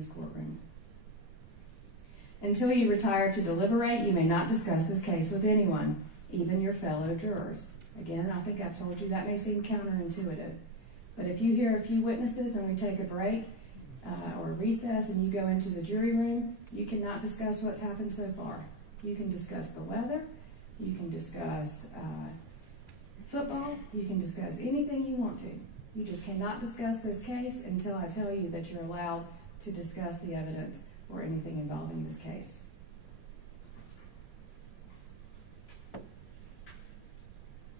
this courtroom. Until you retire to deliberate, you may not discuss this case with anyone, even your fellow jurors. Again, I think I've told you that may seem counterintuitive, but if you hear a few witnesses and we take a break or a recess and you go into the jury room, you cannot discuss what's happened so far. You can discuss the weather, you can discuss football, you can discuss anything you want to. You just cannot discuss this case until I tell you that you're allowed to discuss the evidence or anything involving this case.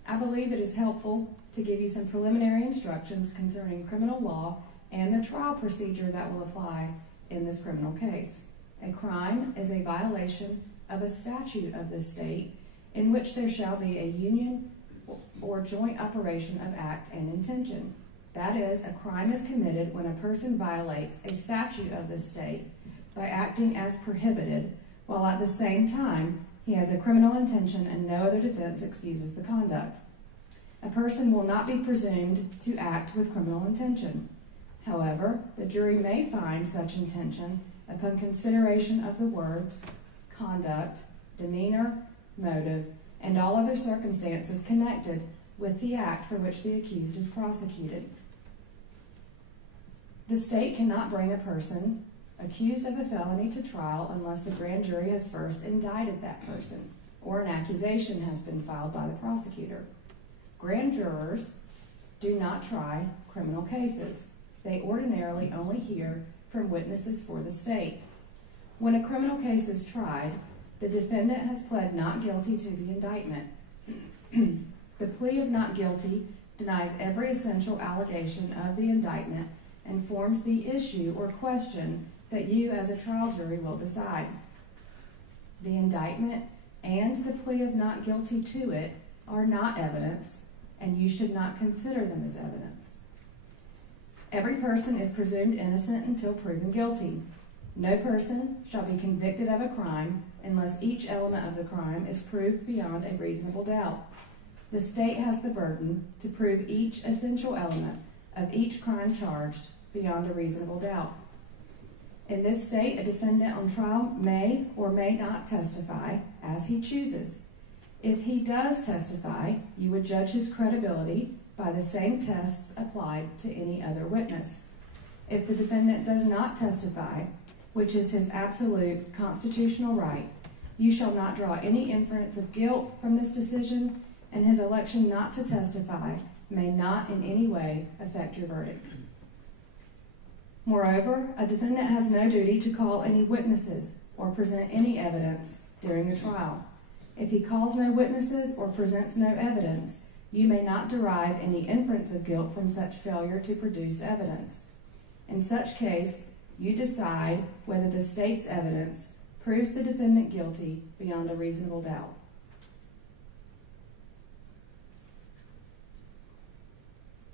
I believe it is helpful to give you some preliminary instructions concerning criminal law and the trial procedure that will apply in this criminal case. A crime is a violation of a statute of the state in which there shall be a union or joint operation of act and intention. That is, a crime is committed when a person violates a statute of the state by acting as prohibited, while at the same time he has a criminal intention and no other defense excuses the conduct. A person will not be presumed to act with criminal intention. However, the jury may find such intention upon consideration of the words, conduct, demeanor, motive, and all other circumstances connected with the act for which the accused is prosecuted. The state cannot bring a person accused of a felony to trial unless the grand jury has first indicted that person or an accusation has been filed by the prosecutor. Grand jurors do not try criminal cases. They ordinarily only hear from witnesses for the state. When a criminal case is tried, the defendant has pled not guilty to the indictment. The plea of not guilty denies every essential allegation of the indictment and forms the issue or question that you as a trial jury will decide. The indictment and the plea of not guilty to it are not evidence, and you should not consider them as evidence. Every person is presumed innocent until proven guilty. No person shall be convicted of a crime unless each element of the crime is proved beyond a reasonable doubt. The state has the burden to prove each essential element of each crime charged beyond a reasonable doubt. In this state, a defendant on trial may or may not testify as he chooses. If he does testify, you would judge his credibility by the same tests applied to any other witness. If the defendant does not testify, which is his absolute constitutional right, you shall not draw any inference of guilt from this decision, and his election not to testify may not in any way affect your verdict. Moreover, a defendant has no duty to call any witnesses or present any evidence during a trial. If he calls no witnesses or presents no evidence, you may not derive any inference of guilt from such failure to produce evidence. In such case, you decide whether the state's evidence proves the defendant guilty beyond a reasonable doubt.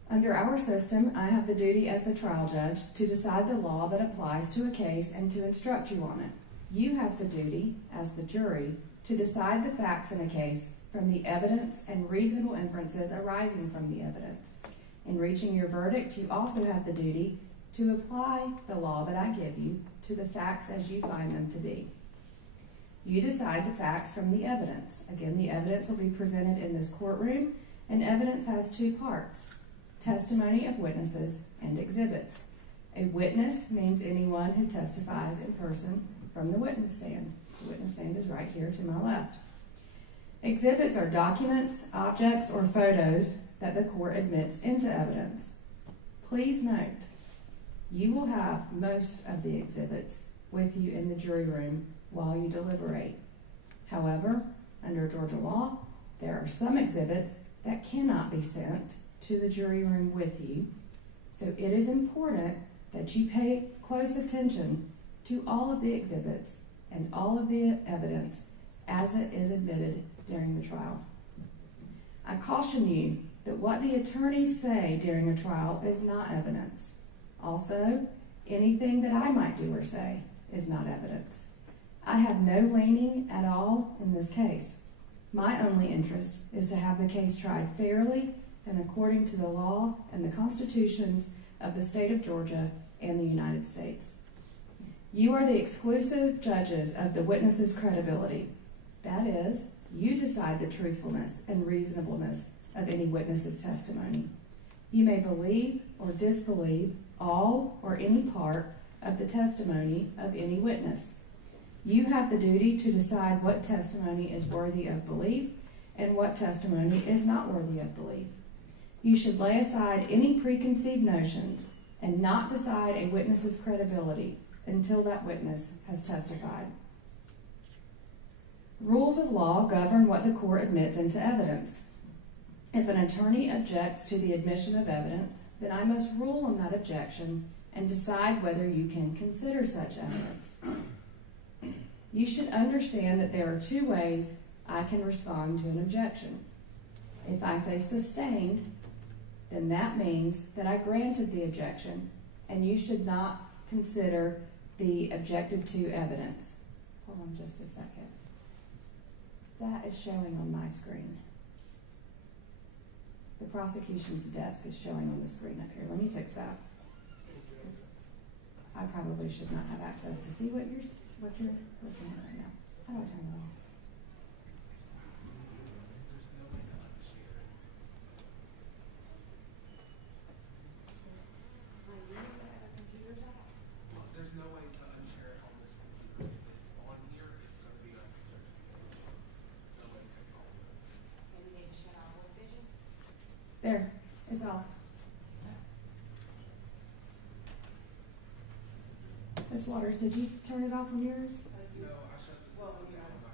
Under our system, I have the duty as the trial judge to decide the law that applies to a case and to instruct you on it. You have the duty, as the jury, to decide the facts in a case from the evidence and reasonable inferences arising from the evidence. In reaching your verdict, you also have the duty to apply the law that I give you to the facts as you find them to be. You decide the facts from the evidence. Again, the evidence will be presented in this courtroom, and evidence has two parts: testimony of witnesses and exhibits. A witness means anyone who testifies in person from the witness stand. The witness stand is right here to my left. Exhibits are documents, objects, or photos that the court admits into evidence. Please note, you will have most of the exhibits with you in the jury room while you deliberate. However, under Georgia law, there are some exhibits that cannot be sent to the jury room with you, so it is important that you pay close attention to all of the exhibits and all of the evidence as it is admitted during the trial. I caution you that what the attorneys say during a trial is not evidence. Also, anything that I might do or say is not evidence. I have no leaning at all in this case. My only interest is to have the case tried fairly and according to the law and the constitutions of the state of Georgia and the United States. You are the exclusive judges of the witness's credibility. That is, you decide the truthfulness and reasonableness of any witness's testimony. You may believe or disbelieve all or any part of the testimony of any witness. You have the duty to decide what testimony is worthy of belief and what testimony is not worthy of belief. You should lay aside any preconceived notions and not decide a witness's credibility until that witness has testified. Rules of law govern what the court admits into evidence. If an attorney objects to the admission of evidence, then I must rule on that objection and decide whether you can consider such evidence. You should understand that there are two ways I can respond to an objection. If I say sustained, then that means that I granted the objection, and you should not consider the objected to evidence. Hold on just a second. That is showing on my screen. The prosecution's desk is showing on the screen up here. Let me fix that. I probably should not have access to see what you're looking at right now. How do I turn it off? There's no way to unshare it on this computer. If it's on here, it's going to be on the computer. No way to control it. So we need to shut off World Vision? There, it's off. Miss Waters, did you turn it off on yours? No, I shut the system down on my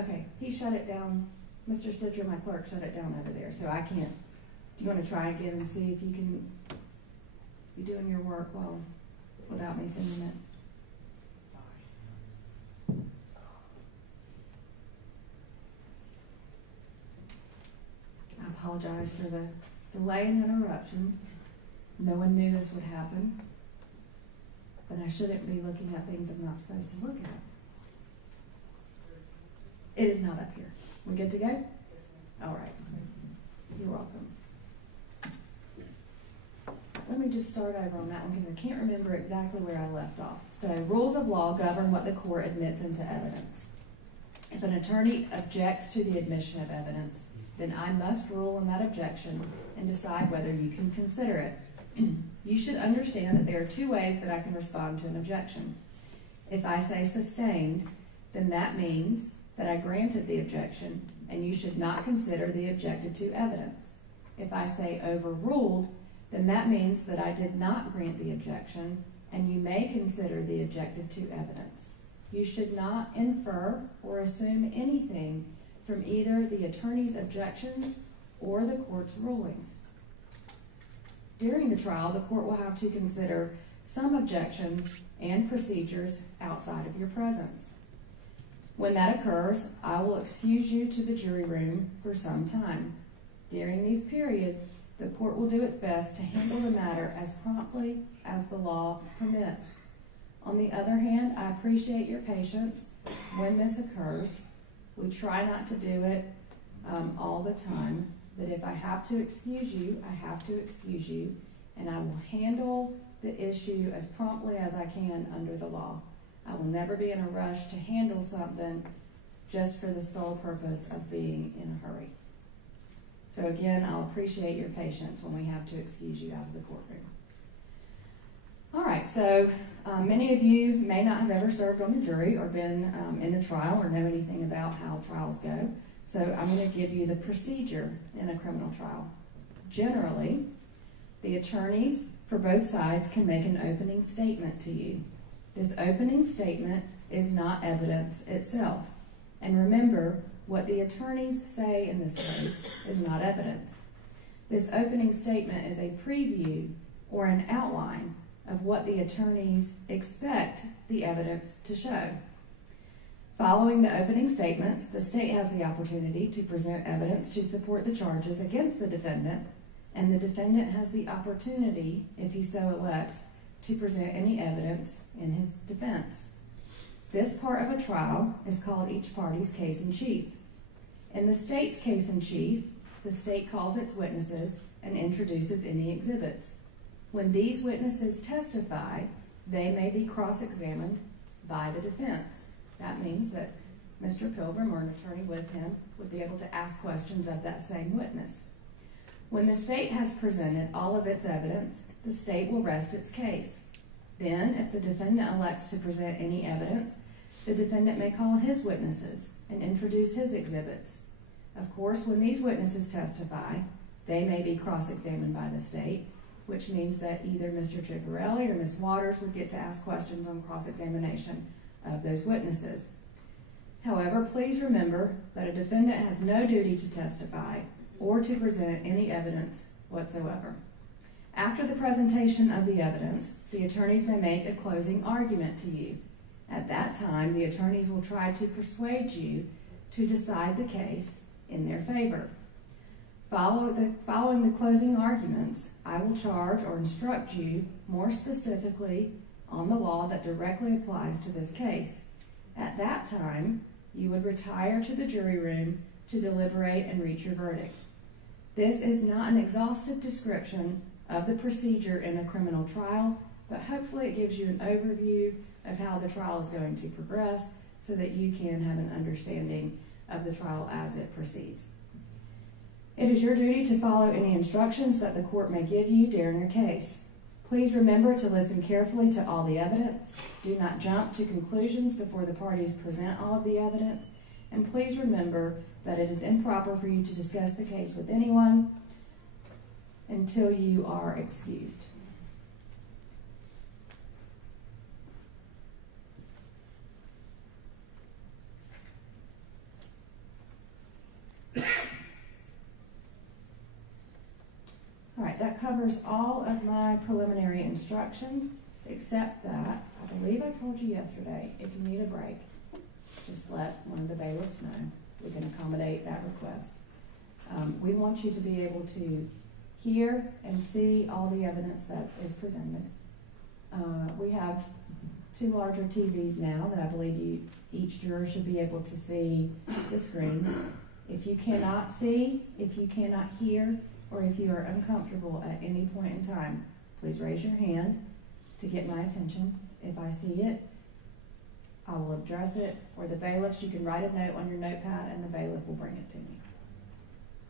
computer. Okay, he shut it down. Mr. Stitcher, my clerk, shut it down over there, so I can't. Do you want to try again and see if you can be doing your work without me seeing it? I apologize for the delay and interruption. No one knew this would happen, but I shouldn't be looking at things I'm not supposed to look at. It is not up here. We good to go? Yes, ma'am. All right. You're welcome. Let me just start over on that one because I can't remember exactly where I left off. So, rules of law govern what the court admits into evidence. If an attorney objects to the admission of evidence, then I must rule on that objection and decide whether you can consider it. You should understand that there are two ways that I can respond to an objection. If I say sustained, then that means that I granted the objection and you should not consider the objected to evidence. If I say overruled, then that means that I did not grant the objection and you may consider the objected to evidence. You should not infer or assume anything from either the attorney's objections or the court's rulings. During the trial, the court will have to consider some objections and procedures outside of your presence. When that occurs, I will excuse you to the jury room for some time. During these periods, the court will do its best to handle the matter as promptly as the law permits. On the other hand, I appreciate your patience when this occurs. We try not to do it all the time, but if I have to excuse you, I have to excuse you, and I will handle the issue as promptly as I can under the law. I will never be in a rush to handle something just for the sole purpose of being in a hurry. So again, I'll appreciate your patience when we have to excuse you out of the courtroom. All right, so many of you may not have ever served on a jury or been in a trial or know anything about how trials go. So I'm going to give you the procedure in a criminal trial. Generally, the attorneys for both sides can make an opening statement to you. This opening statement is not evidence itself. And remember, what the attorneys say in this case is not evidence. This opening statement is a preview or an outline of what the attorneys expect the evidence to show. Following the opening statements, the state has the opportunity to present evidence to support the charges against the defendant, and the defendant has the opportunity, if he so elects, to present any evidence in his defense. This part of a trial is called each party's case in chief. In the state's case in chief, the state calls its witnesses and introduces any exhibits. When these witnesses testify, they may be cross-examined by the defense. That means that Mr. Pilgrim or an attorney with him would be able to ask questions of that same witness. When the state has presented all of its evidence, the state will rest its case. Then, if the defendant elects to present any evidence, the defendant may call his witnesses and introduce his exhibits. Of course, when these witnesses testify, they may be cross-examined by the state, which means that either Mr. Chicarelli or Ms. Waters would get to ask questions on cross-examination of those witnesses. However, please remember that a defendant has no duty to testify or to present any evidence whatsoever. After the presentation of the evidence, the attorneys may make a closing argument to you. At that time, the attorneys will try to persuade you to decide the case in their favor. Following the closing arguments, I will charge or instruct you more specifically on the law that directly applies to this case. At that time, you would retire to the jury room to deliberate and reach your verdict. This is not an exhaustive description of the procedure in a criminal trial, but hopefully it gives you an overview of how the trial is going to progress so that you can have an understanding of the trial as it proceeds. It is your duty to follow any instructions that the court may give you during a case. Please remember to listen carefully to all the evidence. Do not jump to conclusions before the parties present all of the evidence. And please remember that it is improper for you to discuss the case with anyone until you are excused. All right, that covers all of my preliminary instructions, except that I believe I told you yesterday, if you need a break, just let one of the bailiffs know. We can accommodate that request. We want you to be able to hear and see all the evidence that is presented. We have 2 larger TVs now that I believe each juror should be able to see the screens. If you cannot see, if you cannot hear, or if you are uncomfortable at any point in time, please raise your hand to get my attention. If I see it, I will address it, or the bailiffs, you can write a note on your notepad and the bailiff will bring it to me.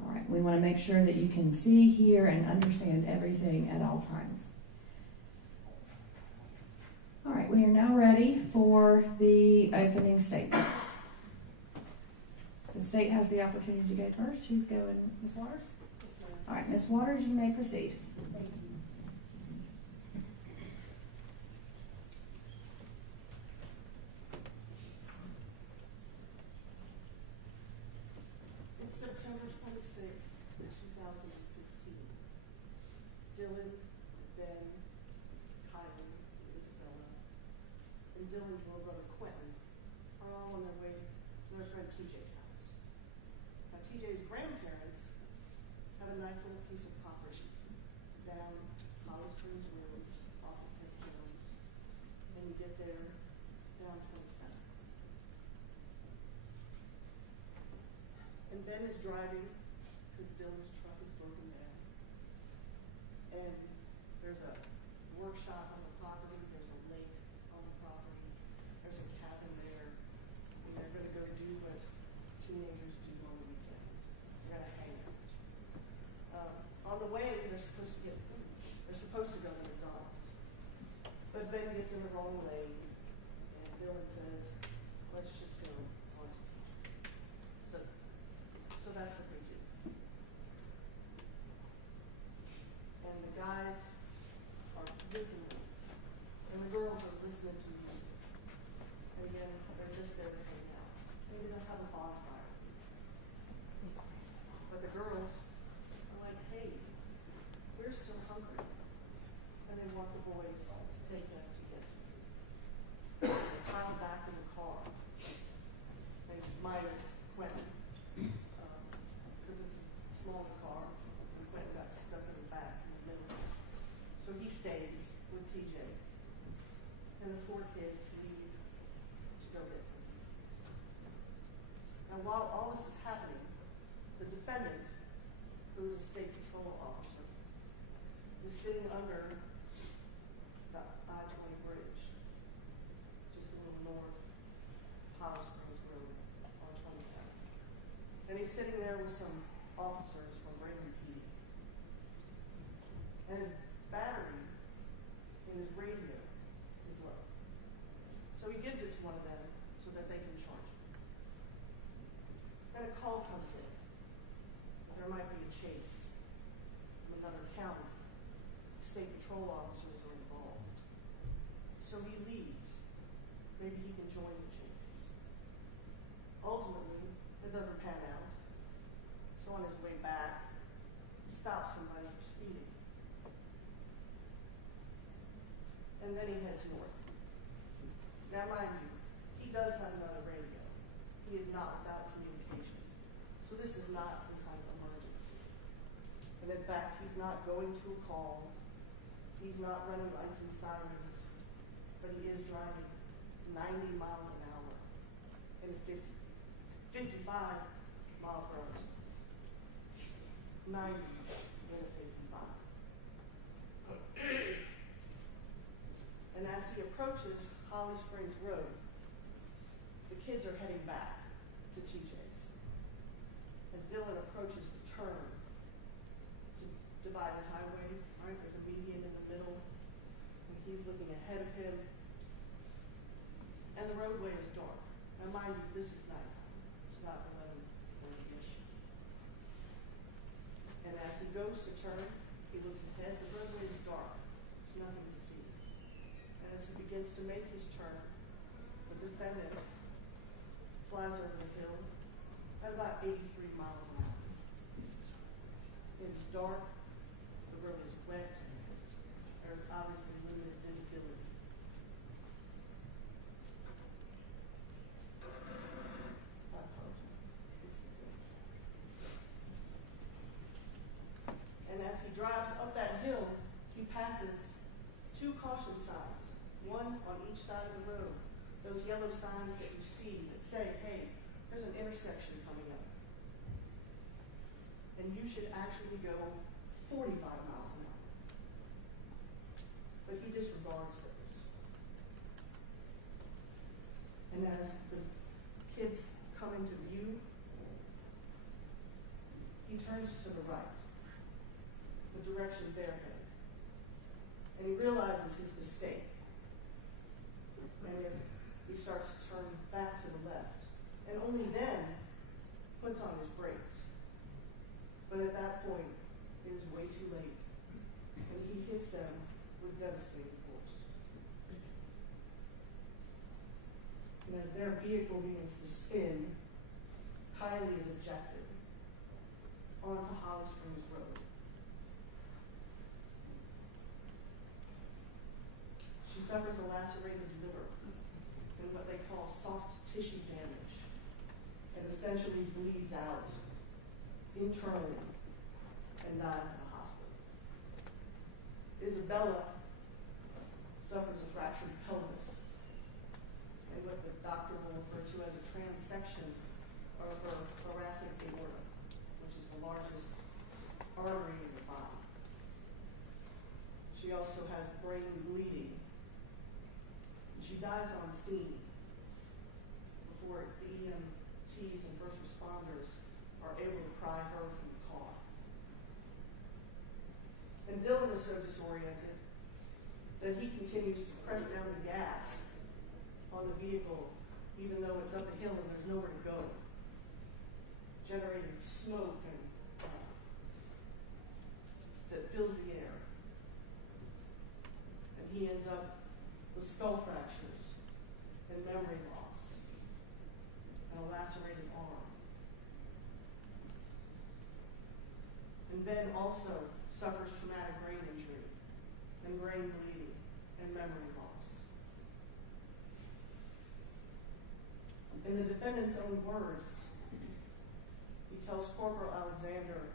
All right, we want to make sure that you can see, hear, and understand everything at all times. All right, we are now ready for the opening statements. The state has the opportunity to go first. Who's going? Ms. Waters? All right, Ms. Waters, you may proceed. Thank you. It's September 26th, 2015. Dylan, Ben, Kylie, Isabella, and Dylan's little brother Quentin are all on their way to their friend TJ's house. Now, TJ's grandparents have a nice little piece of property down Holly Springs Road off of Cape Jones, and you get there down 27th. And Ben is driving because Dylan's truck is broken down. And there's a workshop on the property, there's a lake on the property, there's a cabin there, and they're going to go do what teenagers do on the weekends. They're going to hang out. On the way, they're supposed to get food. They're supposed to go to McDonald's. But Ben gets in the wrong lane, and Dylan says, let's just go on to TJ's. So that's what they do. And the guys are drinking things, and the girls are listening to music. And again, they're just there to hang out. Maybe they'll have a bonfire. But the girls are like, hey, we're still hungry. And they want the boys to take them to get some food. They pile back in the car. They minus Quentin, because it's a smaller car, and Quentin got stuck in the back in the middle. So he stays with TJ. And the 4 kids leave to go get some food. Now while all this is happening, the defendant, who is a state patrol officer, is sitting under the I-20 bridge. and then he heads north. Now, mind you, he does have another radio. He is not without communication. So this is not some kind of emergency. And in fact, he's not going to a call. He's not running lights and sirens, but he is driving 90 miles an hour in a 55 mile per hour. 90 in a 55. And as he approaches Holly Springs Road, the kids are heading back to TJ's. And Dylan approaches the turn. It's a divided highway, right? There's a median in the middle, and he's looking ahead of him. And the roadway is dark. Now, mind you, this is nighttime. It's not 11:30-ish. And as he goes to turn, he looks ahead. The roadway is dark. There's nothing to see. And as he begins to make his turn, the defendant flies over the hill at about 83 miles an hour. It's dark. The road is wet. There's obviously limited visibility. And as he drives up that hill, he passes two caution signs, one on each side of the road. Those yellow signs that you see that say, hey, there's an intersection coming up. And you should actually go 45 miles an hour. But he disregards those. And as the kids come into view, he turns to the right, the direction they're headed. And he realizes his mistake. And he starts to turn back to the left. And only then puts on his brakes. But at that point, it is way too late. And he hits them with devastating force. And as their vehicle begins to spin, Kylie is ejected onto Holly Springs Road. She suffers a lacerated liver and what they call soft tissue damage, and essentially bleeds out internally and dies in the hospital. Isabella suffers a fractured pelvis and what the doctor will refer to as a transection of her thoracic aorta, which is the largest artery in the body. She also has brain bleeding. She dies on scene before the EMTs and first responders are able to pry her from the car. And Dylan is so disoriented that he continues to press down the gas on the vehicle, even though it's up a hill and there's nowhere to go, generating smoke and that fills the air. And he ends up with skull fractures and memory loss and a lacerated arm. And Ben also suffers traumatic brain injury and brain bleeding and memory loss. In the defendant's own words, he tells Corporal Alexander,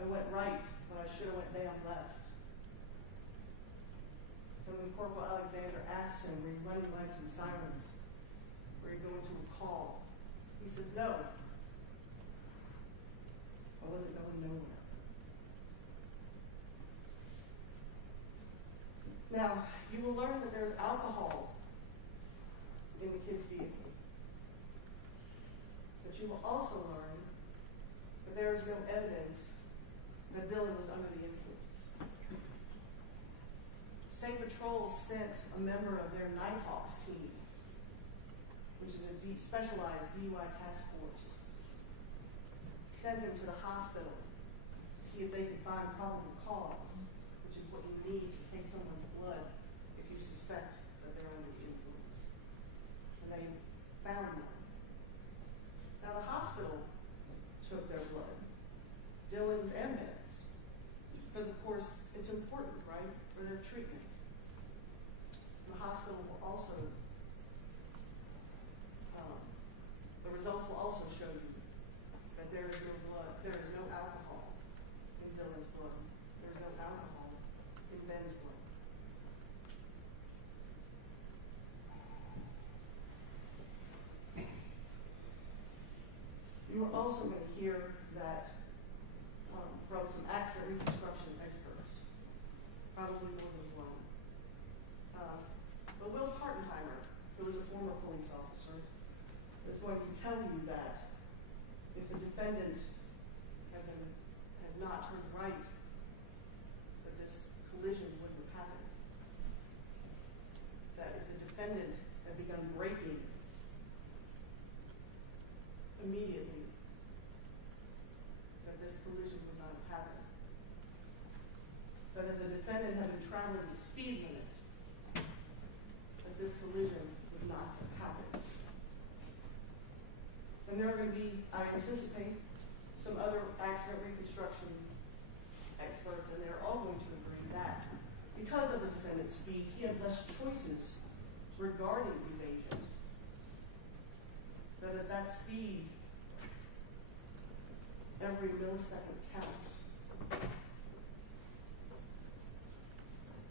"I went right, but I should have went damn left." And when Corporal Alexander asks him, "Were you running lights and sirens? Were you going to a call?" He says, "No. I wasn't going nowhere." Now, you will learn that there's alcohol in the kid's vehicle. But you will also learn that there is no evidence that Dylan was under the influence. State Patrol sent a member of their Nighthawks team, which is a specialized DUI task force, sent him to the hospital to see if they could find probable cause, which is what you need to take someone's blood if you suspect that they're under the influence. And they found none. Now the hospital took their blood, Dylan's and Ben's, because of course it's important, right, for their treatment. also going to hear that from some accident reconstruction experts, probably more than one. But Will Partenheimer, who was a former police officer, is going to tell you that if the defendant had not turned right, that this collision wouldn't have happened. That if the defendant had begun braking immediately, that this collision would not have happened. That if the defendant had been traveling the speed limit, that this collision would not have happened. And there are going to be, I anticipate, some other accident reconstruction experts, and they're all going to agree that because of the defendant's speed, he had less choices regarding evasion. That at that speed, every millisecond counts.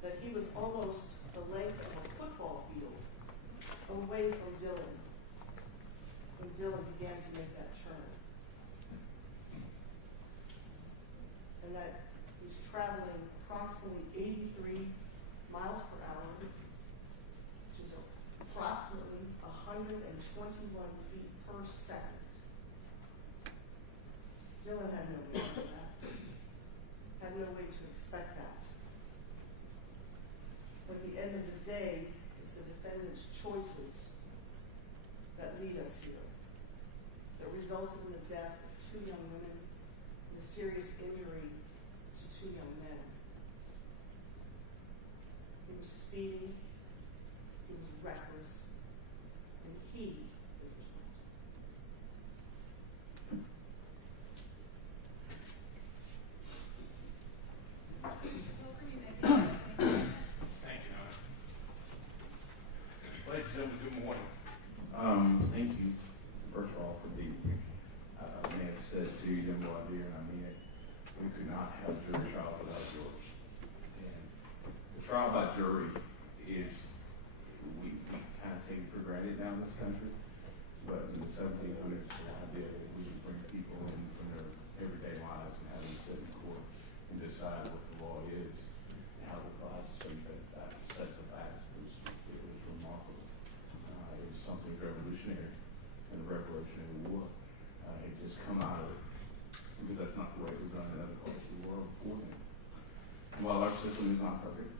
That he was almost the length of a football field away from Dylan when Dylan began to make that turn. And that he's traveling approximately 83 miles per hour, which is approximately 121 feet per second. Dylan had no way to do that. Had no way to expect that. But at the end of the day, it's the defendant's choices that lead us here, that resulted in the death of 2 young women and a serious injury to 2 young men. He was speeding, he was reckless, and he is responsible. Thank you, Howard. Ladies and gentlemen, good morning. Thank you, first of all, for being here. I may have said to you, young Wadir, and I mean it, we could not have a jury trial without yours. And the trial by jury is, we kind of take it for granted now in this country, but in the 1700s, the idea that we would bring people in from their everyday lives and have them sit in court and decide what the law is and how the process that sets the facts was remarkable. It was something revolutionary in the Revolutionary War. It just come out of it because that's not the way it was done in other parts of the world before then. And while our system is not perfect,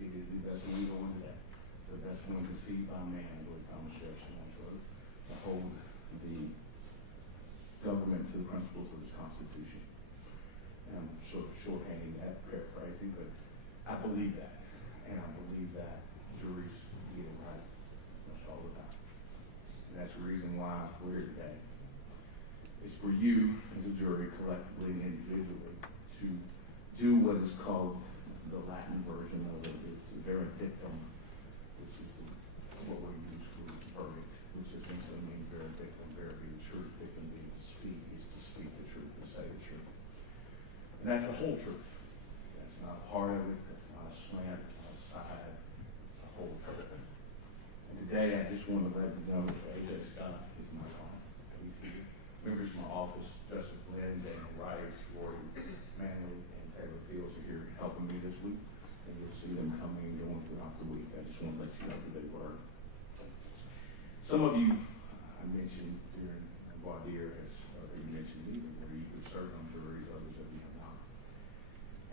it is the best one going today. It's the best one conceived by man, I believe Thomas Jefferson once wrote, to hold the government to the principles of its Constitution. And I'm shorthanding that, paraphrasing, but I believe that. And I believe that juries get it right almost all the time. And that's the reason why we're here today. It's for you as a jury, collectively and individually, to do what is called the Latin version of it. It's veredictum, which is what we use for verdict, which essentially means veredictum, vera being truth, dictum being to speak, is to speak the truth, to say the truth. And that's the whole truth. That's not a part of it, that's not a slant, it's not a side, it's the whole truth. And today I just want to let you know that A.J. Scott is my client. He's here. Members of my office, Justice Lynn, Daniel Rice, Lori Manley, and Taylor Fields are here helping me this week. And you'll see them coming and going throughout the week. I just want to let you know who they were. Some of you I mentioned during voir dire, or you mentioned me, where you have served on juries, others of you have not.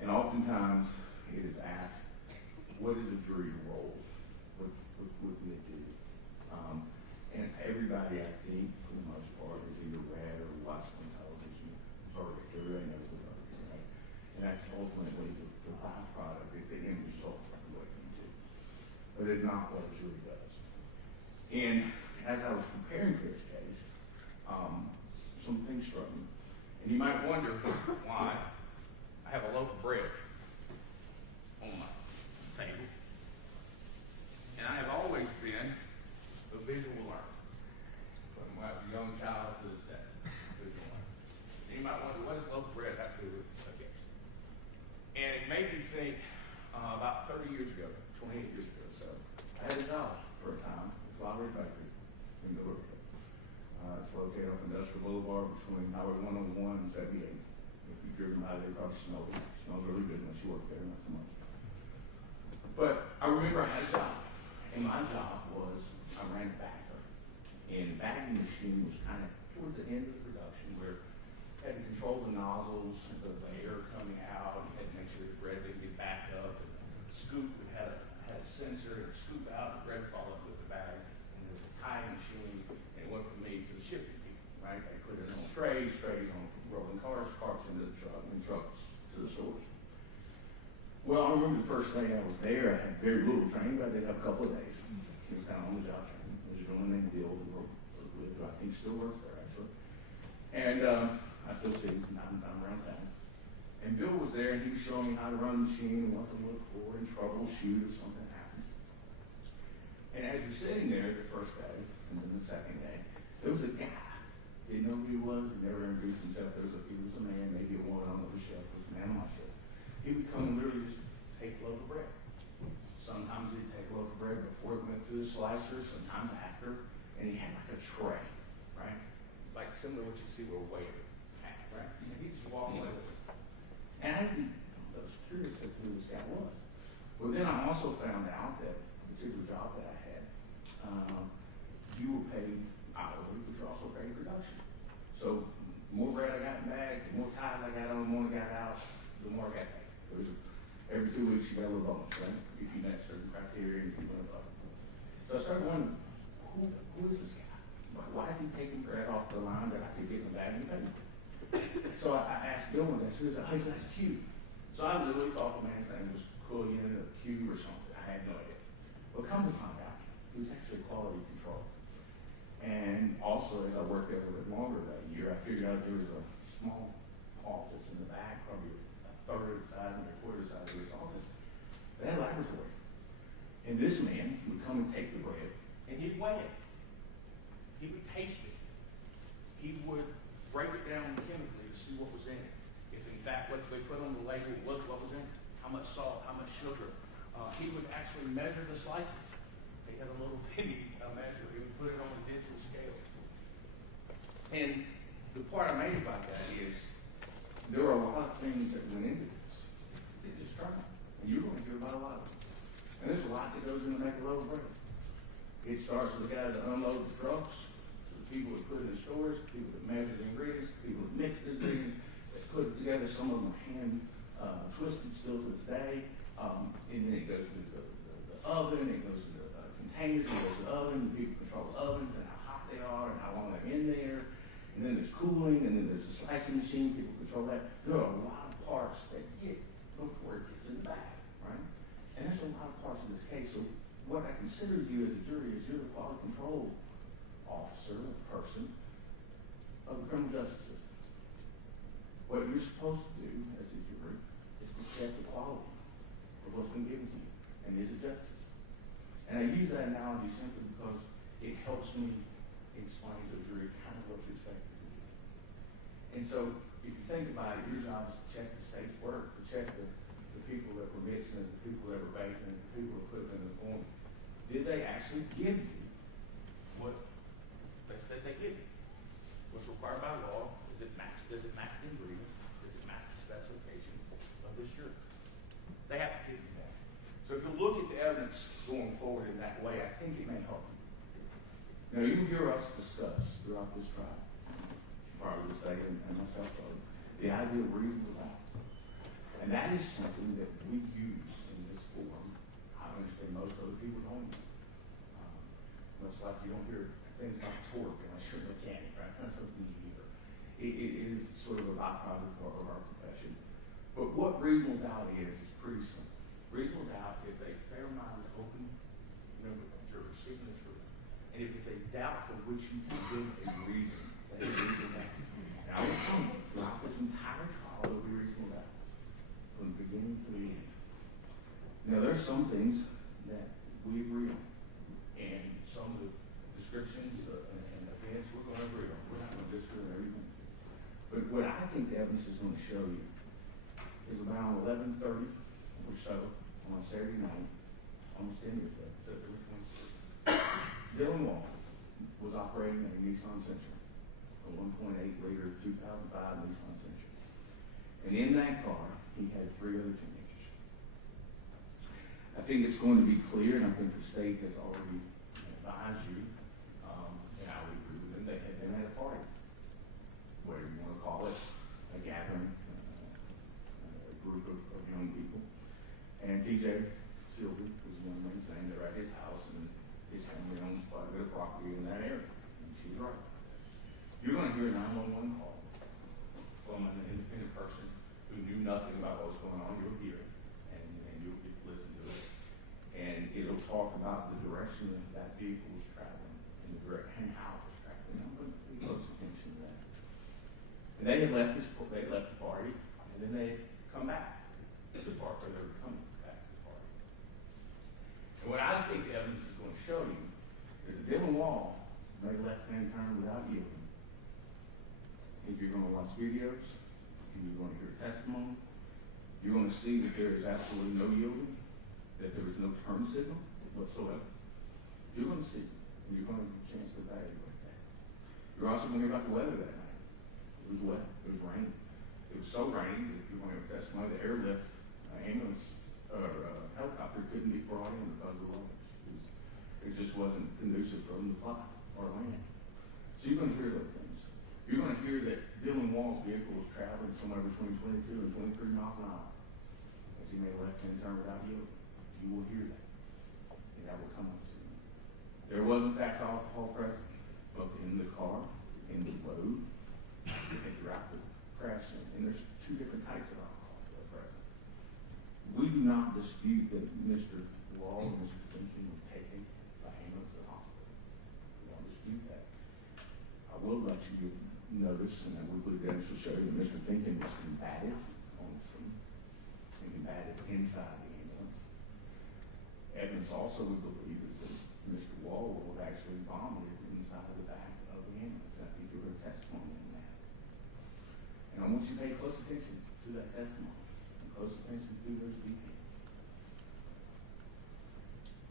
And oftentimes it is asked, what is a jury's role? What do they do? And everybody, I think, for the most part, has either read or watched on television verdict. Everybody knows the verdict, right? And that's ultimately the byproduct, is the end result of what you do. But it's not what a jury does. And as I was preparing for this case, some things struck me. And you might wonder why I have a loaf of bread on my table. And I have always been a visual learner. From when I was a young child to this day, visual learner. And you might wonder, what does a loaf of bread have to do with a case? And it made me think about 30 years ago, 28 years ago or so, I had a job for a time, a flowery factory in Newark. It's located on Industrial Boulevard between Highway 101 and 78. If you've driven by there, you probably smell it. It smells really good once you work there, not so much. But I remember I had a job, and my job was I ran a bagger. And bagging machine was kind of toward the end of the production where you had to control the nozzles, the air coming out, you had to make sure the bread didn't get backed up. And the scoop had a sensor, and scoop out, the bread fall up with the bag. And there was a tying machine, and it went from me to the shipping people, right? They put it on trays on rolling carts into the truck, and trucks to the stores. Well, I remember the first day I was there, I had very little training, but I did have a couple of days. It was kind of on the job training. There's a gentleman named Bill who I think still works there, actually. And I still see him from time to time around town. And Bill was there, and he was showing me how to run the machine and what to look for and troubleshoot if something happens. And as we're sitting there the first day, and then the second day, there was a guy. Didn't know who he was, he never introduced himself. He was a man, maybe a woman on the shelf, was a man on my shelf. He would come and literally just take a loaf of bread. Sometimes he'd take a loaf of bread before it went through the slicer, sometimes after, and he had like a tray, right? Like similar to what you see where a waiter had, right? And he'd just walk away with it. And I was curious as to who this guy was. Well, then I also found out that the particular job that I had, you were paid hourly, but you're also paid production. So the more bread I got in bags, the more ties I got on, the more I got out, the more I got paid. Every 2 weeks you got a little bonus, right? If you met certain criteria and you went above. So I started wondering, who is this guy? Why is he taking bread off the line that I could get in the bag and pay? So I asked Bill one day, who is that? He said, that's Q. So I literally thought the man's name was Quillian or Q or something. I had no idea. Well, come to find out, he was actually quality control. And also, as I worked there a little bit longer that year, I figured out there was a small office in the back, probably a third of the size and a quarter of the size of this office. They had a laboratory. And this man would come and take the bread, and he'd weigh it. He would taste it. He would break it down chemically to see what was in it. If in fact what they put on the label was what was in it, how much salt, how much sugar. He would actually measure the slices. They had a little penny measure. He would put it on a digital scale. And the part I made about that is there are a lot of things that went into this. It's trying. And you're going to hear about a lot of them. And there's a lot that goes into making a loaf of bread. It starts with the guys that unload the trucks, the people that put it in the stores, the people that measure the ingredients, the people that mix the ingredients, that put it together. Some of them are hand twisted still to this day. And then it goes to the oven, it goes to the containers, it goes to the oven, the people control the ovens and how hot they are and how long they're in there. And then there's cooling, and then there's the slicing machine, people control that. There are a lot of parts that get before it gets in the bag, right? And there's a lot of parts in this case. So what I consider you as a jury is you're the quality control officer, person of the criminal justice system. What you're supposed to do as a jury is to check the quality of what's been given to you, and is it justice? And I use that analogy simply because it helps me explain to a jury kind of what you expect to do. And so, if you think about it, your job is to check the state's work, to check the people that were mixing it, the people that were baking it, the people that put it in the form. Did they actually give you what they said they give you? What's required by law? Does it match the ingredients? Does it match the specifications of this jury? They have to give you that. So if you look at the evidence going forward in that way, I think it may help you. Now, you hear us discuss throughout this trial, probably the state and myself, the idea of reasonable doubt. And that is something that we use in this forum. I understand most other people don't use. Much like you don't hear things like torque unless you're a mechanic, right? That's something you hear. It is sort of a byproduct of our profession. But what reasonable doubt is pretty simple. Reasonable doubt is a fair-minded, open member of the jury seeking the truth. And if it's a doubt for which you can give a reason, that is reasonable doubt. And I will tell you, throughout this entire trial, there will be reasonable doubt. From the beginning to the end. Now, there are some things that we agree on. And some of the descriptions and events we're going to agree on. We're not going to disagree on everything. But what I think the evidence is going to show you is around 11:30 or so on Saturday night, almost 10 years ago, September 26th, Dylan Wall was operating a Nissan Sentra a 1.8 liter 2005 Nissan Sentra. And in that car, he had 3 other teenagers. I think it's going to be clear, and I think the state has already advised you, and I would agree with them, they had a party, whatever you want to call it, a gathering, a group of young people. And TJ Sylvie was the young man saying they're at his house, and his family owns quite a bit of property in that area. And she's right. You're going to hear a 911 call from an independent person who knew nothing about what was going on. You'll hear it, and you'll get to listen to it. And it'll talk about the direction that that vehicle was traveling and and how it was traveling. I'm going to pay close attention to that. And they had left the party, and then they had come back to the park, or they were coming back to the party. And what I think the evidence is going to show you is that Dylan Wall made a left-hand turn without yielding. If you're going to watch videos, and you're going to hear testimony, you're going to see that there is absolutely no yielding, that there was no turn signal whatsoever. You're going to see, and you're going to get a chance to evaluate that. You're also going to hear about the weather that night. It was wet. It was raining. It was so rainy that you're going to have testimony. The airlift ambulance or helicopter couldn't be brought in because of the weather. It just wasn't conducive for them to fly or land. So you're going to hear those things. You're going to hear that Dylan Wall's vehicle was traveling somewhere between 22 and 23 miles an hour as he made a left-hand turn without yielding. You will hear that, and that will come up soon. There was, in fact, alcohol present, both in the car, in the road, and throughout the crash scene. And there's 2 different types of alcohol that are present. We do not dispute that Mr. Wall and Mr. Finken were taken by ambulance to the hospital. We don't dispute that. I will let you notice, and I will believe the evidence will show you that Mr. Finken was combative on the scene and combative inside the ambulance. Evidence also, we believe, is that Mr. Wall would have actually vomited inside the back of the ambulance. I think you heard testimony in that. And I want you to pay close attention to that testimony and close attention to those details.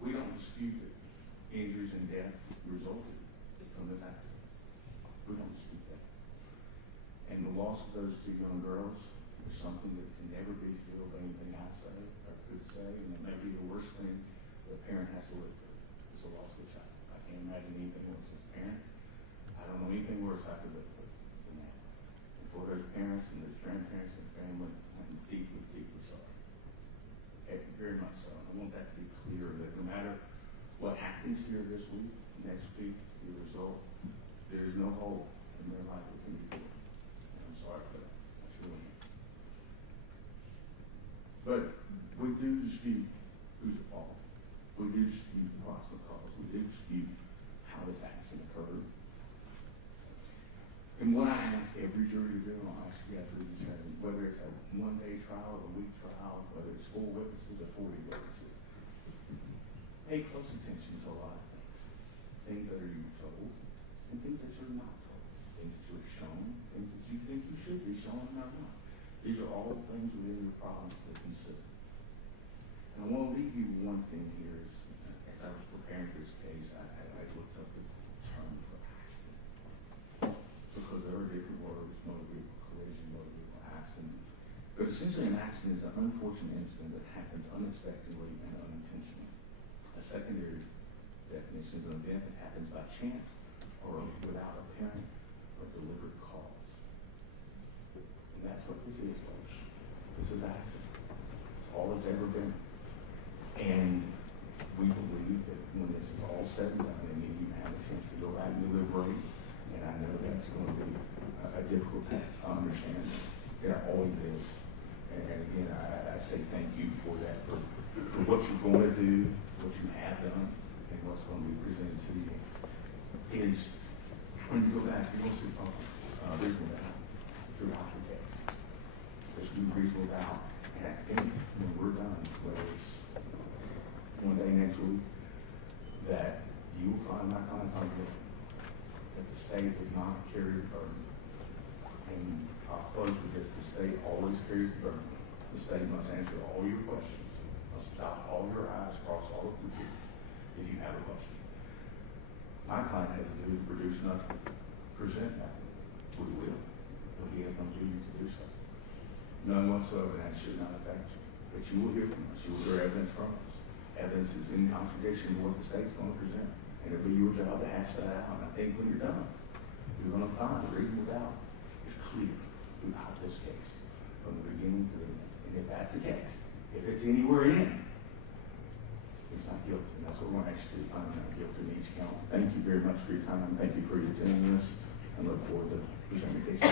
We don't dispute that injuries and death resulted from this accident. We don't dispute that. And the loss of those 2 young girls is something that can never be filled by anything I say or could say, and it may be the worst thing that a parent has to live through. It's a loss of a child. I can't imagine anything worse as a parent. I don't know anything worse I could live through than that. And for those parents and those grandparents and family, I'm deeply, deeply sorry. Very much so. I want that to be clear that no matter what happens here this week, next week, the result, there is no hope in their life that can be healed. And I'm sorry for that. I truly am. But we do dispute who's at fault. We do dispute the possible cause. We do dispute how this accident occurred. And what I ask every jury to do, and I'll ask you guys to do the same, whether it's a 1-day trial, a week trial, whether it's 4 witnesses or 40 witnesses, pay close attention to a lot of things. Things that are you told, and things that you're not told. Things that you're shown, things that you think you should be shown and are not. These are all things within your province to consider. And I want to leave you with one thing here. As I was preparing for this case, I looked up the term for accident. Because there are different words: motor vehicle collision, motor vehicle accident. But essentially an accident is an unfortunate incident that happens unexpectedly and unintentionally. A secondary definition is an event that happens by chance or without apparent or deliberate cause. And that's what this is, folks. This is accident. It's all it's ever been. And we believe that when this is all said and done, and you have a chance to go back and deliberate, and I know that's going to be a difficult task. I understand that. It always is. And again, I say thank you for that, for what you're going to do, what you have done, and what's going to be presented to you. Is when you go back, you're going to see reasonable doubt throughout the case. There's no reasonable doubt. And I think when we're done, whether it's 1 day next week, that you will find my clients on guilty, that the state does not carry the burden. And I'll close with this: the state always carries the burden. The state must answer all your questions, must dot all your I's, cross all of the T's if you have a question. My client has a duty to produce nothing, present nothing, We will, but he has no duty to do so. None whatsoever, and that should not affect you. But you will hear from us. You will hear evidence from us. Evidence is in contradiction to what the state's going to present. And it'll be your job to hash that out. And I think when you're done, you're going to find the reasonable doubt is clear throughout this case, from the beginning to the end. And if that's the case, if it's anywhere in, he's not guilty. And that's what we're going to actually find him not guilty in each count. Thank you very much for your time. Thank you for your attending this. And look forward to presenting the case.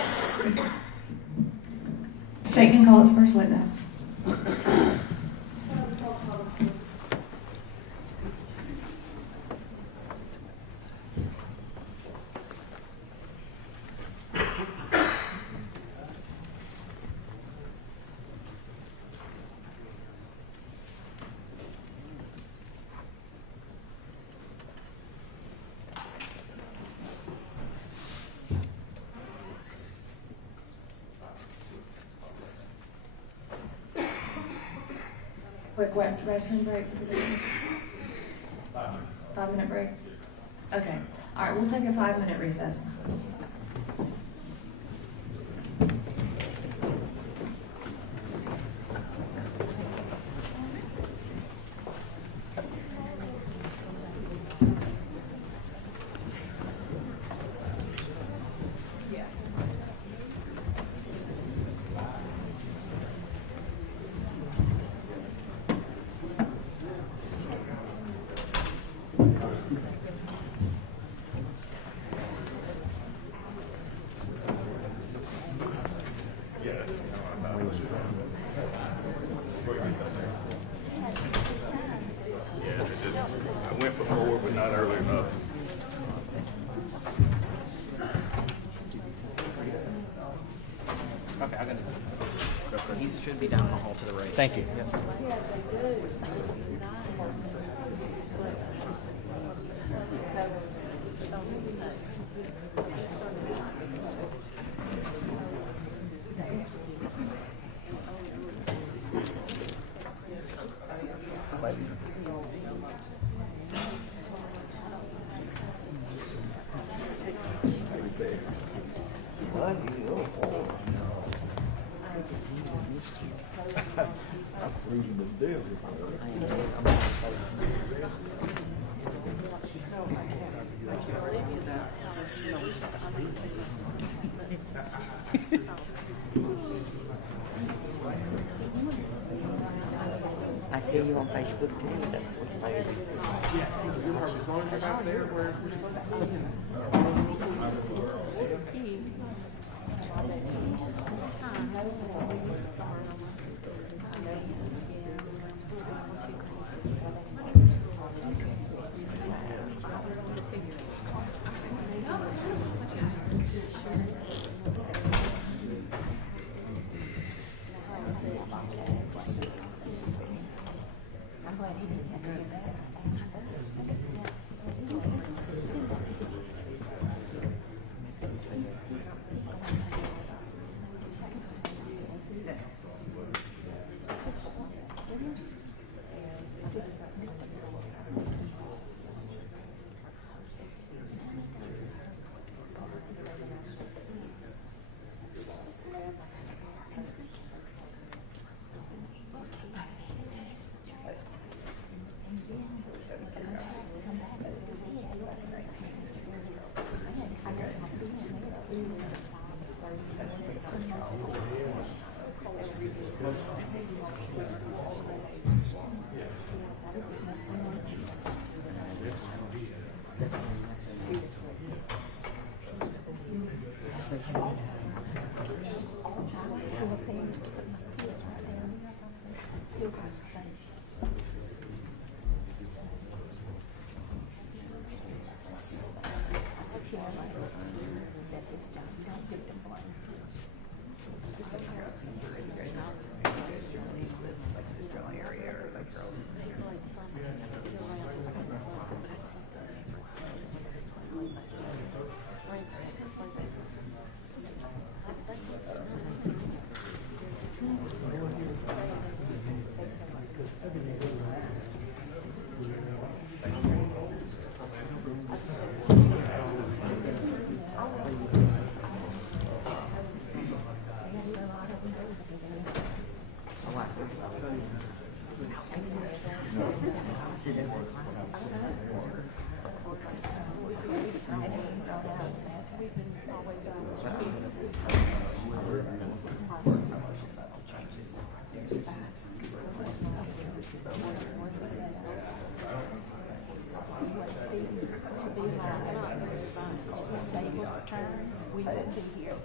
State can call its first witness. Quick restroom break for the business. 5-minute break? Okay. All right, we'll take a 5-minute recess. I went before, but not early enough. Okay, I got it. He should be down the hall to the right. Thank you. Yep. I see you on Facebook too. That's what I As long as you're not there, where we're supposed to be. We won't be here.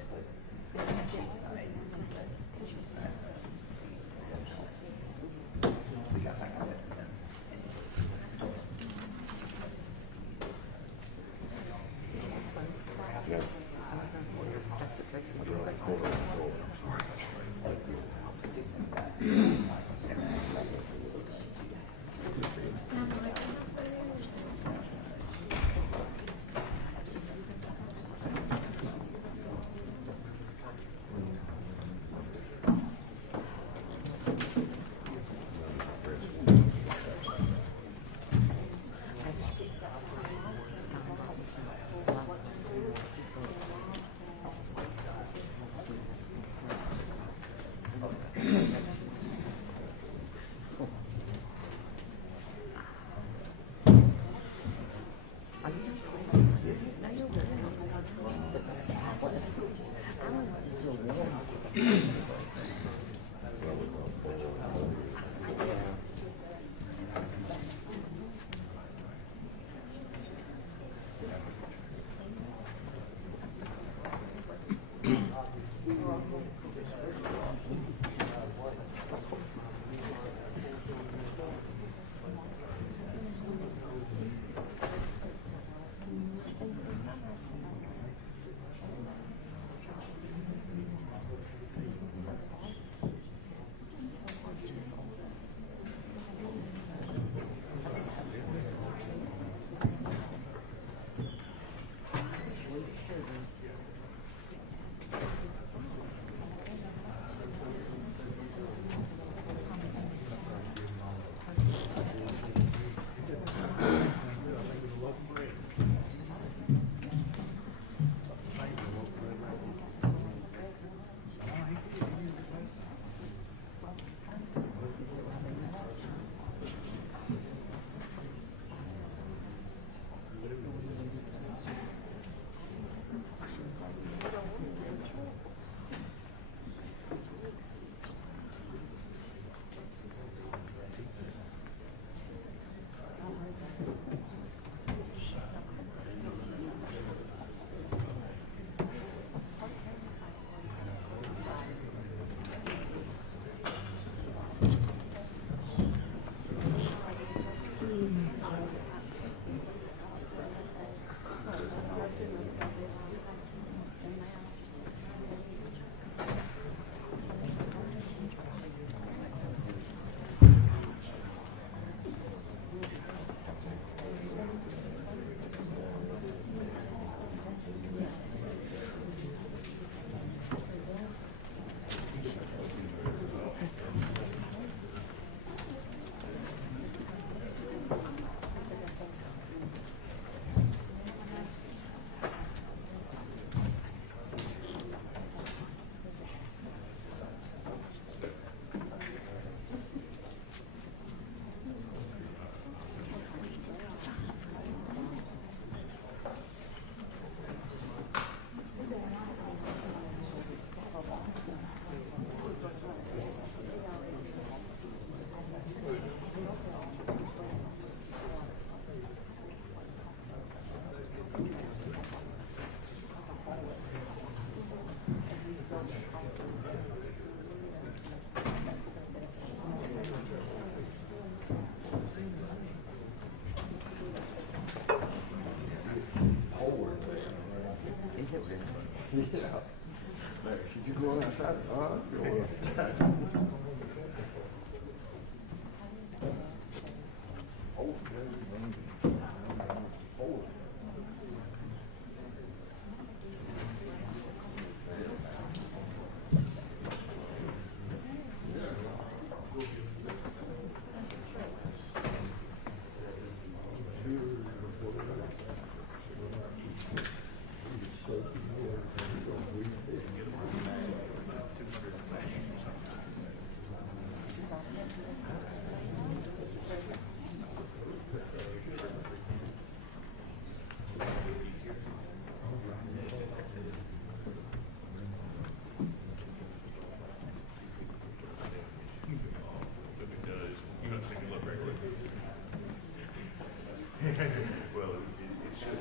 Well, it should.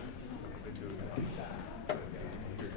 I've been doing that.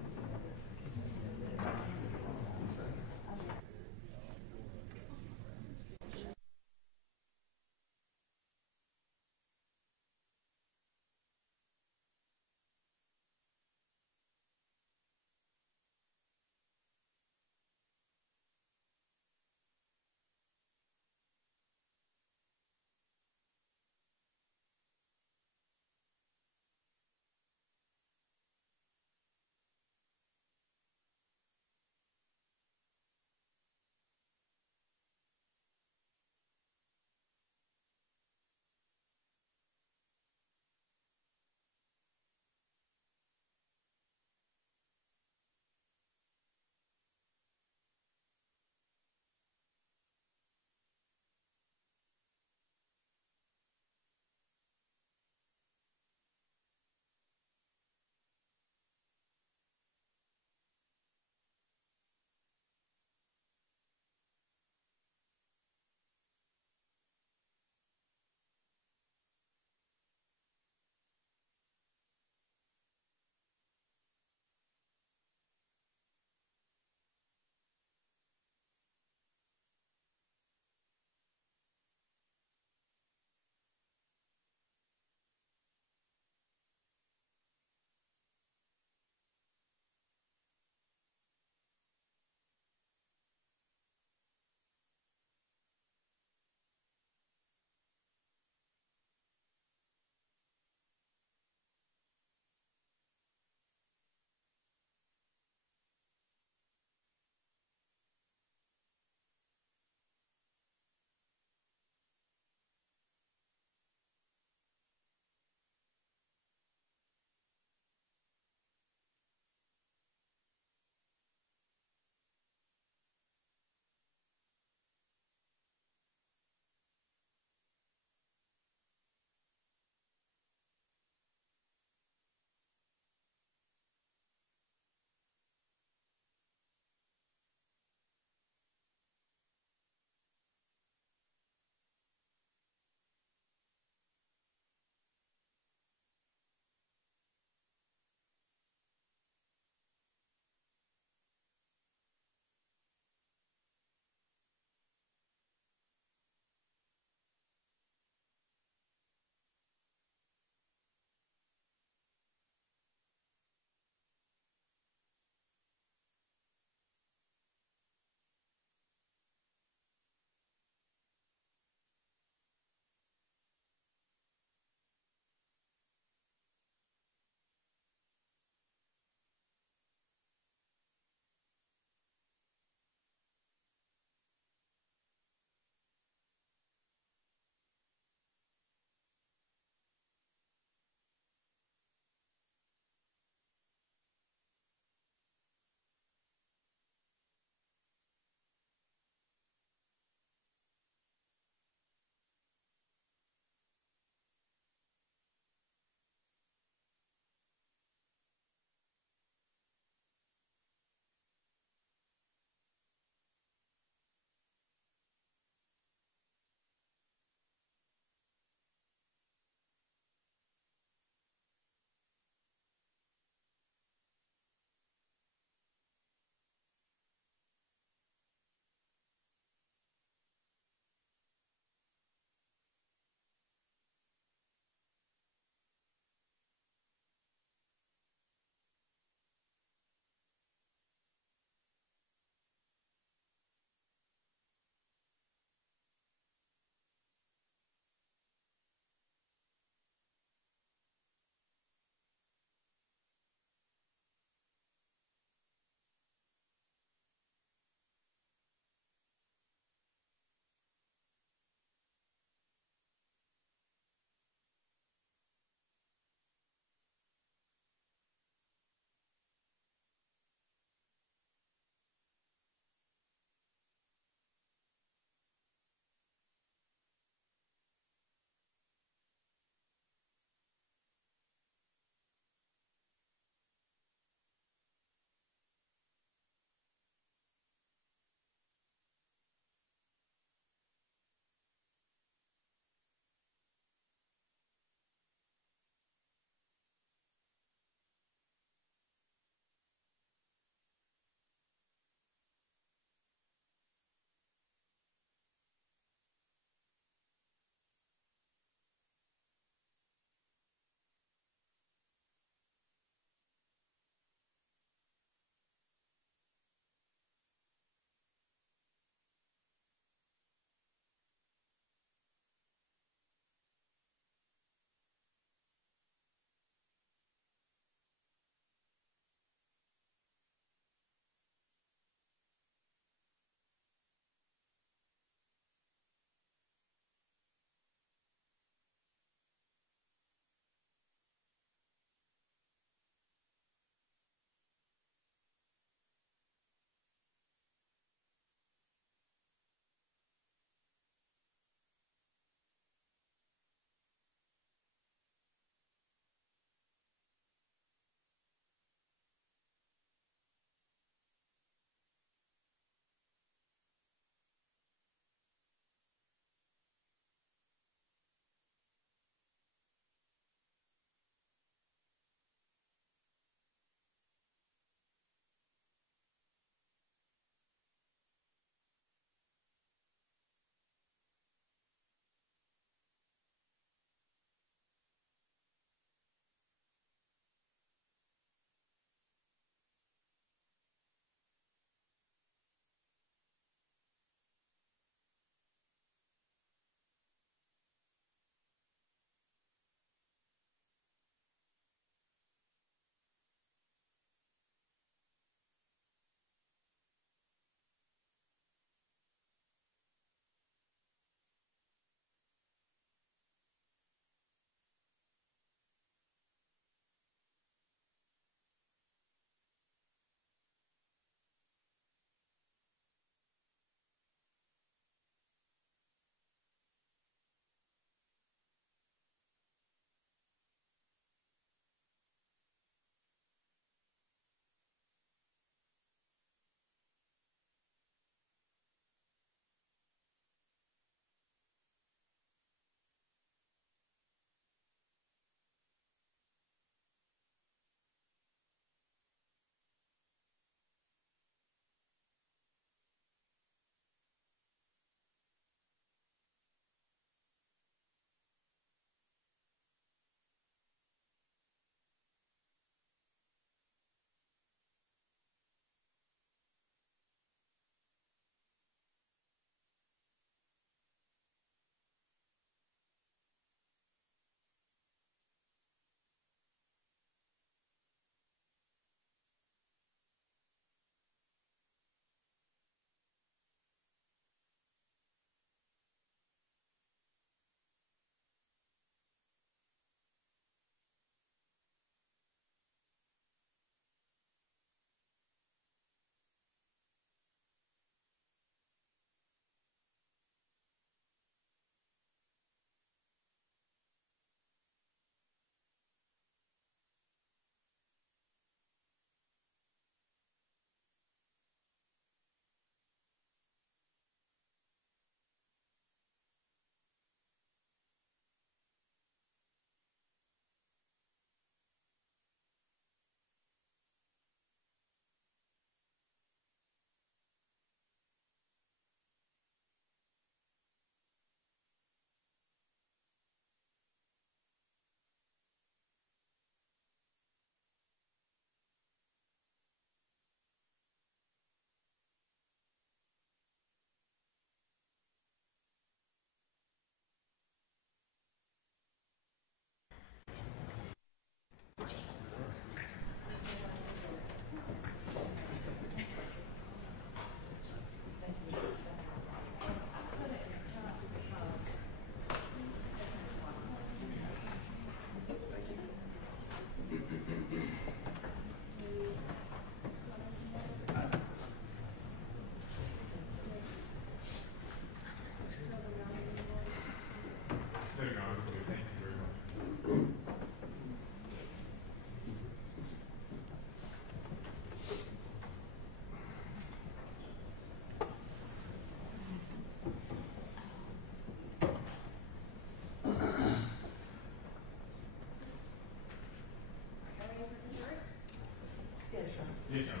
Yes, sir. Yes, sir.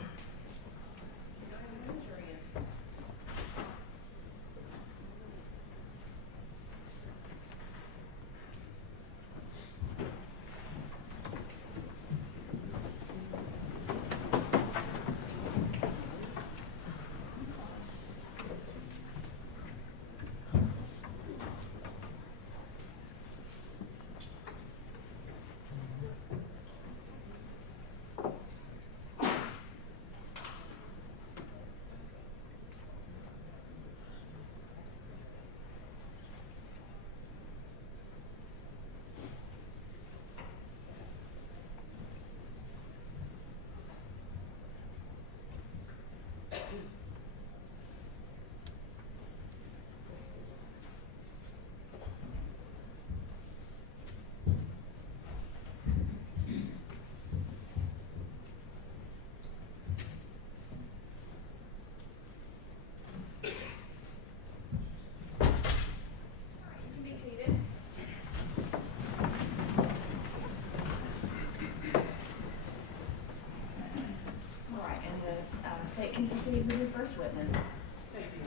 State can proceed with your first witness. Thank you.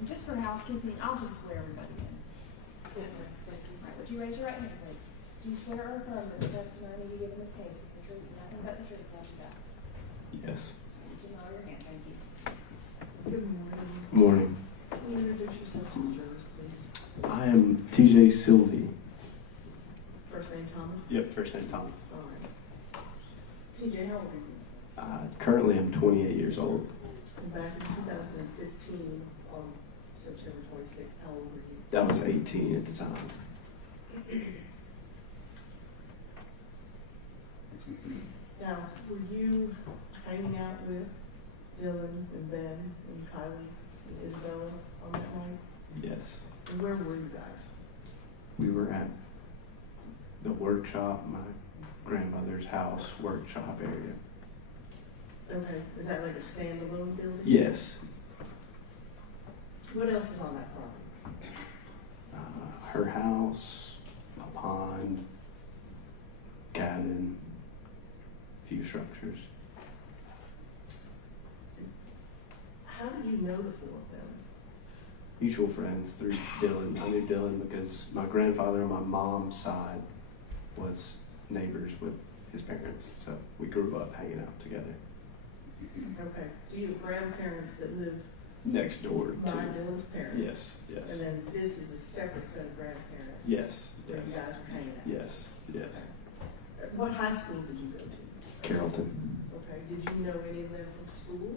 And just for housekeeping, I'll just swear everybody in. Yes, ma'am. Thank you. All right, would you raise your right hand, please? Do you swear or affirm that the testimony you give in this case is the truth and nothing but the truth, so help you God? Yes. You can lower your hand, thank you. Good morning. Morning. Can you introduce yourself to the jurors, please? I am TJ Sylvie. First name Thomas? Yep, first name Thomas. All right. TJ, how old are you? Currently, I'm 28 years old. And back in 2015, on September 26th, how old were you? That was 18 at the time. Now, were you hanging out with Dylan and Ben and Kylie and Isabella on that night? Yes. And where were you guys? We were at the workshop, my grandmother's house workshop area. Okay, is that like a standalone building? Yes. What else is on that property? Her house, a pond, cabin, few structures. How did you know the four of them? Mutual friends through Dylan. I knew Dylan because my grandfather on my mom's side was neighbors with his parents, so we grew up hanging out together. Okay, so you have grandparents that live Next door by to. Dylan's parents? Yes, yes. And then this is a separate set of grandparents? Yes, Where yes. you guys are hanging out? Yes, yes. Okay. What high school did you go to? Carrollton. Okay, did you know any of them from school?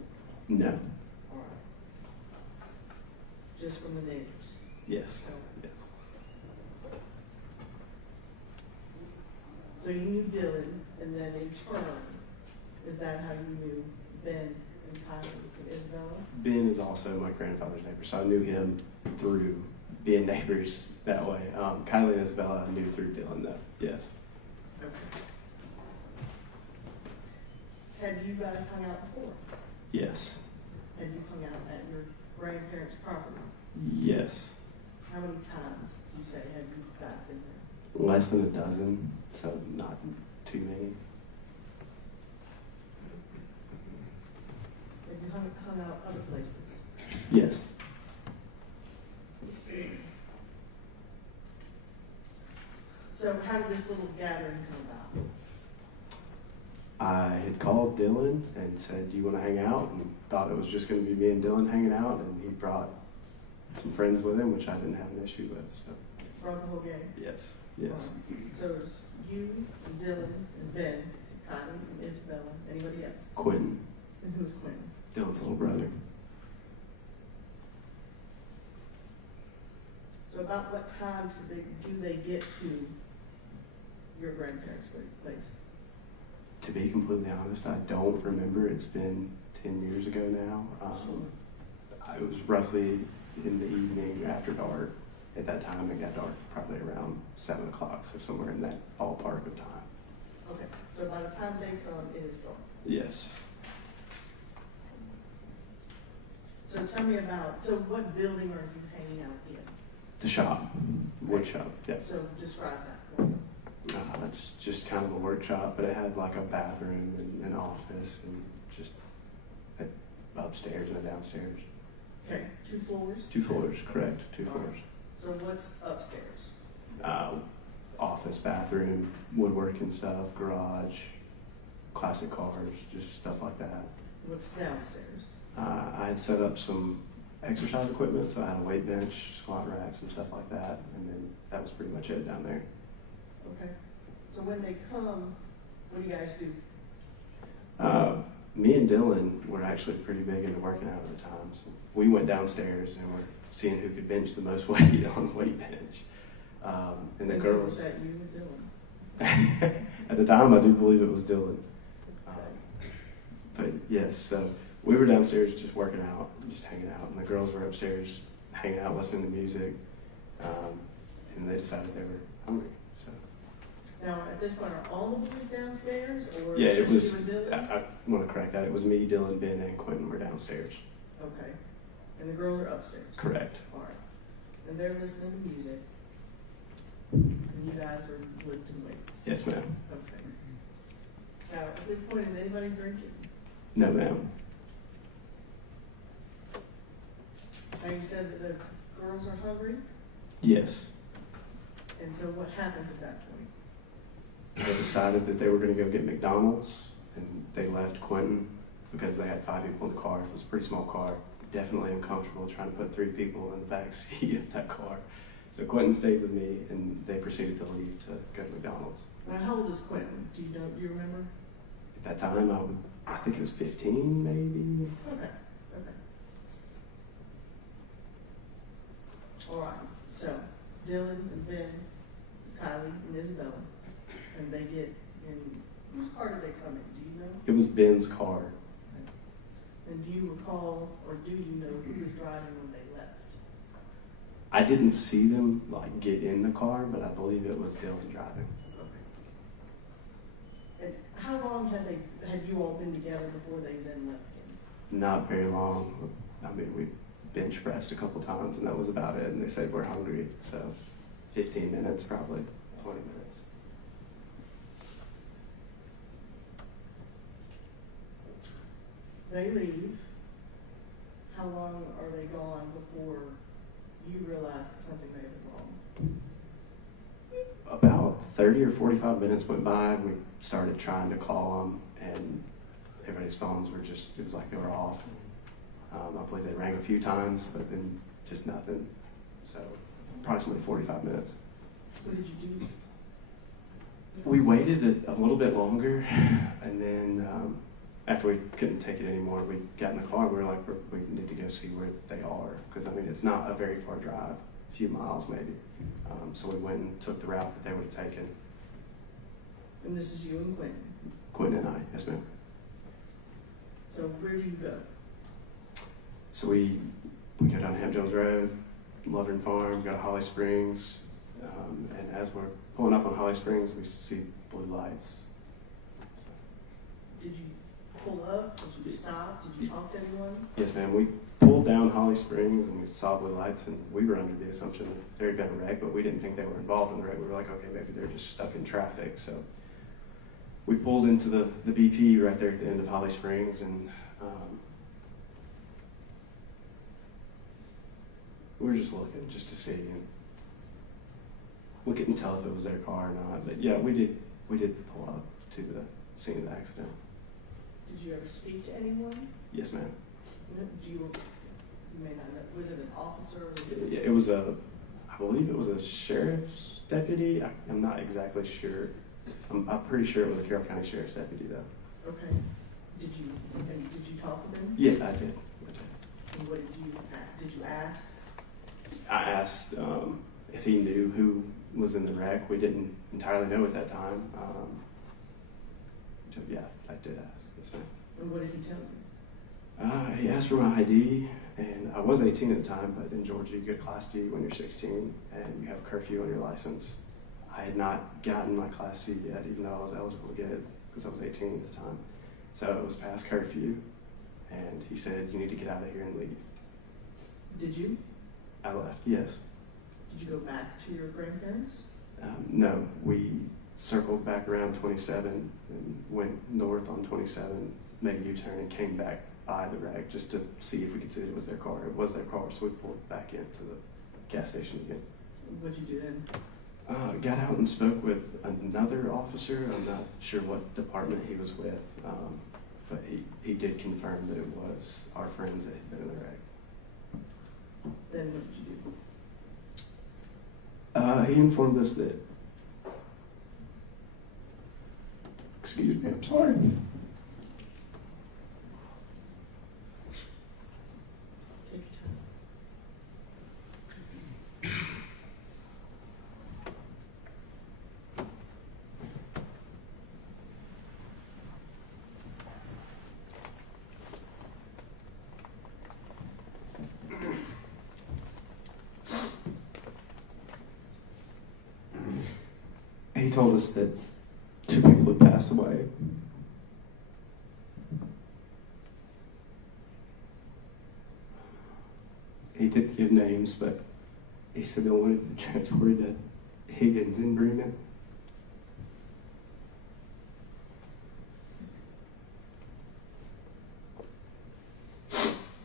No. All right. Just from the neighbors? Yes, Okay. yes. So you knew Dylan, and then in turn, is that how you knew Ben and Kylie and Isabella? Ben is also my grandfather's neighbor, so I knew him through being neighbors that way. Kylie and Isabella I knew through Dylan, though. Yes. Okay. Have you guys hung out before? Yes. Have you hung out at your grandparents' property? Yes. How many times, do you say, have you guys been there? Less than a dozen, so not too many. Have you hung out other places? Yes. So how did this little gathering come about? I had called Dylan and said, "Do you want to hang out?" And thought it was just going to be me and Dylan hanging out, and he brought some friends with him, which I didn't have an issue with. So Brought the whole gang? yes, yes. So it was you, and Dylan, and Ben, Kylie, and Isabella, anybody else? Quentin, And who's Quentin? Dylan's little brother. So about what time do they get to your grandparents' place? To be completely honest, I don't remember. It's been 10 years ago now. It was roughly in the evening after dark. At that time, it got dark probably around 7 o'clock, so somewhere in that ballpark of time. Okay, so by the time they come, it is dark. Yes. So tell me about, so what building are you hanging out in? The shop, wood shop, yes. So describe that for me. It's just kind of a workshop, but it had like a bathroom and an office and just upstairs and a downstairs. Okay, 2 floors? 2 floors, correct, 2 floors. So what's upstairs? Office, bathroom, woodworking stuff, garage, classic cars, just stuff like that. What's downstairs? I had set up some exercise equipment, so I had a weight bench, squat racks, and stuff like that, and then that was pretty much it down there. Okay. So when they come, what do you guys do? Me and Dylan were actually pretty big into working out at the time. So we went downstairs and we're seeing who could bench the most weight on the weight bench. And the girls. Was that you or Dylan? At the time, I do believe it was Dylan. But yes, so we were downstairs just working out, just hanging out, and the girls were upstairs hanging out, listening to music, and they decided they were hungry. So. Now, at this point, are all the boys downstairs, or Yeah, it just was. you and Dylan? I want to correct that. It was me, Dylan, Ben, and Quentin were downstairs. Okay. And the girls are upstairs? Correct. All right. And they're listening to music, and you guys are lifting weights? Yes, ma'am. Okay. Now, at this point, is anybody drinking? No, ma'am. Now, you said that the girls are hungry, Yes. and so what happens at that point? They decided that they were going to go get McDonald's, and they left Quentin because they had 5 people in the car. It was a pretty small car. Definitely uncomfortable trying to put 3 people in the back seat of that car. So Quentin stayed with me, and they proceeded to leave to go to McDonald's. Now, how old is Quentin? Do you remember? At that time, I think it was 15, maybe. Okay. Okay. All right. So it's Dylan and Ben, Kylie and Isabella, and they get in. Whose car did they come in? Do you know? It was Ben's car. And do you recall, or do you know who was driving when they left? I didn't see them like get in the car, but I believe it was Dylan driving. Okay. And how long had you all been together before they then left him? Not very long. I mean, we bench pressed a couple times, and that was about it. And they said we're hungry, so 15 minutes, probably 20 minutes. They leave. How long are they gone before you realize that something may have been wrong? About 30 or 45 minutes went by, and we started trying to call them, and everybody's phones were just, it was like they were off. I believe they rang a few times, but then just nothing. So approximately 45 minutes. What did you do? We waited a little bit longer, and then after we couldn't take it anymore, we got in the car and we were like, we need to go see where they are. Because, I mean, it's not a very far drive, a few miles maybe. So we went and took the route that they would have taken. And this is you and Quentin. Quentin and I, yes ma'am. So where do you go? So we go down Ham Jones Road, Lovern Farm, go to Holly Springs, and as we're pulling up on Holly Springs, we see blue lights. Did you pull up? Did you stop? Did you talk to anyone? Yes, ma'am. We pulled down Holly Springs and we saw blue lights, and we were under the assumption that there had been a wreck, but we didn't think they were involved in the wreck. We were like, okay, maybe they're just stuck in traffic. So we pulled into the BP right there at the end of Holly Springs, and we were just looking just to see. And we couldn't tell if it was their car or not, but yeah, we did pull up to the scene of the accident. Did you ever speak to anyone? Yes, ma'am. You may not know. Was it an officer? Yeah, it was I believe it was a sheriff's deputy. I'm not exactly sure. I'm pretty sure it was a Carroll County Sheriff's deputy, though. Okay. Did you talk to them? Yeah, I did. And what did you ask? I asked if he knew who was in the wreck. We didn't entirely know at that time. So yeah, I did ask. Yes, ma'am. And what did he tell you? He asked for my ID, and I was 18 at the time, but in Georgia you get Class D when you're 16, and you have a curfew on your license. I had not gotten my Class C yet, even though I was eligible to get it, because I was 18 at the time. So it was past curfew, and he said, you need to get out of here and leave. Did you? I left, yes. Did you go back to your grandparents? No, we circled back around 27 and went north on 27, made a U-turn and came back by the wreck just to see if we could see it was their car. It was their car, so we pulled back into the gas station again. What'd you do then? Got out and spoke with another officer. I'm not sure what department he was with, but he did confirm that it was our friends that had been in the wreck. Then what did you do? He informed us that. Excuse me, I'm sorry. Take your time. He told us that 2 people had passed away. He didn't give names, but he said they wanted to be transported to Higgins in Bremen.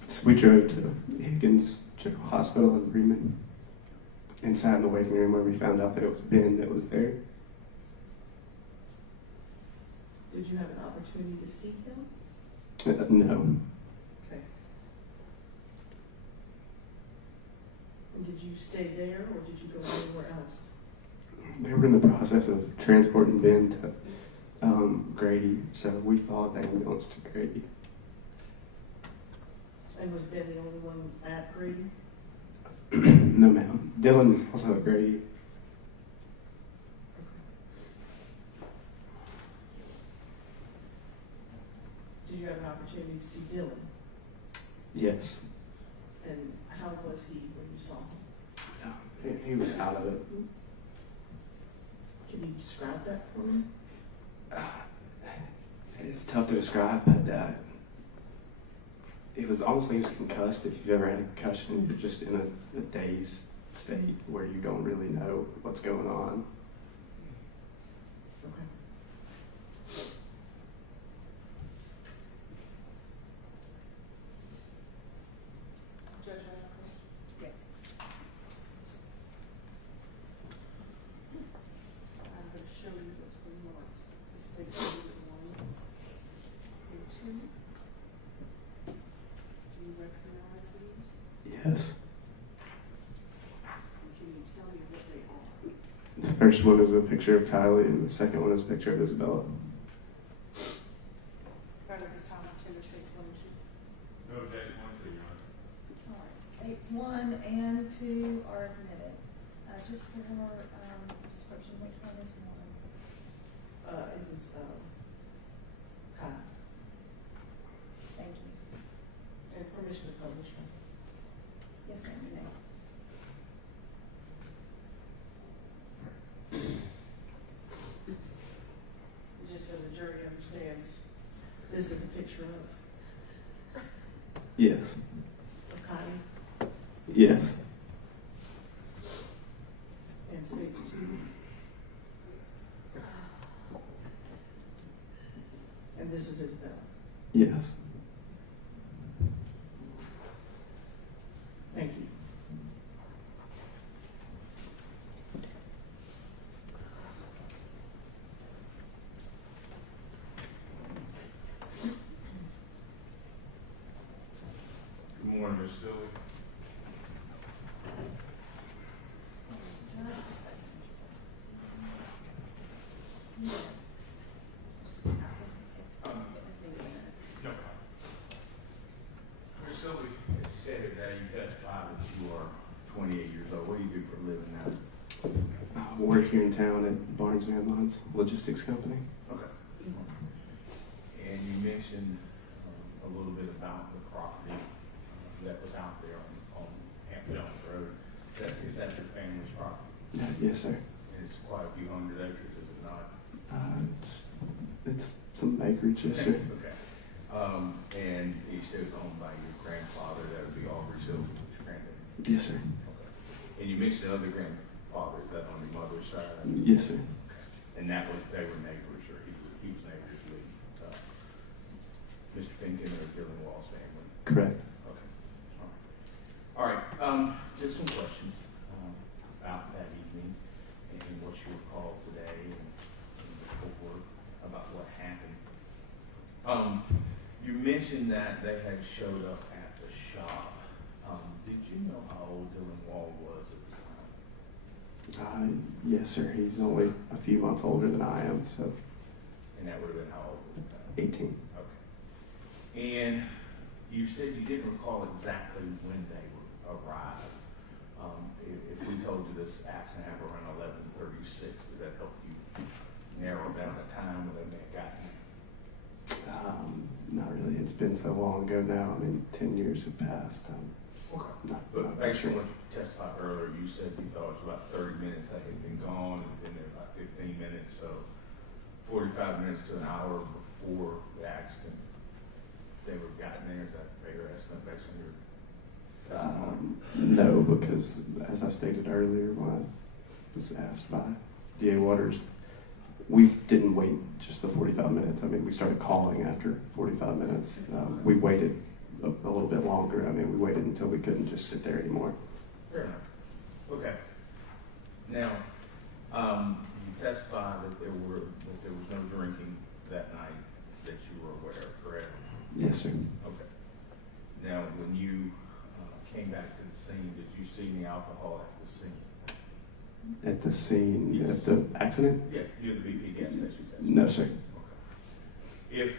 So we drove to Higgins General Hospital in Bremen and sat in the waiting room where we found out that it was Ben that was there. Did you have an opportunity to see him? No. Okay. And did you stay there, or did you go anywhere else? They were in the process of transporting Ben to Grady, so we followed the ambulance to Grady. And was Ben the only one at Grady? No, ma'am. Dylan was also at Grady. Did you have an opportunity to see Dylan? Yes. And how was he when you saw him? He was out of it. Can you describe that for me? It's tough to describe, but it was almost like he was concussed. If you've ever had a concussion, you're just in a dazed state where you don't really know what's going on. Okay. Judge, I have a question. Yes. I'm going to show you what's been marked. This is exhibit 1 and 2. Do you recognize these? Yes. And can you tell me what they are? The first one is a picture of Kylie, and the second one is a picture of Isabella. Right at this time, contender states 1 and 2. No objection, 1, 2, Your Honor. All right, states 1 and 2 are admitted. Just for description, which one is 1? It is, Kyle. Thank you. And permission to publish, right? Yes, ma'am, you may. Just so the jury understands, this is a picture of Yes. Kylie Yes. and states 2. And this is Isabella. Yes. Thank you. Good morning, Ms. Stilley. Just a second. No problem. Ms. Stilley, as you said today, you testified that you are 28 years old. What do you do for a living now? I work here in town at Barnes Van Lines Logistics Company. Okay. And you mentioned a little bit about the property that was out there on Hampton Jones Road. Is that your family's property? Yes, sir. And it's quite a few hundred acres, is it not? It's some acreage, yes, sir. Okay. And you said it was owned by your grandfather, that would be Aubrey Silver's granddad? Yes, sir. Okay. And you mentioned the other grandfather, is that on your mother's side? Yes, sir. And that was, they were neighbors, or he was neighbors with Mr. Finken or Dylan Wall's family? Correct. Okay. All right. Just some questions about that evening and what you recall today and before about what happened. You mentioned that they had showed up at the shop. Did you know how old Dylan Wall was at the time? Yes, sir. He's only a few months older than I am, so. And that would have been how old at the time? 18. Okay. And you said you didn't recall exactly when they arrived. If we told you this accident happened around 11:36, does that help you narrow down the time when they may have gotten there? Not really. It's been so long ago now. I mean, 10 years have passed. Okay. Not Based sure. on what you testified earlier, you said you thought it was about 30 minutes they had been gone, and then there about 15 minutes, so 45 minutes to an hour before the accident they would have gotten there. Is that a fair estimate based on your testimony? No, because as I stated earlier when I was asked by DA Waters, we didn't wait just the 45 minutes. I mean, we started calling after 45 minutes. We waited a little bit longer. I mean, we waited until we couldn't just sit there anymore. Fair enough. Okay. Now, you testified that there was no drinking that night that you were aware of, correct? Yes, sir. Okay. Now, when you came back to the scene, did you see any alcohol at the scene? At the scene, at the accident? Yeah, near the BP gas station. No, sir. Okay. If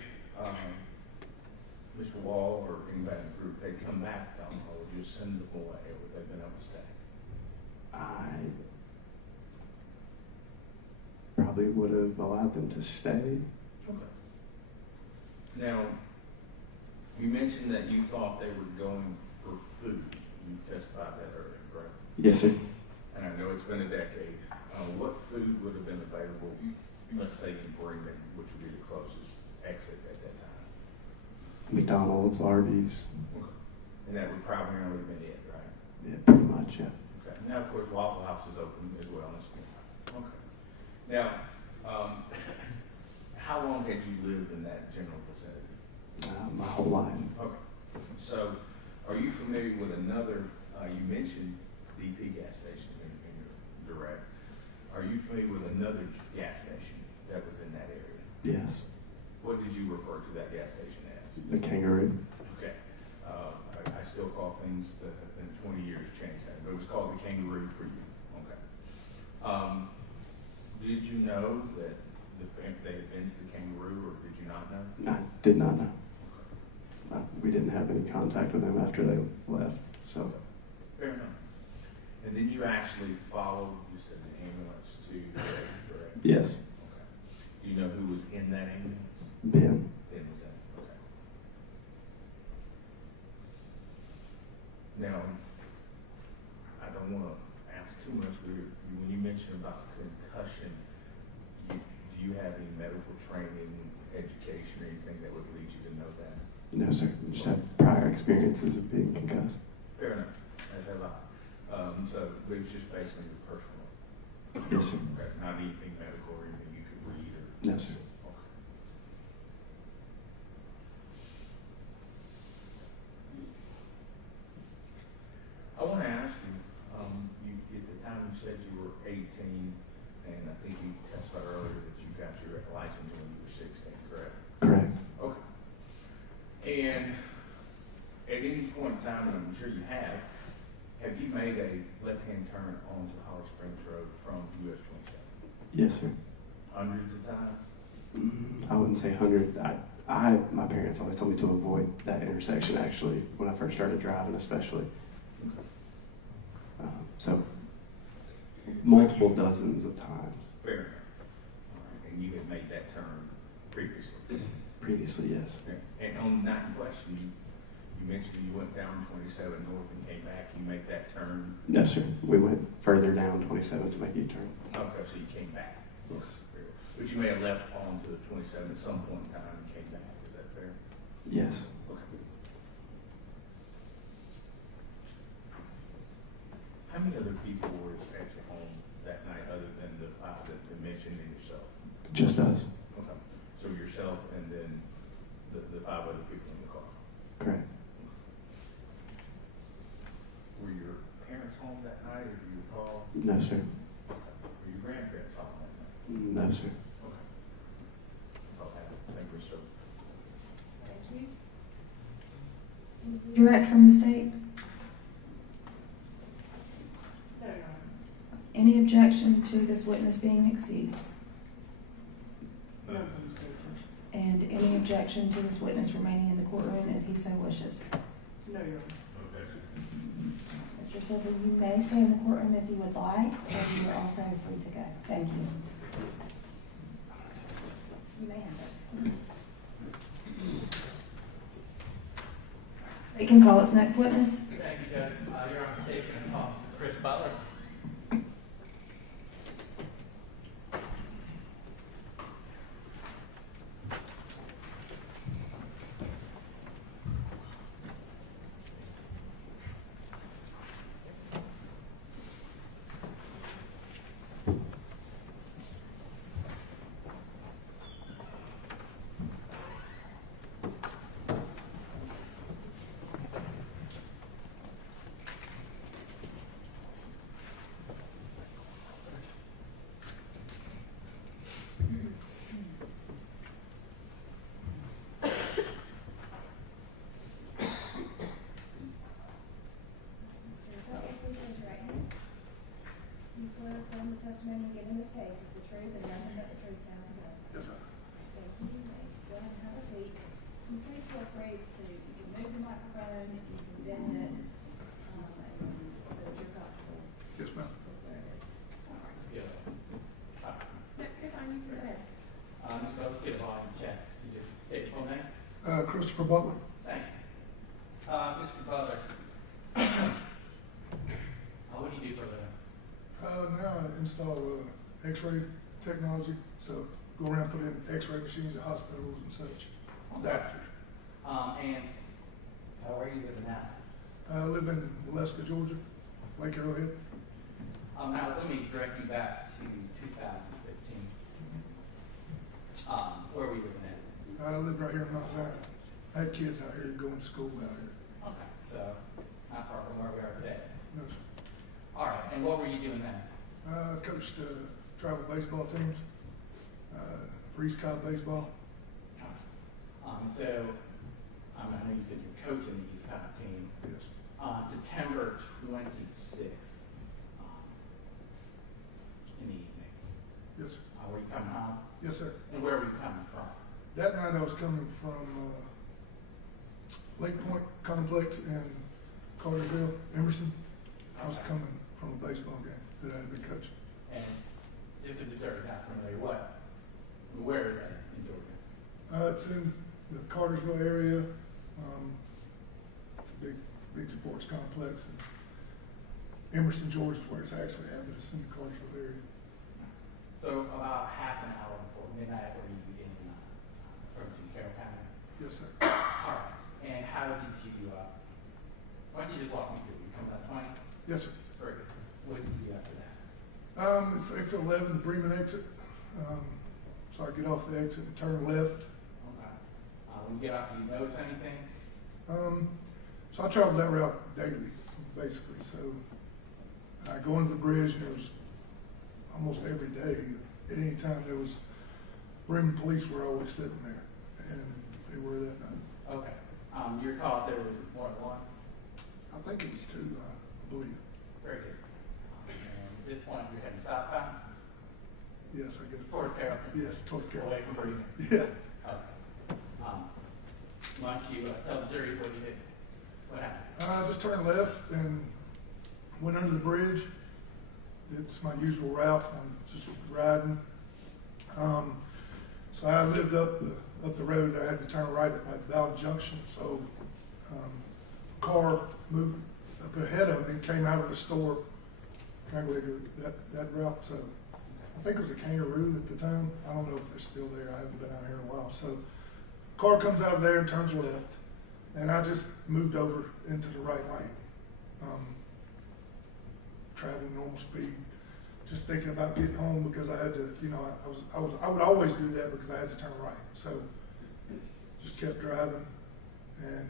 Mr. Wall or anybody in the group had come back with alcohol, would you send them away, or would they have been able to stay? I probably would have allowed them to stay. Okay. Now, you mentioned that you thought they were going for food. You testified that earlier, correct? Yes, sir. And I know it's been a decade. What food would have been available, let's say in Bremen, which would be the closest exit at that time? McDonald's, Arby's. Okay. And that would probably only been it, right? Yeah, pretty much, yeah. Okay. Now, of course, Waffle House is open as well. Okay. Now, how long had you lived in that general vicinity? My whole life. Okay. So, are you familiar with another, you mentioned BP gas station in your direct. Are you familiar with another gas station that was in that area? Yes. What did you refer to that gas station as? The Kangaroo. Okay. I still call things that have been 20 years changed that, but it was called the Kangaroo for you. Okay. Did you know that they had been to the Kangaroo, or did you not know? I did not know. Okay. We didn't have any contact with them after they left, so. Fair enough. And then you actually followed, you said, the ambulance to the grave, correct? Yes. Okay. Do you know who was in that ambulance? Ben. Ben was in it. Okay. Now, I don't want to ask too much, but when you mentioned about concussion, do you have any medical training, education, or anything that would lead you to know that? No, sir. Just have prior experiences of being concussed. Fair enough. As have I. So it was just based on your personal. Yes, sir. Okay. Not anything medical or anything you could read or. No, sir. Okay. I want to ask you, at the time you said you were 18, and I think you testified earlier that you got your license when you were 16, correct? Correct. Okay. And at any point in time, and I'm sure you have you made a left-hand turn onto Holly Springs Road from US 27? Yes, sir. Hundreds of times? I wouldn't say 100. My parents always told me to avoid that intersection, actually, when I first started driving, especially. Okay. So, multiple dozens of times. Fair enough. All right. And you had made that turn previously? Previously, yes. Okay. And on that question, you mentioned you went down 27 north and came back. You make that turn? No, sir. We went further down 27 to make a U-turn. Okay, so you came back. Yes. But you may have left onto the 27 at some point in time and came back. Is that fair? Yes. Okay. How many other people were at your home that night other than the five that were mentioned in yourself? Just us. Okay. So yourself and then the 5 other people in the car. Correct. Were your parents home that night, or do you recall? No, sir. Were your grandparents home that night? No, sir. Okay. That's all I have. Thank you, sir. Thank you. Direct from the state? No, Your Honor. Any objection to this witness being excused? No from the state, Judge. And any objection to this witness remaining in the courtroom if he so wishes? No, Your Honor. Mr. Silver, you may stay in the courtroom if you would like, or you are also free to go. Thank you. You may have it. State can call its next witness. Thank you, Judge. You're on the station and Officer Chris Butler. Do you swear to affirm the testimony you give in this case is the truth and nothing but the truth, so help you God? Yes, ma'am. Thank you. You may go ahead and have a seat. Can you please feel free to, you can move the microphone, you can bend it, and so that you're comfortable Yes, ma'am. with where it is. All right. Let's get a, No, you're fine, you can go ahead. let's get a volume check. You just state your full name. Christopher Butler. Thank you. Mr. Butler, what do you do for a living? Now I install X-ray technology, so go around put in X-ray machines at hospitals and such. Doctors. And where are you living now? I live in Waleska, Georgia, Lake Arrowhead. Now, let me direct you back to 2015. Where were you living at? I live right here in Mount Zion. I had kids out here going to school out here. Okay, so not far from where we are today. No, sir. All right, and what were you doing then? I coached travel baseball teams, Freeze Cobb baseball. So, I know you said you're coaching the East Cobb team. Yes. September 26th in the evening. Yes, sir. Were you coming home? Yes, sir. And where were you coming from? That night I was coming from Lake Point Complex in Carterville, Emerson. I was coming from a baseball game that I had been coaching. And just if the jury's not familiar, where is that in Georgia? It's in the Cartersville area. It's a big sports complex. And Emerson, Georgia is where it's actually at, but it's in the Cartersville area. So about half an hour before midnight, were you in Carroll County? Yes, sir. All right. And how did you, why don't you just walk me through? You coming up 20? Yes, sir. Very good. What did you do after that? It's exit 11, the Freeman exit. So I get off the exit and turn left. Okay. When you get off, do you notice anything? So I travel that route daily, basically. So I go into the bridge, and there was almost every day, at any time, there was Bremen police were always sitting there, and they were that night. Okay. You recall if there was more than one? I think it was 2, I believe. Very good. And at this point, you're heading southbound? Yes, I guess. Toward Carroll? Yes, toward Carroll. Away from Bremen? Yeah. Okay. Why don't you tell the jury what you did? What happened? I just turned left and went under the bridge. It's my usual route. I'm just riding. So I lived up the road. I had to turn right at like Bell Junction. So car moved up ahead of me, came out of the store, trying to go that route. So I think it was a Kangaroo at the time. I don't know if they're still there. I haven't been out here in a while. So car comes out of there and turns left, and I just moved over into the right lane, traveling normal speed, just thinking about getting home because I had to, you know, I would always do that because I had to turn right. So just kept driving and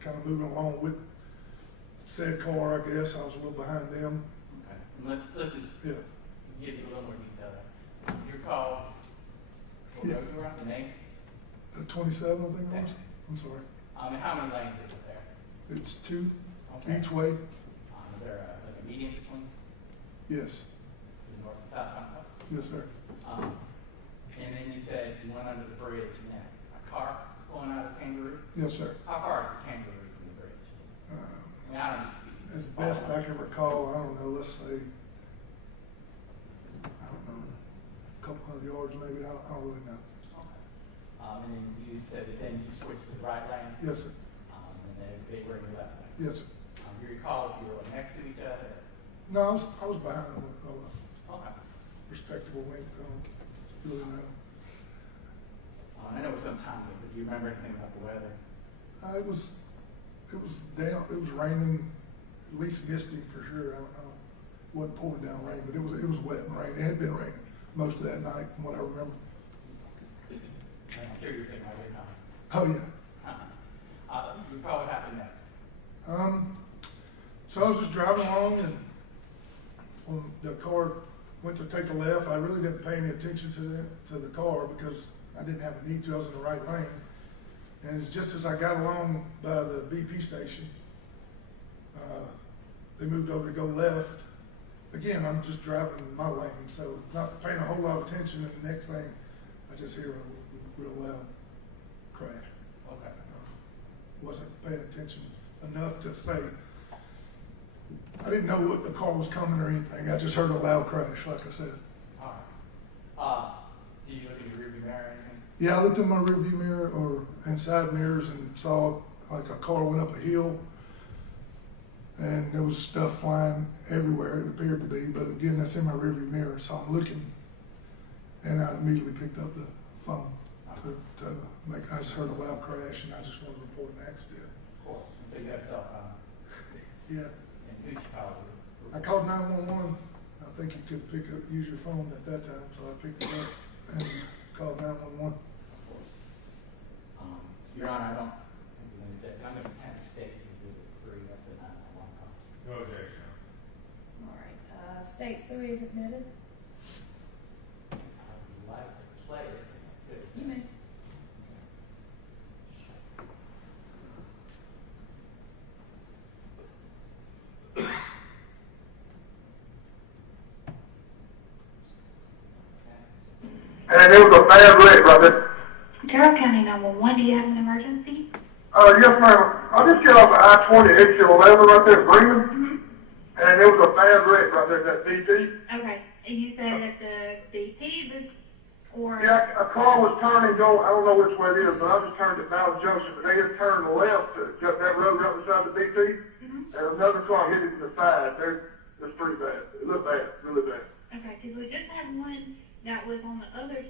kind of moving along with said car, I guess. I was a little behind them. Okay. And let's just Yeah. give you a little more detail there. Your call, what road you were on, the name? 27, I think it was. I'm sorry. And how many lanes is it there? It's 2 Okay. each way. Is there like a median between Yes. the north and south on top? Yes, sir. And then you said you went under the bridge and then a car pulling out of the Kangaroo? Yes, sir. How far is the Kangaroo from the bridge? I mean, I don't need to be. As best I can recall, I don't know, let's say, I don't know, a couple hundred yards maybe. I don't really know. Okay. And then you said that then you switched to the right lane? Yes, sir. And then they were in the left lane? Yes, sir. Do you recall if you were next to each other? No, I was behind them with a Okay. respectable length. I don't really know. I know it was some time ago, but do you remember anything about the weather? It was down. It was raining, at least misting for sure. It wasn't pouring down rain, but it was wet and raining. It had been raining most of that night, from what I remember. I'm sure you were thinking about your time. Oh yeah. You probably happened next. So I was just driving along, and when the car went to take a left, I really didn't pay any attention to the car because I didn't have a need to. I was in the right lane. And it's just as I got along by the BP station, they moved over to go left. Again, I'm just driving my lane, so not paying a whole lot of attention. And the next thing, I just hear a real loud crash. Okay. Wasn't paying attention enough to say. I didn't know what the car was coming or anything. I just heard a loud crash, like I said. All right. Do you look in your rearview mirror or anything? Yeah, I looked in my rearview mirror or inside mirrors and saw like a car went up a hill, and there was stuff flying everywhere. It appeared to be, but again, that's in my rearview mirror, so I'm looking, and I immediately picked up the phone to make. I just heard a loud crash, and I just wanted to report an accident. Cool. So you have a cell phone. Yeah. And who'd you call? I called 911. I think you could use your phone at that time, so I picked it up and called 911. Your Honor, I don't think we're going to object. I'm going to pretend states exhibit 3. That's the 911 call. No objection. All right. States 3 is admitted. I would like to play it. Good. You may. And it was a bad wreck right there. Carroll County 911, do you have an emergency? Yes, ma'am. I just get off of I-20 exit 11 right there, Brigham, and it was a bad wreck right there, that DT. Okay. And you said that the BP or? Yeah, a car was turning, going, I don't know which way it is, but I just turned at Ballard Junction, but they had turned left to cut that road right beside the DT, and another car hit it in the side. It was pretty bad. It looked bad, really bad. Okay, because we just had one that was on the other.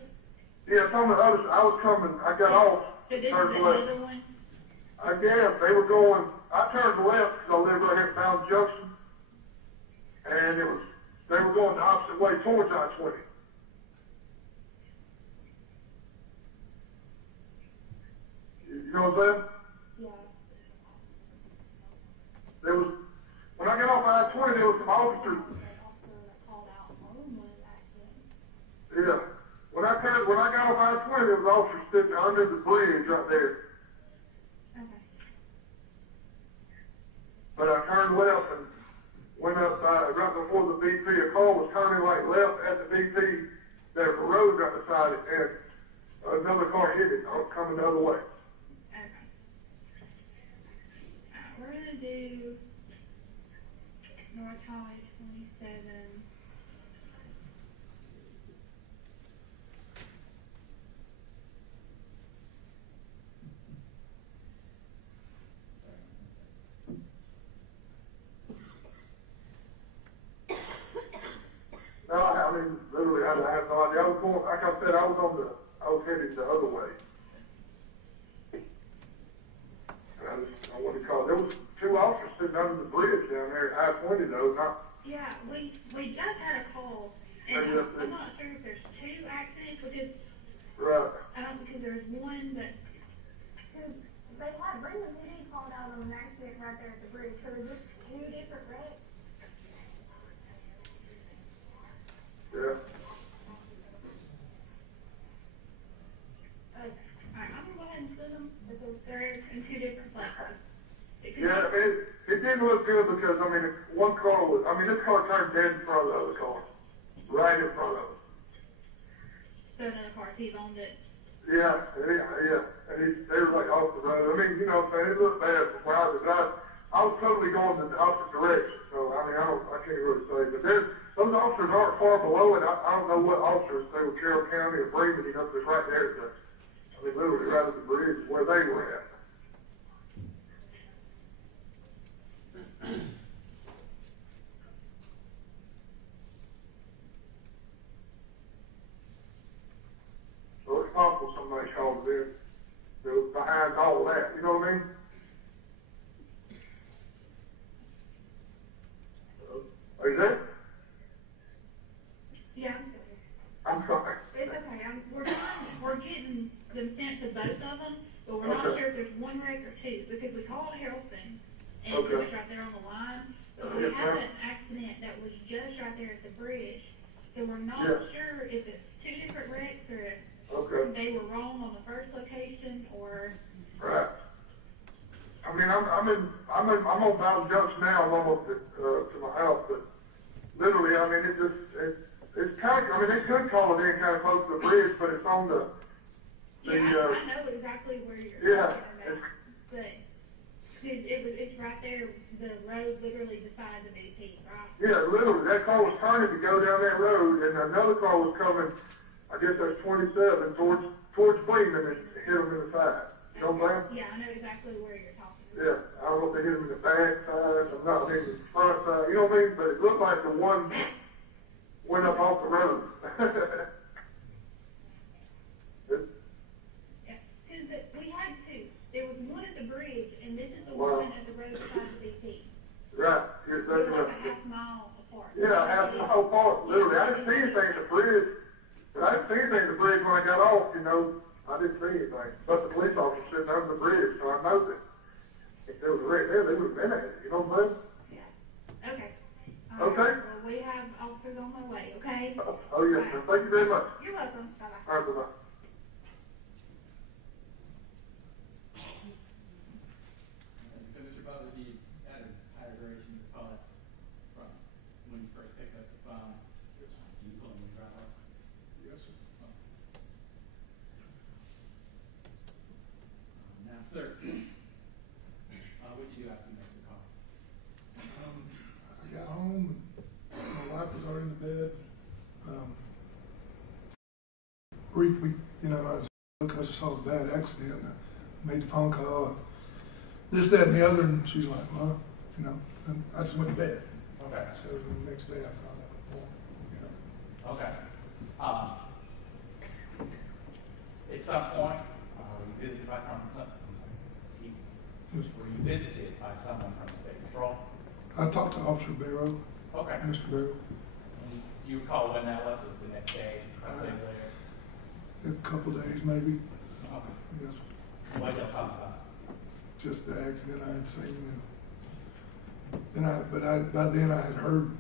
Yeah, it's on the other side. I was coming, I got off, So this is turned another left. one? I guess they were going, I turned left because I live right here at Ballard Junction, and they were going the opposite way towards I-20. You know what I'm saying? Yeah. When I got off I-20, there was some officers. Yeah. When I got off I-20, there was officers sitting under the bridge right there. Okay. But I turned left and went up right before the BP. A car was turning like left at the BP. There was a road right beside it, and another car hit it. I was coming the other way. Okay. We're going to do North Highway 27. No, I mean, literally, I have no idea. I was going, like I said, I was headed the other way. And I wanted to call. There was two officers sitting under the bridge down there at I-20, though, not Yeah, we just had a call, and I'm not sure if there's two accidents, because, because there's one that, because they had Brandon PD called out on an accident right there at the bridge, so is this two different wrecks? Yeah. Alright, I'm gonna go ahead and split them, because they're in two different places. Yeah, it didn't look good because, I mean, one car was, I mean, this car turned dead in front of the other car. Right in front of us. So another car T-boned it. Yeah. And they were like off the road. I mean, you know what I'm saying? It looked bad from where I was. I was totally going in the opposite direction. So, I mean, I can't really say. But those officers aren't far below it. I don't know what officers, they were Carroll County or Bremen, you know, just right there. I mean, literally right at the bridge where they were at. So it's possible somebody called it in. It was behind all that, you know what I mean? Are you there? Yeah. I'm sorry. It's okay. We're getting them sent to both of them, but we're not sure if there's one wreck or two, because we called Harrelson, and it was right there on the line. But we have an accident that was just right there at the bridge, so we're not sure if it's two different wrecks or if they were wrong on the first location or. Right. I mean, I'm on Mountain Junction now. I'm almost to my house, but literally, I mean, it's kind of. I mean, they could call it in kind of close to the bridge, but it's on the. I know exactly where you're talking about, but it's right there. The road literally beside the BP, right? Yeah, literally. That car was turning to go down that road, and another car was coming. I guess that's 27 towards Freeman and hit him in the side. You know what I'm saying? Yeah, I know exactly where you're talking about. Yeah, I don't know if they hit him in the back side, I'm not in the front side, you know what I mean? But it looked like the one went up off the road. Yeah, because we had two. There was one at the bridge, and this is the one at the road beside the BP. Right. Yes, that's like right. a half mile apart. Yeah, half a mile apart, literally. I didn't see anything at the bridge, but I didn't see anything at the bridge when I got off, you know. I didn't see anything. But the police officer sitting under the bridge, so I know that if there was a wreck there, they would have been at it, you know what I'm saying? Yeah. Okay. Okay. Well, we have officers on their way, okay? Oh, yes, sir. Thank you very much. You're welcome. Bye-bye. All right, bye-bye. So, Mr. Butler, you had a higher duration of thoughts from when you first picked up the phone. Do you pull in the driver? Yes, sir. Now, sir, what'd you do after you made the call? I got home, and my wife was already in the bed. Briefly, you know, I was because I saw a bad accident. I made the phone call, this, that, and the other, and she's like, well, you know, and I just went to bed. Okay. So the next day I found out more, you know. Okay. At some point, were you visited by Were you visited by someone from the State Patrol? I talked to Officer Barrow. Okay. Mr. Barrow. And you recall when that was? Was it the next day? Later? A couple days, maybe. Okay. Yes. What did y'all talk about? Just the accident I had seen, and by then I had heard,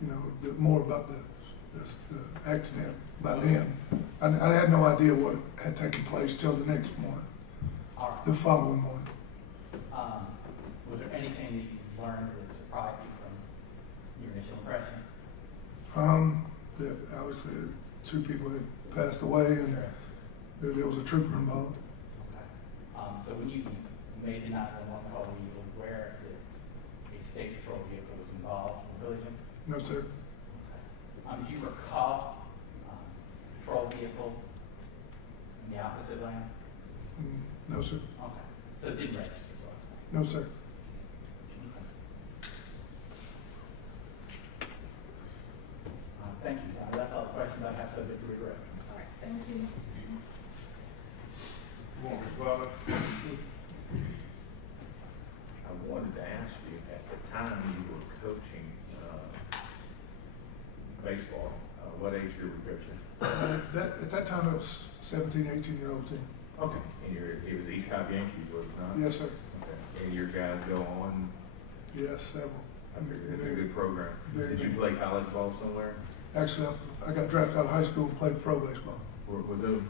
you know, a bit more about the accident. By then, I had no idea what had taken place till the next morning. All right. The following morning. Was there anything that you learned that surprised you from your initial impression? That obviously two people had passed away, and that there was a trooper involved. Okay. So when you made the 911 call, were you aware that a State Patrol vehicle was involved in the collision? No, sir. Okay. Do you recall patrol vehicle in the opposite lane? No, sir. Okay. So it didn't register, is what I'm saying? No, sir. Thank you, John. That's all the questions I have subject to regret. All right, thank you. I wanted to ask you, at the time you were coaching baseball. What age you were coaching? At that time, it was 17, 18-year-old team. Okay. And it was East Cobb Yankees, was it not? Yes, sir. Okay. And your guys go on? Yes, several. I figured it's a good program. Did you play college ball somewhere? Actually, I got drafted out of high school and played pro baseball. With who?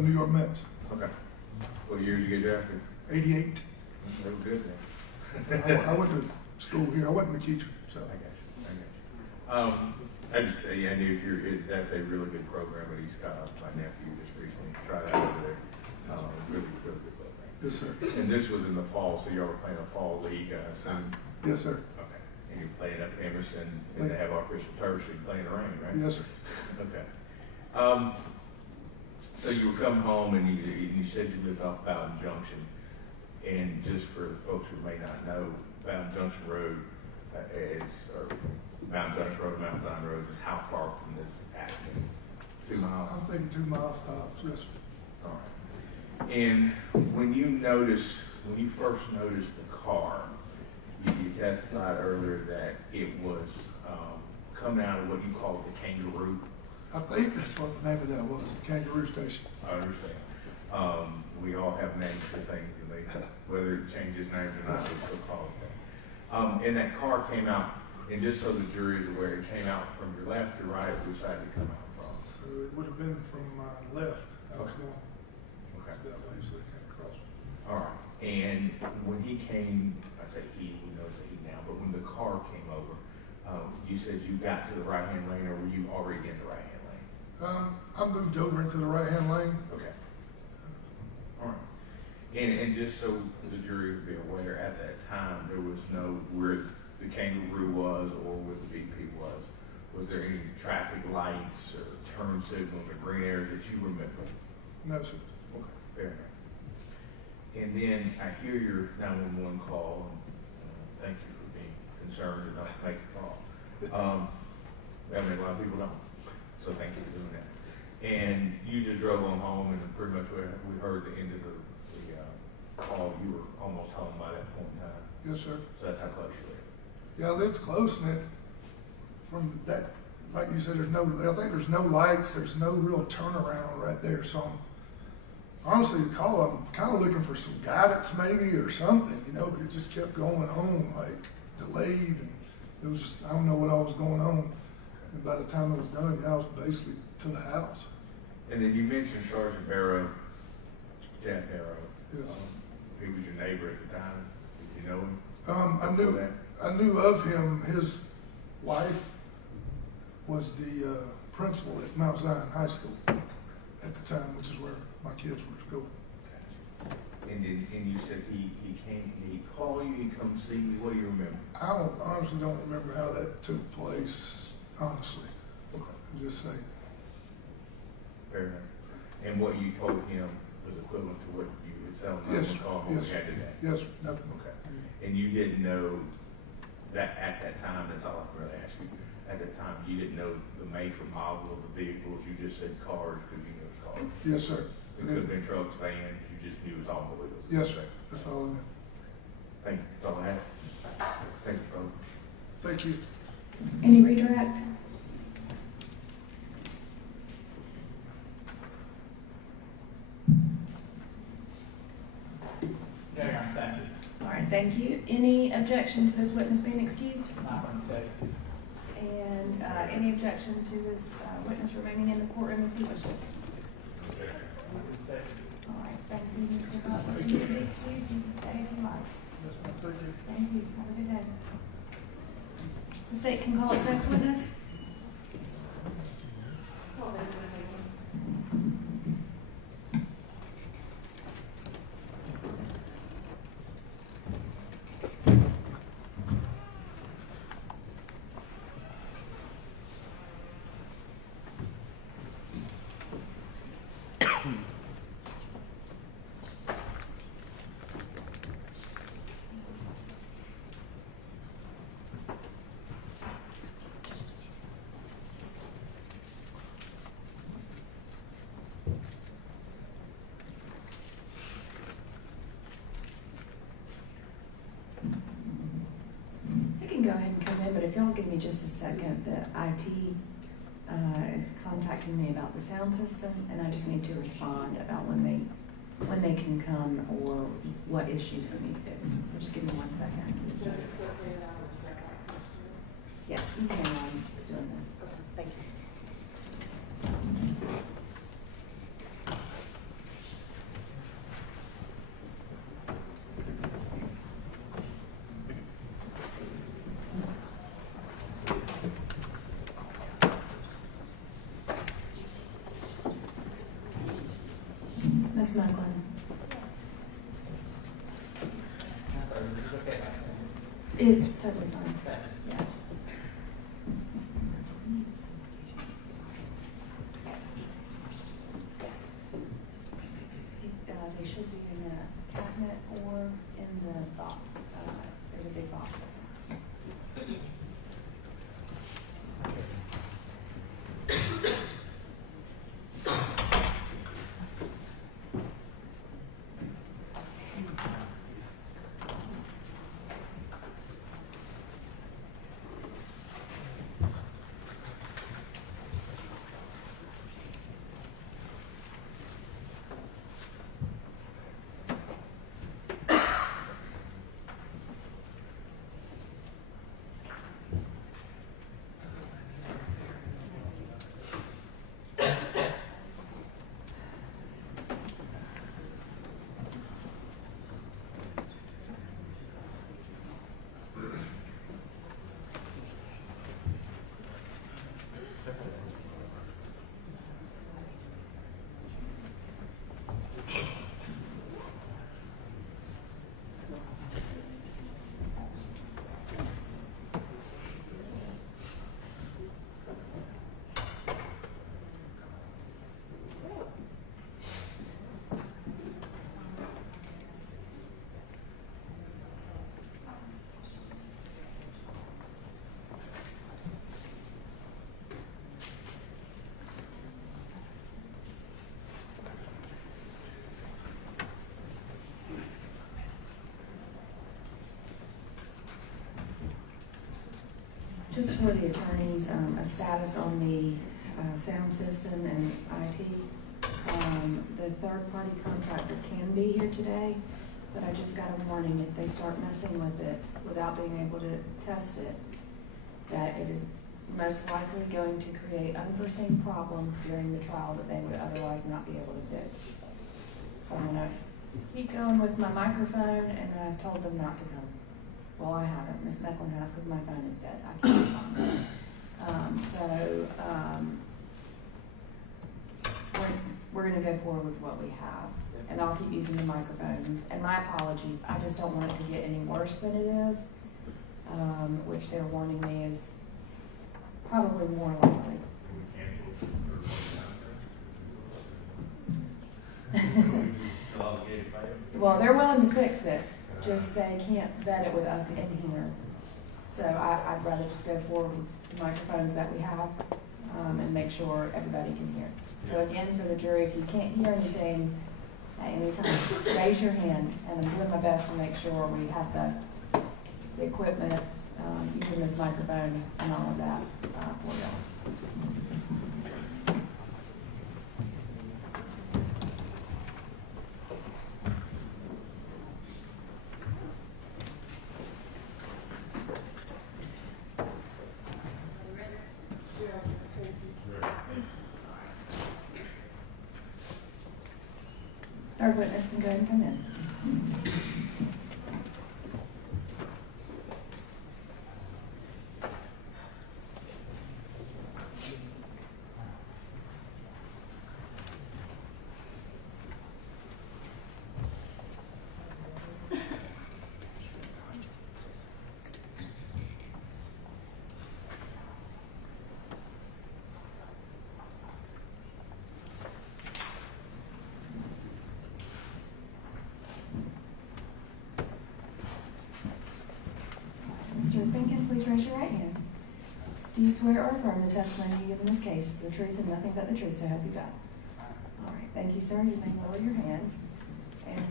New York Mets. Okay. What year did you get drafted? 88. They were good then. I went to school here. I went to McKeecher. So. I got you. I knew that's a really good program at East Cobb. My nephew just recently tried out over there. Really good program. Yes, sir. And this was in the fall, so y'all were playing a fall league, I assume? Yes, sir. Okay. And you're playing up in Emerson, and they have artificial turf, so you play in the rain, right? Yes, sir. Okay. So you would come home, and you said you lived off Bowden Junction. And just for folks who may not know, Bowden Junction Road or Bowden Junction Road, Mount Zion Road is how far from this accident? 2 miles? I'm thinking 2 miles tops, yes, sir. All right. And when you first noticed the car, you testified earlier that it was coming out of what you called the kangaroo. I think that's what the name of that was, the kangaroo station. I understand. We all have names for things, and whether it changes names or not, we still call it that. And that car came out, and just so the jury is aware, it came out from your left or right, which side did it come out from? So it would have been from my left. I was going that way, so they came across. All right. And when he came, I say he, we know it's a he now, but when the car came over, you said you got to the right-hand lane, or were you already in the right-hand lane? I moved over into the right-hand lane. Okay. All right. And just so the jury would be aware, at that time, there was no where the kangaroo was or where the BP was. Was there any traffic lights or turn signals or green areas that you remember? No, sir. Okay, fair enough. And then I hear your 911 call, and thank you for being concerned enough to make a call. I mean, a lot of people don't, so thank you for doing that. And you just drove on home, and pretty much we heard the end of the call. You were almost home by that point in time. Yes, sir. So that's how close you live. Yeah, I lived close, and from that, like you said, I think there's no lights, there's no real turnaround right there. So honestly, the call, I'm kind of looking for some guidance maybe or something, but it just kept going on, like delayed, and it was just, I don't know what all was going on. And by the time it was done, I was basically to the house. And then you mentioned Sergeant Barrow, Jack Barrow. Yes. He was your neighbor at the time. Did you know him? I knew of him. His wife was the principal at Mount Zion High School at the time, which is where my kids were at school. And you said he came, he called you, he come see me. What do you remember? I honestly don't remember how that took place, honestly. Okay. I'm just saying. Fair enough. And what you told him was equivalent to what you would tell him Yes, when call home yes, had today? yes, nothing. Okay. And you didn't know that at that time, that's all I can really ask you. At that time, you didn't know the make or model of the vehicles. You just said cars because you knew it was cars. Yes, sir. It could have been trucks, vans. You just knew it was automobiles. Yes, sir. That's all I know. Thank you. That's all I have. Thank you, brother. Thank you. Any redirect? Yeah, thank you. All right, thank you. Any objection to this witness being excused? Not going to say. And any objection to this witness remaining in the courtroom if he wishes? All right, thank you, Mr. Butler. If you need to, you can stay if you like. Yes, ma'am. Thank you. Thank you. Have a good day. The state can call its next witness. Go ahead and come in, but if y'all give me just a second, the IT is contacting me about the sound system, and I just need to respond about when they can come or what issues we need fixed. So just give me 1 second. Yeah, you can doing this. Thank you. Miss Macklin. It's totally fine. Yeah. They should be in the cabinet or in the box. There's a big box. Just for the attorneys, a status on the sound system and IT. The third-party contractor can be here today, but I just got a warning if they start messing with it without being able to test it, that it is most likely going to create unforeseen problems during the trial that they would otherwise not be able to fix. So I'm gonna keep going with my microphone, and I've told them not to come. Well, I haven't. Miss Mecklin has, because my phone is dead. I can't respond. We're going to go forward with what we have, and I'll keep using the microphones. And my apologies. I just don't want it to get any worse than it is, which they're warning me is probably more likely. Well, they're willing to fix it. Just they can't vet it with us in here. So I'd rather just go forward with the microphones that we have and make sure everybody can hear. So again, for the jury, if you can't hear anything at any time, raise your hand, and I'm doing my best to make sure we have the equipment, using this microphone and all of that for y'all. Third witness can go ahead and come in. Please raise your right hand. Do you swear or affirm the testimony you give in this case is the truth and nothing but the truth, so help you God? All right, thank you, sir. You may lower your hand. And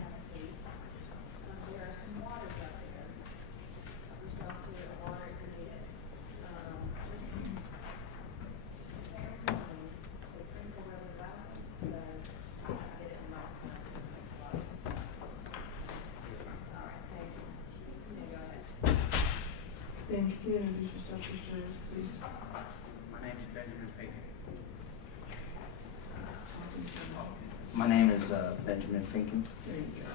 there are some waters out there. Help yourself to water if you need it. And can you introduce yourself to the jurors, please? My name is Benjamin Finken. My name is Benjamin Finken. There you go.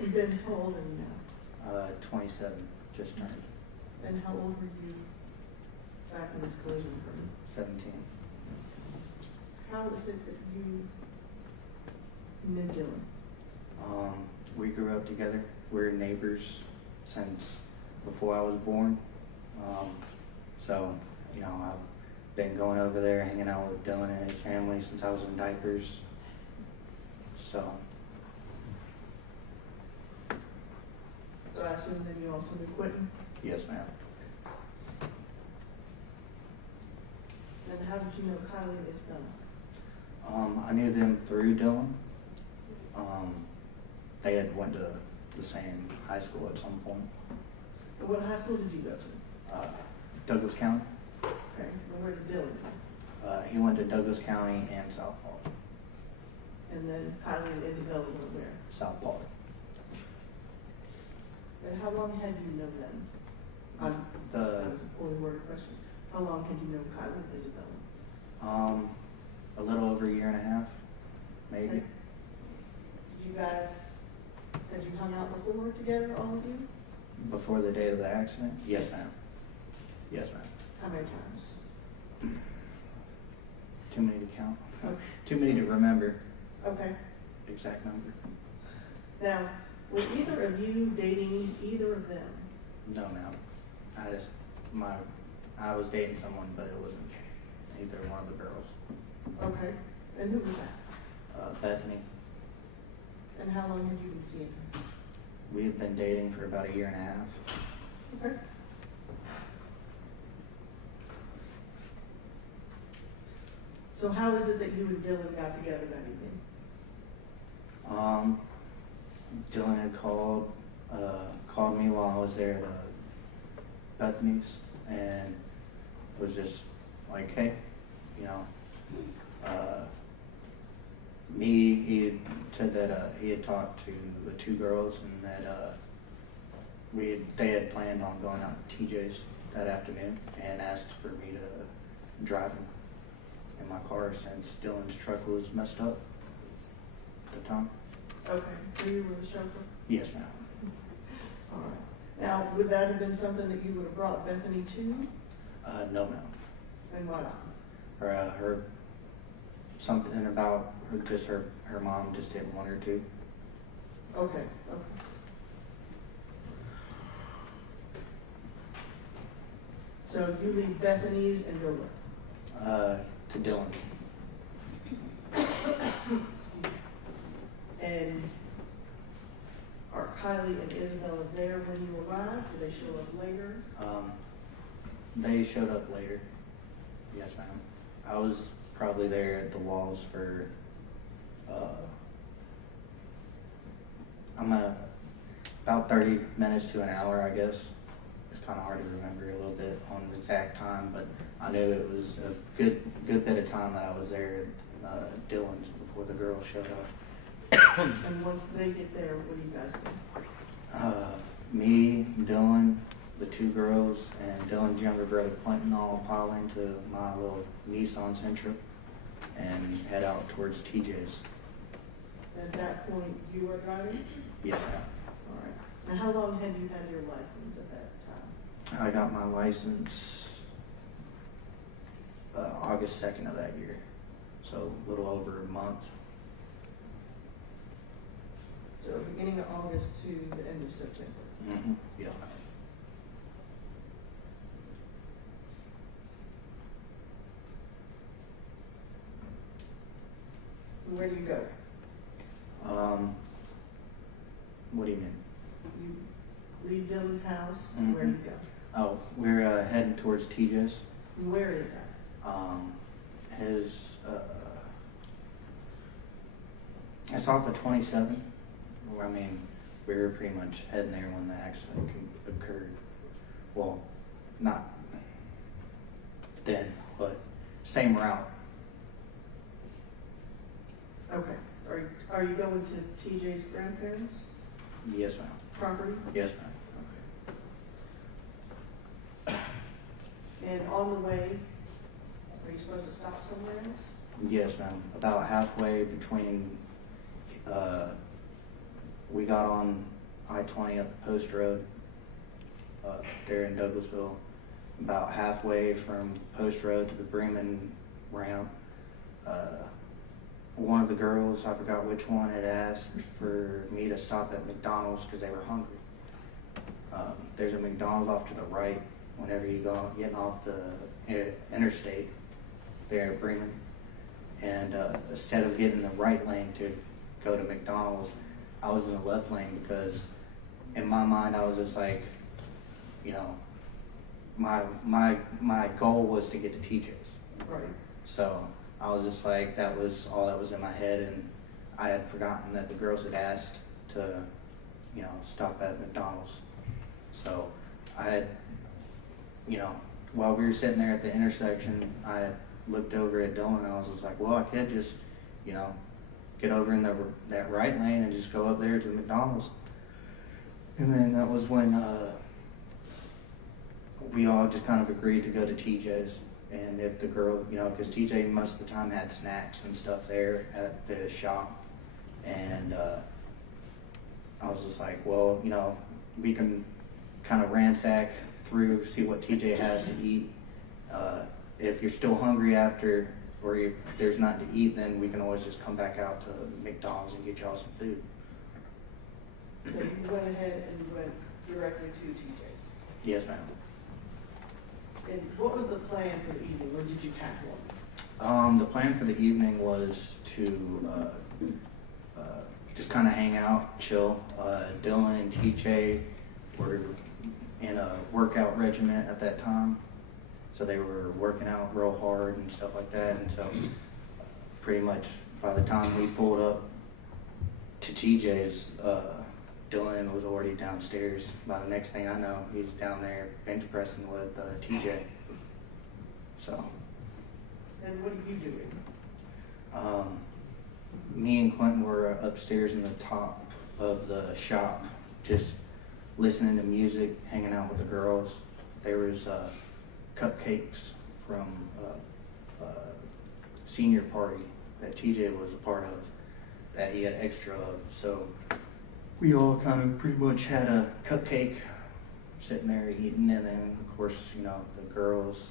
You've been how old are you now? 27, just turned. And how old were you back in this collision occurred? 17. How is it that you knew Dylan? We grew up together. We're neighbors since before I was born. So, you know, I've been going over there, hanging out with Dylan and his family since I was in diapers. So I assume that you also knew Quentin? yes, ma'am. And how did you know Kylie and Isabella? I knew them through Dylan. They had went to the same high school at some point. And what high school did you go to? Douglas County. Okay, and where did Dylan go? He went to Douglas County and South Park. And then Kylie and Isabella went where? South Park. And how long had you known them? That was a poorly worded question. How long had you known Kylie and Isabella? A little over a year and a half, maybe. Okay. Had you hung out before together, all of you? Before the date of the accident? Yes, ma'am. Yes, ma'am. How many times? Too many to count. Okay. Too many to remember. Okay. Exact number. Now, were either of you dating either of them? No, ma'am. I was dating someone, but it wasn't either one of the girls. Okay. And who was that? Bethany. And how long had you been seeing her? We had been dating for about a year and a half. Okay. So how is it that you and Dylan got together that evening? Dylan had called me while I was there at Bethany's, and was just like, hey, you know, he had said that he had talked to the two girls and that they had planned on going out to TJ's that afternoon and asked for me to drive him in my car since Dylan's truck was messed up at the time. Okay, so you were the chauffeur? Yes, ma'am. All right. Now, would that have been something that you would have brought Bethany to? No, ma'am. And why not? Her something about her mom just didn't want her to. Okay, okay. So you leave Bethany's and go where? To Dylan. And are Kylie and Isabella there when you arrived? Do they show up later? They showed up later. Yes, ma'am. I was probably there at the walls for about 30 minutes to an hour, I guess. It's kind of hard to remember a little bit on the exact time, but I knew it was a good bit of time that I was there at Dylan's before the girls showed up. And once they get there, what do you guys do? Me, Dylan, the two girls, and Dylan's younger brother Quentin all pile into my little Nissan Sentra and head out towards TJ's. At that point, you are driving? Yes, ma'am. All right. Now, how long had you had your license at that time? I got my license August 2nd of that year, so a little over a month. So beginning of August to the end of September? Mm-hmm. Yeah. Where do you go? What do you mean? You leave Dylan's house, Mm-hmm. Where do you go? Oh, we're heading towards TJ's. Where is that? It's off of 27. I mean, we were pretty much heading there when the accident occurred. Well, not then, but same route. Okay. Are you going to TJ's grandparents' Yes, ma'am. property? Yes, ma'am. And on the way, are you supposed to stop somewhere else? Yes, ma'am. About halfway between, we got on I-20 up Post Road, there in Douglasville. About halfway from Post Road to the Bremen ramp, one of the girls, I forgot which one, had asked for me to stop at McDonald's because they were hungry. There's a McDonald's off to the right whenever you go getting off the interstate there at Bremen. And instead of getting the right lane to go to McDonald's, I was in the left lane because in my mind I was just like, you know, my goal was to get to TJ's. Right. So I was just like, that was all that was in my head, and I had forgotten that the girls had asked to, you know, stop at McDonald's. So I had, you know, while we were sitting there at the intersection, I had looked over at Dylan, and I was just like, well, I could just, you know, get over in that right lane and just go up there to the McDonald's. And then that was when we all just kind of agreed to go to TJ's. And if the girl, you know, because TJ most of the time had snacks and stuff there at the shop. And I was just like, well, you know, we can kind of ransack through, see what TJ has to eat. If you're still hungry after, or if there's nothing to eat, then we can always just come back out to McDonald's and get y'all some food. So you went ahead and you went directly to TJ's? Yes, ma'am. And what was the plan for the evening, or did you have one? The plan for the evening was to just kind of hang out, chill. Dylan and TJ were in a workout regimen at that time, so they were working out real hard and stuff like that. And so pretty much by the time we pulled up to TJ's, Dylan was already downstairs. By the next thing I know, he's down there bench pressing with TJ. So. And what are you doing? Me and Quentin were upstairs in the top of the shop, just listening to music, hanging out with the girls. There was cupcakes from a senior party that TJ was a part of that he had extra of. So we all kind of pretty much had a cupcake sitting there eating, and then of course, you know, the girls,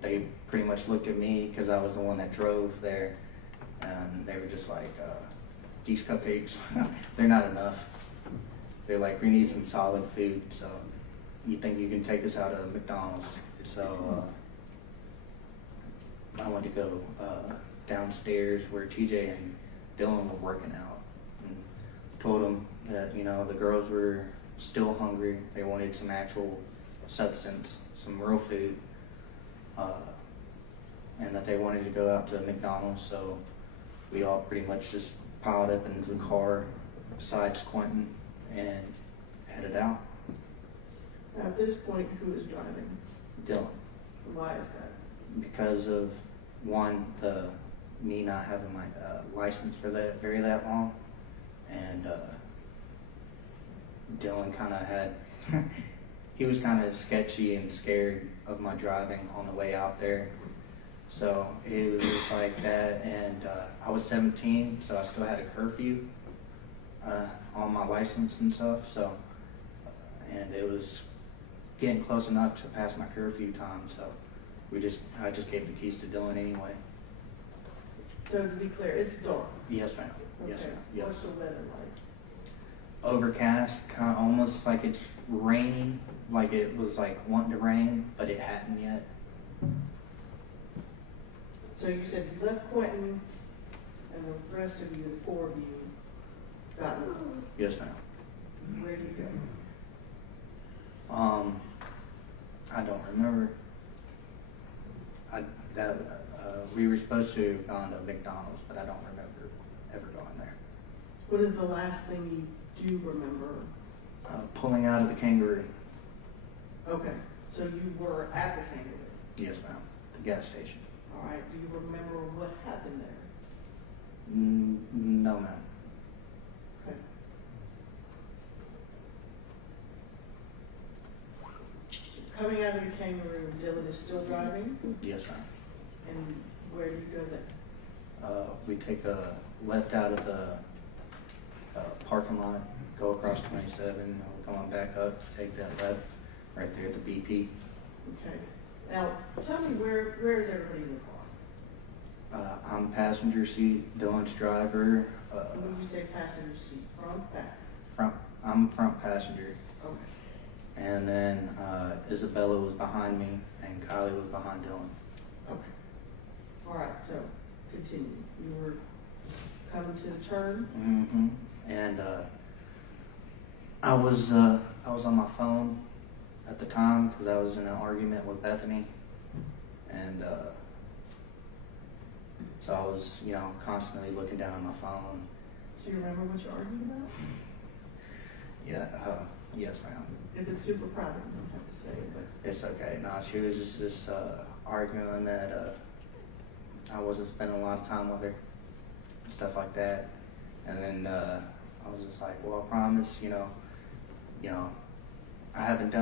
they pretty much looked at me because I was the one that drove there, and they were just like, these cupcakes, they're not enough. They're like, we need some solid food, so you think you can take us out of McDonald's? So I went to go downstairs where TJ and Dylan were working out, and told them that, you know, the girls were still hungry. They wanted some actual substance, some real food, and that they wanted to go out to McDonald's. So we all pretty much just piled up into the car besides Quentin and headed out. Now, at this point, who is driving? Dylan. Why is that? Because of, one, me not having my license for that long, and Dylan kind of had, he was kind of sketchy and scared of my driving on the way out there. So it was just like that, and I was 17, so I still had a curfew on my license and stuff. So, and it was getting close enough to pass my curfew time. So I just gave the keys to Dylan anyway. So to be clear, it's dark. Yes, ma'am. Okay. Yes, ma'am. Yes. What's the weather like? Overcast, kind of almost like it's raining, like it was like wanting to rain, but it hadn't yet. So you said you left Quentin, and the rest of you, the four of you, got moved. Yes, ma'am. Where did you go? I don't remember. We were supposed to have gone to McDonald's, but I don't remember ever going there. What is the last thing you do remember? Pulling out of the Kangaroo. Okay, so you were at the Kangaroo. Yes, ma'am. The gas station. All right, do you remember what happened there? No, ma'am. Okay. Coming out of the kangaroo, Dylan is still driving? Yes, ma'am. And where do you go then? We take a left out of the parking lot, go across 27, and we're going back up, take that left right there at the BP. Okay. Now, tell me where is everybody in the car? I'm passenger seat, Dylan's driver. When you say passenger seat, front, back? I'm front passenger. Okay. And then Isabella was behind me, and Kylie was behind Dylan. Okay. All right, so continue. You were coming to the turn? Mm-hmm. And I was on my phone at the time because I was in an argument with Bethany, and so I was, constantly looking down at my phone. Do you remember what you're arguing about? Yeah. Yes, ma'am. If it's super private, you don't have to say it, but It's okay. No, she was just arguing that I wasn't spending a lot of time with her, and stuff like that. And then I was just like, well, I promise, I haven't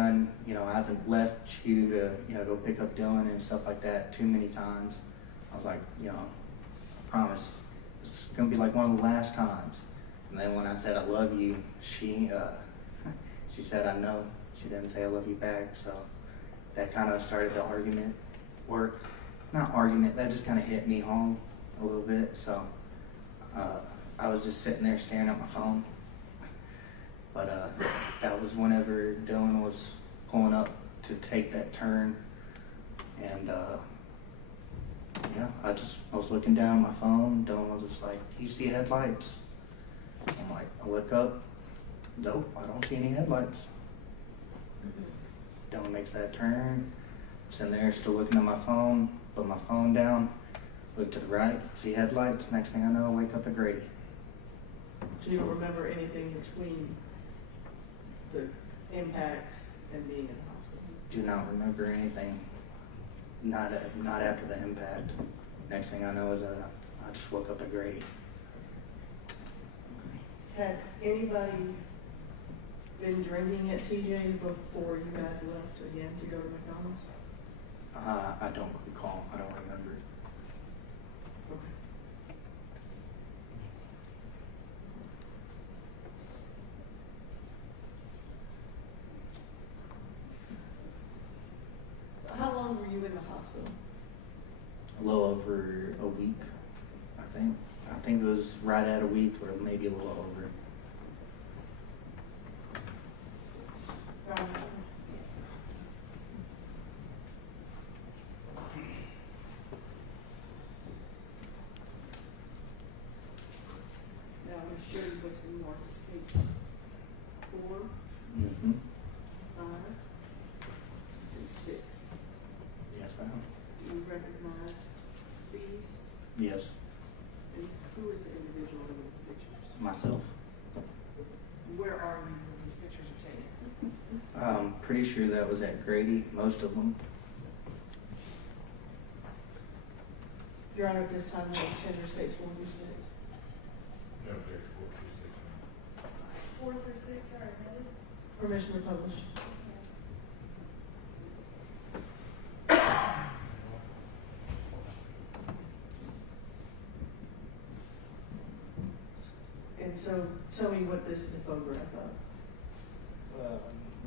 left you to, go pick up Dylan and stuff like that too many times. I was like, I promise it's gonna be like one of the last times. And then when I said I love you, she said I know. She didn't say I love you back, so that kind of started the argument. Or not argument, that just kind of hit me home a little bit. So I was just sitting there staring at my phone. But that was whenever Dylan was pulling up to take that turn, and I was looking down at my phone. Dylan was just like, "You see headlights?" I'm like, I look up. Nope, I don't see any headlights. Dylan makes that turn. Sitting there, still looking at my phone. Put my phone down. Look to the right. See headlights. Next thing I know, I wake up at Grady. so you don't remember anything between the impact and being in the hospital? Do not remember anything. Not after the impact. Next thing I know is I just woke up at Grady. Had anybody been drinking at TJ before you guys left again to go to McDonald's? I don't recall. I don't remember. Okay. How long were you in the hospital? A little over a week, I think. I think it was right at a week, or maybe a little over. Now, I'm sure you what's in North States 4, Mm-hmm. 5, and 6. Yes, ma'am. Do you recognize these? Yes, And who is the individual in these pictures? myself. Where are you when these pictures are taken? I'm pretty sure that was at Grady, most of them. Your Honor, at this time, we have tender states 4 through 6. No, there's 4 through 6. 4 through 6 are admitted. Permission to publish. And so, tell me what this is a photograph of.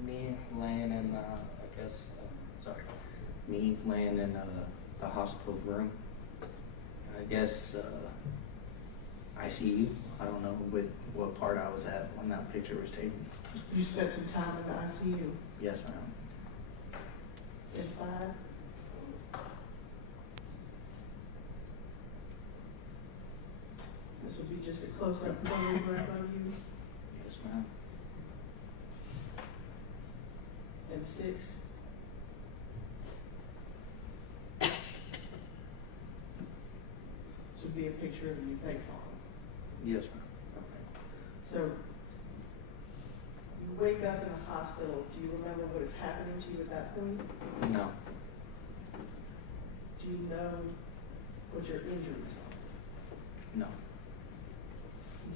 Me laying in, me laying in the hospital room. I guess ICU. I don't know what part I was at when that picture was taken. You spent some time in the ICU. Yes, ma'am. In 5. This will be just a close-up photograph of you. Yes, ma'am. And 6. This would be a picture of you face on. Yes, ma'am. Okay. So, you wake up in the hospital. Do you remember what is happening to you at that point? No. Do you know what your injuries are? No.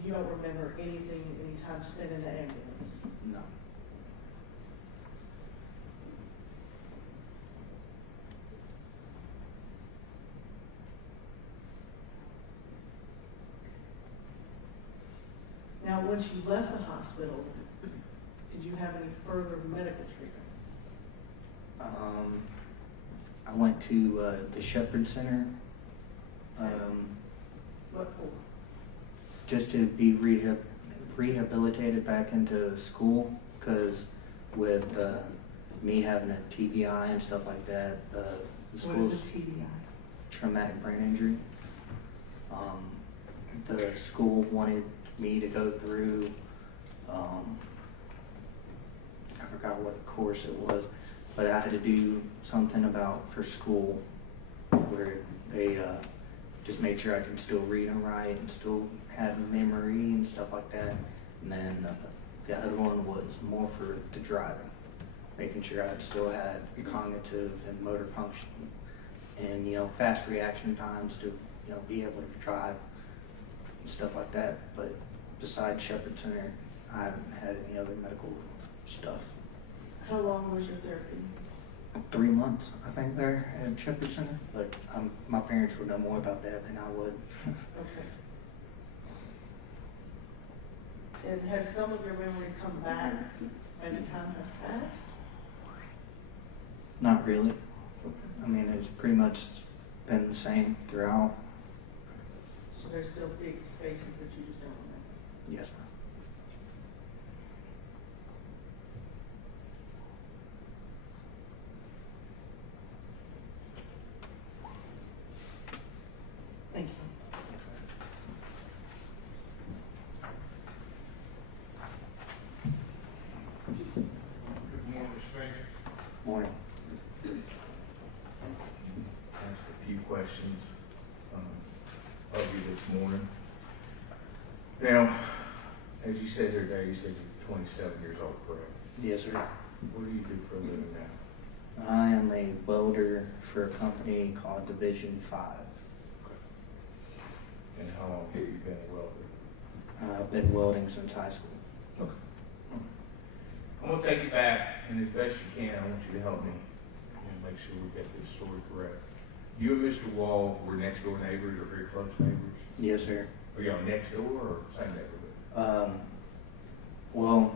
You don't remember anything, any time spent in the ambulance? No. Now, once you left the hospital, did you have any further medical treatment? I went to the Shepherd Center. What for? Just to be rehabilitated back into school, because with me having a TBI and stuff like that, the school's What is a TBI? traumatic brain injury. The school wanted me to go through, I forgot what course it was, but I had to do something for school where they just made sure I could still read and write and still have memory and stuff like that. And then the other one was more for the driving, making sure I still had cognitive and motor function and, fast reaction times to, be able to drive and stuff like that. But besides Shepherd Center, I haven't had any other medical stuff. How long was your therapy? 3 months, I think, there at Shepherd Center. But my parents would know more about that than I would. Okay. And has some of your memory come back as time has passed? Not really. I mean, it's pretty much been the same throughout. So there's still big spaces that you just don't remember? Yes, ma'am. Thank you. Good morning, Mr. Finger. Morning. Ask a few questions of you this morning. Now, as you said here today, you said you're 27 years old, correct? Yes, sir. What do you do for a living now? I am a welder for a company called Division 5. And how long have you been a welder? I've been welding since high school. Okay. I'm going to take you back, and as best you can, I want you to help me and make sure we get this story correct. You and Mr. Wall were next door neighbors or very close neighbors? Yes, sir. Are y'all next door or same neighborhood? Well,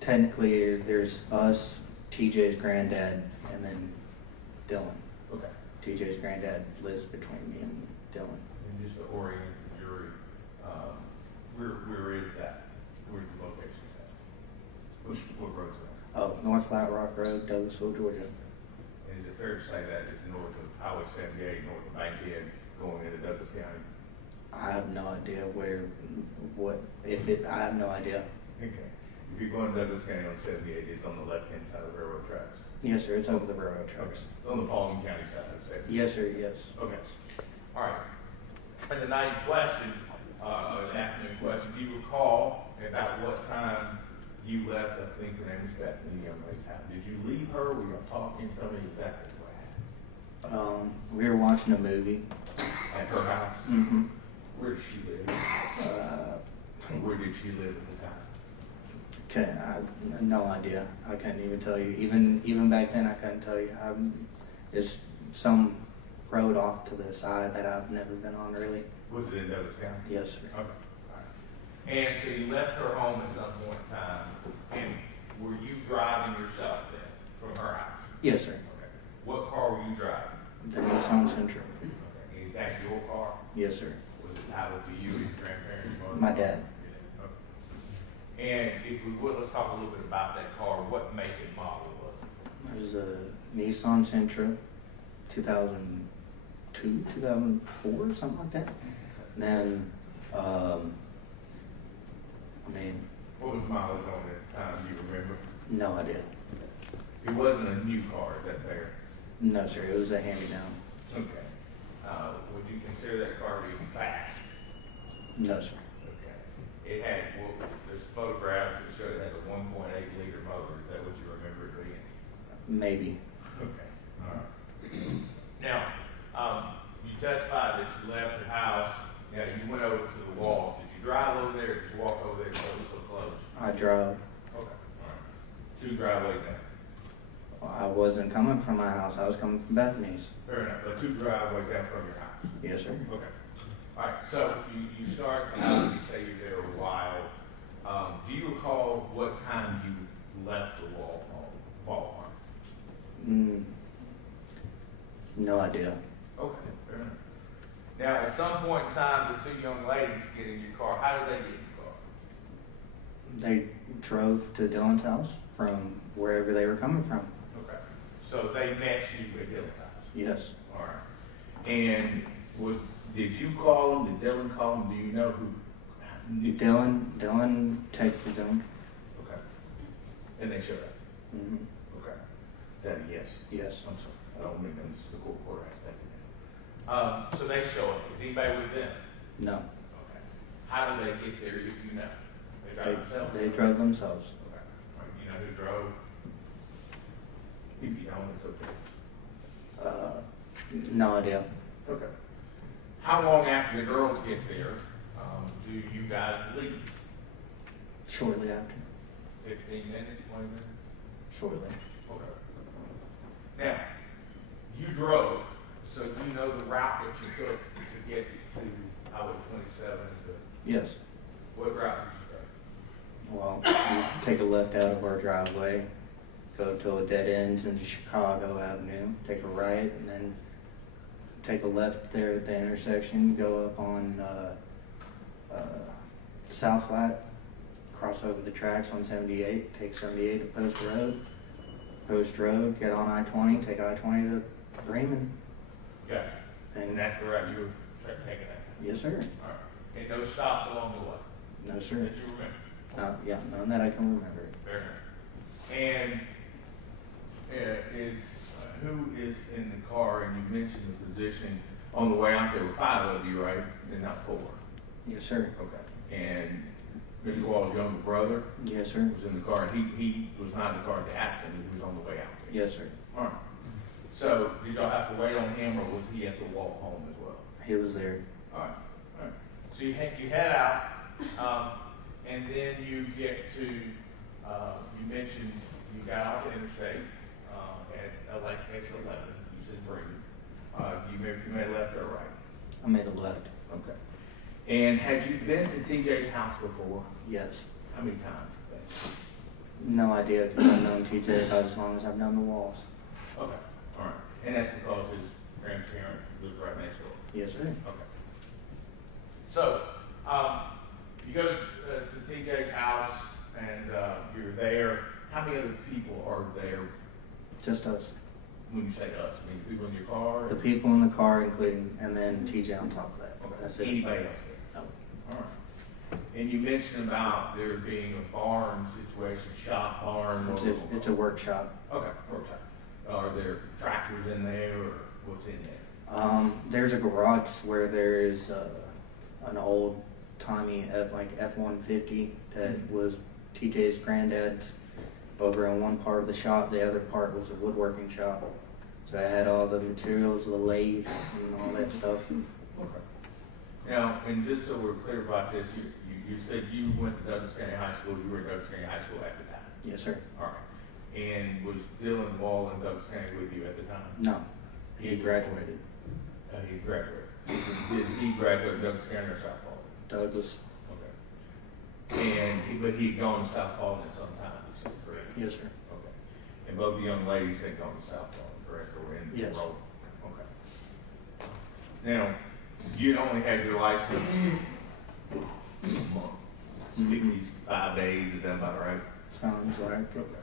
technically there's us, TJ's granddad, and then Dylan. Okay. TJ's granddad lives between me and Dylan. And just to orient the jury, where is that? Where's the location at? What road's that? Oh, North Flat Rock Road, Douglasville, Georgia. And is it fair to say that it's north of Highway 78, north of Bankhead, going into Douglas County? I have no idea I have no idea. Okay. If you're going to Douglas County on 78, it's on the left-hand side of the railroad tracks. Yes, sir. It's over the railroad tracks. Okay. It's on the Paulding County side of 78. Yes, sir. Yes. Okay. All right. For the night question, the afternoon question, do you recall about what time you left? I think her name was Bethany, the young lady's house. Did you leave her? Were you talking? Tell me exactly what happened. We were watching a movie. At her house? Mm-hmm. Where did she live? Where did she live at the time? I have no idea. I couldn't even tell you. Even back then, I couldn't tell you. It's some road off to the side that I've never been on, really. Was it in Douglas County? Yes, sir. Okay. All right. And so you left her home at some point in time, and were you driving yourself then from her house? Yes, sir. Okay. What car were you driving? The Nissan Sentra. Okay. Is that your car? Yes, sir. Was it titled to you and your grandparents? My dad. Okay. And if we would, let's talk a little bit about that car. What make and model was it? It was a Nissan Sentra, 2002, 2004, something like that. And then, what was mileage on it at the time? Do you remember? No idea. It wasn't a new car, is that fair? No, sir. It was a hand-me-down. Okay. Would you consider that car being fast? No, sir. Okay. It had, there's photographs that show it had a 1.8 liter motor. Is that what you remember it being? Maybe. Okay. All right. Now, you testified that you left the house. Now, you went over to the wall. Did you drove. Okay, all right. 2 driveways down. Well, I wasn't coming from my house. I was coming from Bethany's. Fair enough, but 2 driveways down from your house. Yes, sir. Okay. All right, so you start out, you say you're there a while. Do you recall what time you left the ballpark? No idea. Okay, fair enough. Now, at some point in time, the 2 young ladies get in your car. How did they get in your car? They drove to Dylan's house from wherever they were coming from. Okay. So they met you at Dylan's house? Yes. All right. And did you call them? Did Dylan call them? Do you know who? Dylan texted them. Okay. And they showed up? Mm-hmm. Okay. Is that a yes? Yes. I'm sorry. I don't mean that's the court aspect of it. So they show up. Is anybody with them? No. Okay. How did they get there if you know? They drove themselves? They drove themselves. Okay. All right. You know who drove? If you don't, it's okay. No idea. Okay. How long after the girls get there do you guys leave? Shortly after. 15 minutes, 20 minutes? Shortly. Okay. Now, you drove, so you know the route that you took to get to Highway 27 Yes. what route did you take? Well, we take a left out of our driveway, go till it dead ends into Chicago Avenue, take a right, and then take a left there at the intersection, go up on South Flat, cross over the tracks on 78, take 78 to Post Road, get on I-20, take I-20 to Raymond. Gotcha. And that's the route you were taking that? Yes, sir. All right. And no stops along the way? No, sir. That you remember? Yeah, none that I can remember. Fair enough. And who is in the car? And you mentioned the position on the way out. There were 5 of you, right? And not 4. Yes, sir. Okay. And Mr. Wall's younger brother? Yes, sir. Was in the car. He was not in the car at the accident. He was on the way out. Yes, sir. All right. So did y'all have to wait on him, or was he at the walk home as well? He was there. All right. All right. So you head out, and then you get to. You mentioned you got off the interstate at like exit 11. You said Brady. You made a left or right? I made a left. Okay. And had you been to TJ's house before? Yes. How many times? No idea, because I've known TJ about as long as I've known the Walls. Okay. All right. And that's because his grandparent lived right next door? Yes, sir. Okay. So, you go to TJ's house, and you're there. How many other people are there? Just us. When you say us, I mean people in your car? The people in the car, including, and then TJ on top of that. Okay. That's it. Anybody else there? No. All right. And you mentioned about there being a barn situation, shop barn. It's a workshop. Okay, workshop. Are there tractors in there, or what's in there? There's a garage where there is an old timey F-150 that was TJ's granddad's over in one part of the shop. The other part was a woodworking shop. So I had all the materials, the lathes, and all that stuff. Okay. Now, and just so we're clear about this, you said you went to Douglas County High School. You were at Douglas County High School at the time? Yes, sir. All right. And was Dylan Wall in Douglas County with you at the time? No. He graduated. He graduated. Did he graduate Douglas County or South Paulding? Douglas. Okay. But he'd gone to South Paulding at some time, you said, correct? Yes, sir. Okay. And both the young ladies had gone to South Paulding, correct? Or in Yes. Road? Okay. Now, you'd only had your license 65 days, is that about right? Sounds right. Okay.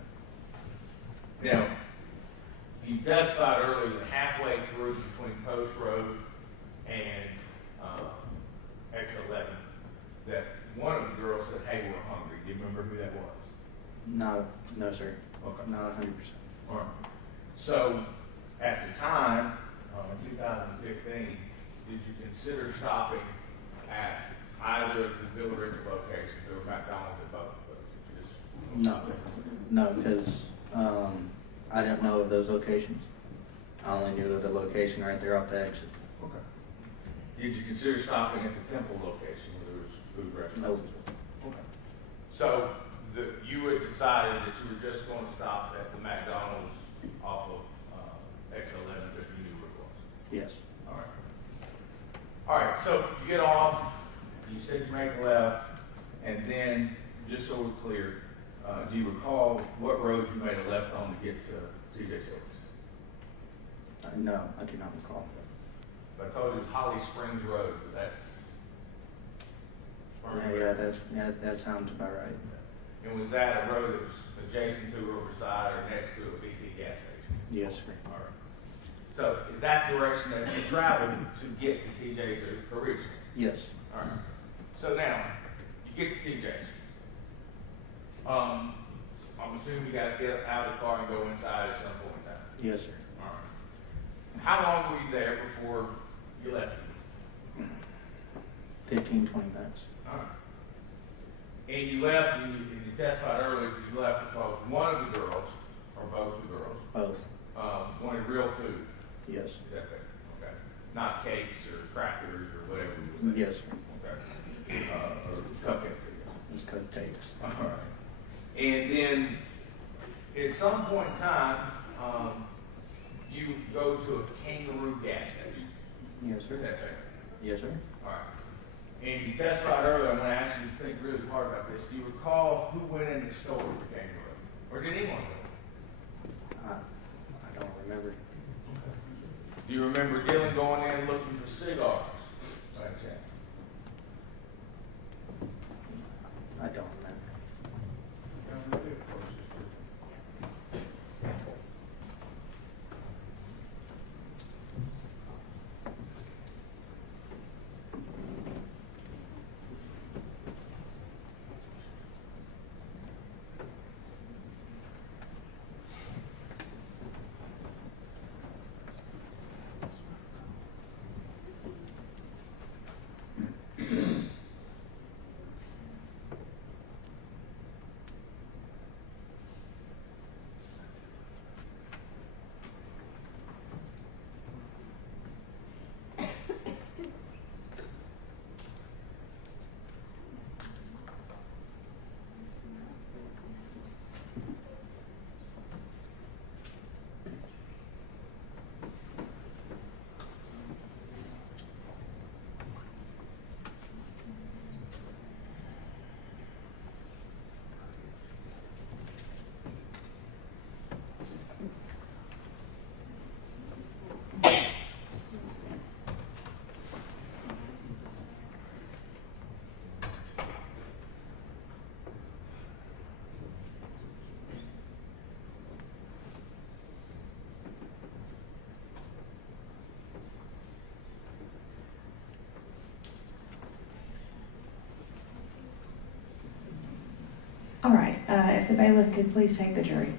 Now, you testified earlier that halfway through between Post Road and exit 11, that one of the girls said, "Hey, we're hungry." Do you remember who that was? No, sir. Okay. Not 100%. All right. So, at the time, in 2015, did you consider stopping at either of the Bill Ricker locations or McDonald's at both of those? No, because I didn't know of those locations. I only knew of the location right there off the exit. Okay. Did you consider stopping at the Temple location where there was food restaurants? Nope. Okay. So you had decided that you were just going to stop at the McDonald's off of X11 because you knew where it was. Yes. All right. All right, so you get off, you said you make a left, and then, just so we're clear, do you recall what road you made a left on to get to TJ Silver's? No, I do not recall. I told you it was Holly Springs Road, but that... That sounds about right. And was that a road that was adjacent to Riverside or next to a BP gas station? Yes, sir. All right. So is that direction that you traveled to get to TJ's originally? Yes. All right. So now, you get to TJ's. I'm assuming you got to get out of the car and go inside at some point in time. Yes, sir. All right. How long were you there before you left? 15, 20 minutes. All right. And you left, and you testified earlier that you left because one of the girls, or both the girls, Both. wanted real food. Yes. Is that fair? Okay. Not cakes or crackers or whatever you were saying. Yes, sir. Okay. Or cupcakes. It's cupcakes. All right. And then, at some point in time, you go to a Kangaroo gas station. Yes, sir. Is that fair? Yes, sir. All right. And you testified earlier, I'm going to ask you to think really hard about this. Do you recall who went in the store with the Kangaroo? Or did anyone go? I don't remember. Do you remember Dylan going in looking for cigars? By chance? I don't remember. All right, if the bailiff could please take the jury.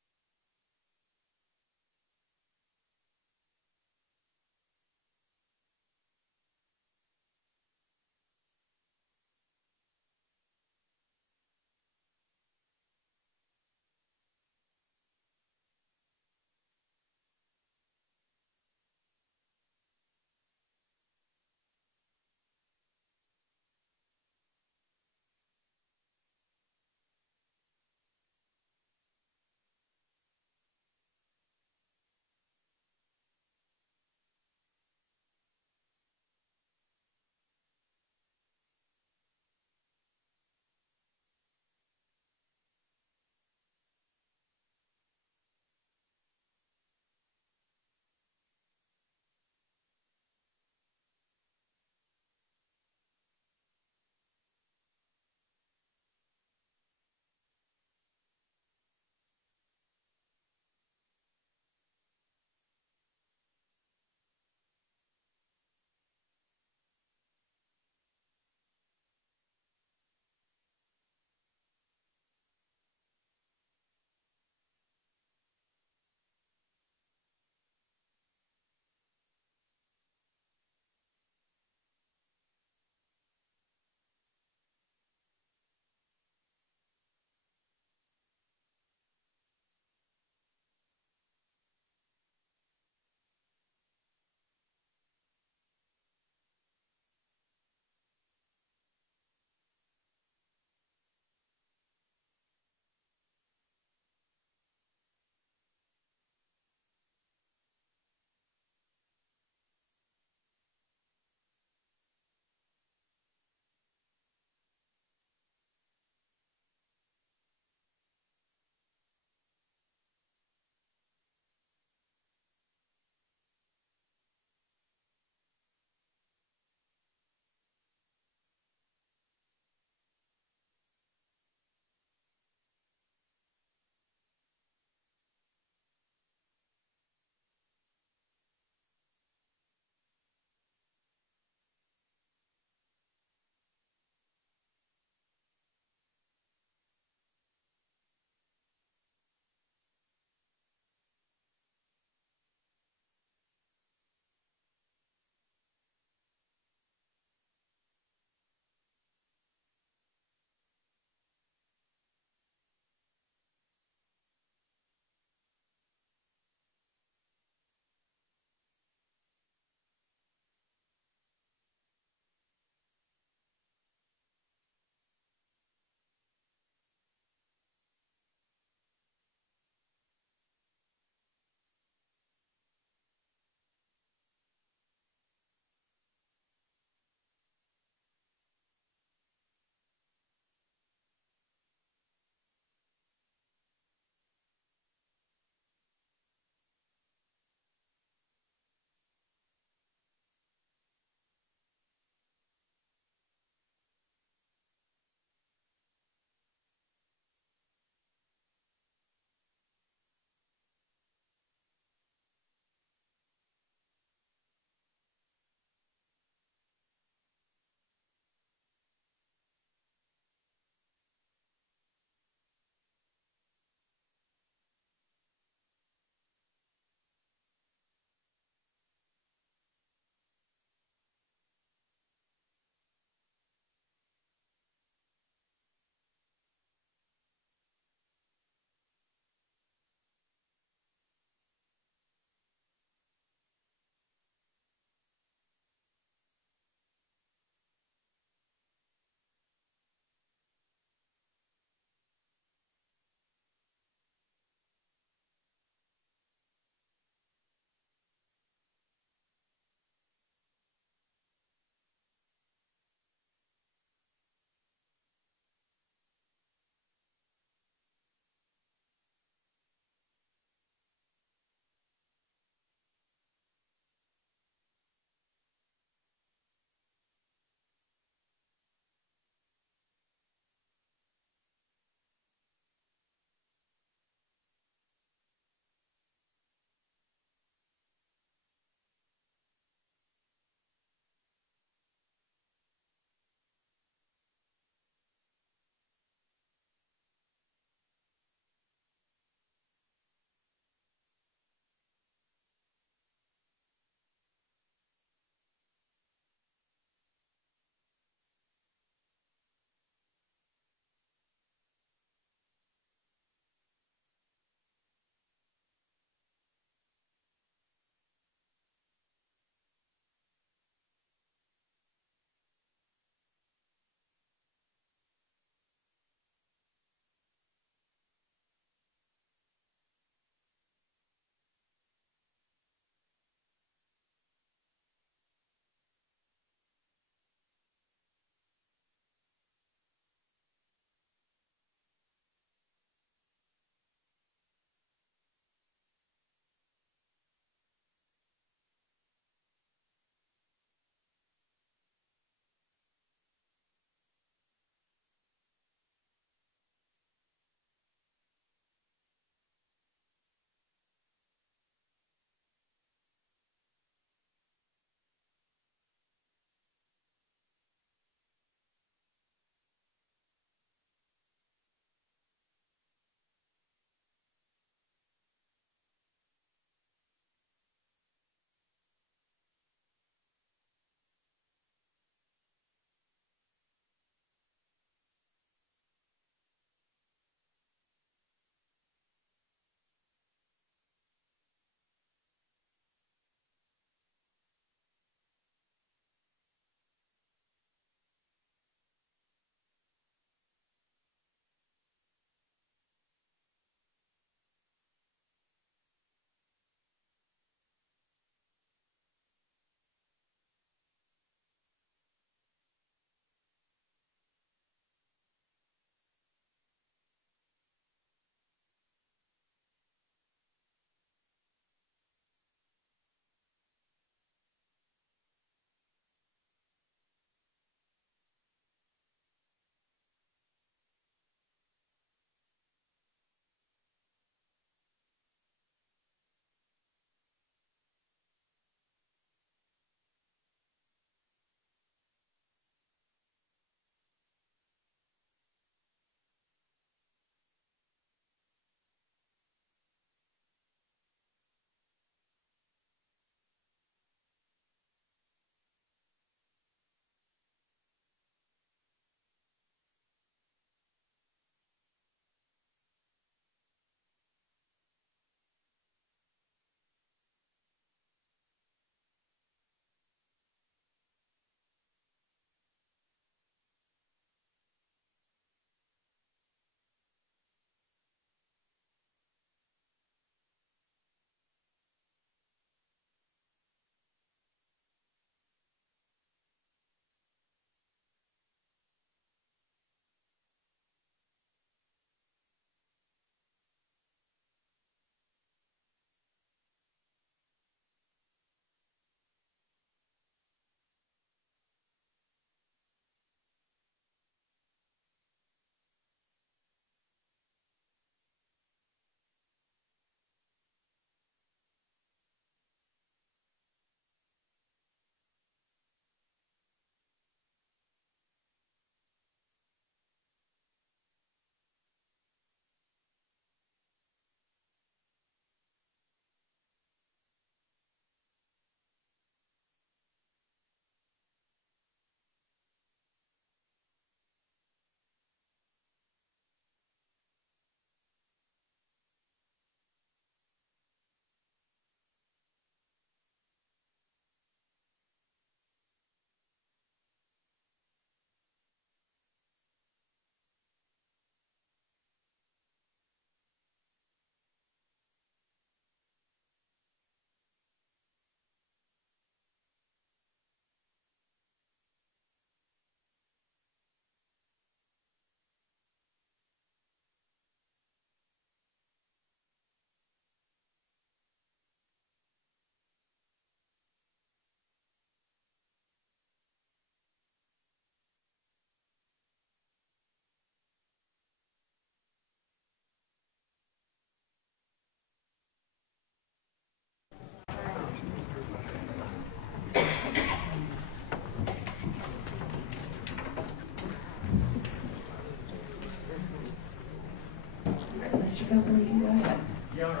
Company can go ahead. Your Honor,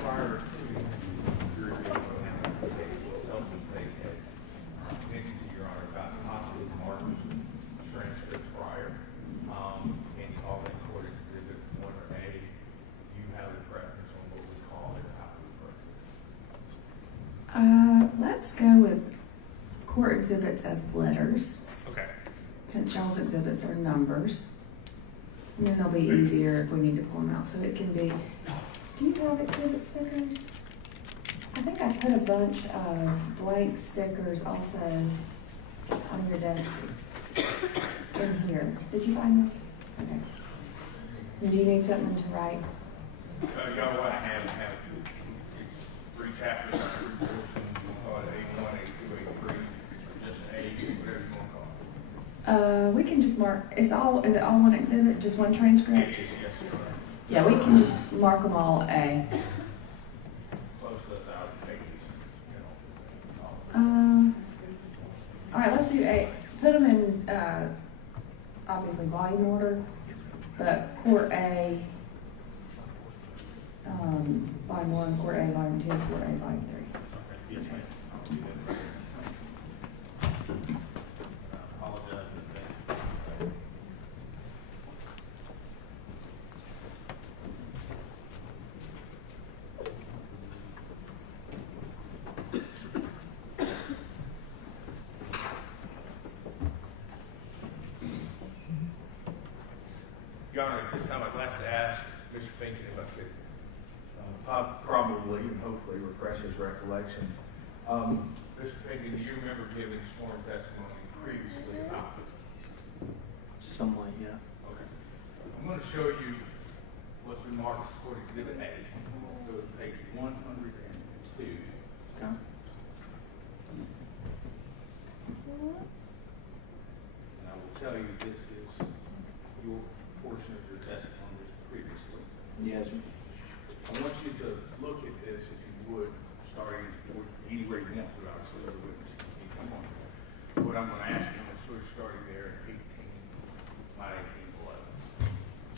prior to your self-mistake had mentioned to Your Honor about possibly marking transcript prior, and call that court exhibit 1 or A. Do you have a preference on what we call it, how we refer to it? Let's go with court exhibits as letters, Okay. since y'all's exhibits are numbers. And then they'll be easier if we need to pull them out. So it can be, do you have exhibit stickers? I think I put a bunch of blank stickers also on your desk in here. Did you find those? Okay. And do you need something to write? Y'all want to have it's 3 chapters, 3 portions, we'll call it A1, A2, A3, or just A, whatever you want to call it. We can just mark, is it all one exhibit, just one transcript? Yes, yes, sir. Yeah, we can just mark them all A. Close to 1,000 pages, you know. All right, let's do A. Put them in, obviously volume order, but Court A, Volume 1, Court A, Volume 2, Court A, Volume 3. Yes, ma'am. I apologize for that. Your Honor, at this time I'd like to ask Mr. Finken if I could. Probably, and hopefully refresh his recollection. Mr. Finken, do you remember giving sworn testimony previously about this? Somewhat, yeah. Okay. I'm going to show you what's been marked as Court Exhibit A. Go to page 102. Okay. And I will tell you this is your portion of your testimony previously. Yes, sir. I want you to look at this, if you would, starting anywhere you want to, obviously, the witness. Come on. What I'm going to ask you, I'm sort of starting there at 18, line 18 below.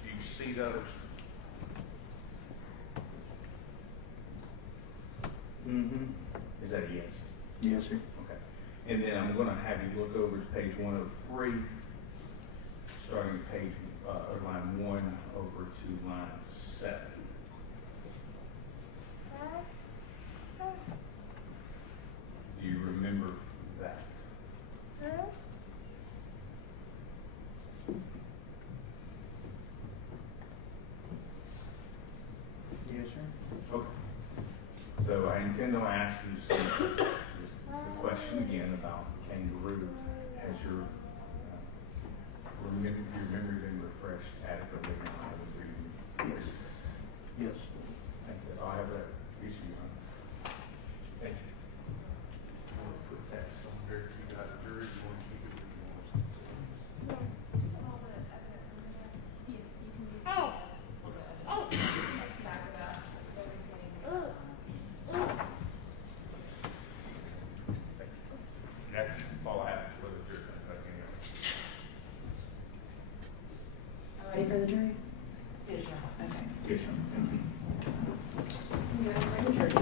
Do you see those? Mm-hmm. Is that a yes? Yes, sir. Okay. And then I'm going to have you look over to page 103, starting at page, or line 1 over to line 7. Do you remember that? Yes, sir. Okay. So I intend to ask you the question again about kangaroo. Has your memory been refreshed adequately now? Yes. Yes. I think that's all I have that issue on. Thank you. I want to put that somewhere. You got a jury, you want to keep it with you. That's all I have for the jury. Ready for the jury? Yes, Your Honor. Okay. Yes, sir. You ready for the jury?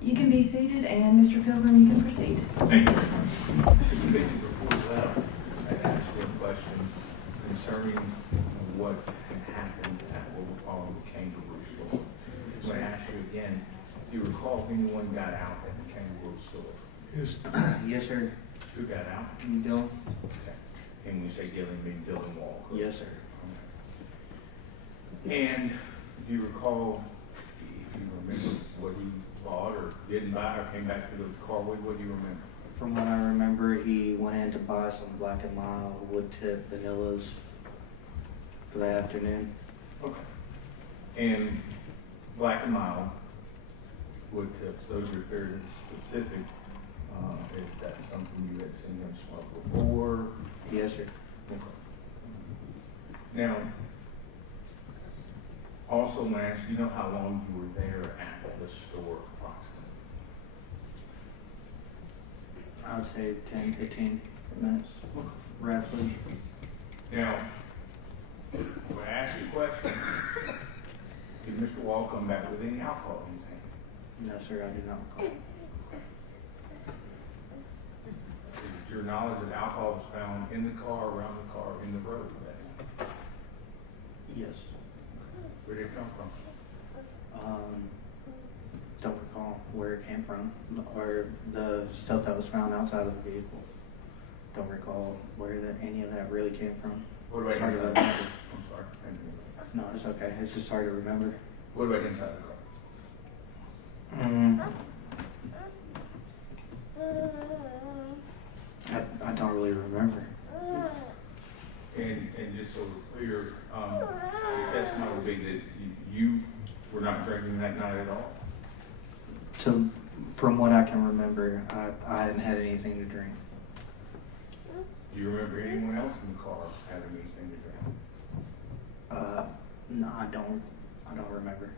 You can be seated, and Mr. Pilgrim, you can proceed. Thank you very much. Mr. Baker, before we left, I asked you a question concerning what had happened at what we're calling the kangaroo store. So I ask you again, do you recall if anyone got out at the kangaroo store? Yes. Yes, sir. Who got out? Dylan? Okay. And when you say Dylan, you mean Dylan Walker? Yes, sir. Okay. And do you recall, if you remember what he bought or didn't buy or came back to the car with, what do you remember? From what I remember, he went in to buy some Black & Mild wood tip vanillas for the afternoon. Okay. And Black & Mild wood tips, those are fairly specific. Is that something you had seen him smoke before? Yes, sir. Okay. Now, also, Lance, you know how long you were there at the store approximately? I would say 10, 15 minutes, roughly. Now, when I ask you a question, did Mr. Wall come back with any alcohol in his hand? No, sir, I do not recall. Is it your knowledge that alcohol was found in the car, around the car, in the road that night? Yes. Where did it come from? Don't recall where it came from, or the stuff that was found outside of the vehicle. Don't recall where any of that really came from. What about Sorry to inside? remember. I'm sorry. No, it's okay. It's just hard to remember. What about inside the car? I don't really remember. And just so we're clear, your testimony would be that you were not drinking that night at all? From what I can remember, I hadn't had anything to drink. Do you remember anyone else in the car having anything to drink? No, I don't remember.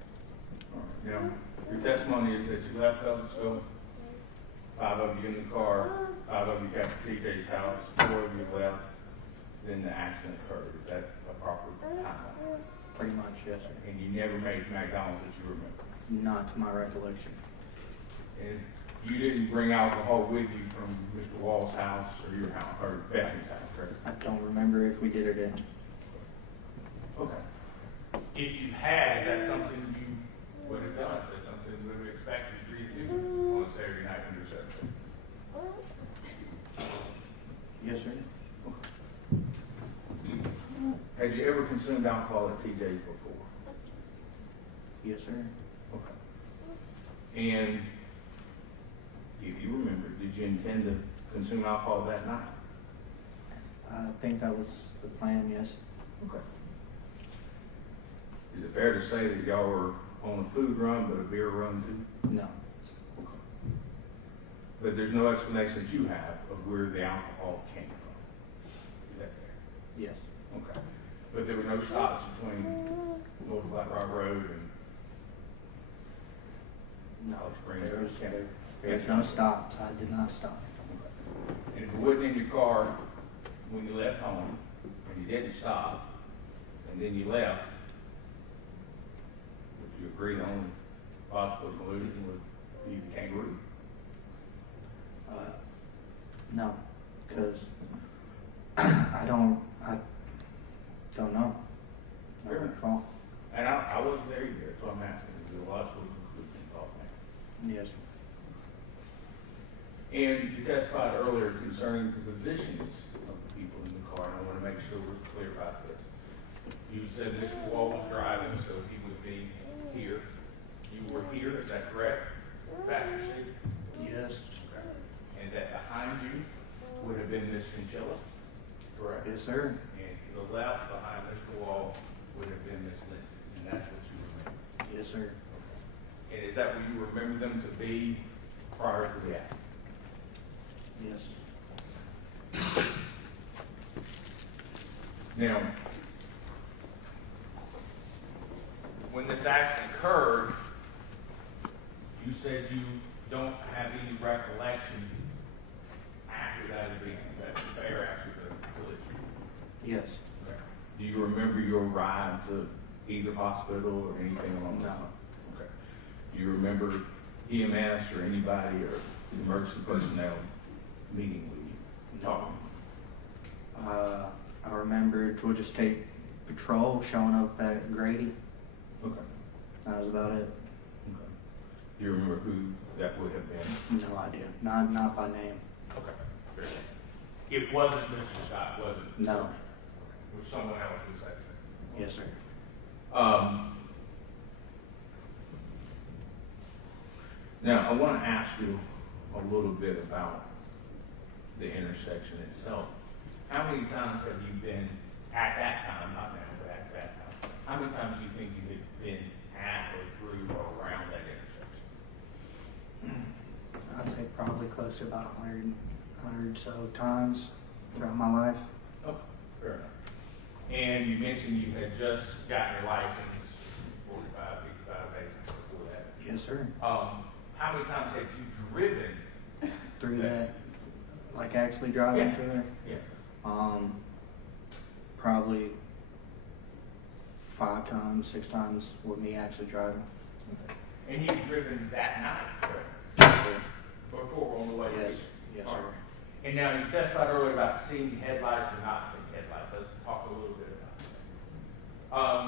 All right. Now, your testimony is that you left Ellisville, 5 of you in the car, 5 of you got to TJ's house, 4 of you left, then the accident occurred. Is that a proper timeline? Pretty much, yes, sir. And you never made McDonald's that you remember? Not to my recollection. And you didn't bring alcohol with you from Mr. Wall's house or your house, or Bethany's house, correct? I don't remember if we did or didn't. Okay. If you had, is that something you would have done? Is that something you would have expected for you to do on a Saturday night when you're 17? Yes, sir. Had you ever consumed alcohol at TJ's before? Yes, sir. Okay. And if you remember, did you intend to consume alcohol that night? I think that was the plan, yes. Okay. Is it fair to say that y'all were on a food run, but a beer run too? No. Okay. But there's no explanation that you have of where the alcohol came from. Is that fair? Yes. Okay. But there were no stops between North Flat Rock Road and No. Spring There Road? was, there's no stops. I did not stop. Okay. And if it wasn't in your car when you left home, and you didn't stop, and then you left, would you agree the only possible collusion would be the kangaroo? No, because I don't know. I Fair don't enough. recall. And I wasn't there either, that's what I'm asking. Is there a logical conclusion to all that? Yes. And you testified earlier concerning the positions of the people in the car, and I want to make sure we're clear about this. You said Mr. Wall was driving, so he would be here. You were here, is that correct? Passenger seat? Yes. Okay. And that behind you would have been Miss Chinchilla, correct? Yes, sir. And to the left behind Mr. Wall would have been Miss Lindsay, and that's what you remember. Yes, sir. Okay. And is that what you remember them to be prior to the accident? Yes. Now, when this accident occurred, you said you don't have any recollection after that event. Is that fair after the collision? Yes. Okay. Do you remember your ride to either hospital or anything along those lines? No. Okay. Do you remember EMS or anybody or emergency personnel meeting with you? Talking. I remember Georgia State Patrol showing up at Grady. Okay. That was about it. Okay. Do you remember who that would have been? No idea. Not by name. Okay. Fair enough. It wasn't Mr. Scott, was it? No. It was someone else who said that? Yes, sir. Now, I want to ask you a little bit about the intersection itself. How many times have you been at that time, not now, but at that time? How many times do you think you had been at or through or around that intersection? I'd say probably close to about 100 so times throughout my life. Okay, fair enough. And you mentioned you had just gotten your license 45, 55 days before that. Yes, sir. How many times have you driven Through that, like actually driving through there? Yeah. Probably 5 times, 6 times with me actually driving. Okay. And you've driven that night, correct? Yes, sir. Before on the way? Yes, yes, sir. And now you testified earlier about seeing headlights or not seeing headlights. Let's talk a little bit about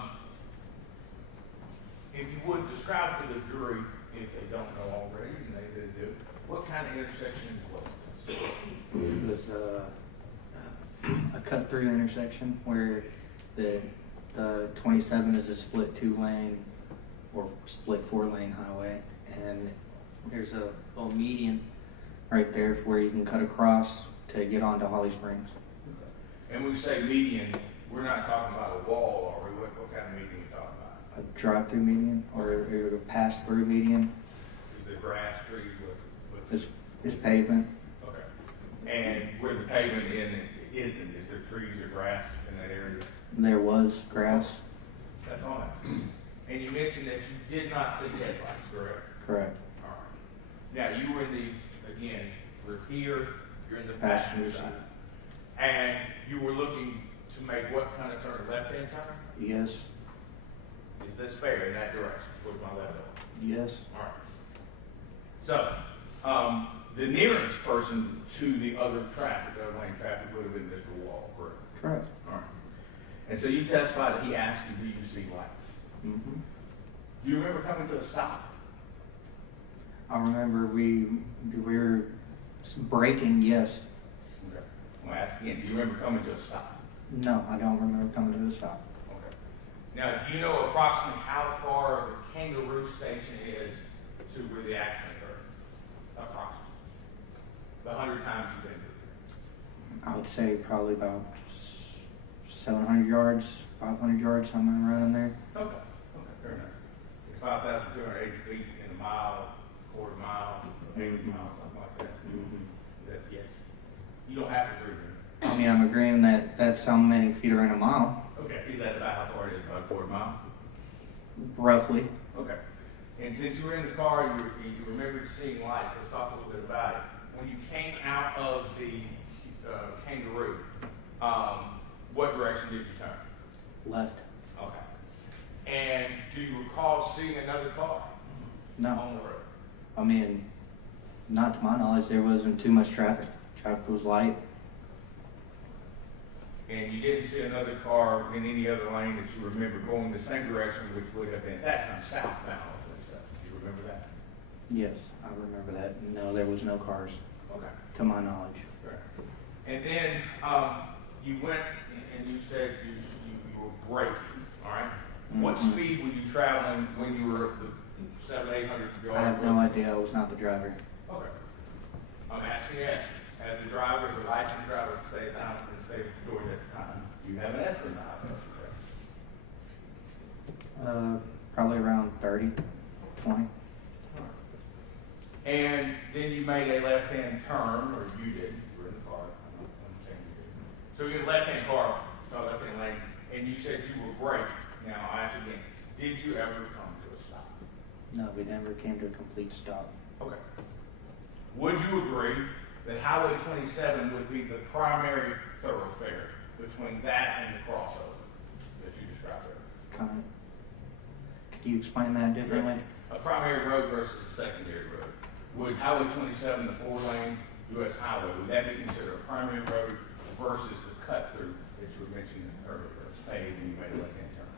that. If you would describe to the jury, if they don't know already, and they did do, what kind of intersection was this? It was a cut-through intersection where the 27 is a split 2-lane or split 4-lane highway, and there's a little median right there where you can cut across to get onto Holly Springs. Okay. And when we say median, we're not talking about a wall, are we? What kind of median are we talking about? A drive-through median or a pass-through median. Is it grass, trees? What's It's pavement. Okay. And where the pavement isn't, is there trees or grass in that area? There was grass. That's all that. And you mentioned that you did not see headlights, correct? Correct. All right. Now, you were in the, again, we're here, you're in the passenger side. And you were looking to make what kind of turn? Left-hand turn? Yes. Is this fair in that direction towards my left arm? Yes. All right. So, the nearest person to the other traffic, the other lane traffic, would have been Mr. Wall, correct? Correct. All right. And so you testified that he asked you, do you see lights? Mm-hmm. Do you remember coming to a stop? I remember we were braking, yes. Okay. I'm going to ask again, do you remember coming to a stop? No, I don't remember coming to a stop. Okay. Now, do you know approximately how far the Kangaroo Station is to where the accident occurred? Approximately. The 100 times you've been through. I would say probably about 700 yards, 500 yards, somewhere around there. Okay. Okay, fair enough. It's 5,280 feet in a mile, quarter mile, 80 miles, something like that. Mm-hmm. Is that yes? You don't have to agree with me. I mean, I'm agreeing that that's how many feet are in a mile. Okay. Is that about how far it is? About a quarter mile? Roughly. Okay. And since you were in the car, you remembered seeing lights. Let's talk a little bit about it. When you came out of the Kangaroo, what direction did you turn? Left. Okay. And do you recall seeing another car? No. On the road? I mean, not to my knowledge, there wasn't too much traffic. Traffic was light. And you didn't see another car in any other lane that you remember going the same direction, which would have been at that time southbound. Do you remember that? Yes, I remember that. No, there was no cars. Okay. To my knowledge. Right. And then you went and you said you were braking, all right? Mm-hmm. What speed were you traveling when you were at the 700, 800 yard? I have no idea. I was not the driver. Okay. I'm asking you, as a driver, as a licensed driver in the state of town, in the state of Georgia at the time, do you have an estimate of how much you travel? Probably around 30, 20. And then you made a left-hand turn, or you did. You were in the car. I'm saying you did. So you're in the left-hand car, left-hand lane, and you said you were braking. Now, I ask again, did you ever come to a stop? No, we never came to a complete stop. Okay. Would you agree that Highway 27 would be the primary thoroughfare between that and the crossover that you described earlier? Could you explain that differently? a primary road versus a secondary road. Would Highway 27, the 4-lane U.S. highway, would that be considered a primary road versus the cut through that you were mentioning earlier? It's paved and you made a left-hand turn.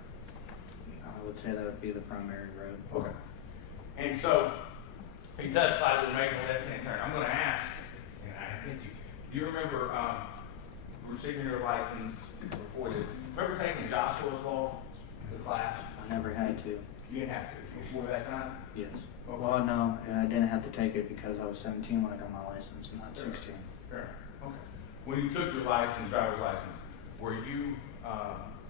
I would say that would be the primary road. Okay. And so, he testified to making a left-hand turn. I'm going to ask, and I think do you remember receiving your license before this? Remember taking Joshua's Law, the class? I never had to. You didn't have to before that time? Yes. Okay. Well, no, I didn't have to take it because I was 17 when I got my license, and not 16. Fair. Okay. When you took your license, driver's license, were you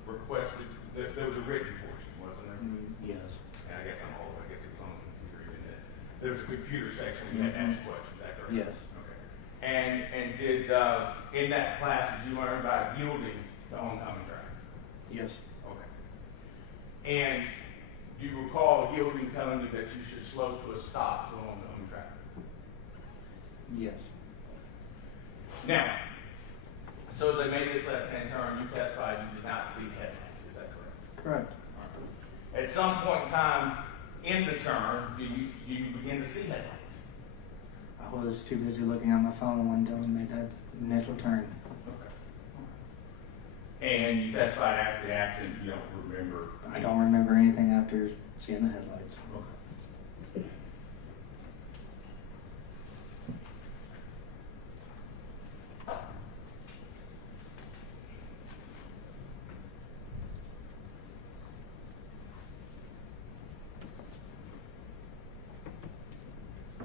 requested, there was a written portion, wasn't there? Yes. And I guess I'm old, I guess it was on the computer even then. There was a computer section where you had to ask questions, is that correct? Yes. Okay. And did, in that class, did you learn about yielding to oncoming traffic? Yes. Okay. And do you recall yielding telling you that you should slow to a stop to oncoming traffic? Yes. Now, so they made this left-hand turn, you testified you did not see headlights, is that correct? Correct. Right. At some point in time in the turn, you begin to see headlights. I was too busy looking at my phone when Dylan made that initial turn. Okay. And you testified after the accident, you don't remember? I don't remember anything after seeing the headlights. Okay.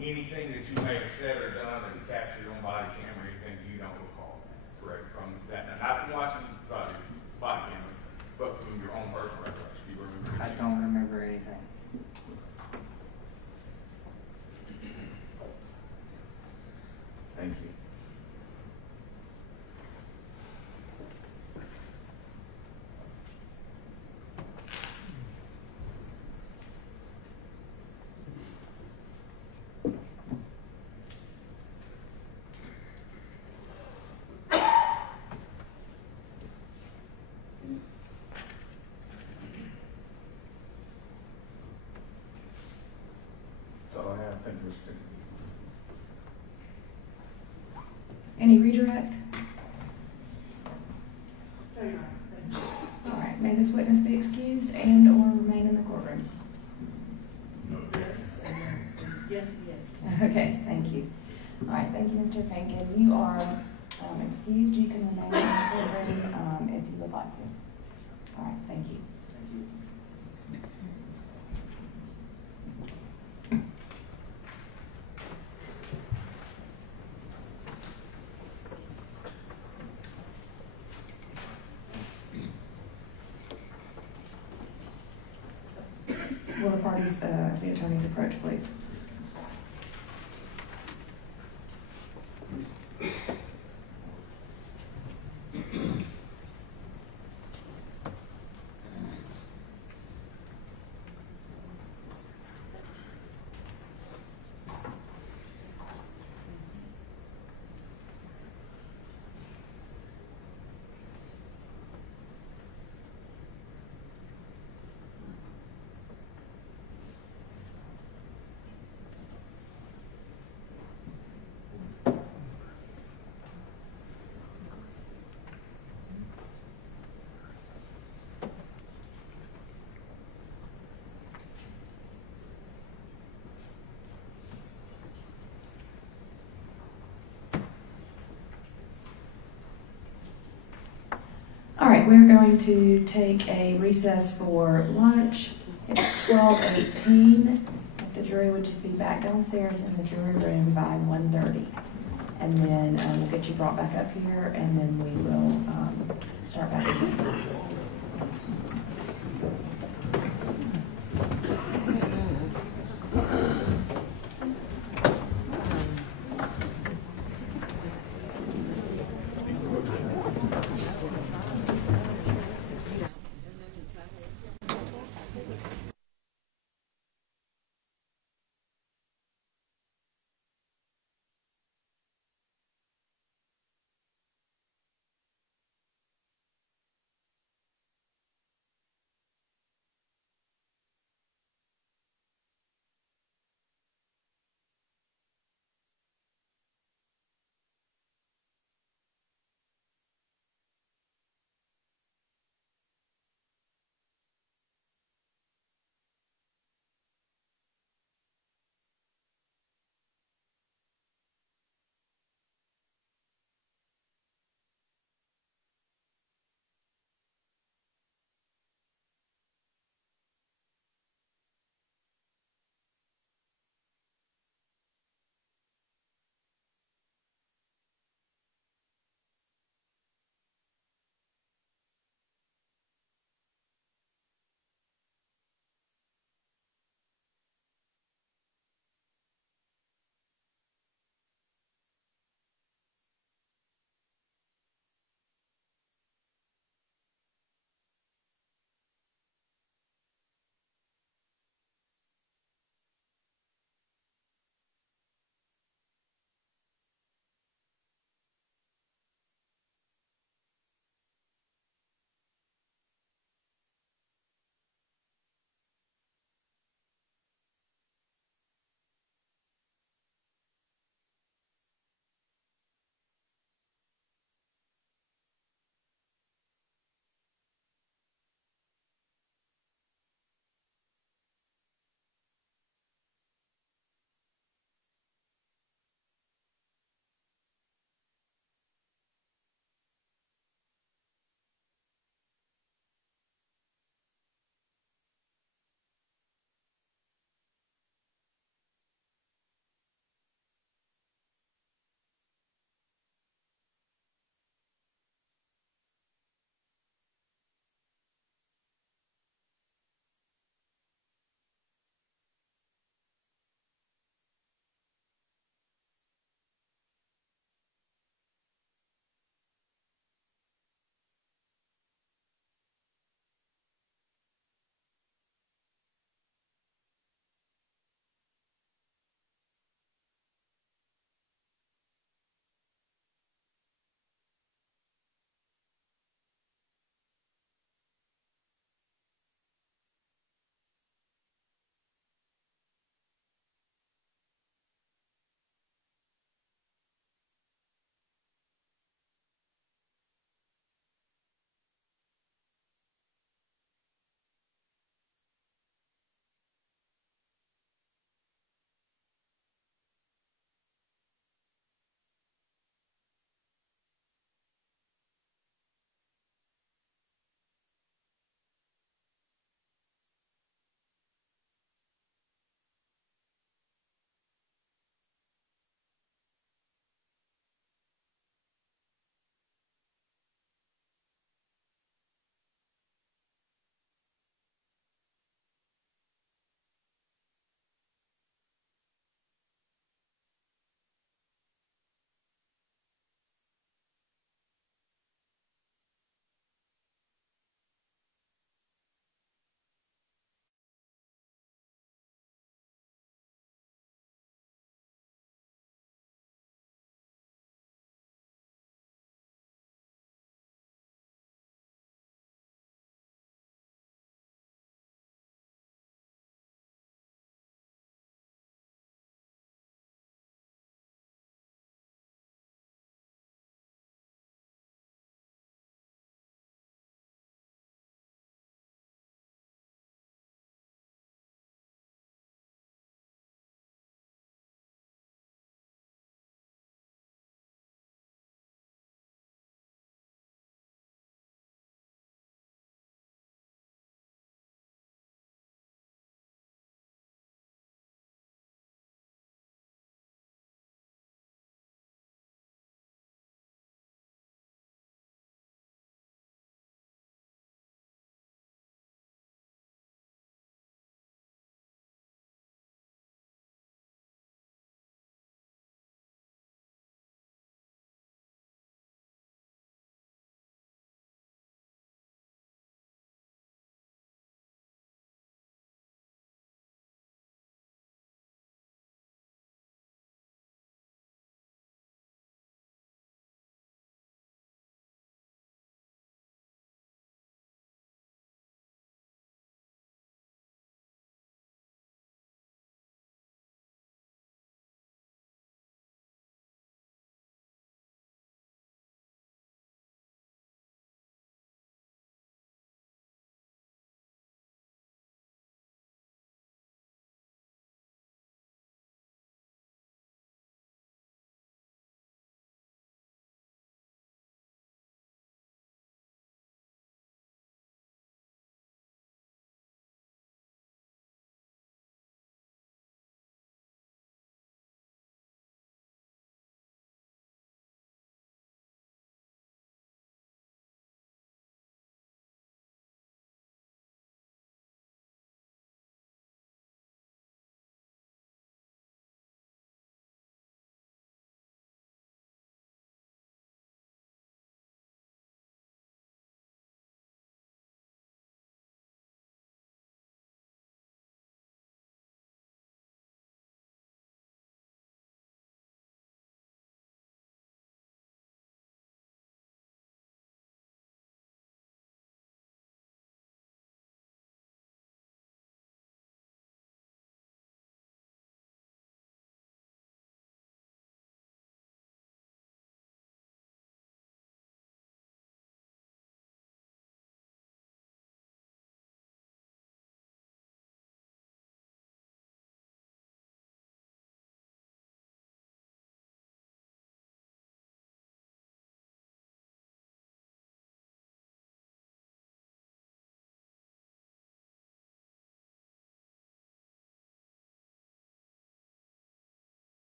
Anything that you may have said or done that you captured on body camera, anything you don't recall, correct, from that? Now, not from watching body camera, but from your own personal recollection. Do you remember anything? I don't remember anything. Thank you. That's all I have. Thank you, Mr. Chairman. Any redirect? No, Your Honor. Thank you. All right, may this witness be excused and or remain in the courtroom? Yes, yes, and yes. Okay, thank you. All right, thank you, Mr. Finken. You are excused. You can remain in the courtroom if you would like to. All right, thank you. Thank you. Will the parties, the attorneys approach, please? All right, we're going to take a recess for lunch. It's 12:18. If the jury would just be back downstairs in the jury room by 1:30. And then we'll get you brought back up here, and then we will start back again.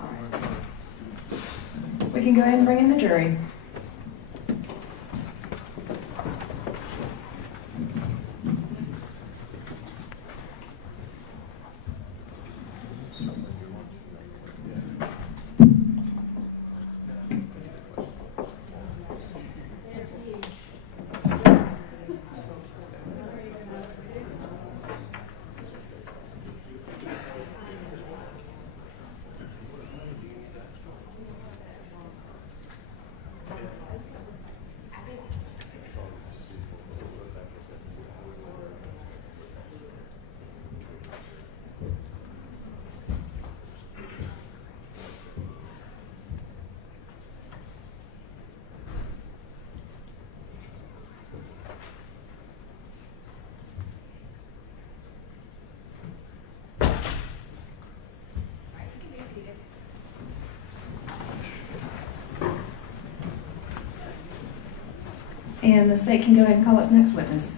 All right. We can go ahead and bring in the jury. And the state can go ahead and call its next witness.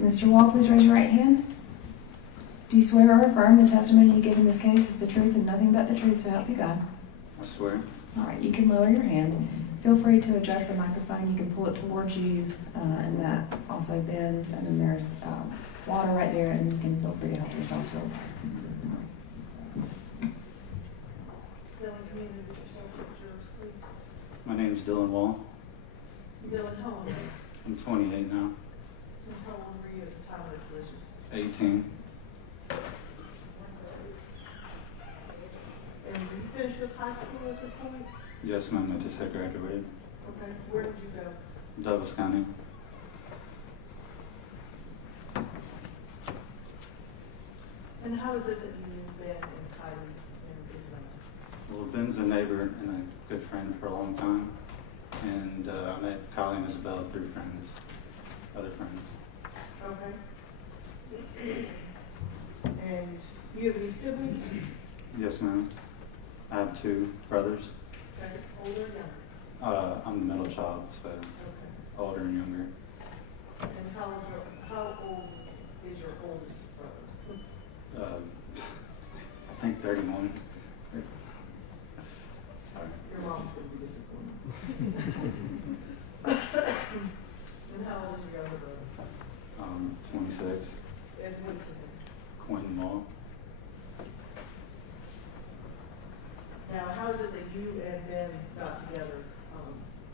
Mr. Wall, please raise your right hand. Do you swear or affirm the testimony you give in this case is the truth and nothing but the truth, so help you God? I swear. All right, you can lower your hand. Feel free to adjust the microphone. You can pull it towards you, and that also bends. And then there's water right there, and you can feel free to help yourself to it. My name's Dylan Wall. Dylan, how old are you? I'm 28 now. And how old were you at the time of the collision? 18. And you finished with high school at this point? Yes, ma'am. I just had graduated. Okay. Where did you go? Douglas County. And how is it that you knew Ben and Kylie and Isabella? Well, Ben's a neighbor and a good friend for a long time. And I met Kylie and Isabella through friends, other friends. Okay. And you have any siblings? Yes, ma'am. I have 2 brothers. Okay. Older or younger? I'm the middle child, so older and younger. And how old is your oldest brother? I think 31. Sorry. Your mom's going to be disappointed. And how old is your younger brother? 26. And what's his name? Quentin Law. Now, how is it that you and Ben got together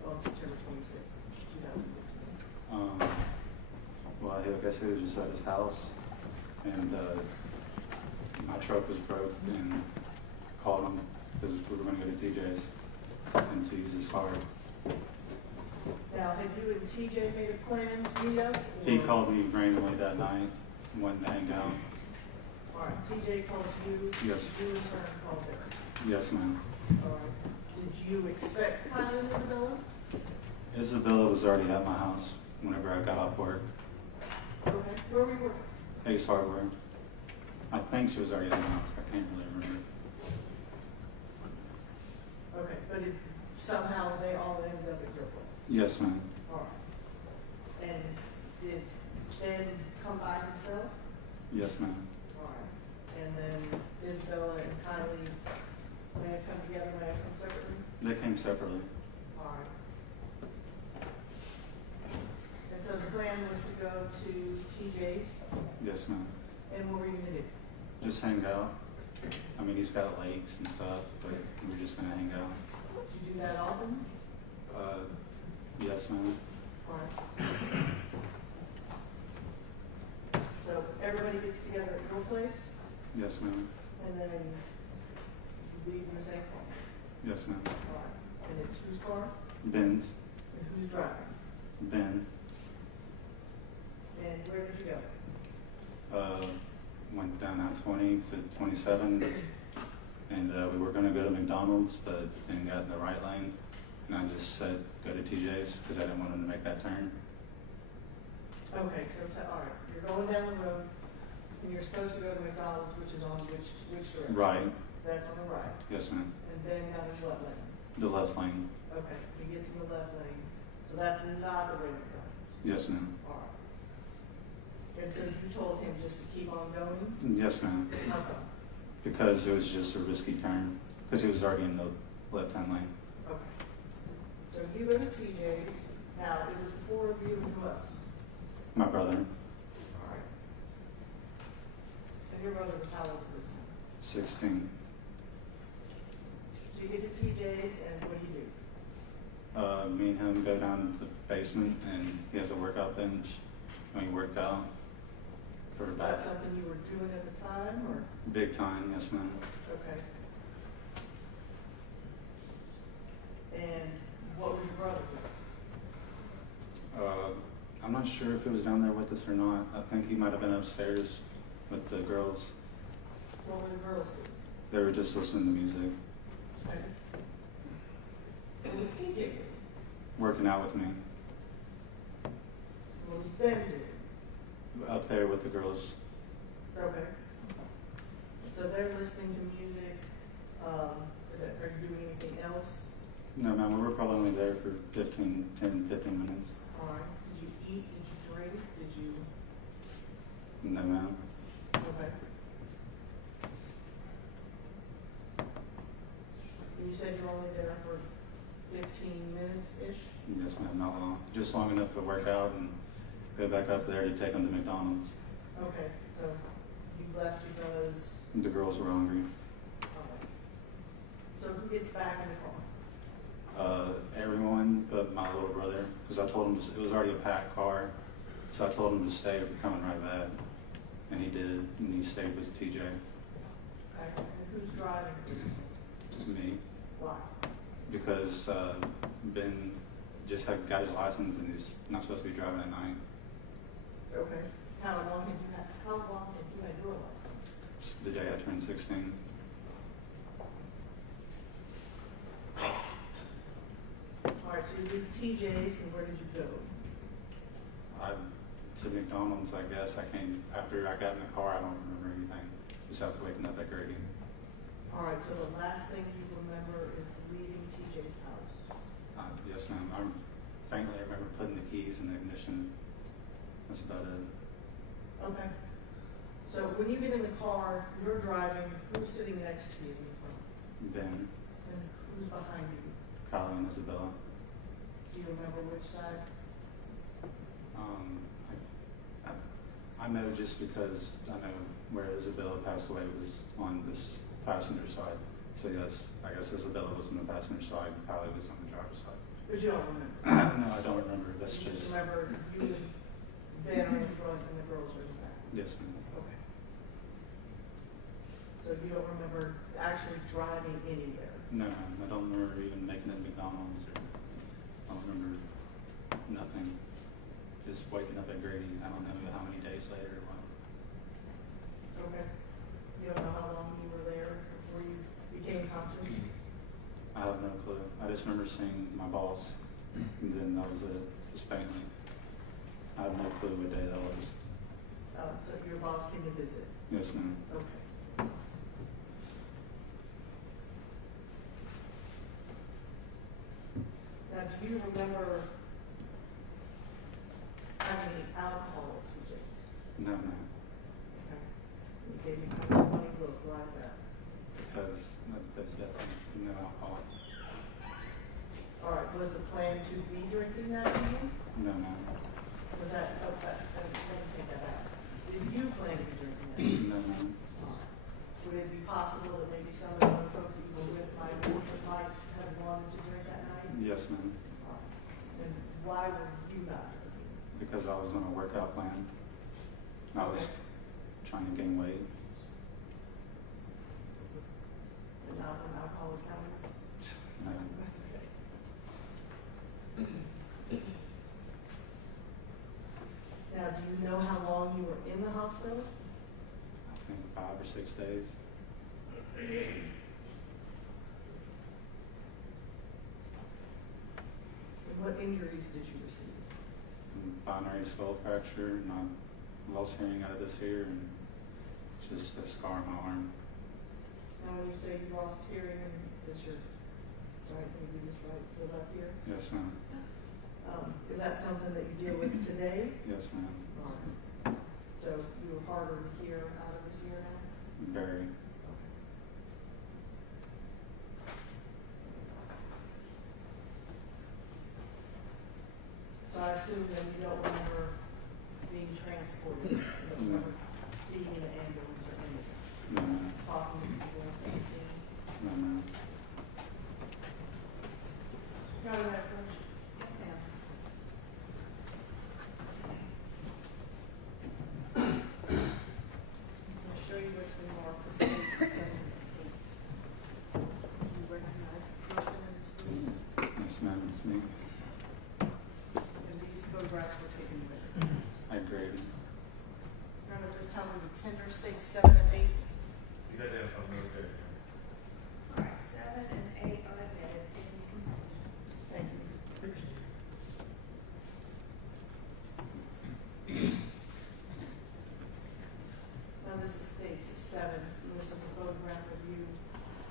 on September 26th, 2015? Well, I guess he was just at his house, and my truck was broke, and I called him because we were going to go to TJ's and to use his car. Now, have you and TJ made a plan to meet up? He called me randomly that night and wanted to hang out. All right, TJ calls you. Yes. You in turn called her. Yes, ma'am. All right. Did you expect Kylie and Isabella? Isabella was already at my house whenever I got off work. Okay. Where were you working? Ace Hardware. I think she was already at my house. I can't really remember. Okay, but somehow they all ended up at your place? Yes, ma'am. All right. And did Ben come by himself? Yes, ma'am. All right. And then Isabella and Kylie may have come together, may have come separately? They came separately. All right. And so the plan was to go to TJ's? Yes, ma'am. And what were you going to do? Just hang out. I mean, he's got lakes and stuff, but we were just going to hang out. Did you do that often? Yes, ma'am. All right. So everybody gets together at your place? Yes, ma'am. And then you leave in the same car? Yes, ma'am. All right. And it's whose car? Ben's. And who's driving? Ben. where did you go? Went down I-20 to 27, and we were going to go to McDonald's, but then got in the right lane, and I just said go to TJ's because I didn't want him to make that turn. Okay, so all right, you're going down the road, and you're supposed to go to McDonald's, which is on which direction? Right. That's on the right. Yes, ma'am. And Ben got in what lane? The left lane. Okay, he gets in the left lane, so that's not the way McDonald's. Yes, ma'am. All right. And so you told him just to keep on going? Yes, ma'am. How come? Because it was just a risky turn, because he was already in the left-hand lane. Okay. So you go to TJ's. Now, it was four of you and who else? My brother, All right. And your brother was how old at this time? 16. So you get to TJ's, and what do you do? Me and him go down to the basement, and he has a workout bench, and we worked out for about That's something you were doing at the time, or? big time. Yes, ma'am. Okay. And what was your brother doing? I'm not sure if he was down there with us or not. I think he might have been upstairs with the girls. What were the girls doing? They were just listening to music, Okay. What was he doing? working out with me What was Ben doing? up there with the girls. Okay. So they're listening to music. Are you doing anything else? No, ma'am, we were probably only there for 10, 15 minutes. All right. Did you eat? Did you drink? Did you? No, ma'am. Okay. And you said you were only there for 15 minutes-ish? Yes, ma'am, not long. Just long enough to work out and go back up there to take them to McDonald's. Okay, so you left because? The girls were hungry. All right. So who gets back in the car? Everyone but my little brother, because I told him it was already a packed car, so I told him to stay. We're coming right back, and he did, and he stayed with TJ. Okay. And who's driving? Me, Why? because Ben just got his license, and he's not supposed to be driving at night. Okay. How long have you had your license? It's the day I turned 16. All right, so you did TJ's, and where did you go? To McDonald's, I guess. After I got in the car, I don't remember anything besides waking up at Grady. All right, so the last thing you remember is leaving TJ's house. Yes, ma'am. Frankly, I remember putting the keys in the ignition. That's about it. Okay. So when you get in the car, you're driving, who's sitting next to you in the front? Ben, And who's behind you? Kylie, and Isabella. Do you remember which side? I know just because I know where Isabella passed away was on this passenger side. So yes, I guess Isabella was on the passenger side, and Kylie was on the driver's side. But you don't remember? No, I don't remember. That's You just remember you and Ben are in the front and the girls are in the back? yes, ma'am. Okay. So you don't remember actually driving anywhere? No, ma'am. I don't remember even making it to McDonald's. I don't remember nothing. Just waking up at Grady. I don't know how many days later or what. Okay. You don't know how long you were there before you became conscious? I have no clue. I just remember seeing my boss, and then that was it. Just faintly. I have no clue what day that was. So your boss came to visit? Yes, ma'am. Okay. Now, do you remember having any alcohol at TJ's? No, ma'am. Okay. You gave me kind of a funny look. Why is that? Because that's definitely no alcohol. All right. Was the plan to be drinking that evening? No, ma'am. Was that? Oh, let me take that back. Did you plan to be drinking that evening? No, ma'am. Would it be possible that maybe some of the other folks that you were with might have wanted to drink that night? Yes, ma'am. And why were you not drinking? Because I was on a workout plan. I was trying to gain weight. And not from alcoholic habits? No. Now, do you know how long hospital? I think 5 or 6 days. And what injuries did you receive? Binary skull fracture, and I lost hearing out of this ear, and just a scar on my arm. Now, when you say you lost hearing, is your right, can you do this right, the left ear? Yes, ma'am. Is that something that you deal with today? Yes, ma'am. All right. So you were harder to hear out of this ear now? Very. So I assume that you don't remember being transported, you don't remember being in an ambulance or anything? No, ma'am. Talking to people at the scene? No, ma'am. Go ahead, Coach. Yes, ma'am. I'm going to show you what's been marked to state 7 and 8. Do you recognize the person in this room? Yes, ma'am, it's me. And these photographs were taken with. I agree. Remember this time we were tender state 7 and 8? You got that from military. All right, 7 and 8 are admitted. Thank you. Now this is states 7. And this is a photograph of you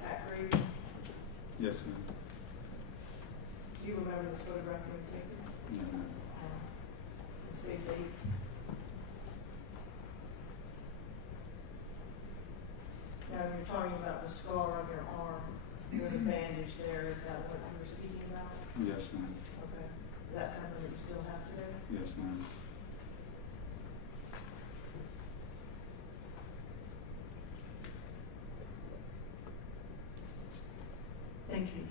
at grade. Yes, ma'am. Do you remember this photograph being taken? No, ma'am. It states 8. Now you're talking about the scar on your arm. There's a bandage there. Is that what you were speaking about? Yes, ma'am. Okay. Is that something that you still have today? Yes, ma'am. Thank you.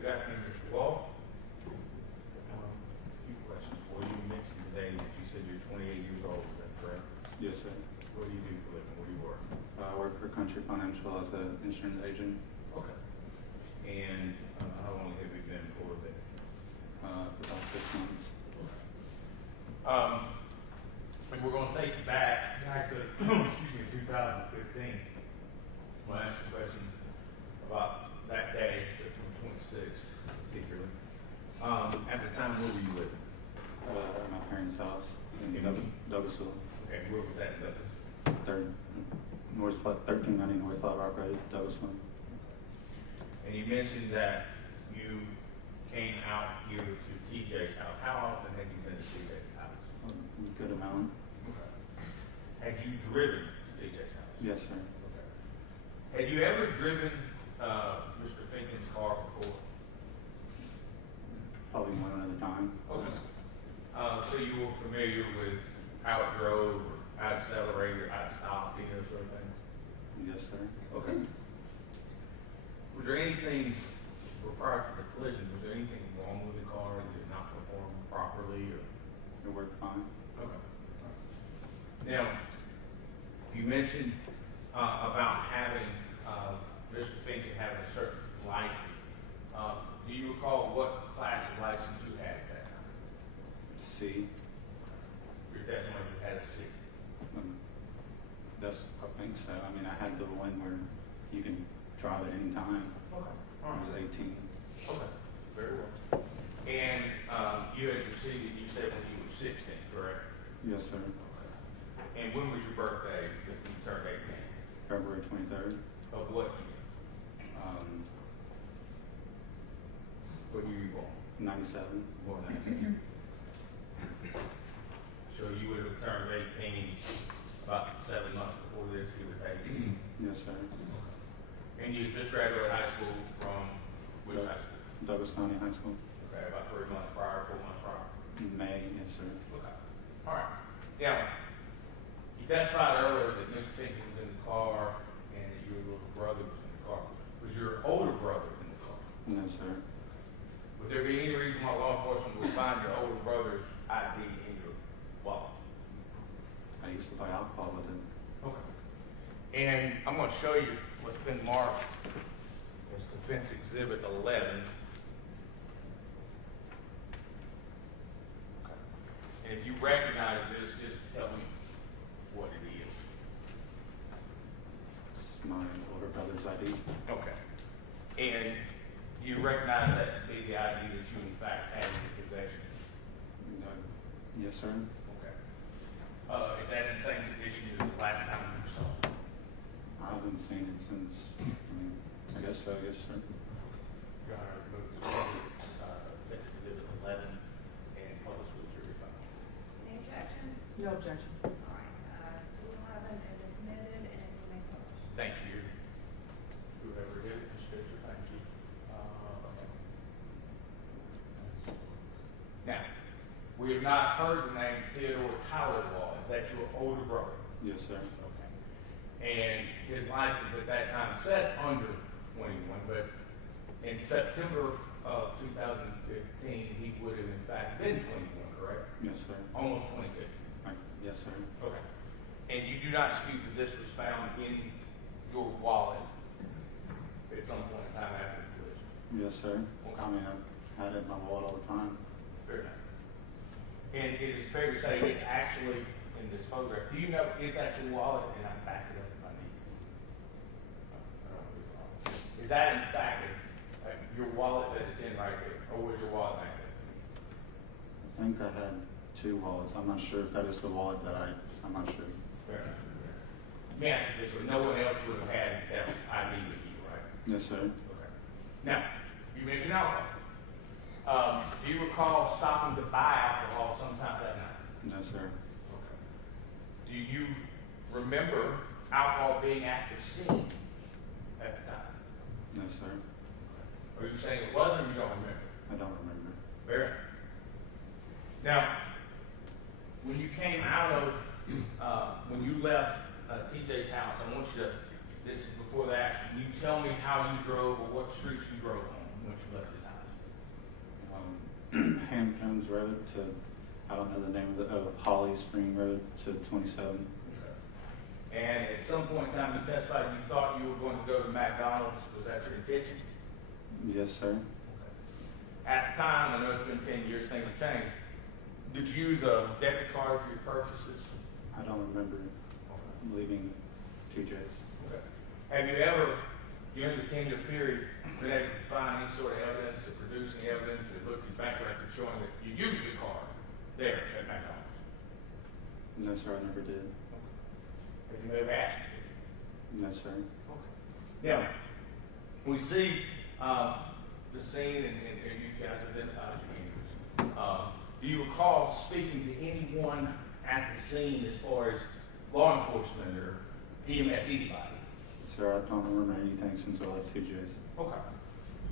Good afternoon, Mr. Wall. A few questions for you. You mentioned today that you said you're 28 years old. Is that correct? Yes, sir. What do you do for a living? Where do you work? I work for Country Financial as an insurance agent. Okay. And how long have you been employed there? For about 6 months. And we're going to take you back to, excuse me, 2015. We'll ask some questions about that day, September 26th, particularly. At the time, where were you living? At my parents' house in Douglasville. Okay, where was that in Douglas? 1390 North Flat Rock Road, Douglasville. And you mentioned that you came out here to TJ's house. How often had you been to TJ's house? A good amount. Okay. Had you driven to TJ's house? Yes, sir. Okay. Had you ever driven Mr. Finken's car before? Probably one at a time. Okay. So you were familiar with how it drove, or how it accelerated, how it stopped, those sort of things? Yes, sir. Okay. Was there anything, prior to the collision, was there anything wrong with the car? Did it not perform properly? Or? It worked fine. Okay. Now, you mentioned about having Mr. Finken having a certain license. Do you recall what class of license you had at that time? C. Your testimony you had a C. I think so. I mean, I had the one where you can drive at any time. Okay. I was 18. Okay. Very well. And you had received it, you said when you were 16, correct? Yes, sir. Okay. And when was your birthday that you turned 18? February 23rd. Of what year? What year you born? 97. Born 97. So you would have turned 18 about 7 months before this, you were 18? Yes, sir. And you just graduated high school from which high school? Douglas County High School. Okay, about 3 months prior, 4 months prior? May, yes, sir. Okay. All right. Now, you testified earlier that Mr. Finken was in the car and that your little brother was in the car. Was your older brother in the car? No, sir. Would there be any reason why law enforcement would find your older brother's ID in your wallet? I used to buy alcohol with him. Okay. And I'm going to show you what's been marked as Defense Exhibit 11. Okay. And if you recognize this, just tell me what it is. It's my older brother's ID. Okay. And you recognize that to be the ID that you in fact had in your possession? Yes, sir. Okay. Is that in the same condition as the last time you saw it? I haven't seen it since, I guess so, yes, sir. Your Honor, move to Defense Exhibit 11 and publish with jury file. Any objection? No objection. All right, 211 is admitted and you may publish. Thank you. Whoever did it, Mr. Fisher, thank you. Now, we have not heard the name Theodore Tyler Law. Is that your older brother? Yes, sir. Okay. And his license at that time said under 21, but in September of 2015, he would have in fact been 21, correct? Yes, sir. Almost 22. Yes, sir. Okay. And you do not dispute that this was found in your wallet at some point in time after the collision? Yes, sir. Okay. I mean, I've had it in my wallet all the time. Fair enough. And it is fair to say it's actually in this photograph. Do you know, is that your wallet? And I'm backing up if I need to. Is that in fact your wallet that is in right there? Or was your wallet back there? I think I had two wallets. I'm not sure if that is the wallet that I'm not sure. Fair enough. Let me ask you this way. No one else would have had that ID with you, right? Yes, sir. Okay. Now, you mentioned alcohol. Do you recall stopping to buy alcohol sometime that night? No, sir. Okay. Do you remember alcohol being at the scene at the time? No, sir. Are you saying it was or you don't remember? I don't remember. Fair enough. Now, when you came out of, when you left TJ's house, I want you to, this is before that, can you tell me how you drove or what streets you drove on once you left his house? Ham Jones Road to, I don't know the name of the, Holly Spring Road to 27. Okay. And at some point in time you testified you thought you were going to go to McDonald's. Was that your intention? Yes, sir. Okay. At the time, I know it's been 10 years, things have changed. Did you use a debit card for your purchases? I don't remember leaving TJ's. Okay. Have you ever, during the 10-year period, been able to find any sort of evidence or produce any evidence or look at bank records showing that you used the card there at McDonald's? No, sir, I never did. Okay. Has he ever asked you to? No, sir. Okay. Now, we see the scene and you guys identified your injuries. Do you recall speaking to anyone at the scene as far as law enforcement or EMS, anybody? Sir, I don't remember anything since I left TJ's. Okay.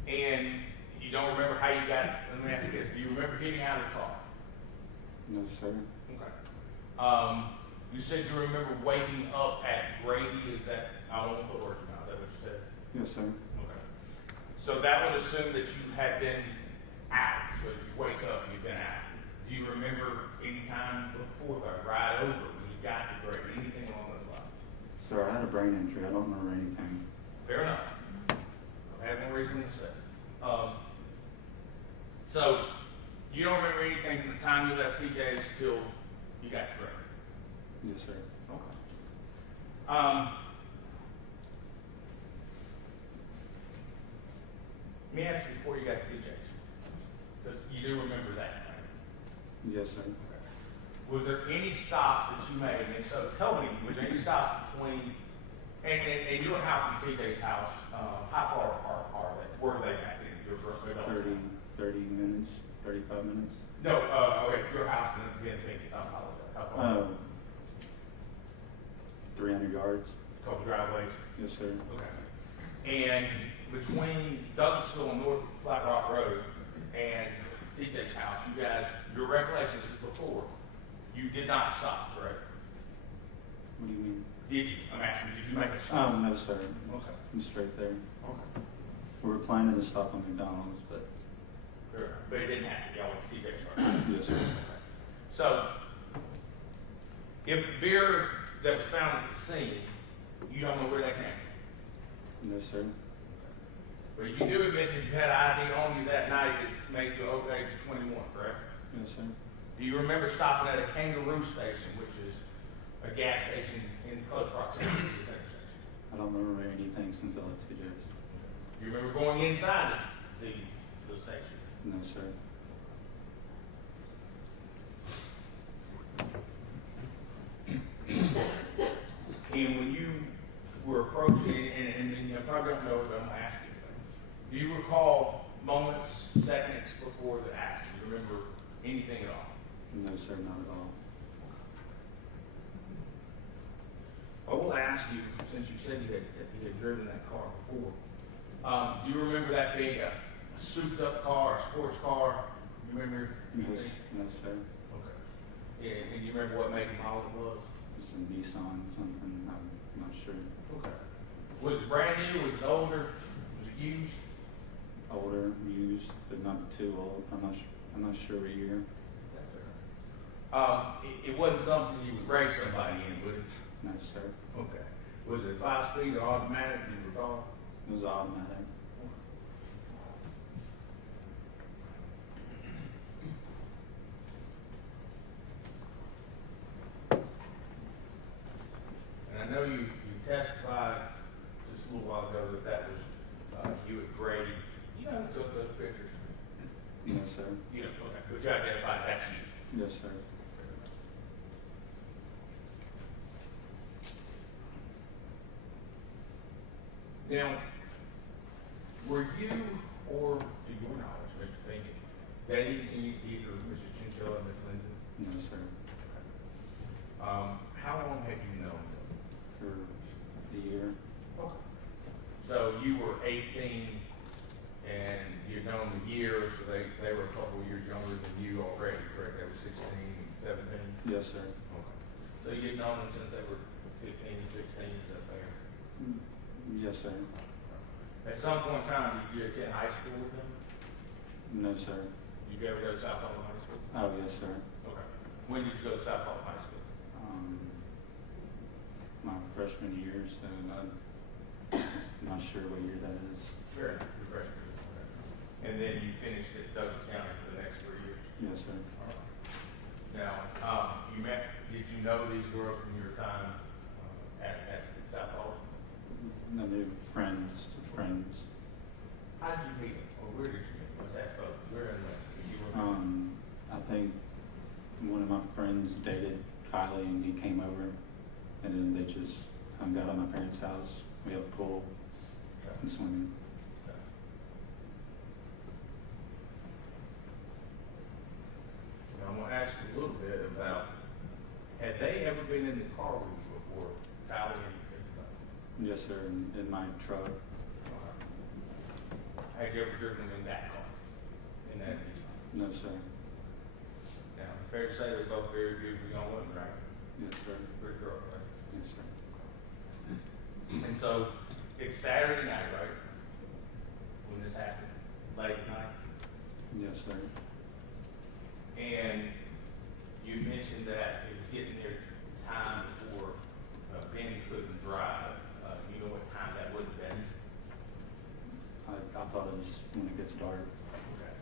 And you don't remember how you got, let me ask you this, do you remember getting out of the car? No, sir. Okay. You said you remember waking up at Grady, is that, I don't want to put words in your mouth, is that what you said? Yes, sir. Okay. So that would assume that you had been out, so if you wake up, you've been out. Do you remember any time before the ride over when you got to Grady, anything along those lines? Sir, I had a brain injury. I don't remember anything. Fair enough. I have no reason to say. So, you don't remember anything from the time you left TJ's till you got to Grady? Yes, sir. Okay. Let me ask you before you got to TJ's, because you do remember that, right? Yes, sir. Okay. Was there any stops that you made? And so tell me, was there any stops between, and your house and TJ's house, how far apart are they? Where were they back then? Your first 30 minutes, 35 minutes. No, okay, your house and then Pinkett's, I apologize. How far? 300 yards. A couple driveways? Yes, sir. Okay. And between Douglasville and North Flat Rock Road and TJ's house, you guys, your recollection is before, you did not stop, correct? What do you mean? Did you? I'm asking, did you make a stop? No, sir. Okay. I'm straight there. Okay. We were planning to stop on McDonald's, but... Sure. But it didn't happen. Y'all went to TJ's, right? Yes, sir. Okay. So, if the beer that was found at the scene You don't know where that came from? No, sir. But you do admit that you had ID on you that night that made you over the age of 21, correct? Yes, sir. Do you remember stopping at a Kangaroo station, which is a gas station in close proximity to this intersection? I don't remember anything since I left TJ's. Do you remember going inside the station? No, sir. And when you were approaching, and you probably don't know, but I'm going to ask you, do you recall moments, seconds before the accident? Do you remember anything at all? No, sir, not at all. I will ask you, since you said you had driven that car before, do you remember that being a souped-up car, a sports car? You remember? No, sir. Okay. And you remember what make and model it was? It's a Nissan something, I'm not sure. Okay. Was it brand new? Was it older? Was it used? Older, used, but not too old. I'm not sure what year. It wasn't something you would race somebody in, would it? No, sir. Okay. Was it 5-speed or automatic? Do you recall? It was automatic. And I know you testified just a little while ago that was you at Grady. You know who took those pictures? No, sir. You know, okay. But you identified that's you. Yes, sir. Now, were you, or to your knowledge, Mr. Pinkett, dating either Mrs. Chinchilla or Miss Lindsay? No, sir. How long had you known them? For a year. Okay. So you were 18 and you'd known them a year, so they were a couple of years younger than you already, correct? They were 16 and 17? Yes, sir. Okay. So you'd known them since they were 15 and 16, is that fair? Yes, sir. At some point in time, did you attend high school with them? No, sir. Did you ever go to South Holland High School? Oh, yes, sir. Okay. When did you go to South Holland High School? My freshman year, so I'm not sure what year that is. Fair enough, your freshman year. Okay. And then you finished at Douglas County for the next 3 years? Yes, sir. All right. Now, did you know these girls from your time at South Holland? No, they're friends to friends. How did you meet them? Or where did you meet them? What's that about? Where in the, you were? I think one of my friends dated Kylie and he came over and then they just hung out at my parents' house. We have a pool and swimming. Okay. Now I'm going to ask you a little bit about, had they ever been in the car with you before, Kylie and stuff? Yes, sir, in my truck. Had you ever driven them in that car? In that Nissan? No, sir. Now, fair to say they're both very beautiful young women, right? Yes, sir. Pretty girls, right? Yes, sir. And so, it's Saturday night, right? When this happened? Late at night? Yes, sir. And you mentioned that it was getting near time before Benny couldn't drive. You know what time that would have been? I thought it was when it gets dark. Okay.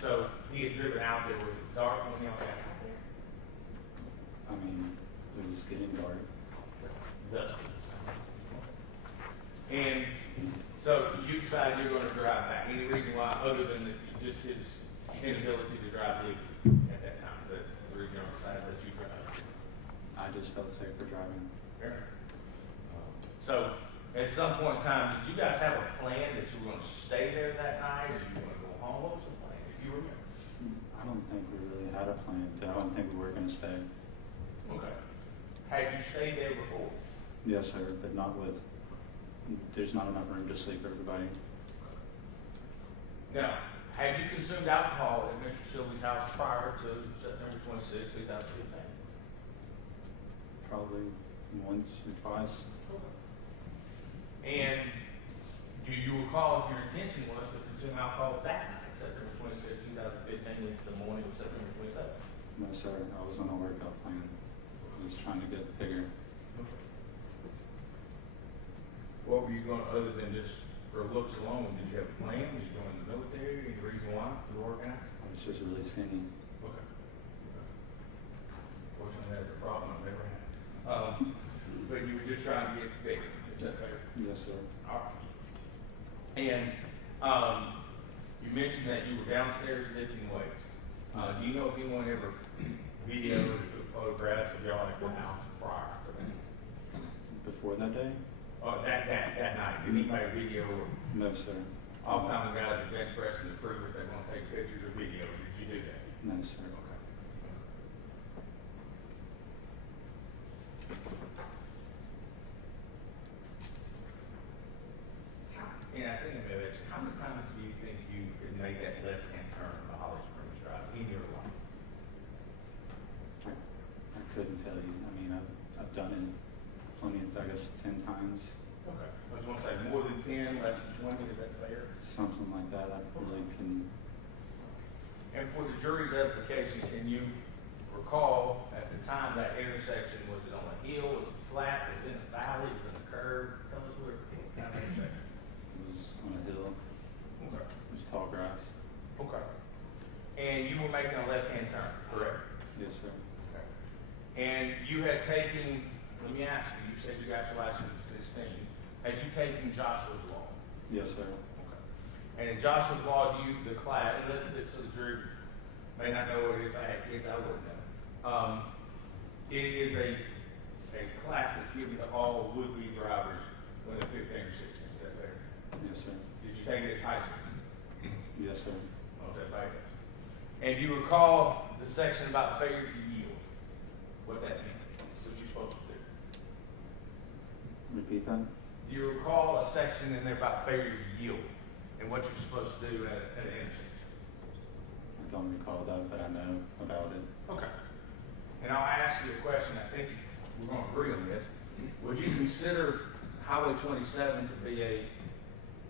So he had driven out there. Was it dark when he got out there? I mean, it was getting dark. Dusty. And so you decide you're going to drive back. Any reason why, other than just his inability to drive legally at that time? That the reason you decided that you drive? I just felt safer driving. Fair enough. So at some point in time, did you guys have a plan that you were going to stay there that night, or you were going to go home? What was the plan, if you remember? I don't think we really had a plan. I don't think we were going to stay. Okay. Had you stayed there before? Yes, sir, but not with. There's not enough room to sleep for everybody. Now, had you consumed alcohol at Mr. Sylvie's house prior to September 26, 2015? Probably once or twice. And do you recall if your intention was to consume alcohol that night, September 26, 2015, into the morning of September 27? No, sir. I was on a workout plan. I was trying to get bigger. What were you going, other than just for looks alone, did you have a plan? Did you join the military? Any reason why you were working out? I was just really skinny. Okay. Fortunately, that's a problem I've never had. But you were just trying to get bigger. Is that fair? Yes, sir. All right. And you mentioned that you were downstairs lifting weights. Do you know if anyone ever videoed or took photographs of y'all at the house prior to that? Before that day? That night. Did anybody video? No, sir. All the time the guys are bench pressing to prove it, they want to take pictures or video. Did you do that? No, sir. Okay. And I think I may have asked you, how many times do you think you could make that left-hand turn on the Holly Springs Drive in your life? I couldn't tell you. I mean, I've done it plenty of, I guess, 10 times. Okay. I just want to say more than 10, less than 20, is that fair? Something like that. I really can. And for the jury's edification, can you recall at the time that intersection, was it on a hill, was it flat, was it in a valley, was it in a curve? Tell us what kind of intersection. It was on a hill. Okay. It was tall grass. Okay. And you were making a left-hand turn, correct? Yes, sir. Okay. And you had taken, let me ask you, you said you got your license at 16. Had you taken Joshua's Law? Yes, sir. Okay. And in Joshua's Law, the class, and this so the jury may not know what it is. I had kids, I wouldn't know. It is a class that's given to all would-be drivers when they're 15 or 16. Is that fair? Yes, sir. Did you take it at high school? Yes, sir. Oh, is that back? And do you recall the section about failure to yield? What that means? What you're supposed to do? Repeat that? Do you recall a section in there about failure to yield and what you're supposed to do at an intersection? I don't recall that, but I know about it. Okay. And I'll ask you a question. I think we're going to agree on this. Would you consider Highway 27 to be a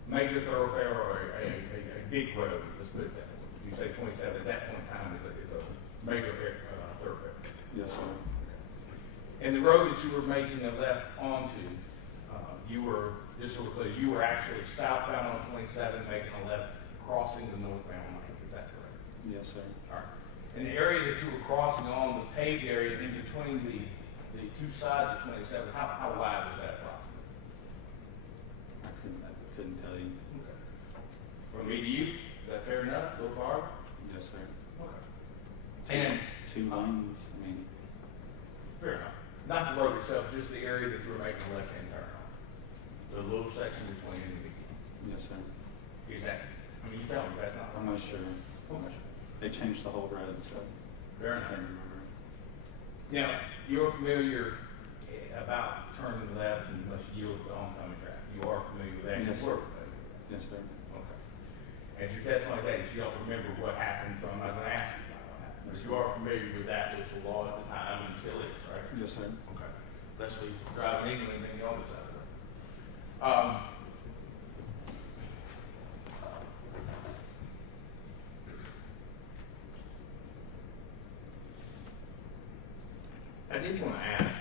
major thoroughfare or a big road? Let's put it that way. You say 27 at that point in time is a major thoroughfare. Yes, sir. And the road that you were making a left onto, you were, just so we're clear, you were actually southbound on 27 making a left crossing the northbound lane. Is that correct? Yes, sir. All right. In the area that you were crossing on, the paved area in between the two sides of 27, how wide was that approximately? I couldn't tell you. Okay. From me to you, is that fair enough? Go far? Yes, sir. Okay. And two lanes, I mean. Fair enough. Not the road itself, just the area that you were making a left-hand turn on. The little section between and between. Yes, sir. Is that? I mean, you tell me that's not. I'm not sure. Okay. They changed the whole road, so. Fair enough. I can't remember. Now, you're familiar about turning left and you must yield to oncoming traffic. You are familiar with that? Yes, sir. Yes, sir. Okay. As your testimony dates, you don't remember what happened, so I'm not going to ask you about what happened. But you are familiar with that, was the law at the time and still is, right? Yes, sir. Okay. Let's leave driving England and the other side of it. I did want to ask,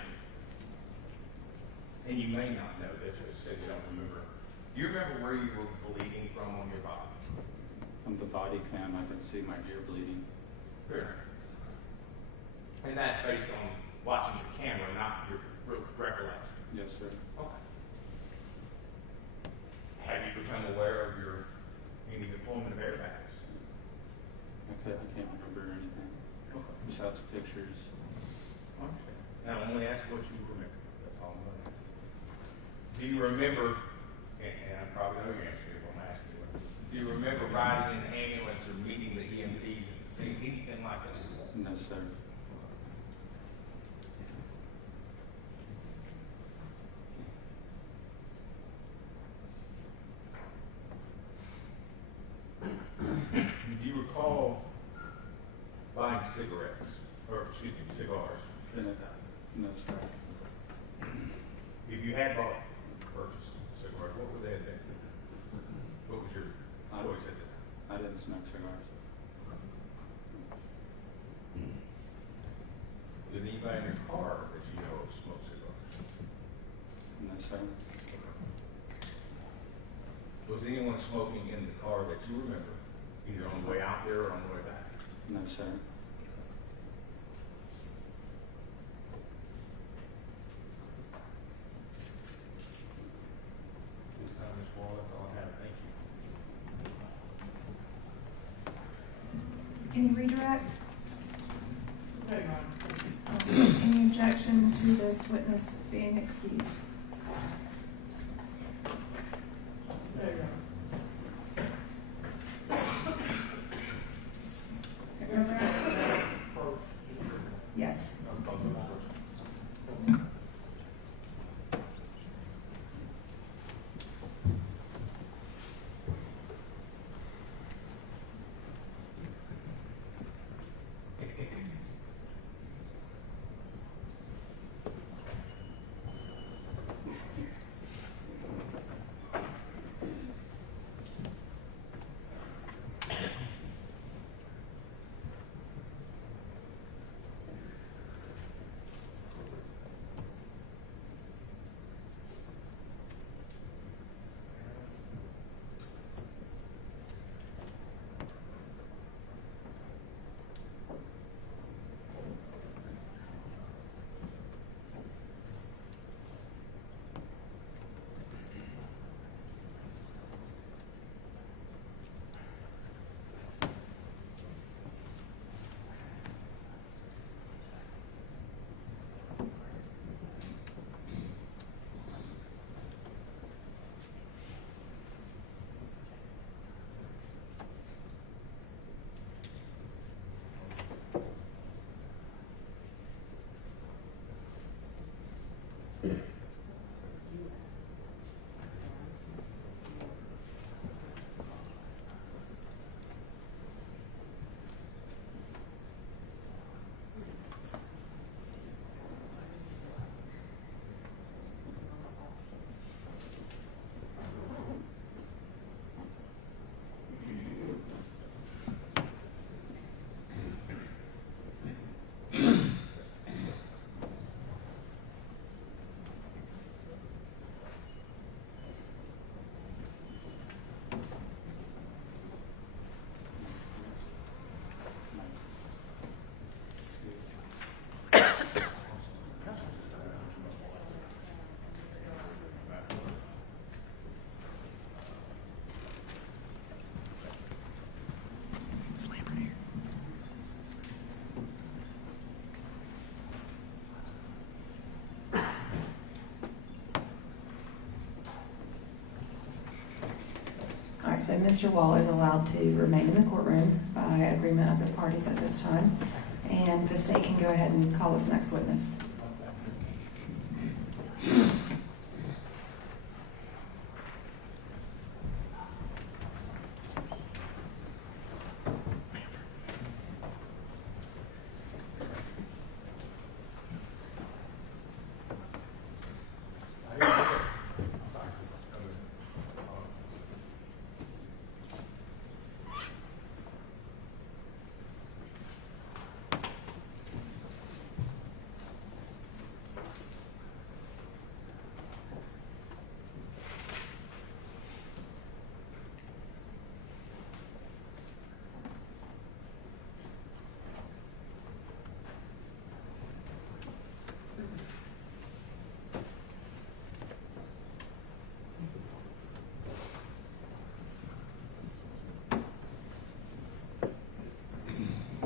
and you may not know this, or say you don't remember. Do you remember where you were bleeding from on your body? From the body cam, I could see my ear bleeding. Fair enough. And that's based on watching the camera, not your recollection. Yes, sir. Okay. Have you become aware of any deployment of airbags? I can't remember anything. Okay. Besides pictures. I understand. Now, I'm only asking what you remember. That's all I'm going to ask. Do you remember, and I probably know your answer if I'm asking you, do you remember riding in the ambulance or meeting the EMTs at the scene, anything like that? No, sir. Do you recall buying cigarettes, or excuse me, cigars? No, sir. If you had bought, purchased cigars, what would they have been? What was your choice at the time? I didn't smoke cigars. Did anybody in your car that you know of smoke cigars? anyone smoking in the car that you remember, either on the way out there or on the way back? No, sir. This time, Ms. Wall, that's all I have. Thank you. Any redirect? Any objection to this witness being excused? Yes. So Mr. Wall is allowed to remain in the courtroom by agreement of the parties at this time, and the state can go ahead and call its next witness.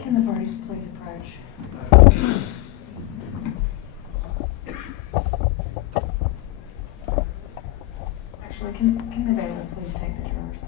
Can the parties please approach? Actually, can the bailiff please take the drawers?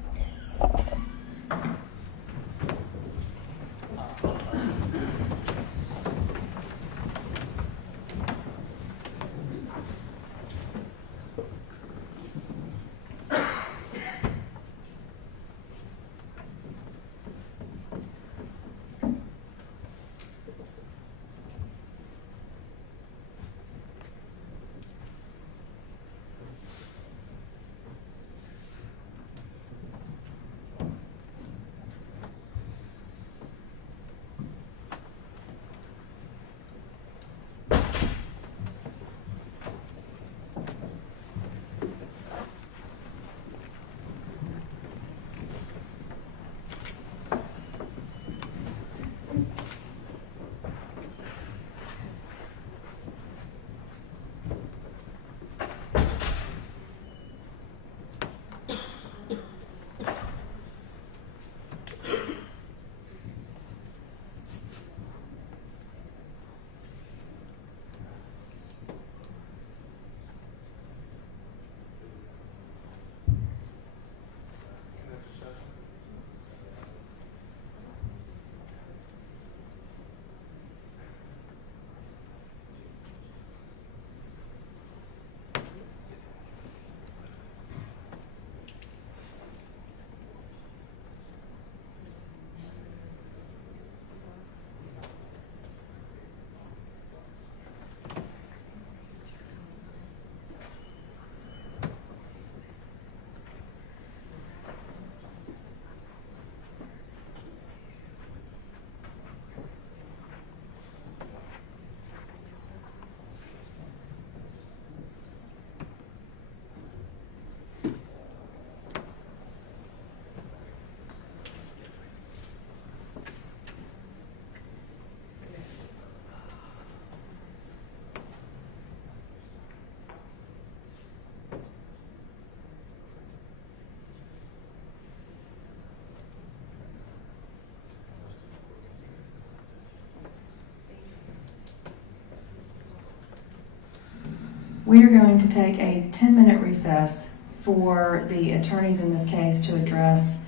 We are going to take a 10-minute recess for the attorneys in this case to address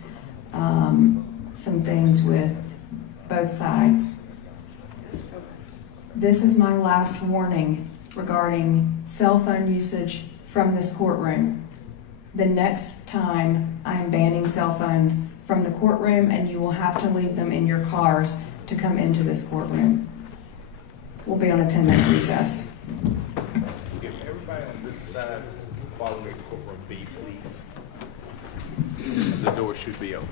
some things with both sides. This is my last warning regarding cell phone usage from this courtroom. The next time I am banning cell phones from the courtroom, and you will have to leave them in your cars to come into this courtroom. We'll be on a 10-minute recess. If everybody on this side follow me to courtroom B, please. The door should be open.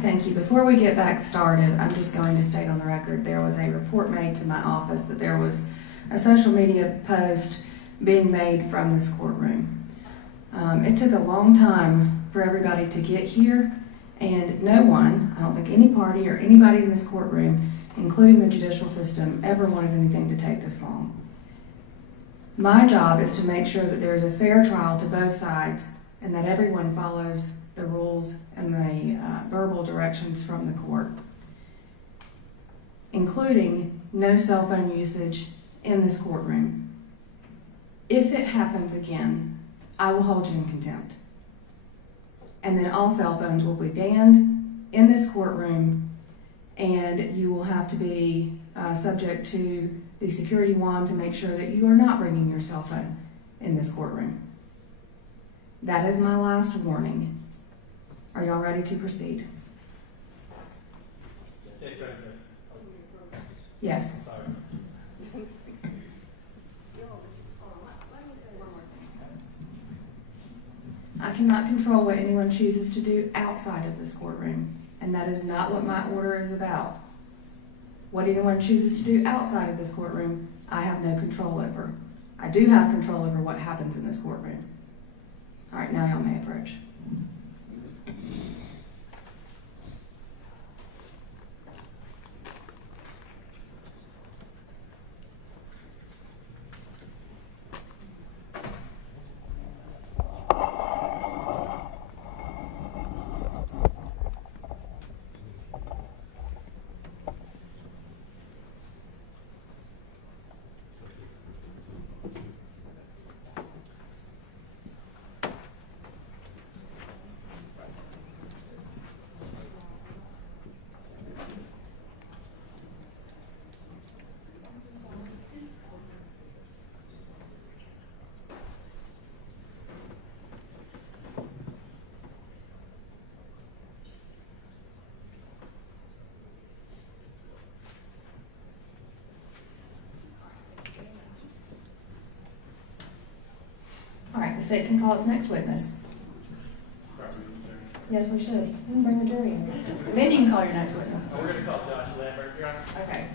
thank you. Before we get back started, I'm just going to state on the record, there was a report made to my office that there was a social media post being made from this courtroom. It took a long time for everybody to get here, and no one, I don't think any party or anybody in this courtroom, including the judicial system, ever wanted anything to take this long. My job is to make sure that there is a fair trial to both sides and that everyone follows the rules and the verbal directions from the court, including no cell phone usage in this courtroom. If it happens again, I will hold you in contempt. And then all cell phones will be banned in this courtroom, and you will have to be subject to the security wand to make sure that you are not bringing your cell phone in this courtroom. That is my last warning. Are y'all ready to proceed? Yes. I cannot control what anyone chooses to do outside of this courtroom, and that is not what my order is about. What anyone chooses to do outside of this courtroom, I have no control over. I do have control over what happens in this courtroom. All right, now y'all may approach. All right, the state can call its next witness. Yes, we should. We can bring the jury in. Then you can call your next witness. We're going to call Josh Lambert, Your Honor. Okay.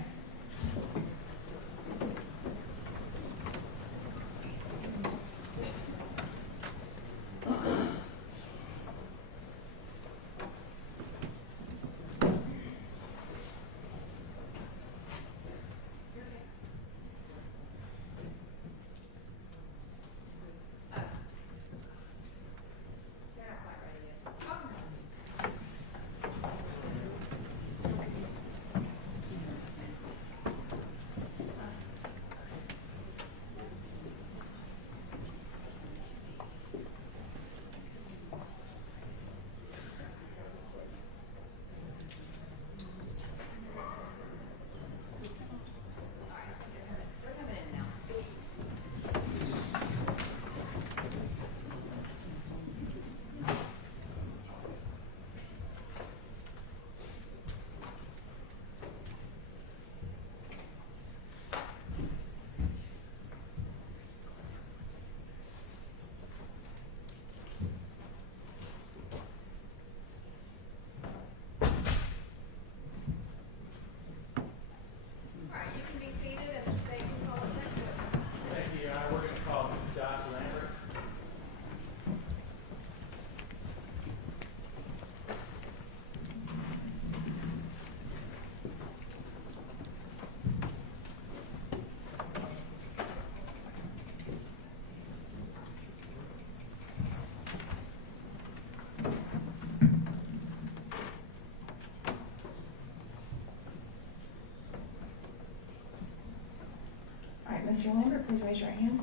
Mr. Lambert, please raise your right hand.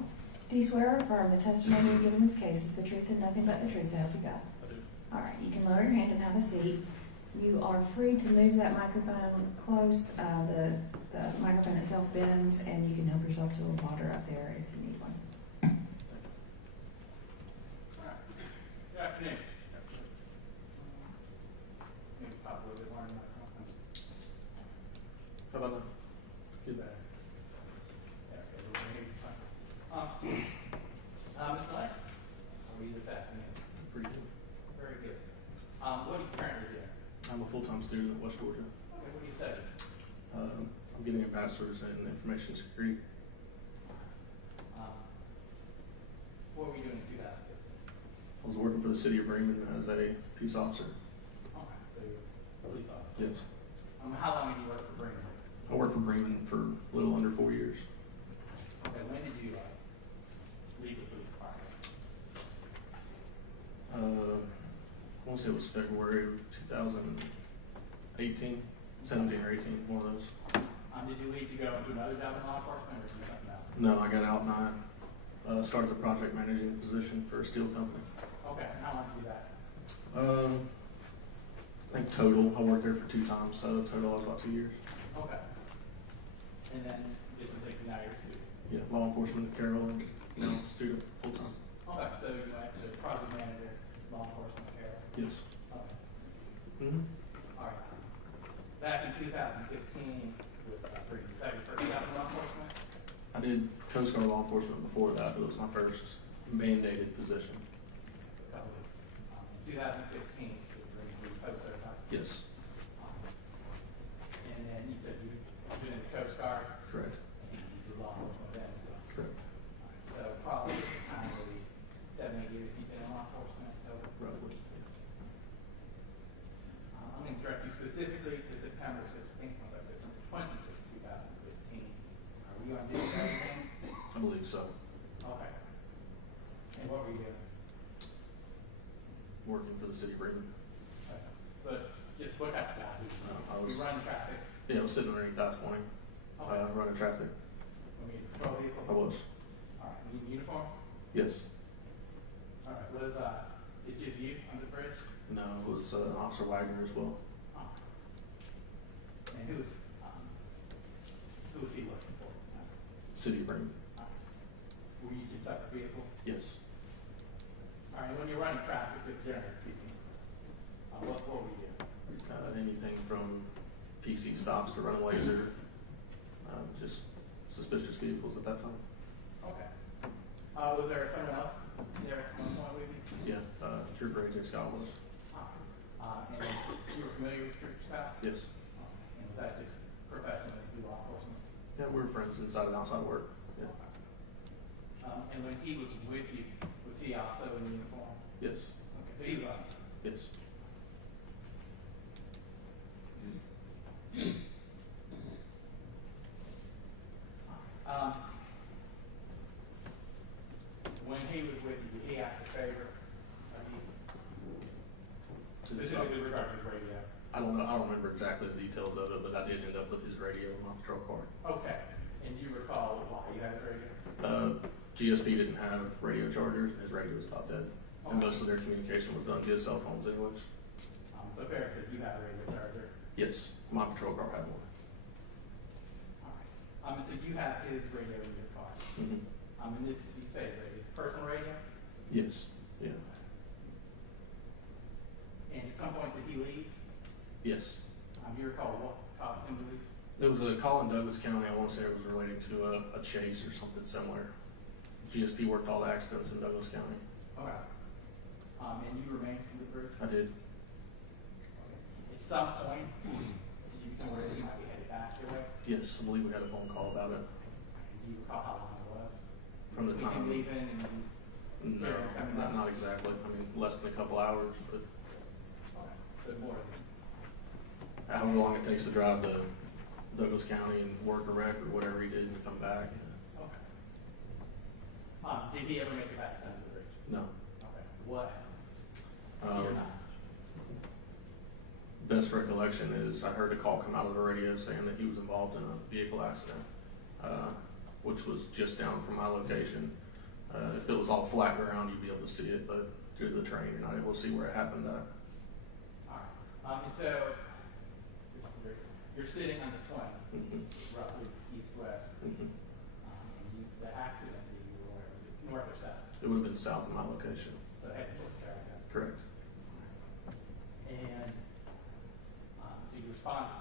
Do you swear or affirm the testimony you give in this case is the truth and nothing but the truth, so help you God? I do. All right, you can lower your hand and have a seat. You are free to move that microphone close. The microphone itself bends, and you can help yourself to a water up there if you need one. All right. Good afternoon. How about that? Get back. Mr. Lane, how are you this afternoon? Pretty good. Very good. What are you currently doing? I'm a full full-time student at West Georgia. Okay, what do you study? I'm getting a bachelor's in information security. What were you doing in 2015? I was working for the city of Bremen as a peace officer. Okay, so you're a police officer. Yes. How long have you worked for Bremen? I worked for Bremen for a little under 4 years. Okay, when did you leave the police department? I want to say it was February of 2018, 17 or 18, one of those. Did you leave to go into another job in law enforcement or do something else? No, I got out and I started the project managing position for a steel company. Okay, and how long did you do that? I think total, I worked there for 2 times, so total I was about 2 years. Okay. And then just think now you're a student. Yeah, law enforcement at Carroll and now student full time. Okay, so you went to project manager, law enforcement at Carroll. Yes. Okay. Mm-hmm. All right. Back in 2015, with for your second first job in law enforcement. I did Coast Guard law enforcement before that. It was my first mandated position. 2015, you post certified. Yes. And then you said you've been in the Coast Guard. Correct. And you did law enforcement then as well. Correct. So probably kind of 7, 8 years you've been in law enforcement. Roughly. I'm going to direct you specifically to September 16th, September 26th, 2015. Are we on duty that evening? I believe so. Okay. And what were you doing? Working for the city of Bremen. Okay. But just what type of job? I was running traffic? Yeah, I was sitting underneath that 20, running traffic. I mean, patrol vehicle? I was. All right. You in uniform? Yes. All right. Was it just you on the bridge? No, it was Officer Wagner as well. Oh. And who was he looking for? City of Bremen. Were you in separate vehicles? Yes. All right. When you're running traffic, just generally speaking, what were you doing? Anything from PC stops to runaways or just suspicious vehicles at that time. Okay. Was there someone else there at one point with you? Yeah, Trooper AJ Scott was. And you were familiar with Trooper Scott? Yes. And was that just professionally through law enforcement? Yeah, we were friends inside and outside work. Yeah. And when he was with you, was he also in uniform? Yes. Okay, so he was on. Yes. When he was with you, did he ask a favor? Specifically regarding his radio? I don't know. I don't remember exactly the details of it, but I did end up with his radio in my patrol car. Okay. And you recall why you had his radio? GSP didn't have radio chargers, and his radio was about dead. And most of their communication was done via cell phones anyways. So fair that you had a radio charger? Yes, my patrol car had one. All right. And so you have his radio in your car? Mm-hmm. And this, you say radio, personal radio? Yes. Yeah. And at some point did he leave? Yes. You recall what caused him to leave? There was a call in Douglas County. I want to say it was related to a chase or something similar. GSP worked all the accidents in Douglas County. Okay. And you remained in the group? I did. Okay. At some point, did you become aware that you might be headed back your way? Yes, I believe we had a phone call about it. Do you recall how long it was? From the time. Leaving and no, not exactly. I mean, less than a couple hours, but. Okay. But more than. However long it takes to drive to Douglas County and work a wreck or whatever he did and come back. Okay. Did he ever make it back down to the bridge? No. Okay. What? Best recollection is I heard a call come out of the radio saying that he was involved in a vehicle accident, which was just down from my location. If it was all flat ground, you'd be able to see it, but due to the terrain, you're not able to see where it happened at. All right. And so you're sitting on the 20, roughly east-west. And the accident that you were aware, was it north or south? It would have been south of my location. So heading towards Carolina. Correct. And so you responded?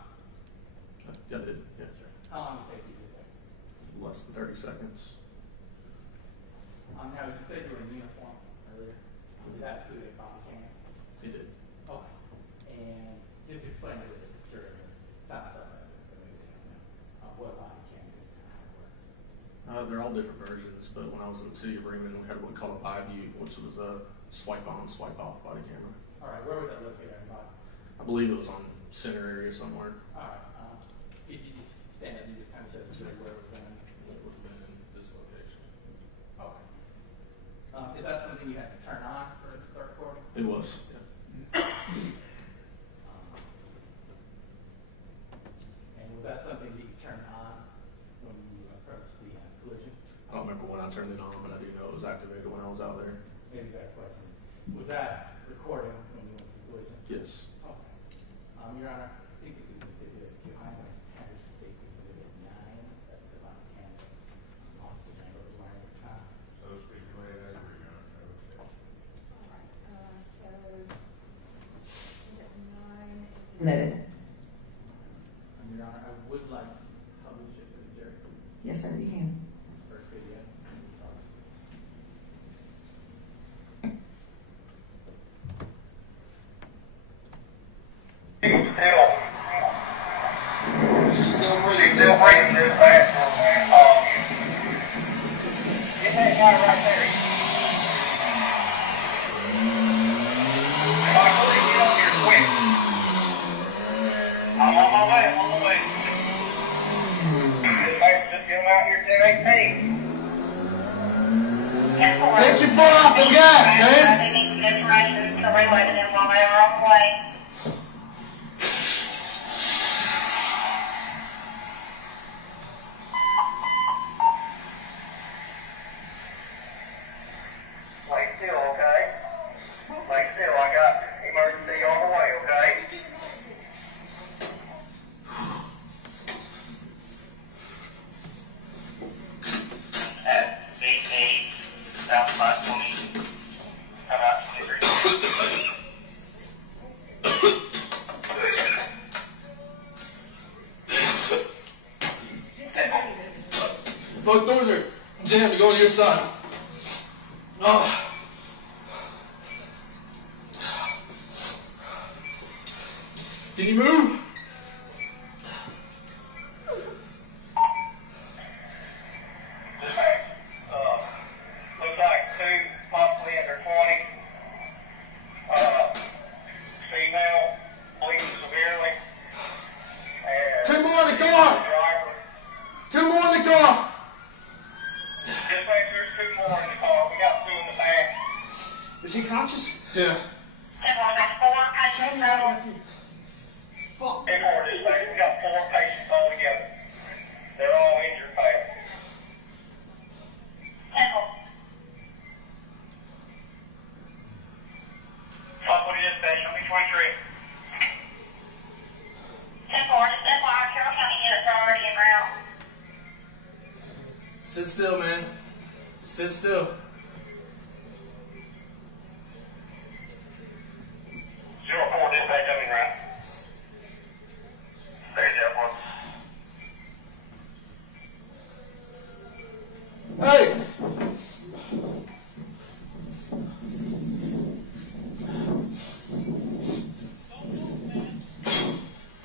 Yeah, I did. Yeah. Sure. How long did it take you to get there? Less than 30 seconds. Now, you said you were in uniform earlier. Did that include a body cam? It did. Okay. And just explain to They're all different versions, but when I was in the city of Bremen, we had what we call a by-view, which was a swipe on, swipe off body camera. All right, where was that located? I believe it was on center area somewhere. All right, you just stand up, you just kind of said where it was in. It would have been in this location. Okay. Is that something you had to turn on for it to start recording? It was, yeah. And was that something that you turned on when you approached the collision? I don't remember when I turned it on, but I do know it was activated when I was out there. Maybe better question. Was that recording when you went to the collision? Yes. Okay. Your Honor, I think it's exhibit, if I'm going to have state exhibit 9, that's the body camera. Officer Mango was wearing at the time. So speculate as we go. Alright, so, exhibit 9 is. Admitted. Your Honor, I would like to publish it for the jury. Yes, sir, you can. This first video. She's still breathing. This bathroom, get that guy right there. If I could get up here quick. I'm on my way, just get him out here 10:18. Take your foot off the gas, man. They need some information to relay to them while they are on the way. Lay still, okay? Lay still, I got emergency on the way, okay? At BT, South 520, come out 23. Both doors are jammed to go to your side. Oh. Can you move? Looks like 2, possibly under 20. Female, bleeding severely. And 2 more in the car! driver. 2 more in the car! Just make sure there's 2 more in the car. We got 2 in the back. Is he conscious? Yeah. Fuck. We got 4 patients altogether. They're all injured bad. Fuck, what is that? Show me 23. Sit still, man. Sit still. 04 dispatch coming right. There's that one. Hey!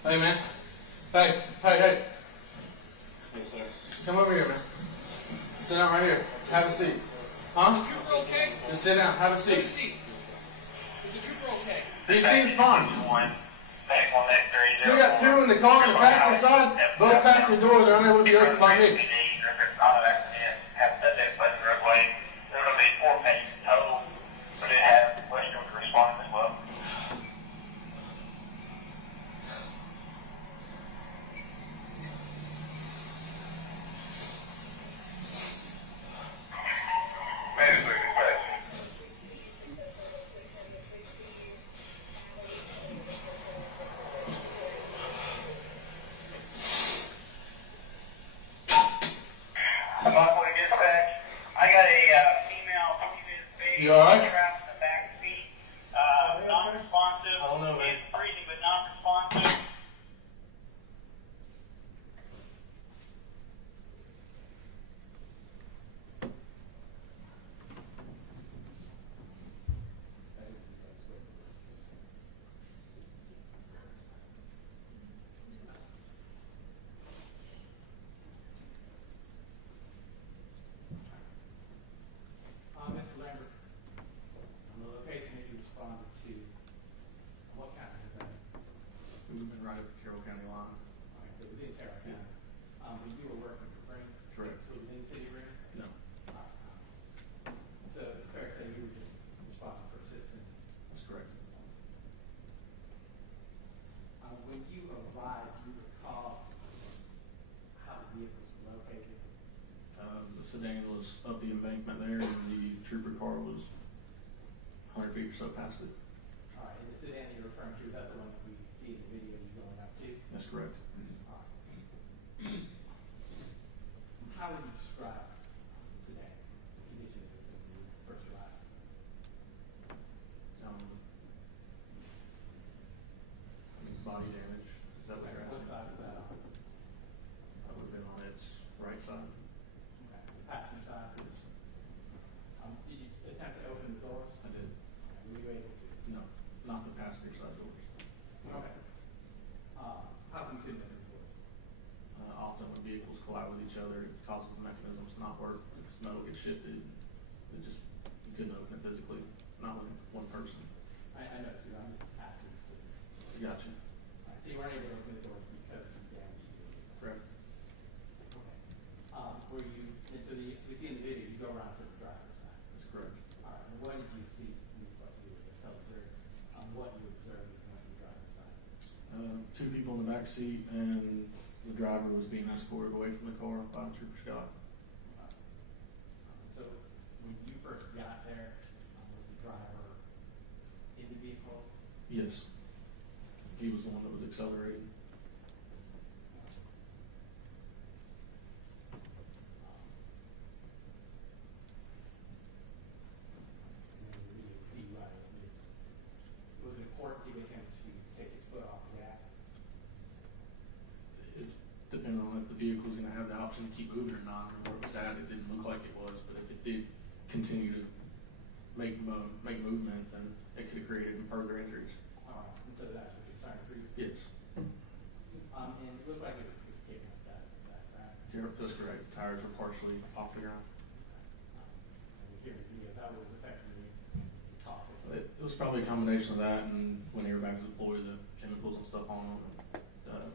Hey, man. Hey. Come over here, man. Sit down right here. Have a seat. Huh? Is the trooper okay? Just sit down. Have a seat. Have a seat. Is the trooper okay? He seems fine. Back on that 3. Still got 2 in the car on the passenger side. Both passenger doors are unable to be opened by me. There's going to be 4 patients total, but it has Western responding as well. You alright? Non-responsive. I don't know, man. Breathing, but non-responsive. sedan was up the embankment there, and the trooper car was 100 feet or so past it. All right, and the sedan you're referring to, is that the one that we see in the video you going up to? That's correct. All right. How would you describe the sedan, the condition of it when you first arrived? Body damage. Is that what you're asking? What side was that on? I would have been on its right side. Okay, the passenger side? Did you attempt to open the doors? I did. Were you able to? No, not the passenger side doors. Okay. How come you couldn't open the doors? Often when vehicles collide with each other, it causes the mechanisms to not work because metal gets shifted. It just, you couldn't open it physically, not with one person. I know too, I'm just asking. Gotcha. All right, so you weren't able to open the doors because of the damage to it? Correct. Okay. Were you, and so we see in the video, you go around to the driver's side? That's correct. All right, and what did you see when you saw you tell us what you observed when you went to the driver's side? Two people in the back seat, and the driver was being escorted away from the car by Trooper Scott. So when you first got there, was the driver in the vehicle? Yes. He was the one that was accelerating. Was it important to get him to take his foot off the gas? It depended on if the vehicle was going to have the option to keep moving or not, or where it was at. It didn't look like it was, but if it did continue to make movement, then it could have created further injuries. All right, and so that's a concern for you? Yes. And it looked like it was kicking up that crack. Yeah, that's correct. The tires were partially off the ground. And we hear the video, that was affecting you talking. It was probably a combination of that and when airbags deploy, the chemicals and stuff on them, and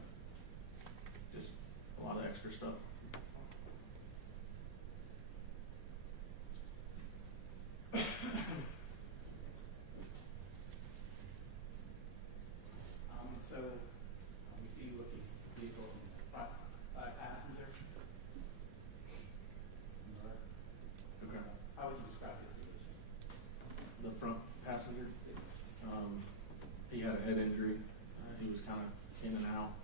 just a lot of extra stuff. So we see you looking at the vehicle in the front side passenger. Okay. How would you describe his condition? The front passenger, he had a head injury. He was kind of in and out.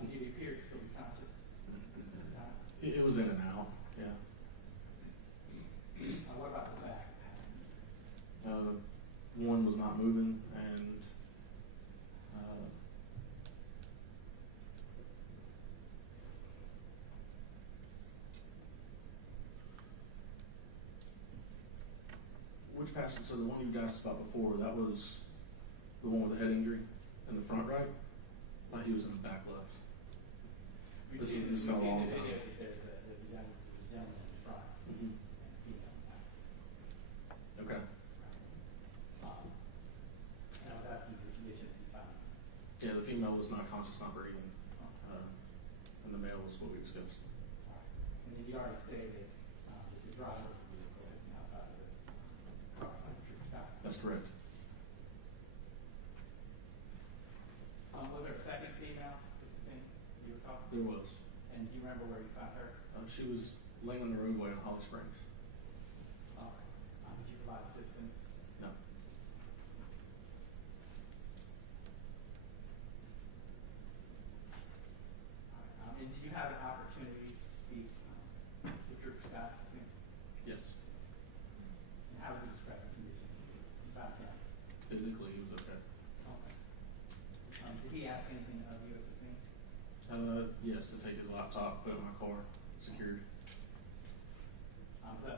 Did he appear to still be conscious? It was in and out, yeah. What about the back? One was not moving, and which passenger? So the one you asked about before, that was the one with the head injury in the front right? Like he was in the back left. This is been a long time. There's a gentleman in the front. Mm-hmm. Okay. And I was asking the condition that you found. Yeah, the female was not conscious, not breathing, and the male was what we discussed. And then you already stated that the driver of the vehicle was outside of the car. That's correct. Was there a second female at the scene you were talking? There was. And do you remember where you found her? She was laying on the roadway in Holly Springs. All right. Did you provide assistance? No. And did you have an opportunity to speak to Trooper Scott? Yes. And how would you describe the condition about him? Physically, he was okay. Okay. Did he ask anything of you at the scene? Yes, to take his laptop, put it in my car, secured. Was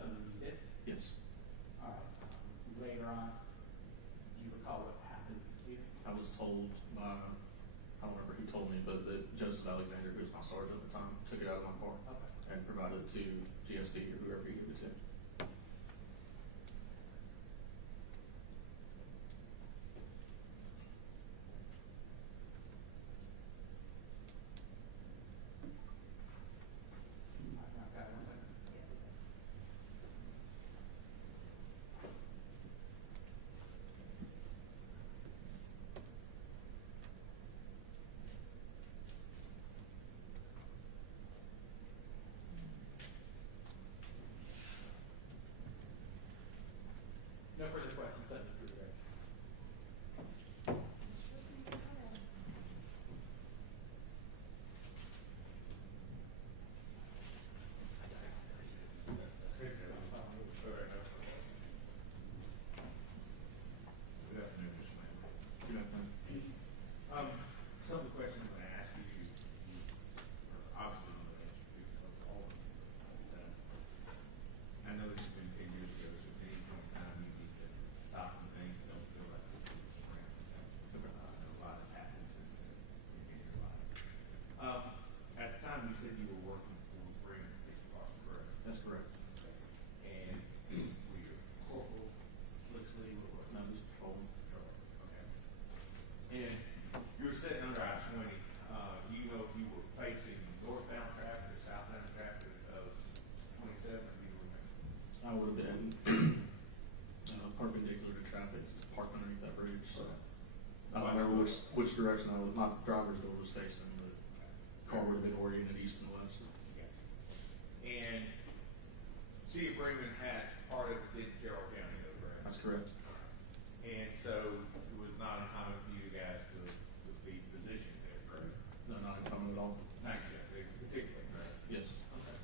city of Bremen has part of it in Carroll County, though, correct? That's correct. And so it was not uncommon for you guys to be positioned there, correct? No, not uncommon at all. Night shift, particularly, correct? Yes. Okay.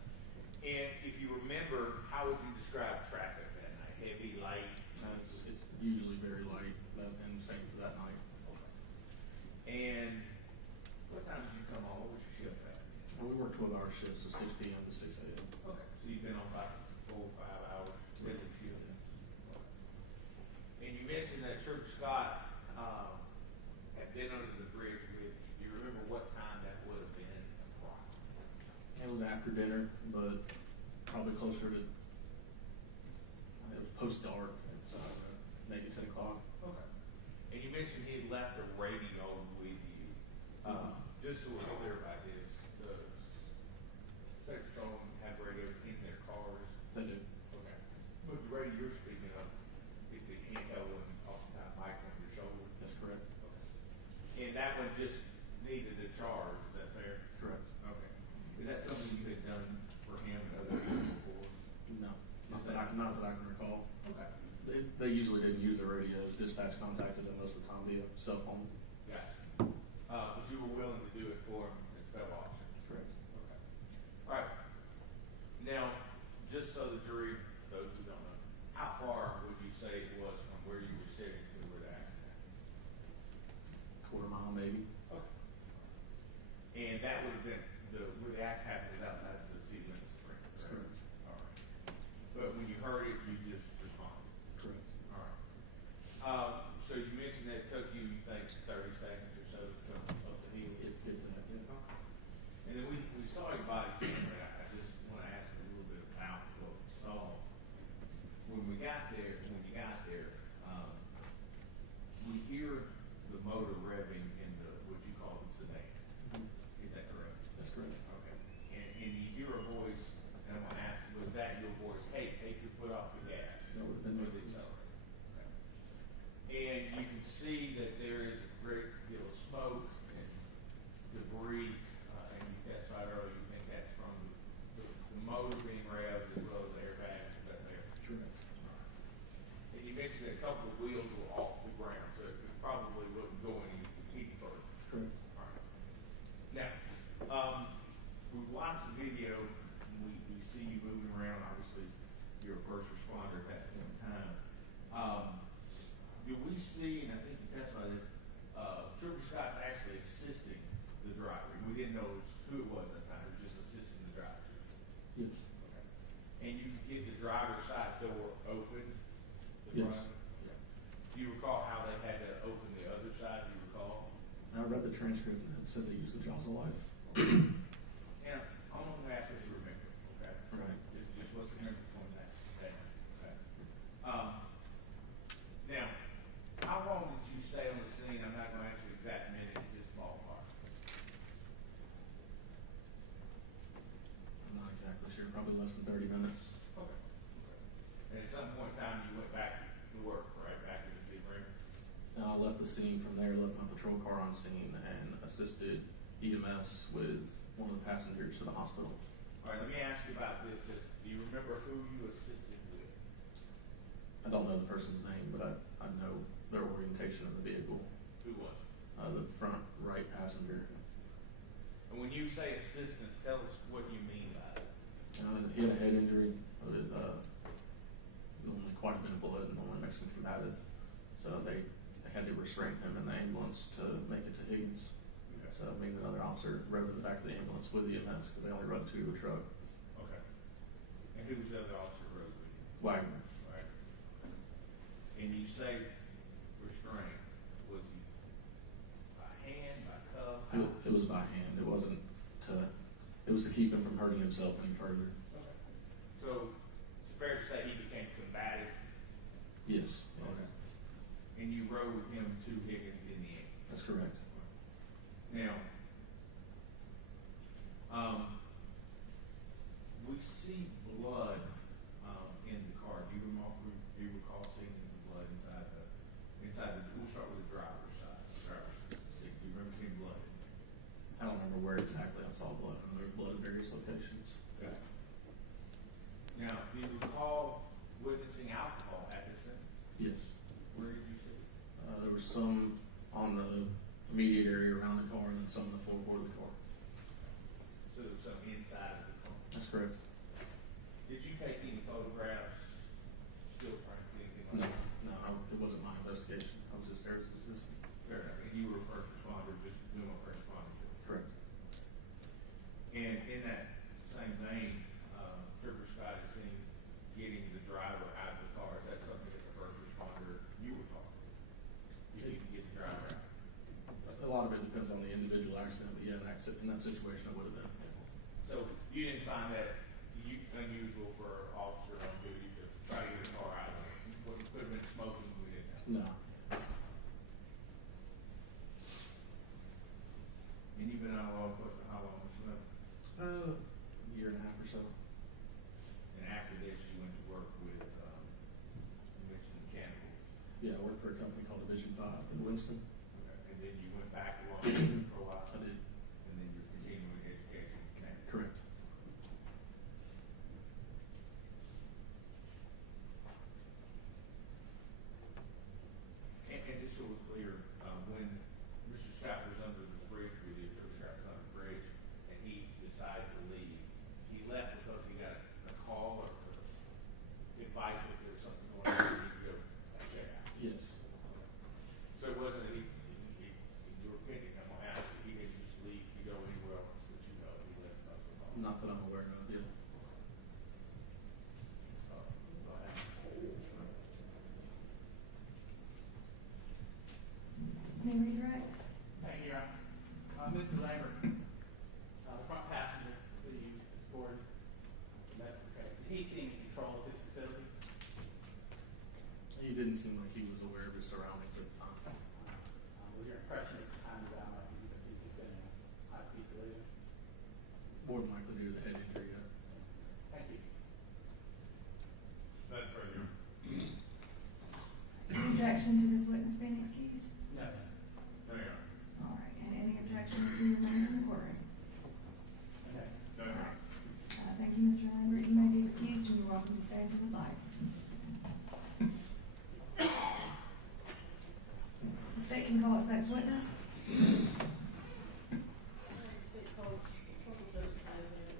And if you remember, how would you describe traffic that night? Heavy, light? It's usually very light, and same for that night. And what time did you come on? What was your shift at? Well, we work 12-hour shifts, so 6 p.m. to 6 a.m. Okay. So you've been on about 4 or 5 hours busy shift. And you mentioned that Trooper Scott had been under the bridge with you. Do you remember what time that would have been? It was after dinner, but probably closer to, it was post-dark, so maybe 10 o'clock. Okay. And you mentioned he had left a radio with you. Just so we're clear about this, the State Patrol have radios in their cars. They do. Okay. But the radio you're speaking of is the handheld one, oftentimes mic on your shoulder. That's correct. Okay. And that one just needed a charge, is that fair? Correct. Okay. Is that something you had done for him and other people before? No, not that I can recall. Okay. They usually didn't use their radios. Dispatch contacted them most of the time via cell phone. Gotcha. But you were willing to do it for him as fellow officer? Correct. Okay. All right. Now, just so the jury, those who don't know, how far would you say it was from where you were sitting to where the accident happened? Quarter mile, maybe. Okay. And that would have been, where the accident happened was outside of the city limits of Spring, That's correct? correct. All right. But when you heard it, you just responded? Correct. All right. So you mentioned that it took you, you think, 30 seconds or so to come up the hill? Get to that, yeah. And then we saw your body camera. I just want to ask a little bit about what we saw. When you got there, we hear the motor revving in the, what you call the sedan. Is that correct? That's correct. Okay. And you hear a voice, and I'm going to ask, was that your voice? Hey, take your foot off the gas. That would have been Or me. the accelerator. Okay. And you can see that there is a great deal of smoke and debris, and you testified earlier, you think that's from the motor being revved as well as the airbags, is that there? Correct. And you mentioned that a couple of wheels were off the ground, so it probably wouldn't go any further. Correct. All right. Now, we watched the video, and we see you moving around. Obviously, you're a first responder at that point in time. Do we see, and I think you testified this, Trooper Scott's actually assisting the driver. We didn't know who it was at the time. It was just assisting the driver. Yes. Okay. And you could get the driver's side door open? Yes. Yeah. Do you recall how they had to open the other side? Do you recall? I read the transcript and it said they used the jaws of life. And I'm not going to ask what you remember, okay? Right. Just what's your memory from that day, okay? Now, how long did you stay on the scene? I'm not going to ask you the exact minute, just ballpark. I'm not exactly sure. Probably less than 30 minutes. Okay. And at some point in time, you went back to work, right? Back to the scene, right? I left the scene from there, left my patrol car on scene, and assisted EMS with one of the passengers to the hospital. All right, let me ask you about this. Do you remember who you assisted with? I don't know the person's name, but I know their orientation of the vehicle. Who was it? The front right passenger. And when you say assistance, tell us what you mean by it. He had a head injury with only quite a bit of blood and only Mexican combative. So they had to restrain him in the ambulance to make it to Higgins. Okay. So me and another officer rode to the back of the ambulance with the EMS because they only rode 2 to a truck. Okay. And who was the other officer who rode with you? Wagner. Right. And you say restraint. Was he by hand, by cuff? It was by hand. It wasn't to. It was to keep him from hurting himself any further. Okay. So it's fair to say he became combative. Yes. Okay. And you rode with him to Higgins in the end. That's correct. Now, we see blood in the car. Do you recall seeing the blood inside the? We'll start with the driver's side. Do you remember seeing blood in there? I don't remember where exactly I saw blood. I mean, there was blood in various locations. Okay. Now, do you recall was some on the immediate area around the car and then some in the floorboard of the car. So there was some inside of the car. That's correct. Did you take any photographs, still frames, anything No, like that? it wasn't my investigation. I was just there as an assistant. Fair enough. And you were a first responder, just doing what first responders do. Correct. And in that same vein, Trooper Scott is seen getting the driver out of the car. Is that something that the first responder you would call? You need to get the driver out. A lot of it depends on the individual accident, but yeah, in that situation, it would have been. So you didn't find that unusual for an officer on duty to try to get the car out of it? What could have been smoking, we didn't know. No. And you've been on law enforcement how long? A year and a half or so. And after this, you went to work with, you mentioned mechanical. Yeah, I worked for a company called Division 5 in Winston. Okay. And then you went back to law enforcement for a while? I did. And then you're continuing education. Okay. Correct. And just so we're clear, when Mr. Scott was under the bridge, really, Mr. Scott was under the bridge, and he decided to leave, he left because he got a call or advice that there was something going on, and he could go check out. Yes. So it wasn't that in your opinion, I'm going to ask, he didn't just leave to go anywhere else that you know, he left because of the call. Not that I'm aware of, yeah. May I redirect? Thank you, Your Honor. Mr. Lambert, the front passenger that you escorted, did he seem in control of his facility? He didn't seem like he was aware of his surroundings at the time. Was your impression at the time about like he was been in a high-speed collision? More than likely due to the head injury, yeah. Thank you. Nothing further. Any objection to this witness being excused? No. No, Your Honor. All right, and any objection if he remains in the courtroom? Okay. No, Your Honor. Thank you, Mr. Lambert. You may be excused, and you're welcome to stay if you would like. The state can call its next witness. State calls Corporal Joseph Alexander.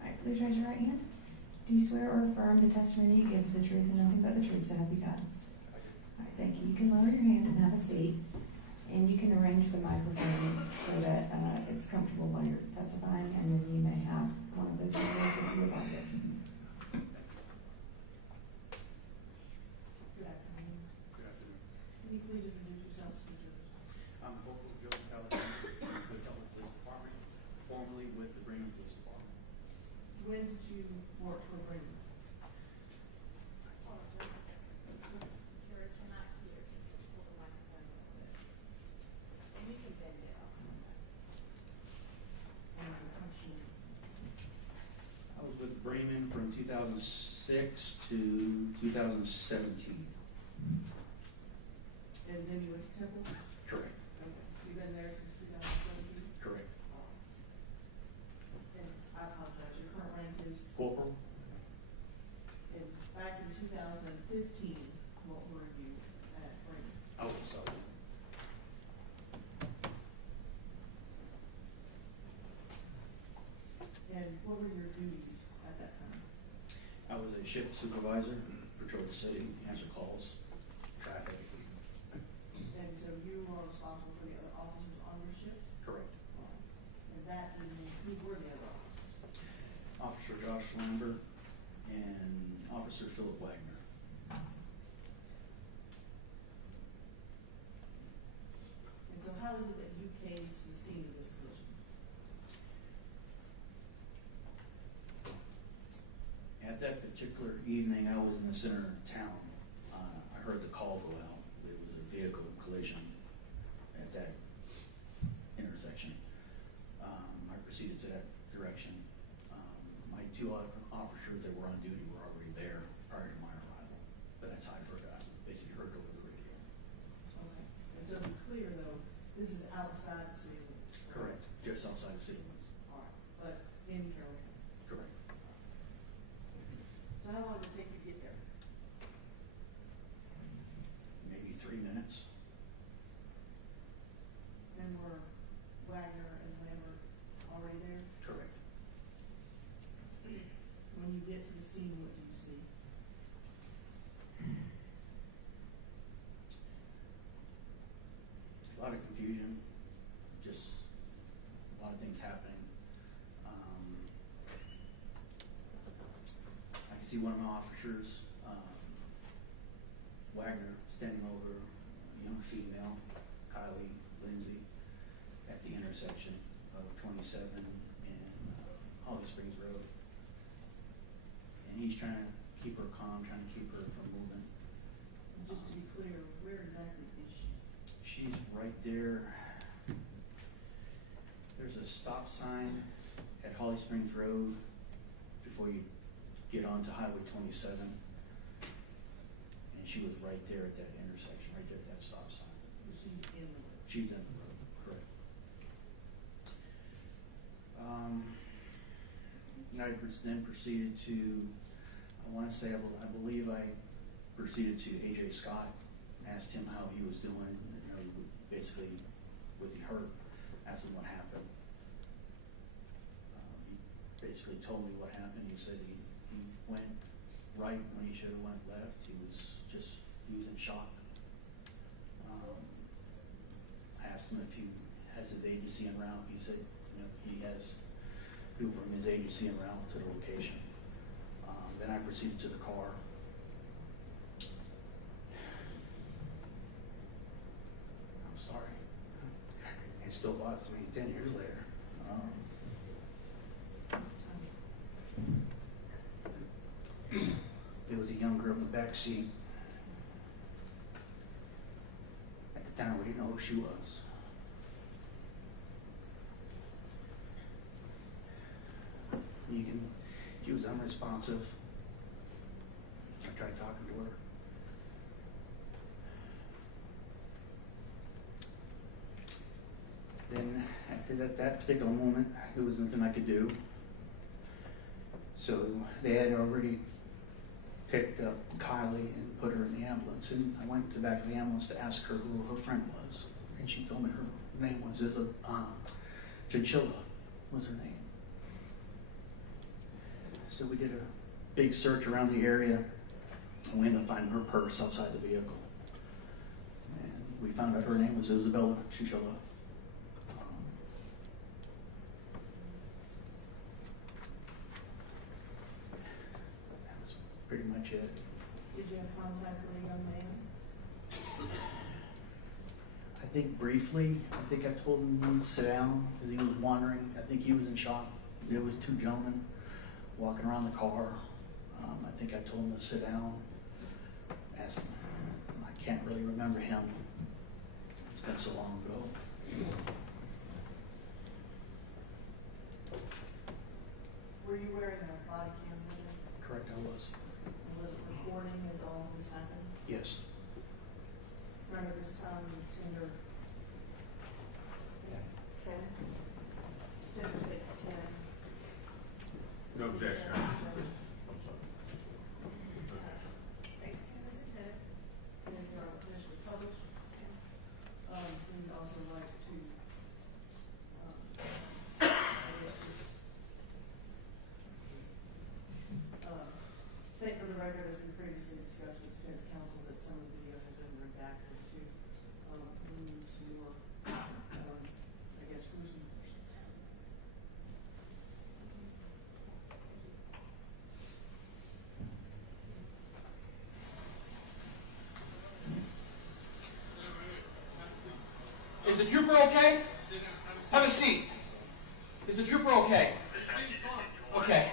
All right, please raise your right hand. Do you swear or affirm the testimony you give is the truth and nothing but the truth, so help you God? All right, thank you. You can lower your hand and have a seat, and you can arrange the microphone so that it's comfortable while you're testifying, and then you may have one of those videos if you would like it. Good afternoon. Good afternoon. Can you please introduce yourself to the judge? I'm Corporal Joseph Alexander with the Dublin Police Department, formerly with the Buchanan Police Department. When did you work for Green? Jury cannot hear, so just pull the microphone a little bit. And you can bend it also. And the function? I was with Bremen from 2006 to 2017. And then you went to Temple? Correct. Okay. You've been there since 2017? Correct. And I apologize, your current rank is? Corporal? And back in 2015, what were you at Green? I was a sergeant. And what were your duties at that time? I was a shift supervisor, patrol the city, answer calls, traffic. And so you were responsible for the other officers on your shift? Correct. And that evening, who were the other officers? Officer Josh Lambert and Officer Philip Wagner. And so how is it that you came to the scene of this collision? At that particular evening, I was in the center of town were on duty were already there prior to my arrival. But that's how I heard it. I basically heard it over the radio. Okay. And so to be clear though, this is outside the city limits. Correct. Just outside the city limits. All right. But in Carroll County. Correct. So how long did it take you to get there? Maybe 3 minutes. And were Wagner and Lambert already there? Correct. When you get to the scene, what do you see? A lot of confusion, just a lot of things happening. I can see one of my officers, Wagner, standing over a young female, Kylie Lindsay, at the intersection of 27 and Holly Springs Road. And he's trying to keep her calm, trying to keep her from moving. Just to be clear, where exactly is she? She's right there. There's a stop sign at Holly Springs Road before you get onto Highway 27. And she was right there at that intersection, right there at that stop sign. She's in the road. She's in the road, correct. And I then proceeded to, I want to say, I believe I proceeded to AJ Scott, asked him how he was doing, you know, basically, was he hurt, asked him what happened. He basically told me what happened. He said he went right when he should have went left. He was in shock. I asked him if he has his agency en route. He said, you know, he has people from his agency en route to the location. Then I proceeded to the car. I'm sorry. It still bothers me 10 years later. There was a young girl in the back seat. At the time, we didn't know who she was. She was unresponsive. I tried talking to her. Then, after that particular moment, there was nothing I could do. So they had already picked up Kylie and put her in the ambulance. And I went to the back of the ambulance to ask her who her friend was. And she told me her name was Chinchilla was her name. So we did a big search around the area, and we ended up finding her purse outside the vehicle. And we found out her name was Isabella Chinchilla. That was pretty much it. Did you have contact with a young man? I think briefly. I think I told him to sit down because he was wandering. I think he was in shock. There was two gentlemen walking around the car. I think I told him to sit down. Asked him. I can't really remember him. It's been so long ago. Were you wearing a body cam with him? Correct, I was. And was it recording as all of this happened? Yes. Remember this time you tender 10? Tender takes 10. No objection. Initially published. We'd also like to, state for the record, as we previously discussed with defense counsel, that some of the video has been redacted to remove some more, I guess, gruesome portions. Is the trooper okay? Have a seat. Is the trooper okay? Okay.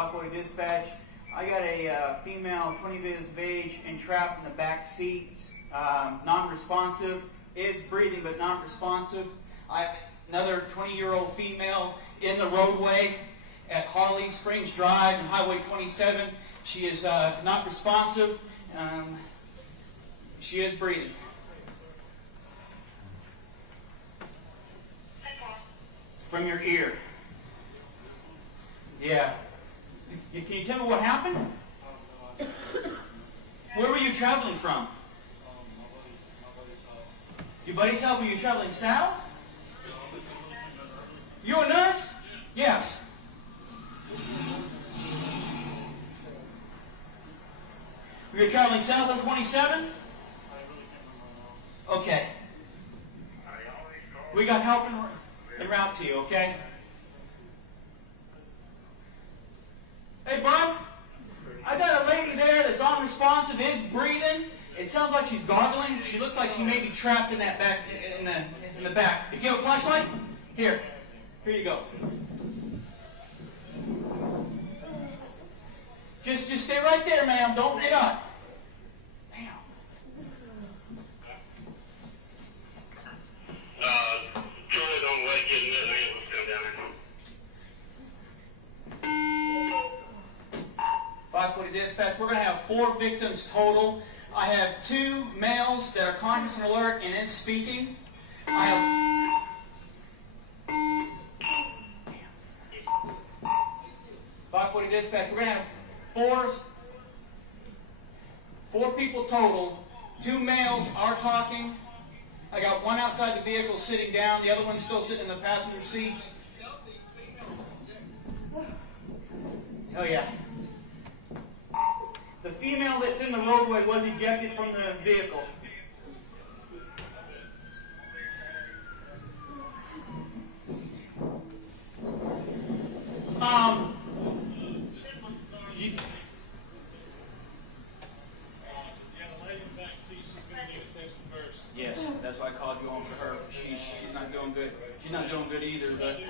540 dispatch. I got a female 20 years of age entrapped in the back seat, non-responsive, is breathing but not responsive. I have another 20-year-old female in the roadway at Holly Springs Drive and Highway 27. She is not responsive. She is breathing. From your ear. Yeah. Can you tell me what happened? Where were you traveling from? Your buddy's house? Were you traveling south? You a nurse? Yes. Were you traveling south of 27? Okay. We got help en route to you, okay? Hey, bud, I got a lady there that's unresponsive, is breathing. It sounds like she's gargling. She looks like she may be trapped in that back, in the back. If you have a flashlight, here you go. Just stay right there, ma'am. Don't get up. Ma'am. Troy's on the way getting this ambulance come down here. 540 dispatch. We're going to have 4 victims total. I have 2 males that are conscious and alert and is speaking. I have 540 dispatch. We're going to have 4 people total. 2 males are talking. I got 1 outside the vehicle sitting down. The other one's still sitting in the passenger seat. Oh yeah. The female that's in the roadway was ejected from the vehicle. Yes, that's why I called you on for her. She's not doing good. She's not doing good either. But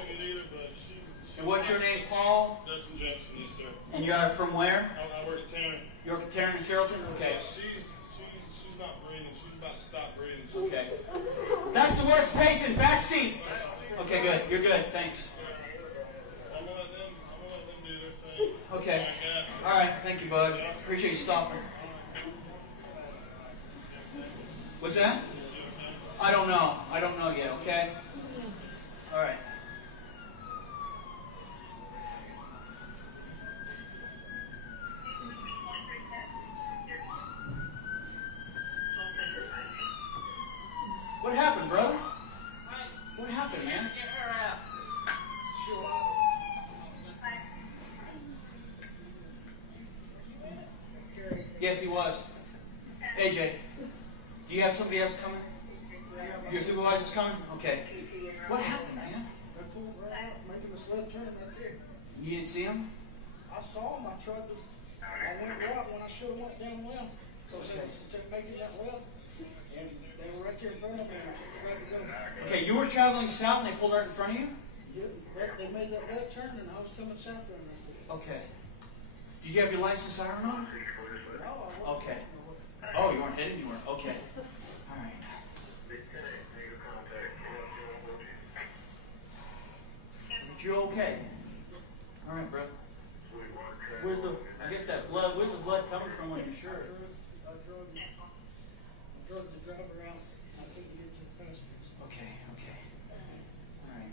and what's your name, Paul? Dustin Jackson, yes, sir. And you're from where? I work at Tanner. You work at Tanner in Carrollton? Okay. She's not breathing. She's about to stop breathing. Okay. That's the worst patient. Back seat. Okay, good. You're good. Thanks. I'm gonna let them do their thing. Okay. All right. Thank you, bud. Appreciate you stopping. What's that? I don't know. I don't know yet. Okay. All right. What happened, brother? What happened, man? Get her out. Yes, he was. AJ, do you have somebody else coming? Your supervisor's coming? Okay. What happened, man? They pulled right out, making this left turn right there. You didn't see him? I saw him. I went right when I should have went down left. Because they were making that left. And they were right there in front of me. And I was ready to go. Okay, you were traveling south and they pulled right in front of you? Yeah, they made that left turn and I was coming south right now. Okay. Did you have your license siren on? No, I wasn't. Okay. Oh, you weren't heading anywhere. Okay. All right. But you're okay. All right, brother. Where's the? I guess that blood. Where's the blood coming from on your shirt? I drove the driver out. I couldn't get to the passengers. Okay. Okay. All right.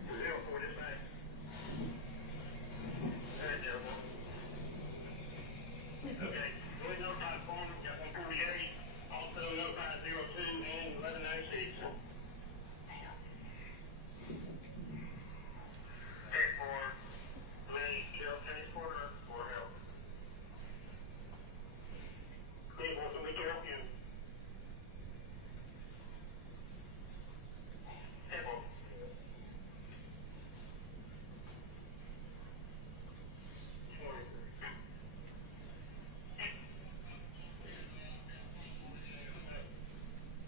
Okay, go ahead and notify the phone, got 148, also notify 02 and 1196. Okay, for Lee, Carroll Transporter, or help. Okay, well, somebody can help you. Okay, well.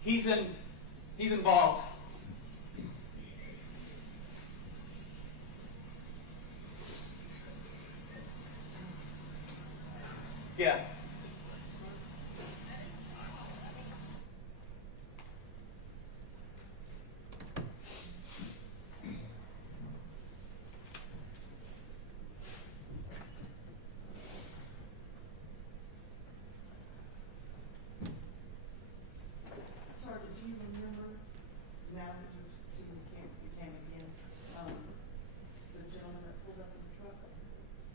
He's involved. Yeah. Sergeant, do you remember, now that you've seen the cam again, the gentleman that pulled up in the truck?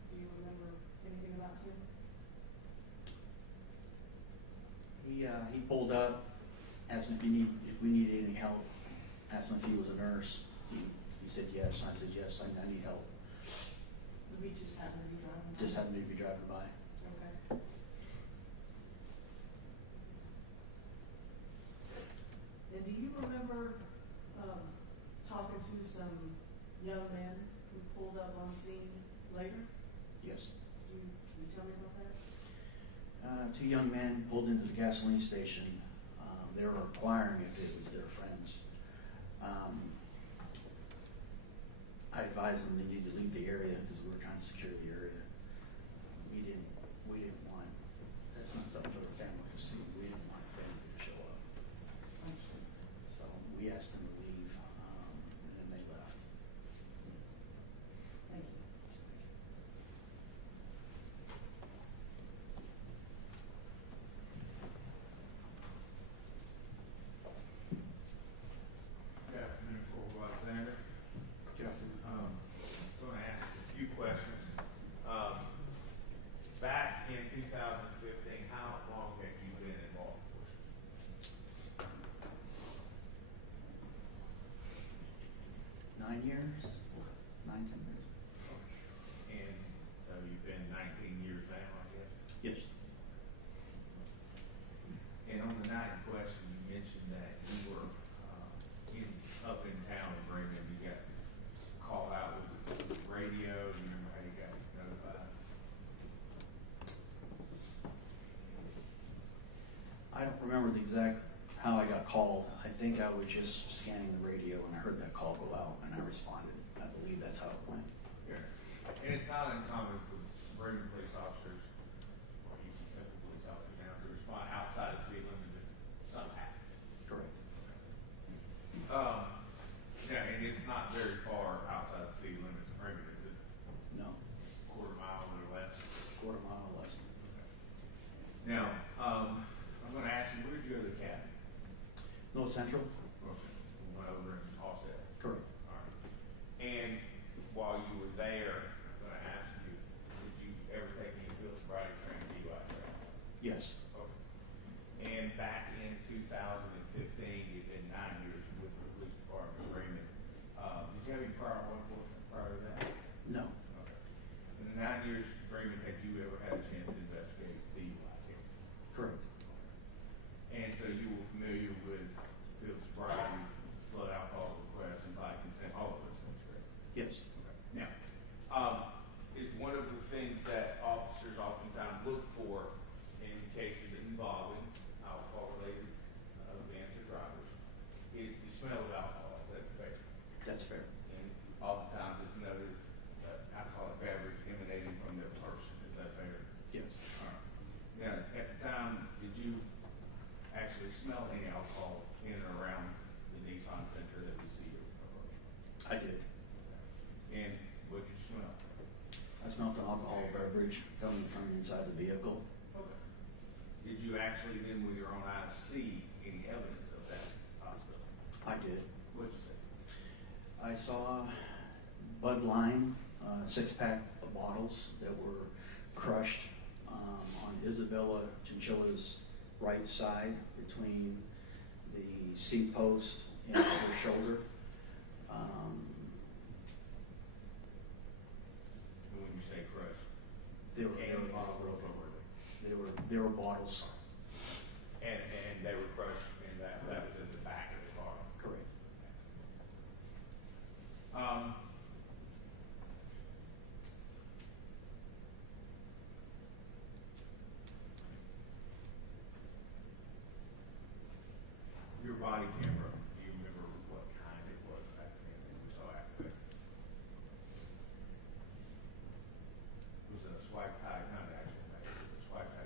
Do you remember anything about him? He pulled up, asked if we needed any help, asked him if he was a nurse. He said yes, and I said yes, I need help. We just happened to be driving by? Just happened to be driving by. Okay. And do you remember talking to some young men who pulled up on the scene later? Yes. Can you tell me about that? Two young men pulled into the gasoline station. They were inquiring if it was their friends. I advised them they needed to leave the area because we were trying to secure the area. We didn't want, that's not something for the family to see. We didn't want the family to show up. So we asked them to leave, and then they left. Thank you. Good afternoon, Corporal Alexander. Good afternoon. I'm going to ask a few questions. Back in 2015, how long have you been in law enforcement? 9 years? 9, 10 years. And so you've been 19 years now, I guess? Yes. And on the night in question, you mentioned that you were up in town in Bremen. You got called out with the radio. Do you remember how you got notified? I don't remember the exact how I got called. I think I was just scanning the radio and I heard that call go out and I responded. I believe that's how it went. Yeah. And it's not uncommon for Bremen police officers, or you can tell police officers now, to respond outside the city limits if something happens. Correct. Yeah, and it's not very far outside the city limits of Bremen, is it? No. Quarter mile or less? Quarter mile or less. Now, I'm going to ask you, where did you go to the academy? North Central? North Central. We went over in Offset. Correct. All right. And while you were there, I'm going to ask you, did you ever take any field sobriety training, DUI training? Yes. Okay. And back in 2015, you'd been 9 years with the police department of Bremen. Did you have any prior law enforcement prior to that? No. Okay. In the 9 years in Bremen, had you ever had a chance to investigate DUI cases? Correct. And so you were familiar with field sobriety, blood alcohol requests, and by consent, all of those things, correct? Yes. Okay. Now, is one of the things that officers oftentimes look for in cases involving alcohol-related events or drivers is the smell of alcohol. Is that fair? That's fair. And oftentimes it's noted as alcoholic beverage emanating from their person. Is that fair? Yes. All right. Now, at the time, did you actually smell any alcohol in and around the Nissan Center that we see here? I did. And what did you smell? I smelled an alcohol beverage coming from inside the vehicle. Okay. Did you actually then, with your own eyes, see any evidence of that possibility? I did. What did you say? I saw Bud Line, 6-pack of bottles that were crushed on Isabella Chinchilla's right side between the seat post and her shoulder. And when you say crushed, They were broken. They were bottles. and they were crushed, and that was at the back of the car. Correct. Your body camera, do you remember what kind it was back then that you saw after that? Was it a swipe tie? Not actual, it was a swipe tie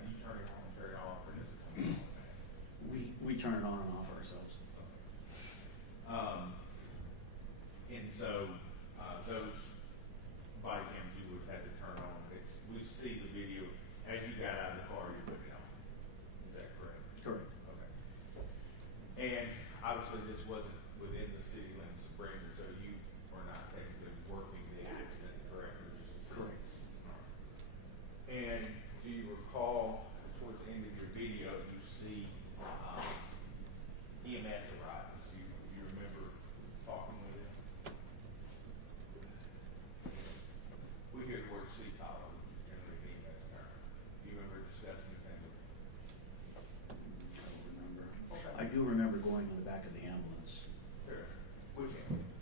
to see Tyler generally being that term? Do you remember discussing anything with him? I don't remember. Okay. I do remember going to the back of the ambulance. Sure. Which ambulance?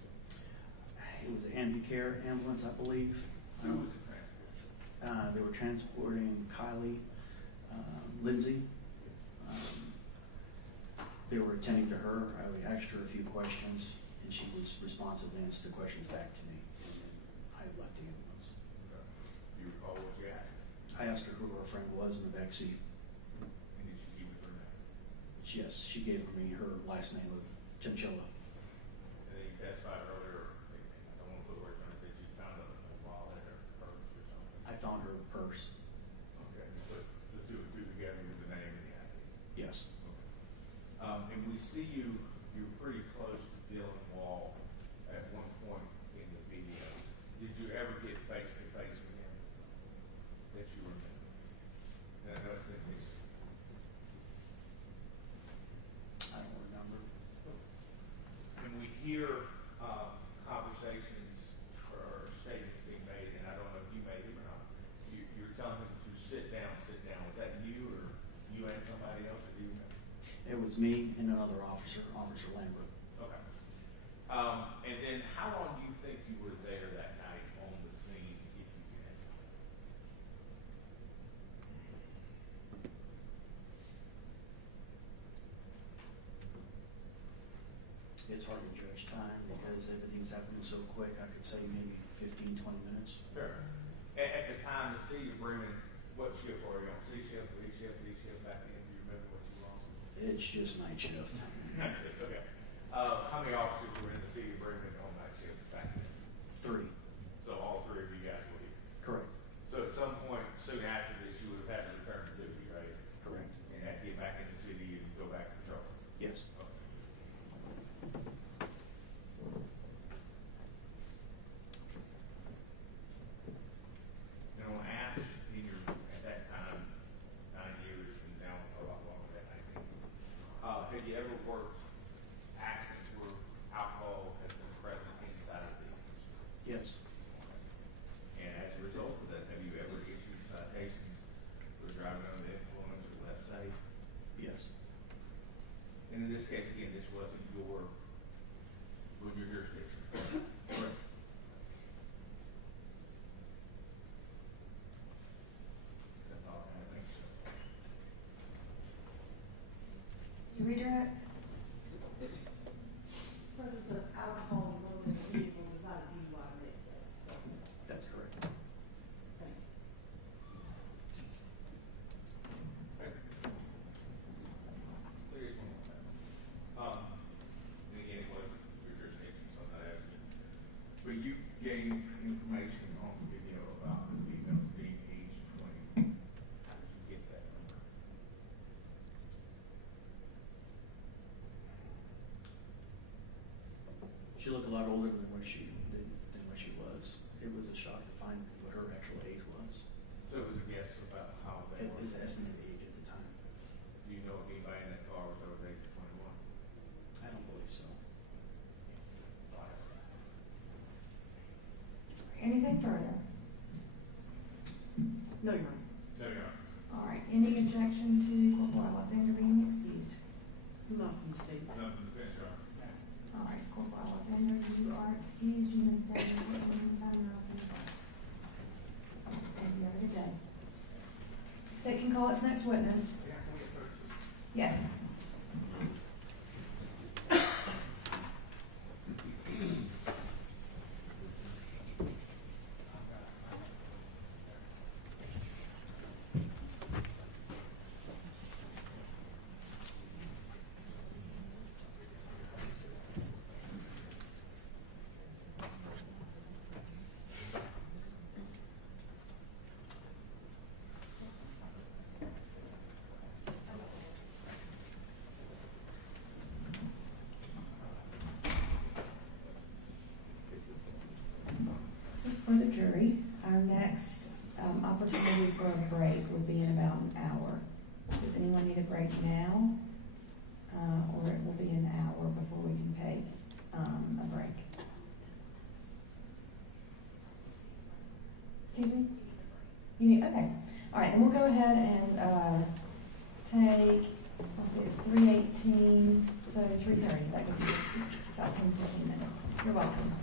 It was an Ambicare ambulance, I believe. Who was it transporting? They were transporting Kylie, Lindsay. They were attending to her. I asked her a few questions, and she was responsive and answered the questions back to me. And then I left the ambulance. Okay. Do you recall what you asked? I asked her who her friend was in the back seat. And did she give me her name? Yes, she gave me her last name of Chinchilla. And then you testified earlier, I don't want to put words on it, that you found a wallet or purse or something. I found her purse. Okay, you put the two and two together with the name and the ID. Yes. Okay. And we see you're pretty close to Dylan Wall at one point in the video. Did you ever get face to face with him that you remember? And I know it's been this. I don't remember. When we hear conversations or statements being made, and I don't know if you made them or not, you're telling him to sit down. Was that you or you and somebody else, or do you remember? It was me and another officer, Officer Lambert. Okay. And then how long do you think you were there that night on the scene, if you can answer that? It's hard to judge time because everything's happening so quick. I could say maybe 15, 20 minutes. Sure. At the time, the city of Bremen, what shift were you on? C shift, B shift, back then? Do you remember what you were on? It's just night shift. Night shift, okay. How many officers were in the city of Bremen on night shift back then? 3. So all 3 of you guys were here? Correct. So at some point soon after this, you would have had to return to duty, right? Correct. And have to get back in the city and go back to patrol? Yes. Okay. Now, after at that time, 9 years, and now a lot longer than 19, have you ever worked accidents where alcohol has been present inside of vehicles? Yes. And as a result of that, have you ever issued citations for driving under the influence or less safe? Yes. And in this case, again, this wasn't your jurisdiction. Correct. That's all I have. Thank you, sir. You redirect? Presence of alcohol in the vehicle is not a DUI mandate. That's correct. Thank you. There is one more thing. And again, it wasn't your jurisdiction, so I'm not asking. But you gave information on the video about the females being age 20. How did you get that number? She looked a lot older than what she was. It was a shock to find what her actual age was. So it was a guess about how they It were. was the estimated age at the time. Do you know if anybody in that car was over the age of 21? I don't believe so. Anything further? No, Your Honor. No, Your Honor. All right, any objection to Corporal Alexander being excused? None from the state. None from the defense, Your Honor. All right, Corporal Alexander, you are excused. You may stand in the meantime. Thank you. Have a good day. State can call its next witness. Yes. This is for the jury. Our next opportunity for a break will be in about an hour. Does anyone need a break now? Or it will be an hour before we can take a break. Excuse me? You need, okay. All right, then we'll go ahead and take, let's see, it's 3:18, so 3:30. That gives you about 10, 15 minutes. You're welcome.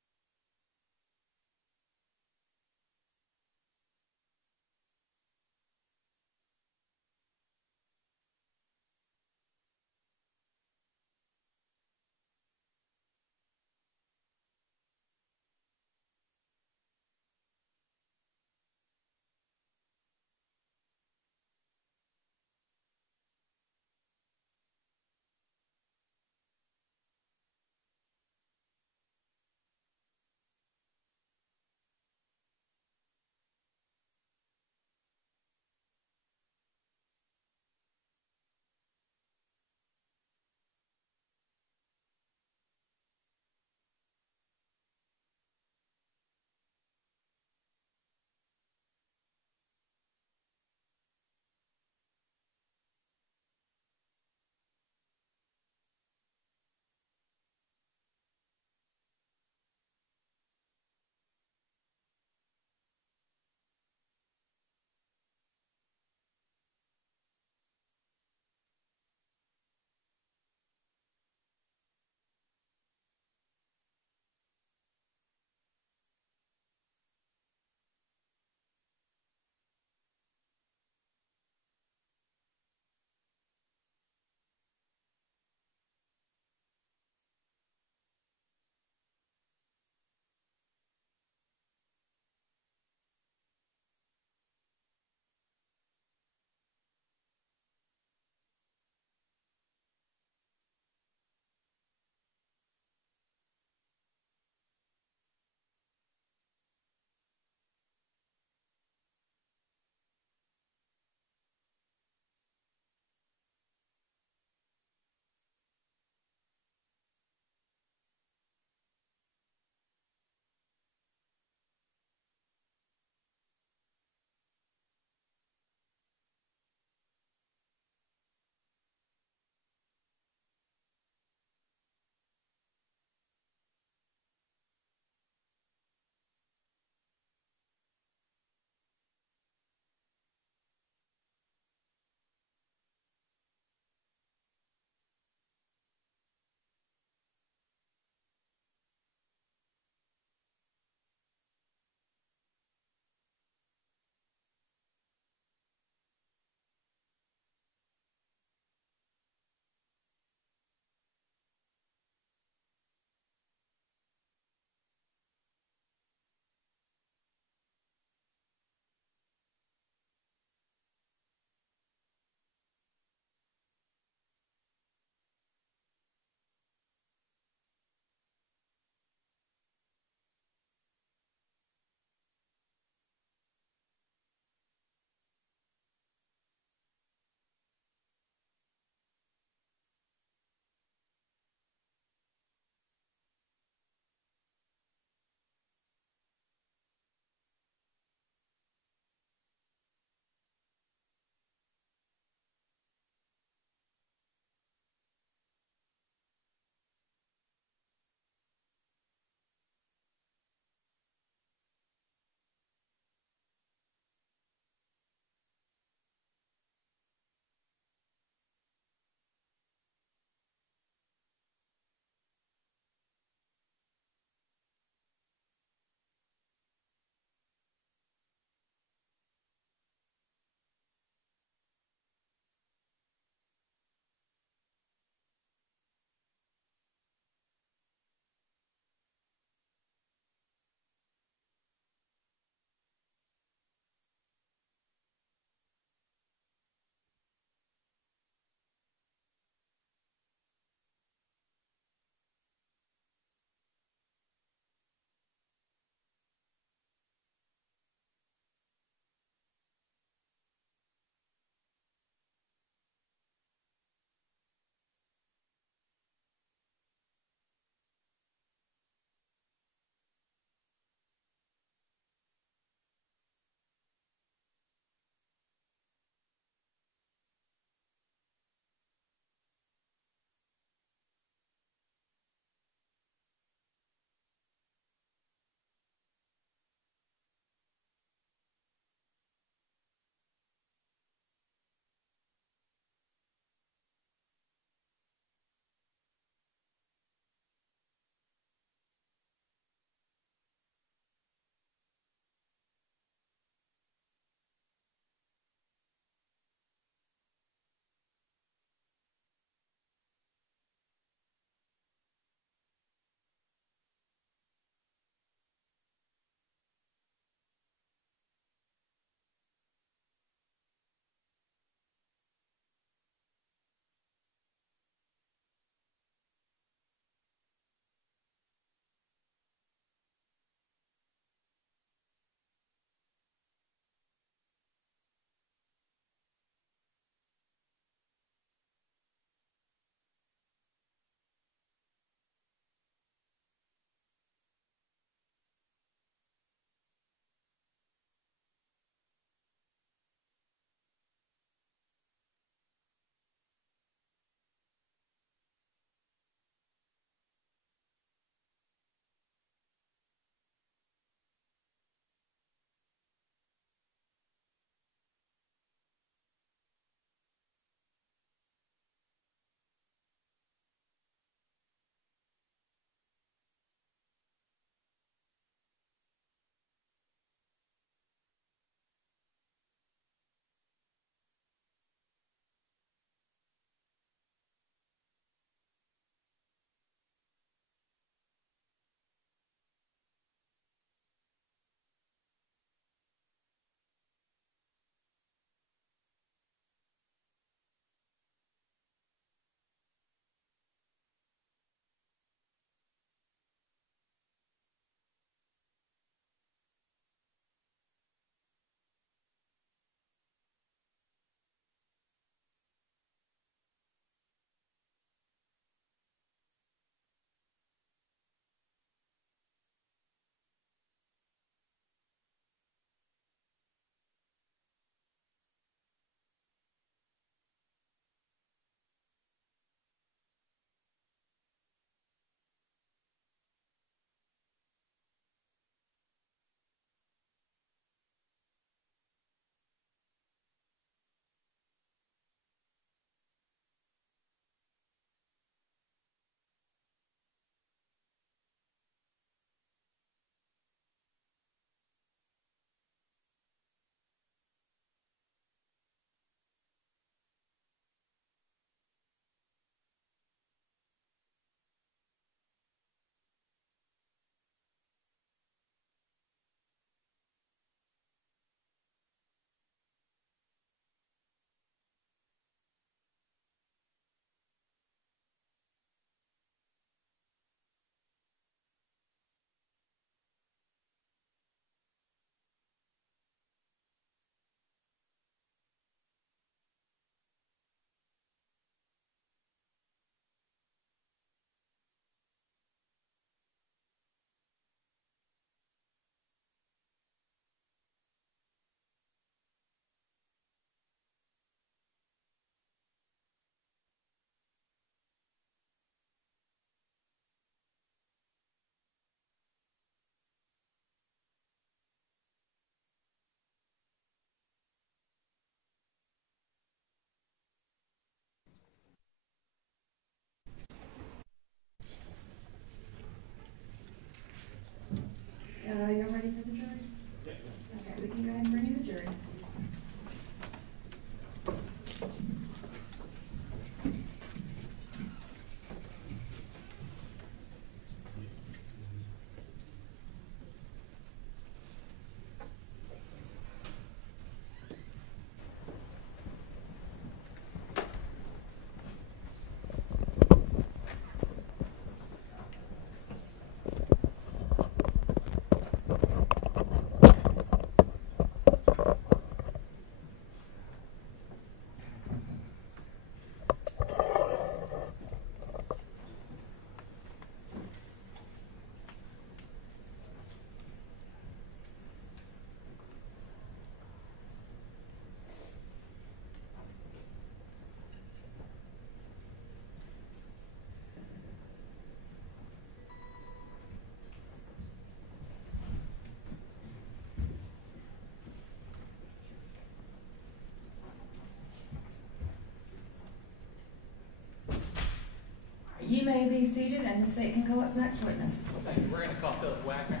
You may be seated and the state can call its next witness. Thank you. We're going to call Philip Wagner.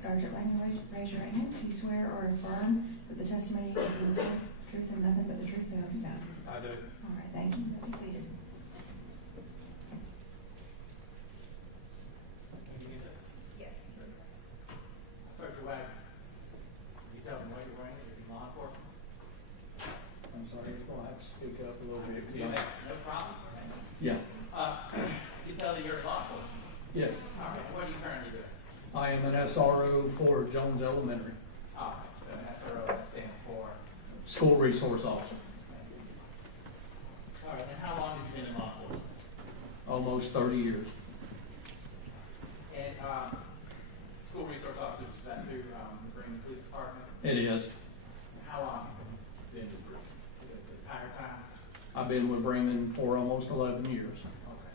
Sergeant Wagner, raise your right hand. Do you swear or affirm that the testimony you give in this case is the truth and nothing but the truth, so help you God? I do. All right, thank you. Be seated. Yes. Sergeant Wagner, can you tell me what you're wearing? You're law enforcement? I'm sorry, you'll have to speak up a little bit. No problem. Yeah. You can tell that you're law enforcement. Yes. All right. What are you currently doing? I am an SRO for Jones Elementary. All right. So an SRO stands for? School Resource Officer. All right. And how long have you been in law enforcement? Almost 30 years. And school resource officer, is that through the Buchanan Police Department? It is. How long have you been with the entire time? I've been with Bremen for almost 11 years. Okay.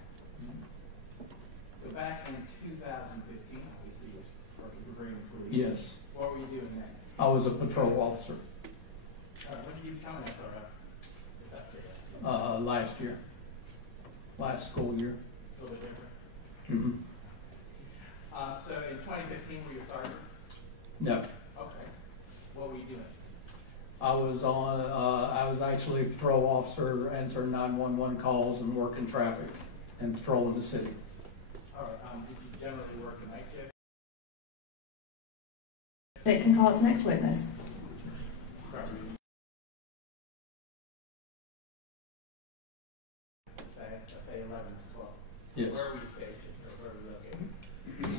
So back in 2015, obviously, you were working for Buchanan Police. Yes. What were you doing then? I was a patrol officer. When did you become an SRO? Last year. Last school year. A little bit different. Mm-hmm. So in 2015, were you a sergeant? No. Okay. What were you doing? I was actually a patrol officer, answering 911 calls and working traffic and patrolling the city. All right. Did you generally work a night shift? State can call its next witness. Say 11 to 12. Yes. Where were you stationed, or where were you located?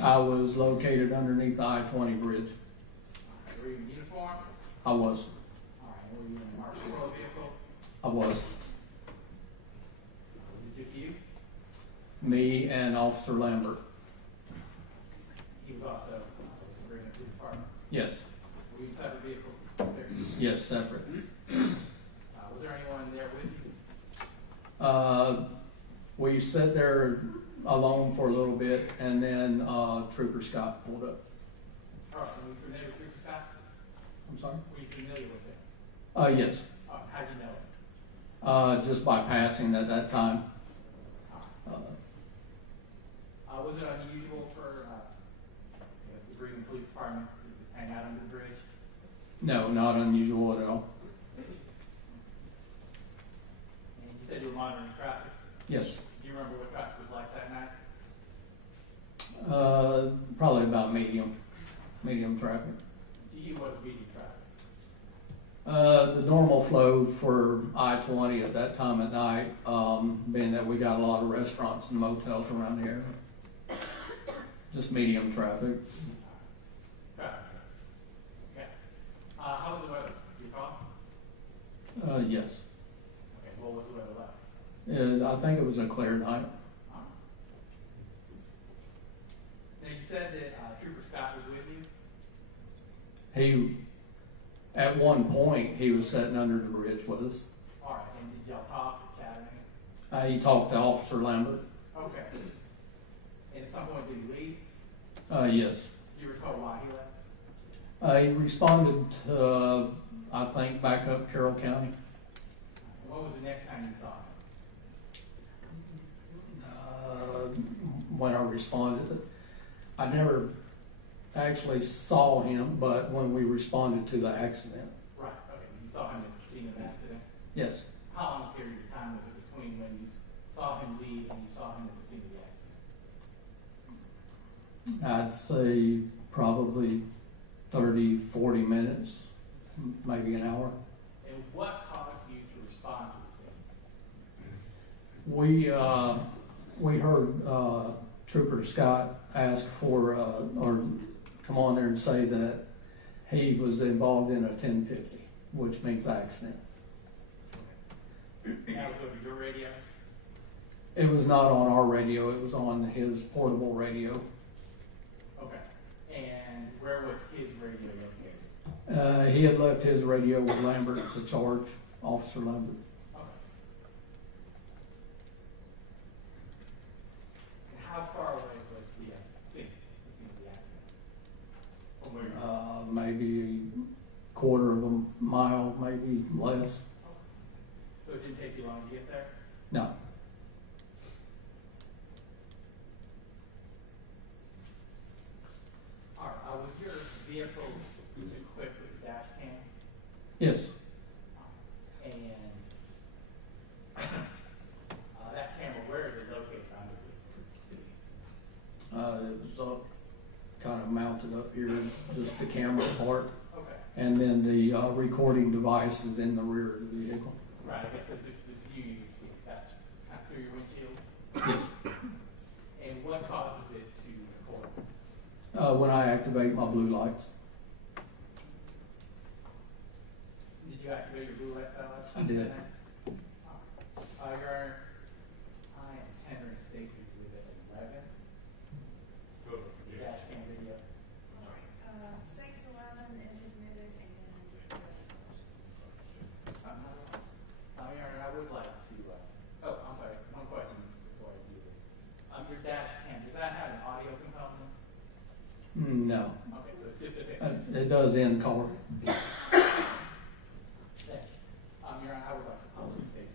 I was located underneath the I-20 bridge. Were you in uniform? I was. All right. Were you in a marked patrol vehicle? I was. Was it just you? Me and Officer Lambert. He was also the Buchanan Police Department? Yes. Were you in separate vehicles? Yes, separate. Was there anyone there with you? We sat there alone for a little bit, and then Trooper Scott pulled up. All right. Were you familiar with Trooper Scott? I'm sorry? Were you familiar with him? Yes. How'd you know him? Just by passing at that time. Was it unusual for the Buchanan Police Department to just hang out under the bridge? No, not unusual at all. And you said you were monitoring traffic? Yes. Do you remember what traffic was like that night? Probably about medium traffic. To you, what's medium traffic? The normal flow for I-20 at that time at night, being that we got a lot of restaurants and motels around here. Just medium traffic. Traffic. Okay. How was the weather? Do you recall? Yes. Okay. What was the weather like? I think it was a clear night. Now you said that Trooper Scott was with you? He, at one point, he was sitting under the bridge with us. All right. And did y'all talk or chat anything? He talked to Officer Lambert. Okay. And at some point, did he leave? Yes. Do you recall why he left? He responded to, I think, back up Carroll County. And what was the next time you saw him? When I responded, I never actually saw him, but when we responded to the accident. Right. Okay. You saw him at the scene of the accident? Yes. How long a period of time was it between when you saw him leave and you saw him at the scene of the accident? I'd say probably 30, 40 minutes, maybe an hour. And what caused you to respond to the scene? We heard Trooper Scott ask for, or come on there and say that he was involved in a 1050, which means accident. That was over your radio? It was not on our radio, it was on his portable radio. Okay. Where was his radio located? He had left his radio with Lambert to charge, Officer Lambert. Okay. And how far away was the scene of the accident? From where you were? Maybe quarter of a mile, maybe less. So it didn't take you long to get there? No. All right. Was your vehicle equipped with a dash cam? Yes. And that camera, where is it located under It was up, kind of mounted up here, just the camera part. Okay. And then the recording device is in the rear of the vehicle. Right, I guess that's just the view you see. That's through your windshield? Yes. And what causes it to record? When I activate my blue lights. Did you activate your blue light valve? I did. Your Honor, I am tendering State's Exhibit 11. Go. The dash cam video. States 11 is admitted and Your Honor, I would like to, I'm sorry, one question before I do this. Your dash cam, does that have an audio component? No. Okay, so it's just a picture. It does in car. Thank you. Your Honor, I would like to call the state.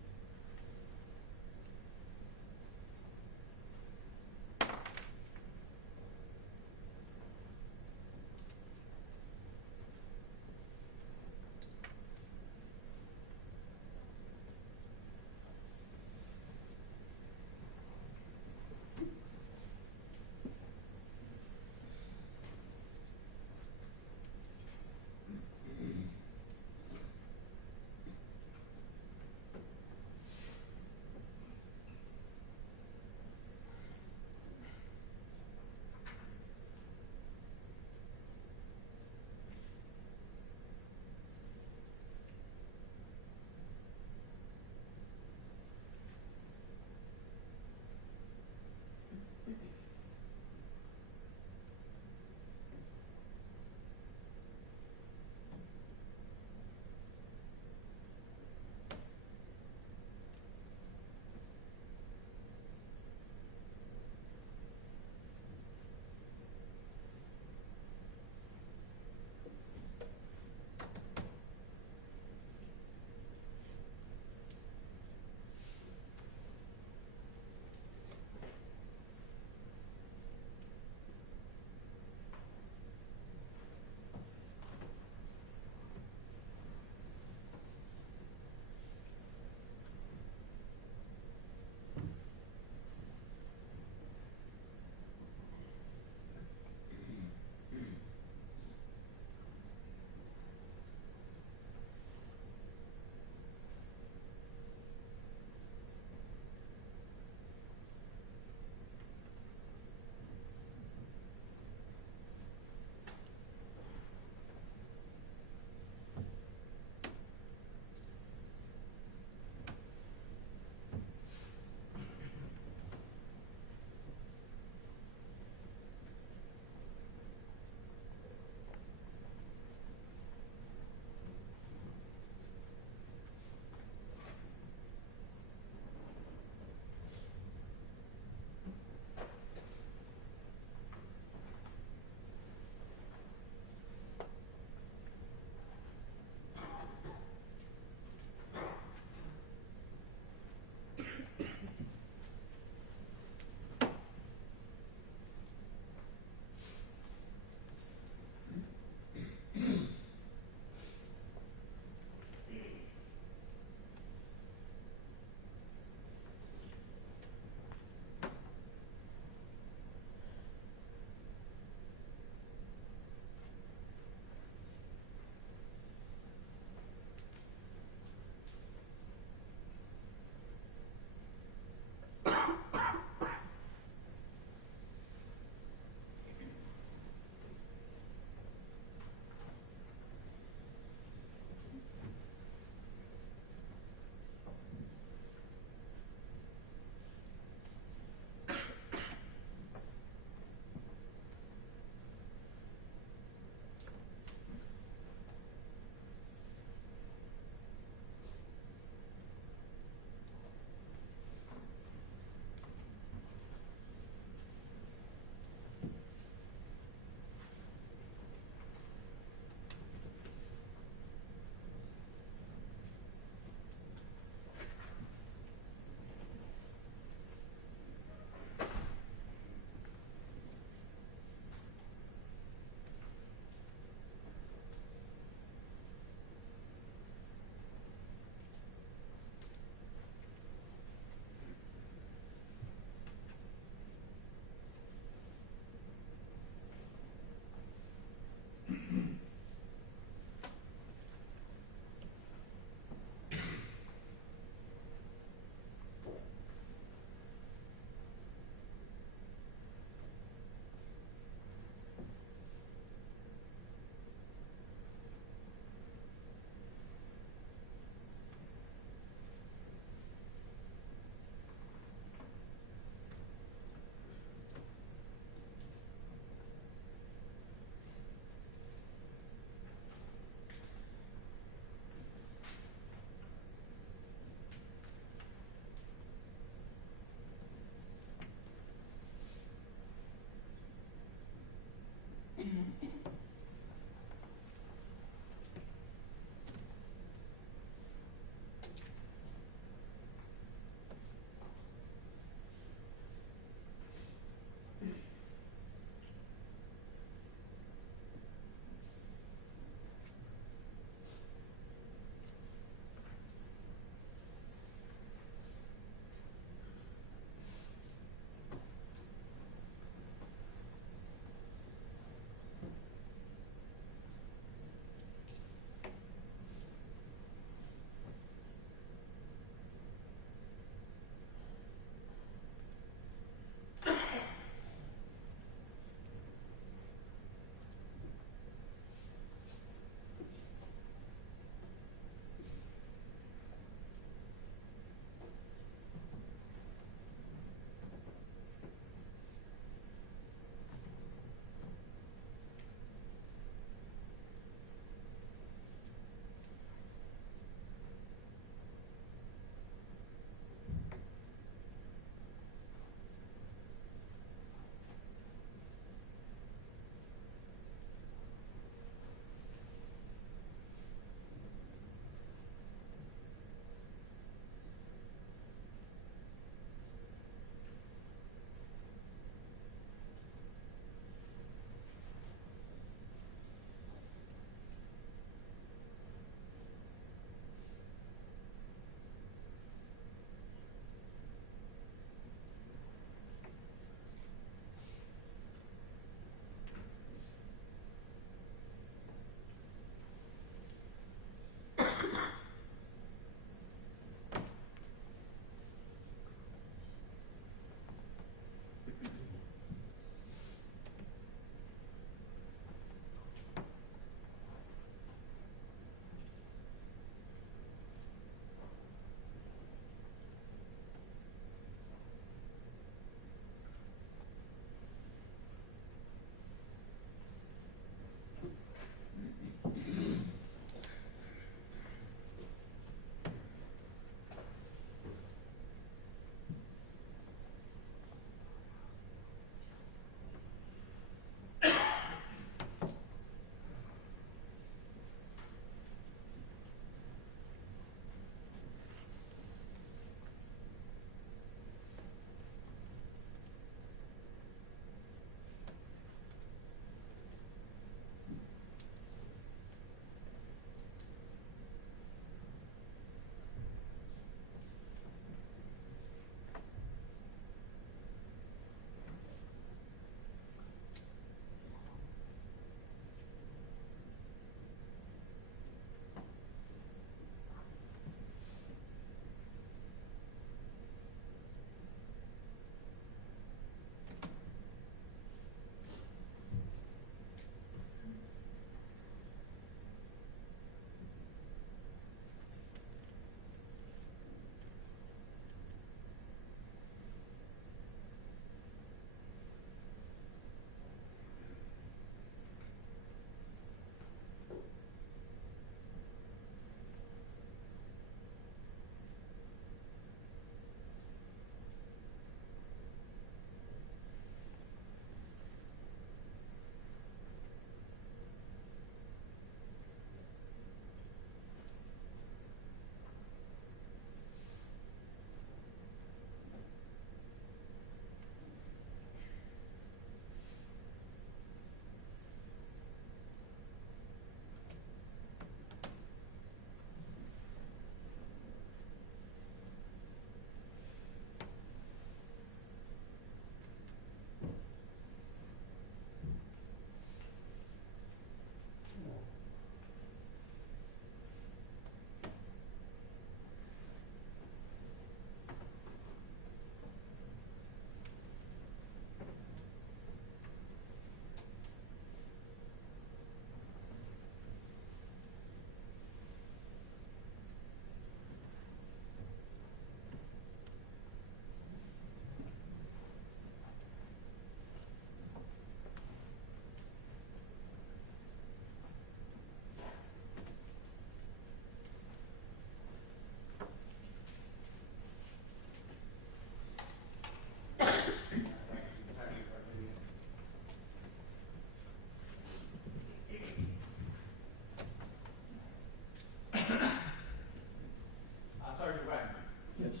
Yes.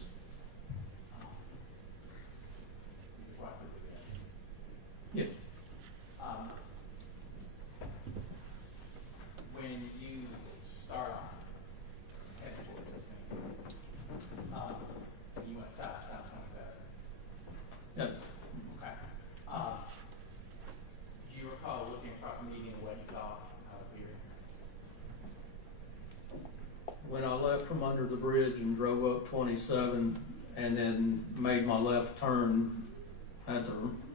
You watched the video? Yes. When you start off heading towards this thing, you went south down 27. Yes. Okay. Do you recall looking across the median what you saw out of here? When I left from under the bridge and drove up 27 and then made my left turn at the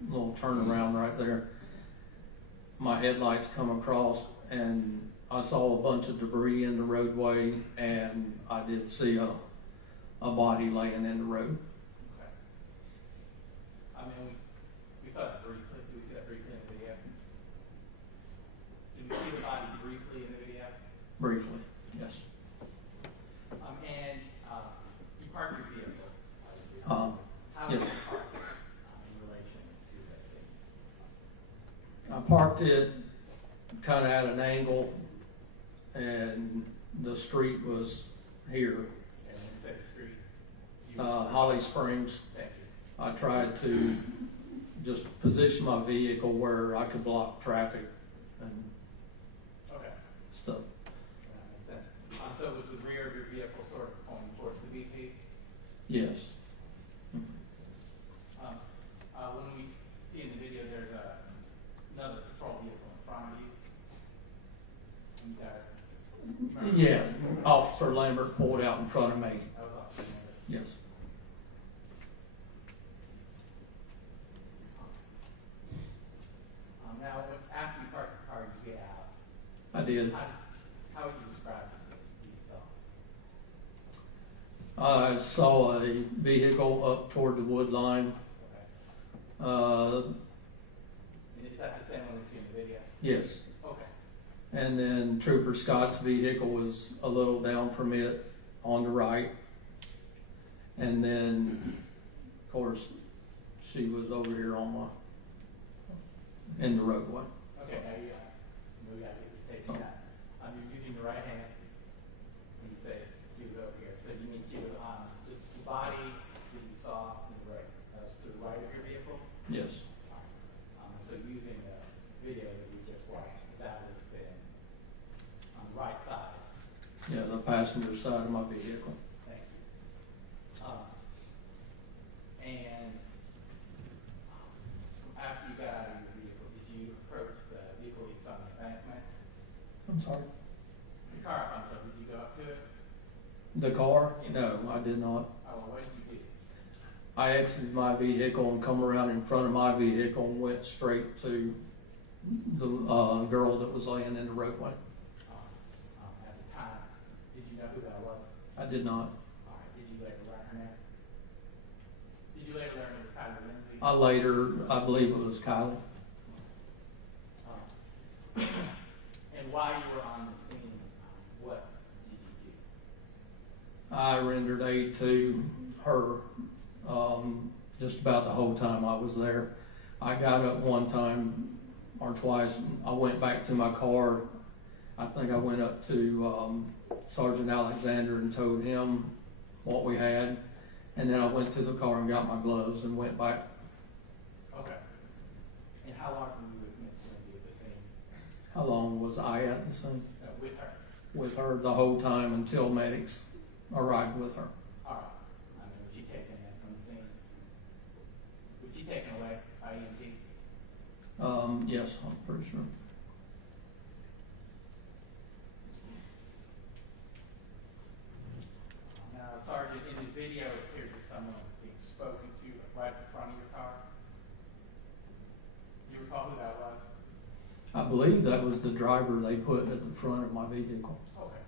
little turnaround right there, my headlights come across and I saw a bunch of debris in the roadway, and I did see a body laying in the road. Okay. I mean, we saw that briefly. Did we see that briefly in the video? Did we see the body briefly in the video? Briefly, yes. And you parked your vehicle. Yes. How did you park it in relation to that scene? I parked it kind of at an angle, and the street was here. And when you say street? Holly Springs. Thank you. I tried to just position my vehicle where I could block traffic and Okay. stuff. That makes sense. So was the rear of your vehicle sort of pointing towards the BP? Yes. When we see in the video, there's another patrol vehicle in front of you. And, Yeah, Officer Lambert pulled out in front of me. That was Officer Lambert. Yes. Now, after you parked the car, you get out. I did. How would you describe the scene you saw? I saw a vehicle up toward the wood line. And is that the same one we see in the video? Yes. Okay. And then Trooper Scott's vehicle was a little down from it on the right. And then, of course, she was over here on in the roadway. Okay, now we got to get this taken down. You're using your right hand when you say she was over here. So you mean she was on the body that you saw in the right, to the right of your vehicle? Yes. So using the video that we just watched, that would have been on the right side. Yeah, the passenger side of my vehicle. Thank you. And after you got out of your vehicle, did you approach the vehicle you saw on the embankment? I'm sorry. The car up on top, did you go up to it? The car? No, I did not. Oh, well, what did you do? I exited my vehicle and come around in front of my vehicle and went straight to the girl that was laying in the roadway. At the time, did you know who that was? I did not. All right. Did you later learn her name? Did you later learn it was Kylie Lindsay? I believe it was Kylie. And while you were on the scene, what did you do? I rendered aid to her just about the whole time I was there. I got up one time or twice. I went back to my car. I think I went up to Sergeant Alexander and told him what we had. And then I went to the car and got my gloves and went back. Okay. And how long were you with Miss Lindsay at the scene? How long was I at the scene? With her? With her the whole time until medics arrived with her. All right. I mean, was she taken in from the scene? Was she taken away by EMT? Yes, I'm pretty sure. Now, Sergeant, in the video, it appears that someone was being spoken to right in front of your car. Do you recall who that was? I believe that was the driver they put at the front of my vehicle. Okay.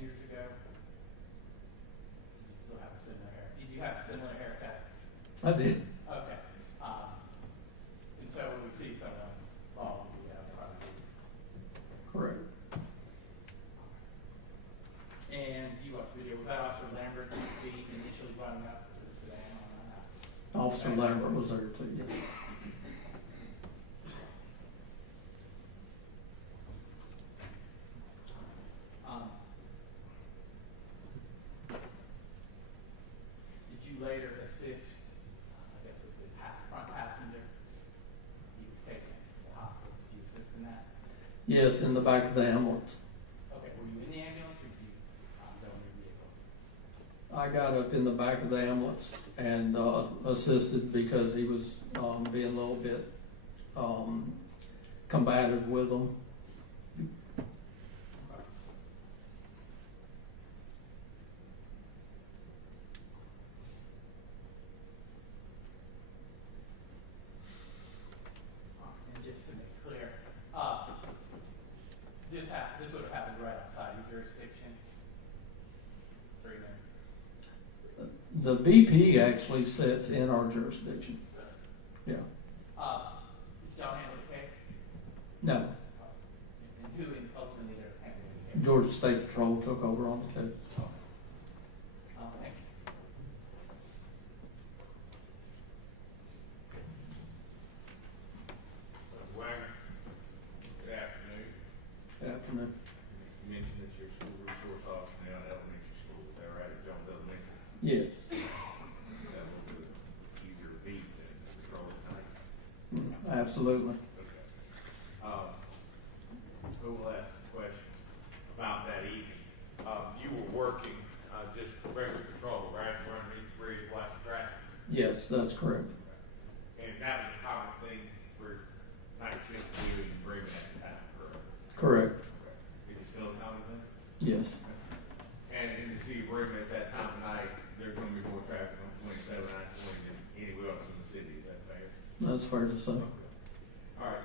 Years ago, you still have a similar hair. Did you have a similar haircut? I did. Okay. And so when we see someone fall, we have probably. Correct. And you watched the video. Was that Officer Lambert that you see initially running up to the sedan on that? Officer Lambert was there too, yes. Yes, in the back of the ambulance. Okay, were you in the ambulance or did you go in your vehicle? I got up in the back of the ambulance and assisted because he was being a little bit combative with them. And just to make clear, this would have happened right outside your jurisdiction? Right there. The BP actually sits in our jurisdiction. Yeah. Did y'all handle the case? No. And who ultimately ended up handling the case? Georgia State Patrol took over on the case. Thank you. Wagner, good afternoon. Good afternoon. You mentioned that you're a school resource officer now at elementary school, is that right, at Jones Elementary? Yes. Is that a little bit easier beat than the patrol at night? Absolutely. Okay. Who will ask some questions about that evening? You were working just regular patrol, right? Running each bridge, watching traffic? Yes, that's correct. And that was a common thing for night shift to do and bring at the time, correct? Correct. Is it still a common thing? Yes. And in the city of Brigham at that time of night, there's going to be more traffic on 27 and 920 than anywhere else in the city. Is that fair? That's fair to say. All right.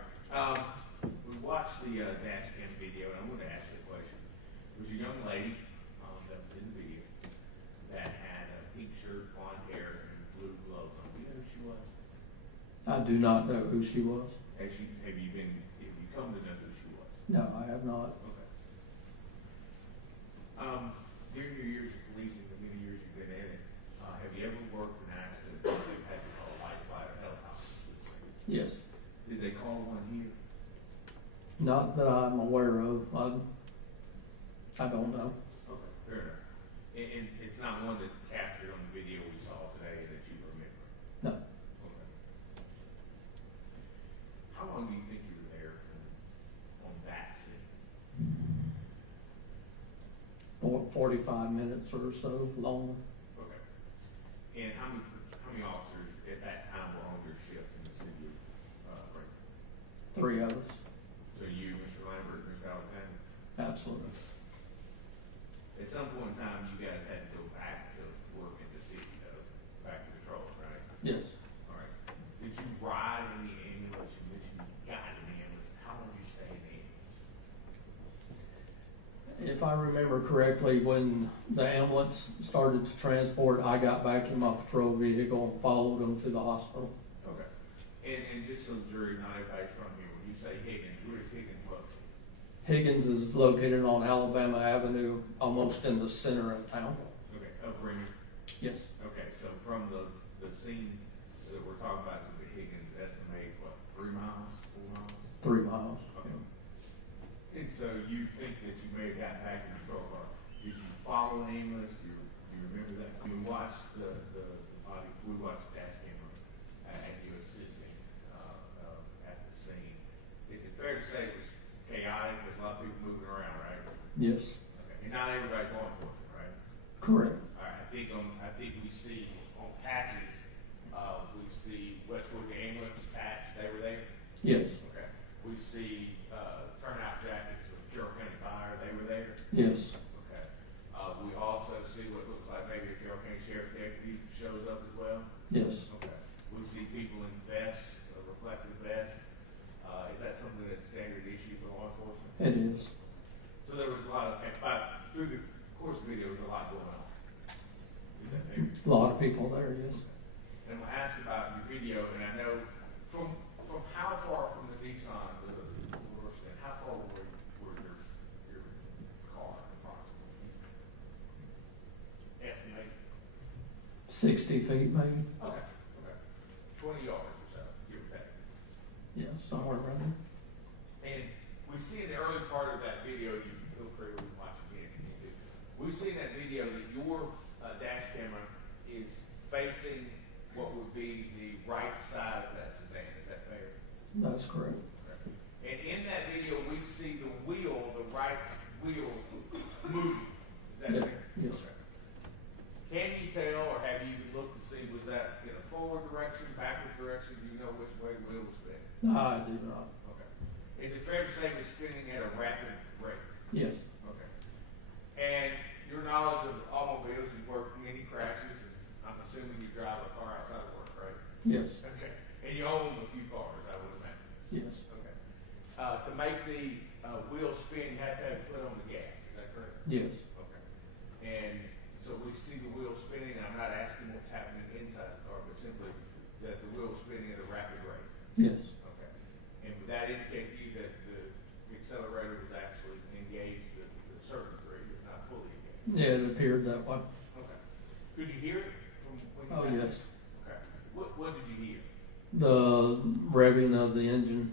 We watched the dash cam video, and I want to ask you a question. There was a young lady that was in the video that had a pink shirt, blonde hair, and blue gloves on. Do you know who she was? I do not know who she was. Have you come to know who she was? No, I have not. Okay. During your years of policing, the many years you've been in it, have you ever worked an accident where you had to call a life flight or helicopter? Yes. Did they call one here? Not that I'm aware of. I don't know. Okay, fair enough. And it's not one that's captured on the video we saw today that you remember? No. Okay. How long do you think you were there on that scene? 45 minutes or so longer. Okay. And how many officers at that time were on your shift in the city of Brigham? 3 of us. So you, Mr. Lambert, and Mr. Alexander? Absolutely. At some point in time, you guys had to go back to work in the city, though, back to patrol, right? Yes. All right. Did you ride in the ambulance? You mentioned you got in the ambulance. How long did you stay in the ambulance? If I remember correctly, when the ambulance started to transport, I got back in my patrol vehicle and followed them to the hospital. Okay. And just so the jury, not everybody's from here, when you say Higgins, where is Higgins located? Higgins is located on Alabama Avenue, almost in the center of town. Okay, of Brigham? Yes. Okay, so from the scene that we're talking about to the Higgins, estimate what, 3 miles, 4 miles? 3 miles. Okay. And so you think that you may have gotten back in the patrol car. Did you follow an ambulance? Do you remember that? Do you watch the body? We watched the dash camera and you assisting at the scene. Is it fair to say it was chaotic? There's a lot of people moving around, right? Yes. Okay. And not everybody's law enforcement, right? Correct. All right. I think we see on patches, we see West Georgia ambulance patch. They were there. Yes. Okay. We see turnout jackets with Carroll County Fire. They were there. Yes. Okay. We also see what looks like maybe a Carroll County Sheriff deputy shows up as well. Yes. Okay. We see people in vests, reflective vests. Is that something that's a standard issue for law enforcement? It is. So there was a lot of, through the course of the video, there was a lot going on. Is that fair? A lot of people there, yes. And I'm asking about your video, and I know from how far from the Nissan to the Rorston, how far were your car approximately? Estimate. 60 feet maybe. Okay. 20 yards or so, give or take. Yeah, somewhere around there. And we see in the early part of that video, you can feel free to watch again if you do. We see in that video that your dash camera is facing what would be the right side of that sedan. Is that fair? That's correct. And in that video, we see the moving. Is that Yes. fair? Yes. Okay. Can you tell, or have you looked to see, was that in a forward direction, backward direction? Do you know which way the wheel was spinning? I do not. Okay. Is it fair to say it was spinning at a rapid rate? Yes. Okay. And your knowledge of automobiles, you've worked in many crashes, and I'm assuming you drive a car outside of work, right? Yes. Okay. And you own a few cars, I would imagine. Yes. Okay. To make the wheel spin, you have to have your foot on the gas. Is that correct? Yes. Okay. And so we see the wheel spinning. I'm not asking what's happening inside the car, but simply that the wheel is spinning at a rapid rate. Yes. Okay. And would that indicate to you that the accelerator was actually engaged to a certain degree, if not fully engaged? Yeah, it appeared that way. Okay. Could you hear it from when you Oh, got yes. there? Okay. What did you hear? The revving of the engine.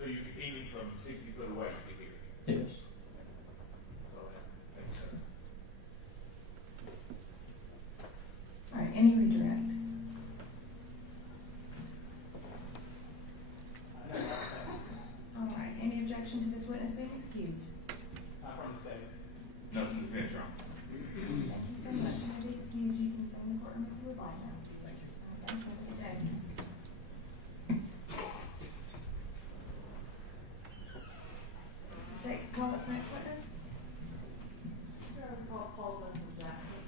So you could, even from 60 foot away, you could hear it? Yes. So, thank you, sir. All right, any redirect? All right, any objection to this witness being excused? Not from the state. Nothing to finish on. Thank you so much. You may be excused. You can stay in the courtroom if you would like now. Thank you. Okay, have a good day. State, call its next witness. Paul Leslie Jackson.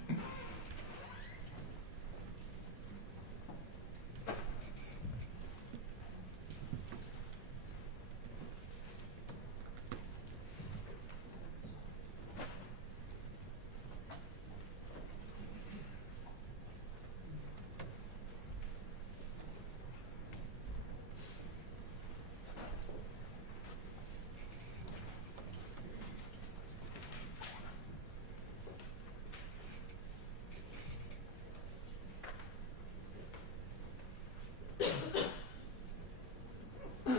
All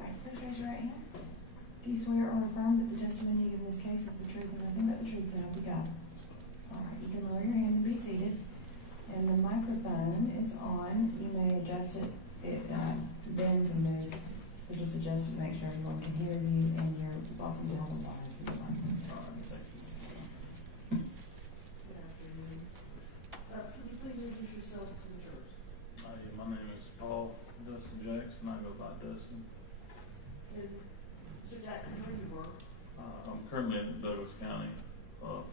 right, please raise your right hand. Do you swear or affirm that the testimony you give in this case is the truth and nothing but the truth, so help you God? All right, you can lower your hand and be seated. And the microphone is on. You may adjust it. It bends and moves. So just adjust it to make sure everyone can hear you, and you're welcome to hold the line if you would like. Good afternoon. Can you please introduce yourself to the jurors? Yeah, my name is Paul Dustin Jackson. I go by Dustin. And Mr. Jackson, where do you work? I'm currently at the Douglas County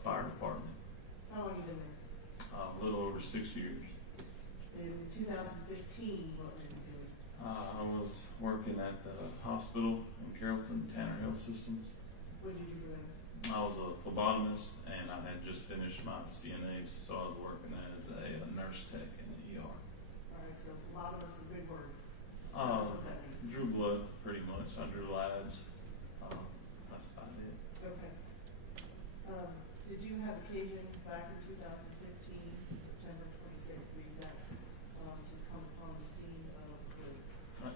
Fire Department. How long have you been there? A little over 6 years. In 2015, what were you doing? I was working at the hospital in Carrollton, Tanner Health Systems. What did you do for them? I was a phlebotomist, and I had just finished my CNA, so I was working as a nurse tech in the ER. All right, so phlebotomist is a good word. Tell us what that means. Drew blood, pretty much. I drew labs. That's about it. Okay. Did you have occasion back in 2015, September 26th, to be exact, to come from the scene of the...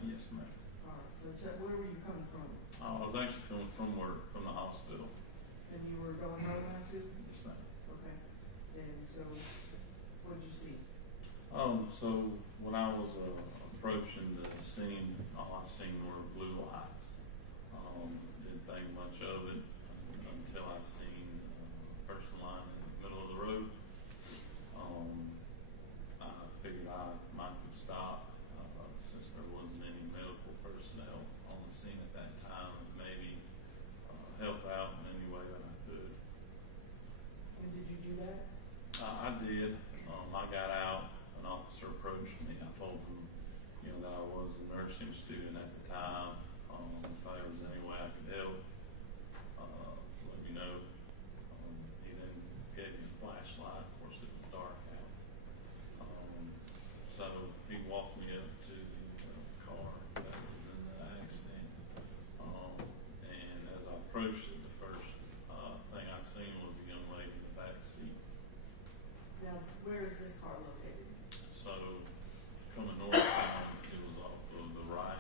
Yes, ma'am. All right, so where were you coming from? I was actually coming from work, from the hospital. And you were going home, I assume? Yes, ma'am. Okay. And so, what did you see? So when I was approaching the scene, all I seen were blue lights. Didn't think much of it until I seen a person lying in the middle of the road. I figured I might stop since there wasn't any medical personnel on the scene at that time, and maybe help out in any way that I could. And did you do that? I did. I got out. An officer approached me. I told him, that I was a nursing student at the time. If there was any way I could help, let me know. He then gave me a flashlight. Of course, it was dark out. So he walked me up to the car that was in the accident. And as I approached it, the first thing I seen was a young lady in the back seat. Now, where is this car located? So, coming northbound, it was off of the right.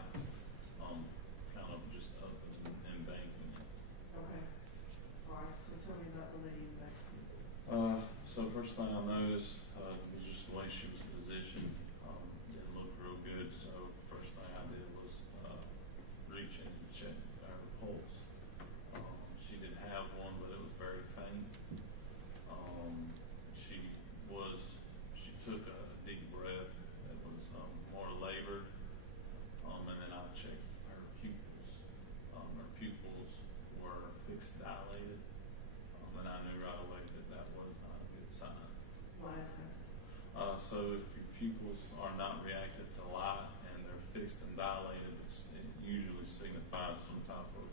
fixed and dilated, it usually signifies some type of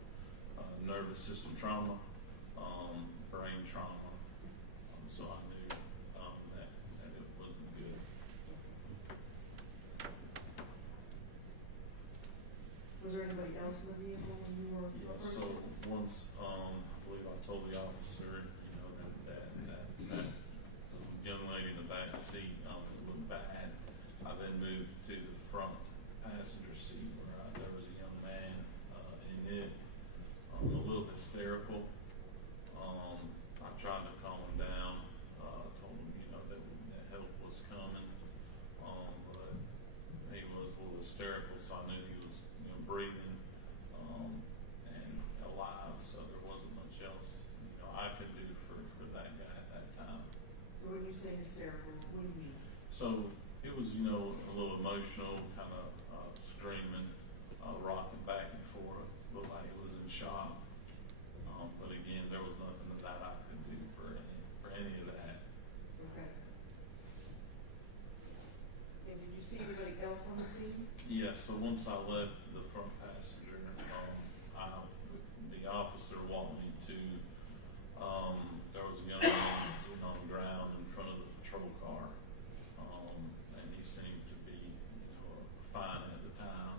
nervous system trauma, brain trauma. So I knew that it wasn't good. Was there anybody else in the vehicle when you were? Yeah, so once, I believe I told the officer, that young lady in the back seat, it looked bad. I then moved to the front passenger seat where there was a young man in it, a little hysterical. I tried to calm him down, told him, that help was coming, but he was a little hysterical, so I knew he was, breathing, and alive, so there wasn't much else, I could do for that guy at that time. When you say hysterical, what do you mean? So it was, a little emotional, kind of screaming, rocking back and forth, looked like he was in shock. But again, there was nothing that I could do for any of that. Okay. And did you see anybody else on the scene? Yeah. So once I left the front passenger, the officer walked me to. There was a young man sitting on the ground in front of the patrol car, and he seemed to be, fine at the time.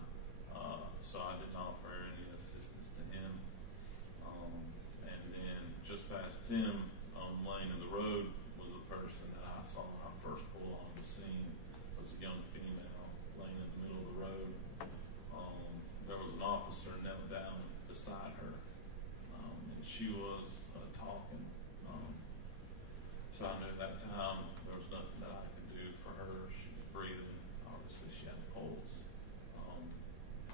So I didn't offer any assistance to him. And then just past him, laying in the road, was a person that I saw when I first pulled on the scene. It was a young female laying in the middle of the road. There was an officer knelt down beside her, and she was talking. So I knew at that time there was nothing that I could do for her. She was breathing. Obviously, she had a pulse.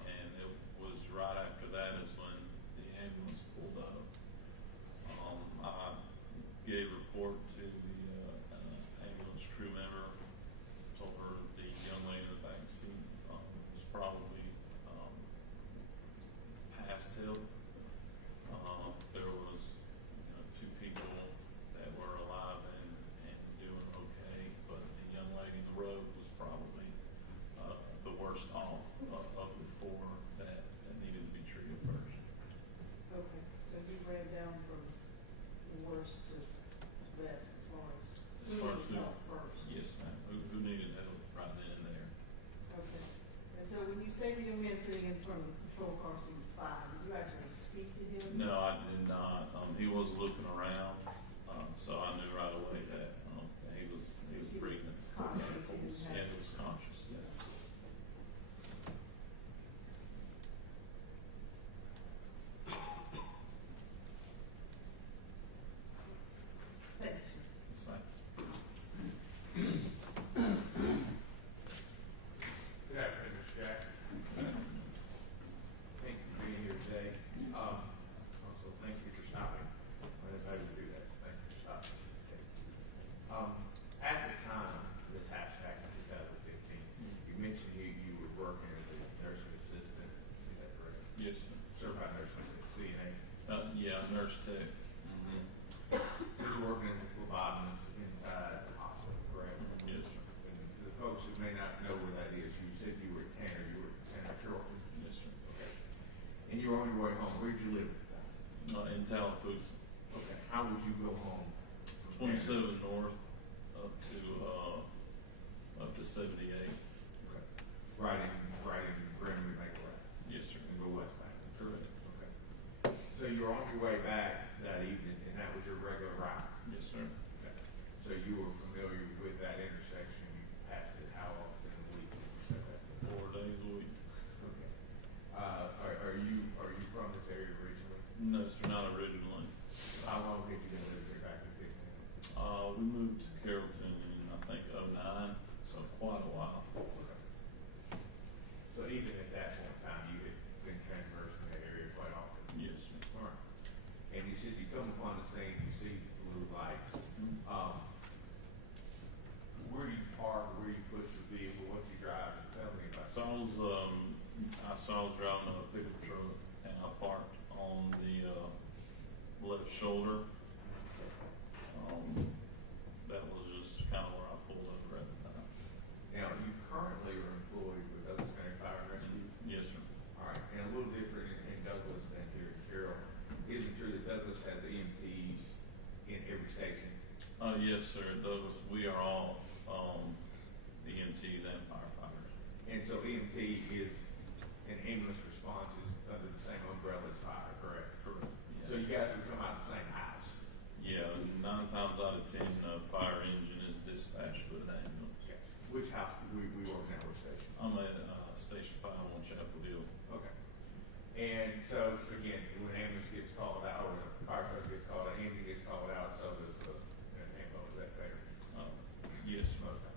And it was right after that is when the ambulance pulled up. I gave a report to the ambulance crew member, told her the young lady in the back seat was probably past help. There was two people that were alive and doing okay, but the young lady in the road was probably the worst off of the four that needed to be treated first. Okay, so you ran down from the worst to best as far as who needed help first? Yes, ma'am. Who needed help right then and there. Okay. And so when you say the young man sitting in front of the patrol car seemed fine, did you actually speak to him? No, I did not. He was looking around, so I knew right away that he was breathing. Conscious. And he was conscious, yes. Thanks. That's fine. Good afternoon, Mr. Jack. Thank you for being here today. Also, thank you for stopping. I didn't know you do that, so thank you for stopping. Okay. At the time this happened back in 2015, you mentioned you were working as a nursing assistant. Is that correct? Yes, sir. Certified nursing assistant, CNA. Yeah, nurse tech. You were working as a phlebotomist inside the hospital, correct? Yes, sir. And to the folks who may not know where that is, you said you were at Tanner. You were at Tanner Carrollton? Yes, sir. Okay. And you were on your way home. Where did you live at the time? In Tallapoosa. Okay. How would you go home? from 27 north up to 78. Okay. Right in Greenwood, make a right. Yes, sir. And go westbound. Correct. Okay. So you were on your way back that evening, and that was your regular route? Yes, sir. Okay. So you were familiar with that intersection. You passed it how often a week? You said that. 4 days a week. Okay. Are you from this area originally? No, sir, not originally. How long have you been living here back in Buchanan? We moved to Carrollton in, I think, 09, so quite a while. Okay. So even at that point in time, you had been traversing the area quite often? Yes, sir. All right. And you said you come upon the scene, you see the blue lights. Where do you park, where do you put your vehicle, what you drive? Tell me about So I was driving a pickup truck, and I parked on the left shoulder. That was just kind of where I pulled over at the time. Now, you currently are employed with Oaks County Fire and Rescue? so EMT is, an ambulance response is under the same umbrella as fire, correct? Correct. Yeah. So you guys would come out of the same house? Yeah, 9 times out of 10, a fire engine is dispatched with an ambulance. Okay. Which house do we work now? Which station? I'm at Station 5 on Chapel Hill. Okay. And so, again, when an ambulance gets called out, or a fire truck gets called out, ambulance gets called out, so does an ambulance. Is that fair? Yes. Most times.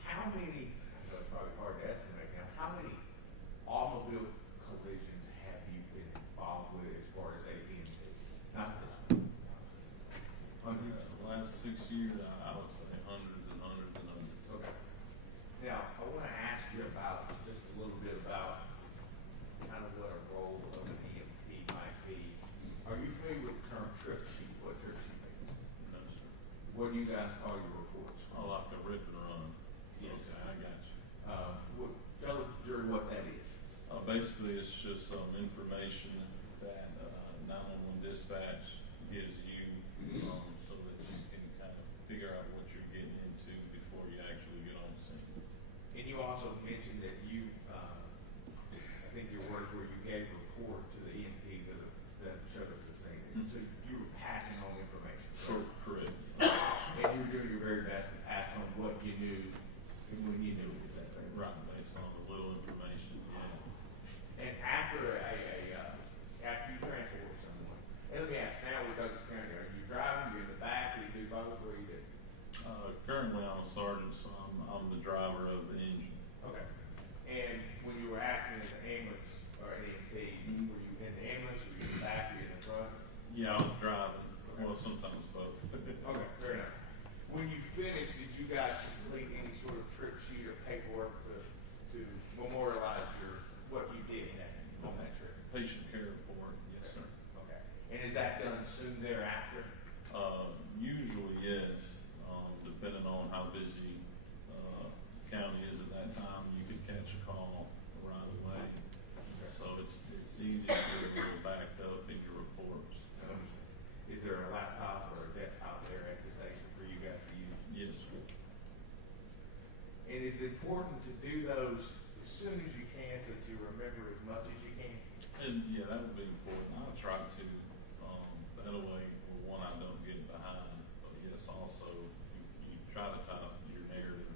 How many, I know it's probably hard to estimate now, how many automobile collisions have you been involved with as far as AT&T? Not this one. Hundreds? The last 6 years, I would say hundreds and hundreds and hundreds. Okay. Now, I want to ask you about, just a little bit about kind of what a role of an EMT might be. Are you familiar with the term trip sheet? What trip sheet means? No, sir. What do you guys call your reports? I like to rip and run. Yes. Okay, I got you. Tell the jury what that is. Basically, it's just some information that 911 dispatch gives you so that you can kind of figure out what you're getting into before you actually get on scene. And you also mentioned that you, I think your words were you gave a report to the EMTs that showed up at the scene. Mm-hmm. So you were passing on information. Correct. And you were doing your very best to pass on what you knew and when you knew it. Is that right? Right, based on a little information, yeah. And after after you transport someone, and let me ask, now with Douglas County, are you driving, you're in the back, or you do both, what do you do? Currently, I'm a sergeant, so I'm the driver of the engine. Okay. And when you were acting as an ambulance or an EMT, were you in the ambulance, were you in the back, were you in the front? Yeah, I was driving. Okay. Well, sometimes both. Okay, fair enough. When you finished, did you guys complete any sort of trip sheet or paperwork to memorialize what you did on that trip? Patient care report, yes, sir. Okay. And is that done soon thereafter? Usually, yes. Depending on how busy county is at that time, you could catch a call right away. Okay. So it's easy to get backed up in your reports. Is there a laptop or a desktop there at the station for you guys to use? Yes, sir. And it's important to do those as soon as you can so that you remember as much as you can. And yeah, that would be important. I try to. That way, one, I don't get behind. But yes, also, you try to type your narrative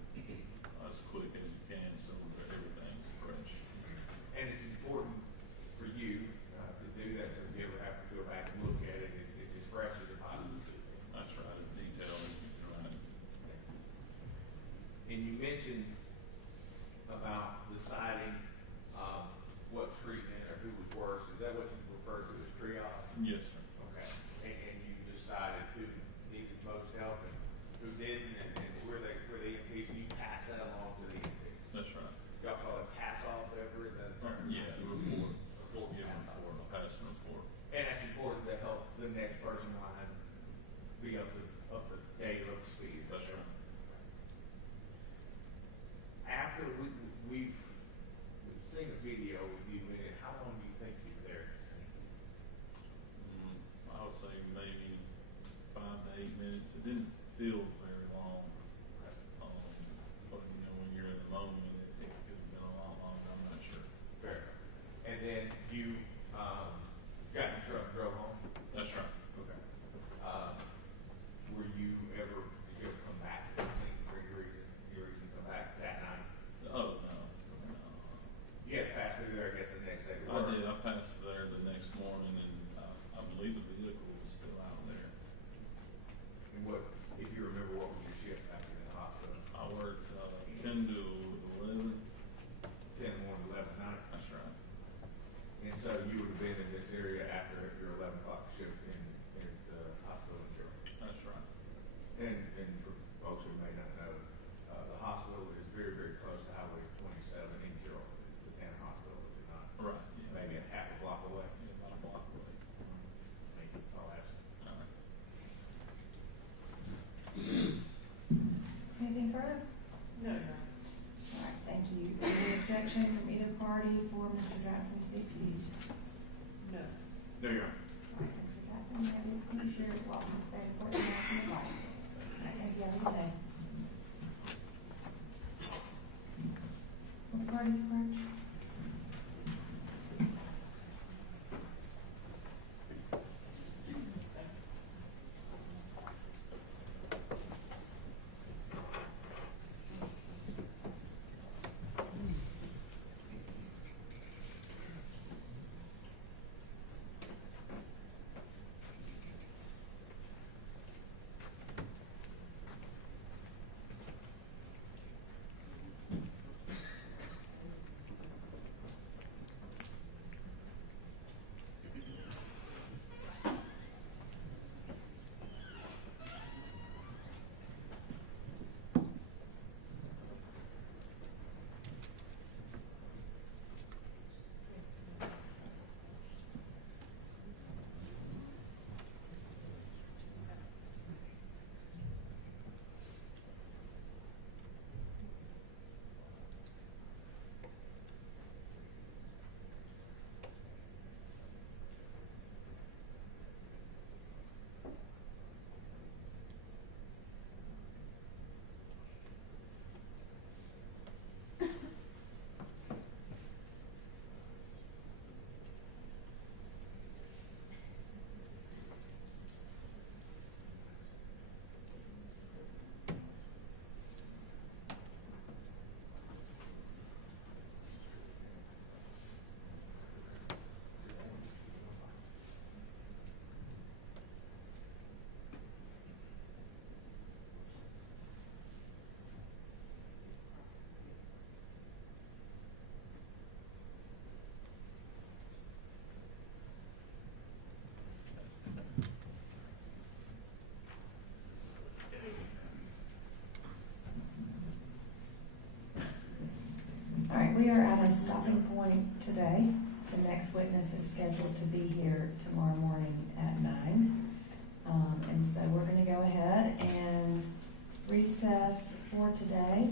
as quick as you can so that everything's fresh. And it's important for you to do that so if you ever have to go back and look at it, it's as fresh as it possibly could be. That's right, as detailed as you can write. And you mentioned about deciding what treatment or who was worse. Is that what you refer to as triage? Yes, sir. Okay. And you decided who needed most help and who didn't, and where they EMTs, and you pass that along to the EMTs. That's right. Y'all call it pass off ever? Is that a term? Yeah, the report. Give a report, a passing report. And that's important to help the next person line be up to date, up to speed. That's right. After we've seen a video with you in it, how long do you think you were there at the scene? I would say maybe 5 to 8 minutes. It didn't feel very long. But when you're in the moment, it could have been a lot longer. I'm not sure. Fair. And then you got in the truck and drove home? That's right. Okay. Did you ever come back to the scene for any reason? You reason to come back that night? Oh, no. You had to pass through there, I guess, the next day. I did. I passed there the next morning, and I believe the vehicle was still out there. And what, if you remember, what was your shift after in the hospital? I worked 10 to 11. 10 in the morning, 11 at night? That's right. And so you would have been in this area after your 11 o'clock shift in the hospital in Carroll? That's right. And for folks who may not know, the hospital is very, very close to Highway 27 in Carroll, the town hospital, is it not? Right. Yeah. Maybe a half a block away? Yeah, about a block away. Thank you. That's all I asked. All right. Anything further? No, All right, thank you. Any objection from either party for Mr. Jackson to be excused? no. No, you're on. All right, Mr. Jackson, you have the excuse. You're welcome to stay for the rest of the night. Thank you. Have a good day. parties approach. We are at a stopping point today. The next witness is scheduled to be here tomorrow morning at 9. And so we're going to go ahead and recess for today.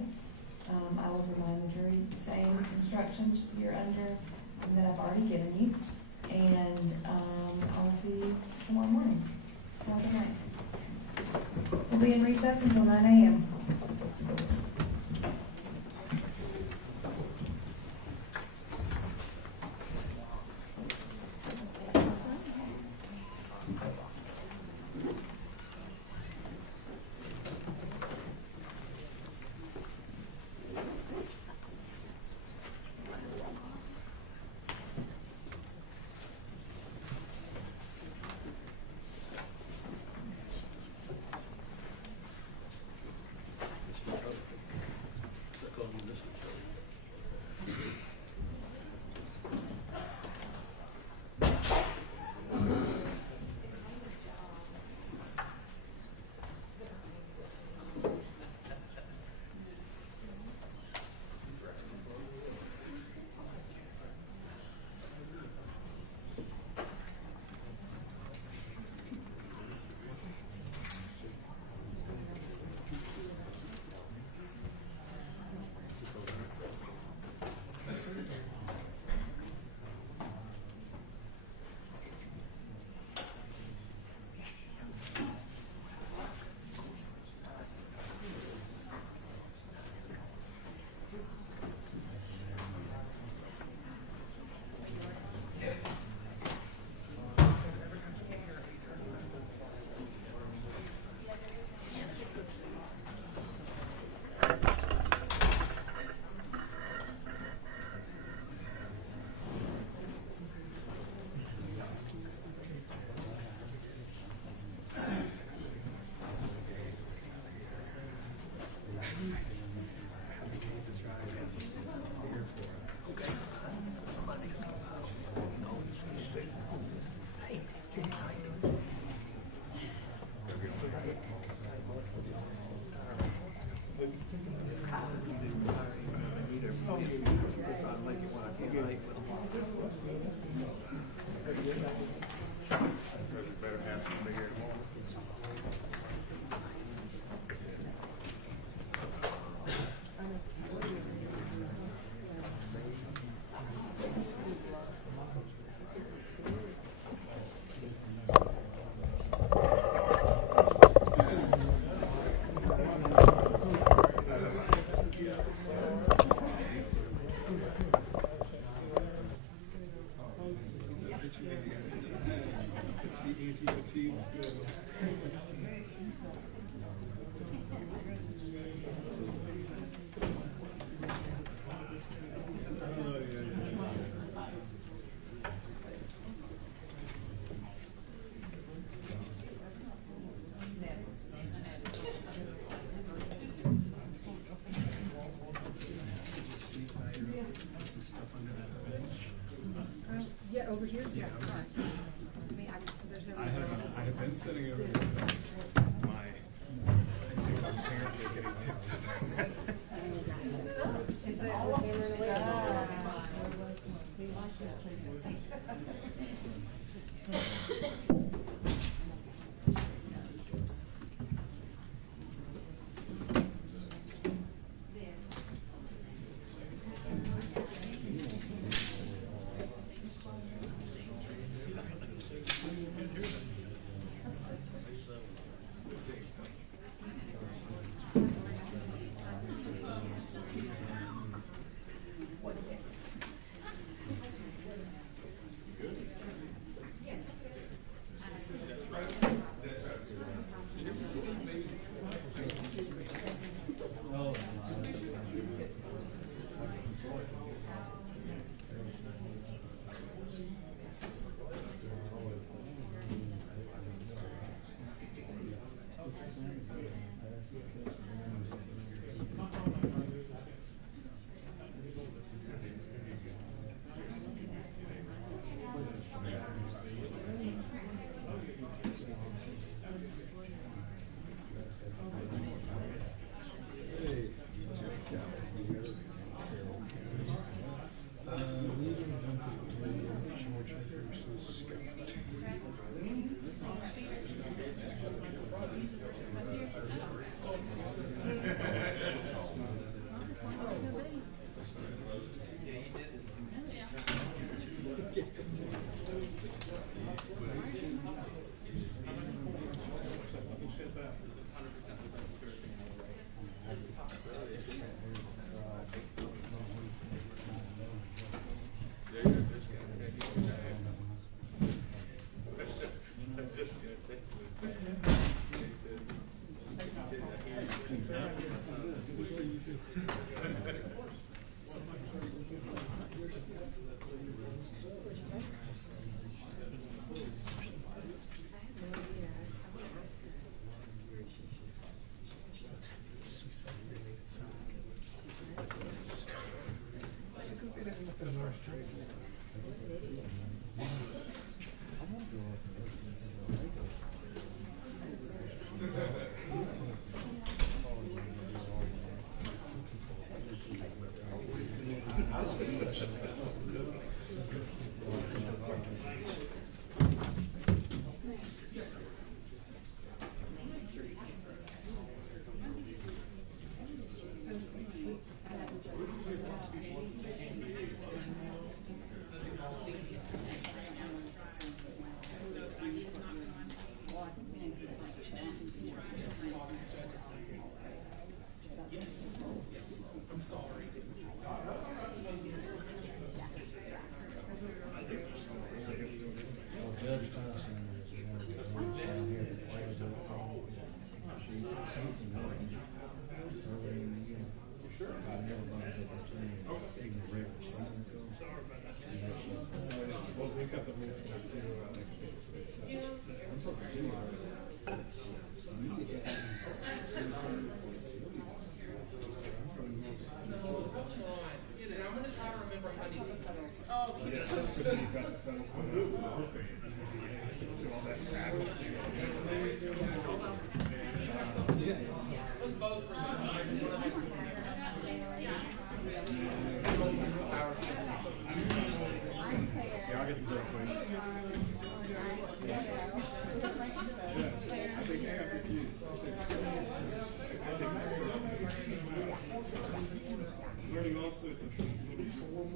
I will remind the jury the same instructions you're under that I've already given you. And I will see you tomorrow morning. Have a good night. We'll be in recess until 9 a.m.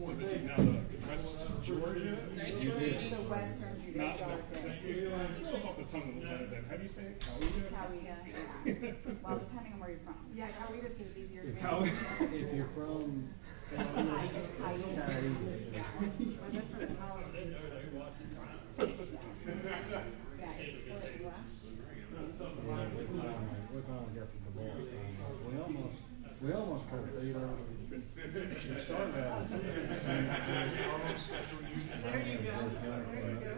So this is now the West Georgia? This is the Western Not Judicial the, District. a little off the tongue of the letter then. How do you say it? Coweta? Coweta, yeah. Well, depending on where you're from. Yeah, Coweta seems easier to me. If you're from. It's Cayuga. Well, this one, Coweta is. Yeah, it's split west. We finally got the divorce. We almost put it either. We started out. There you go. There you go.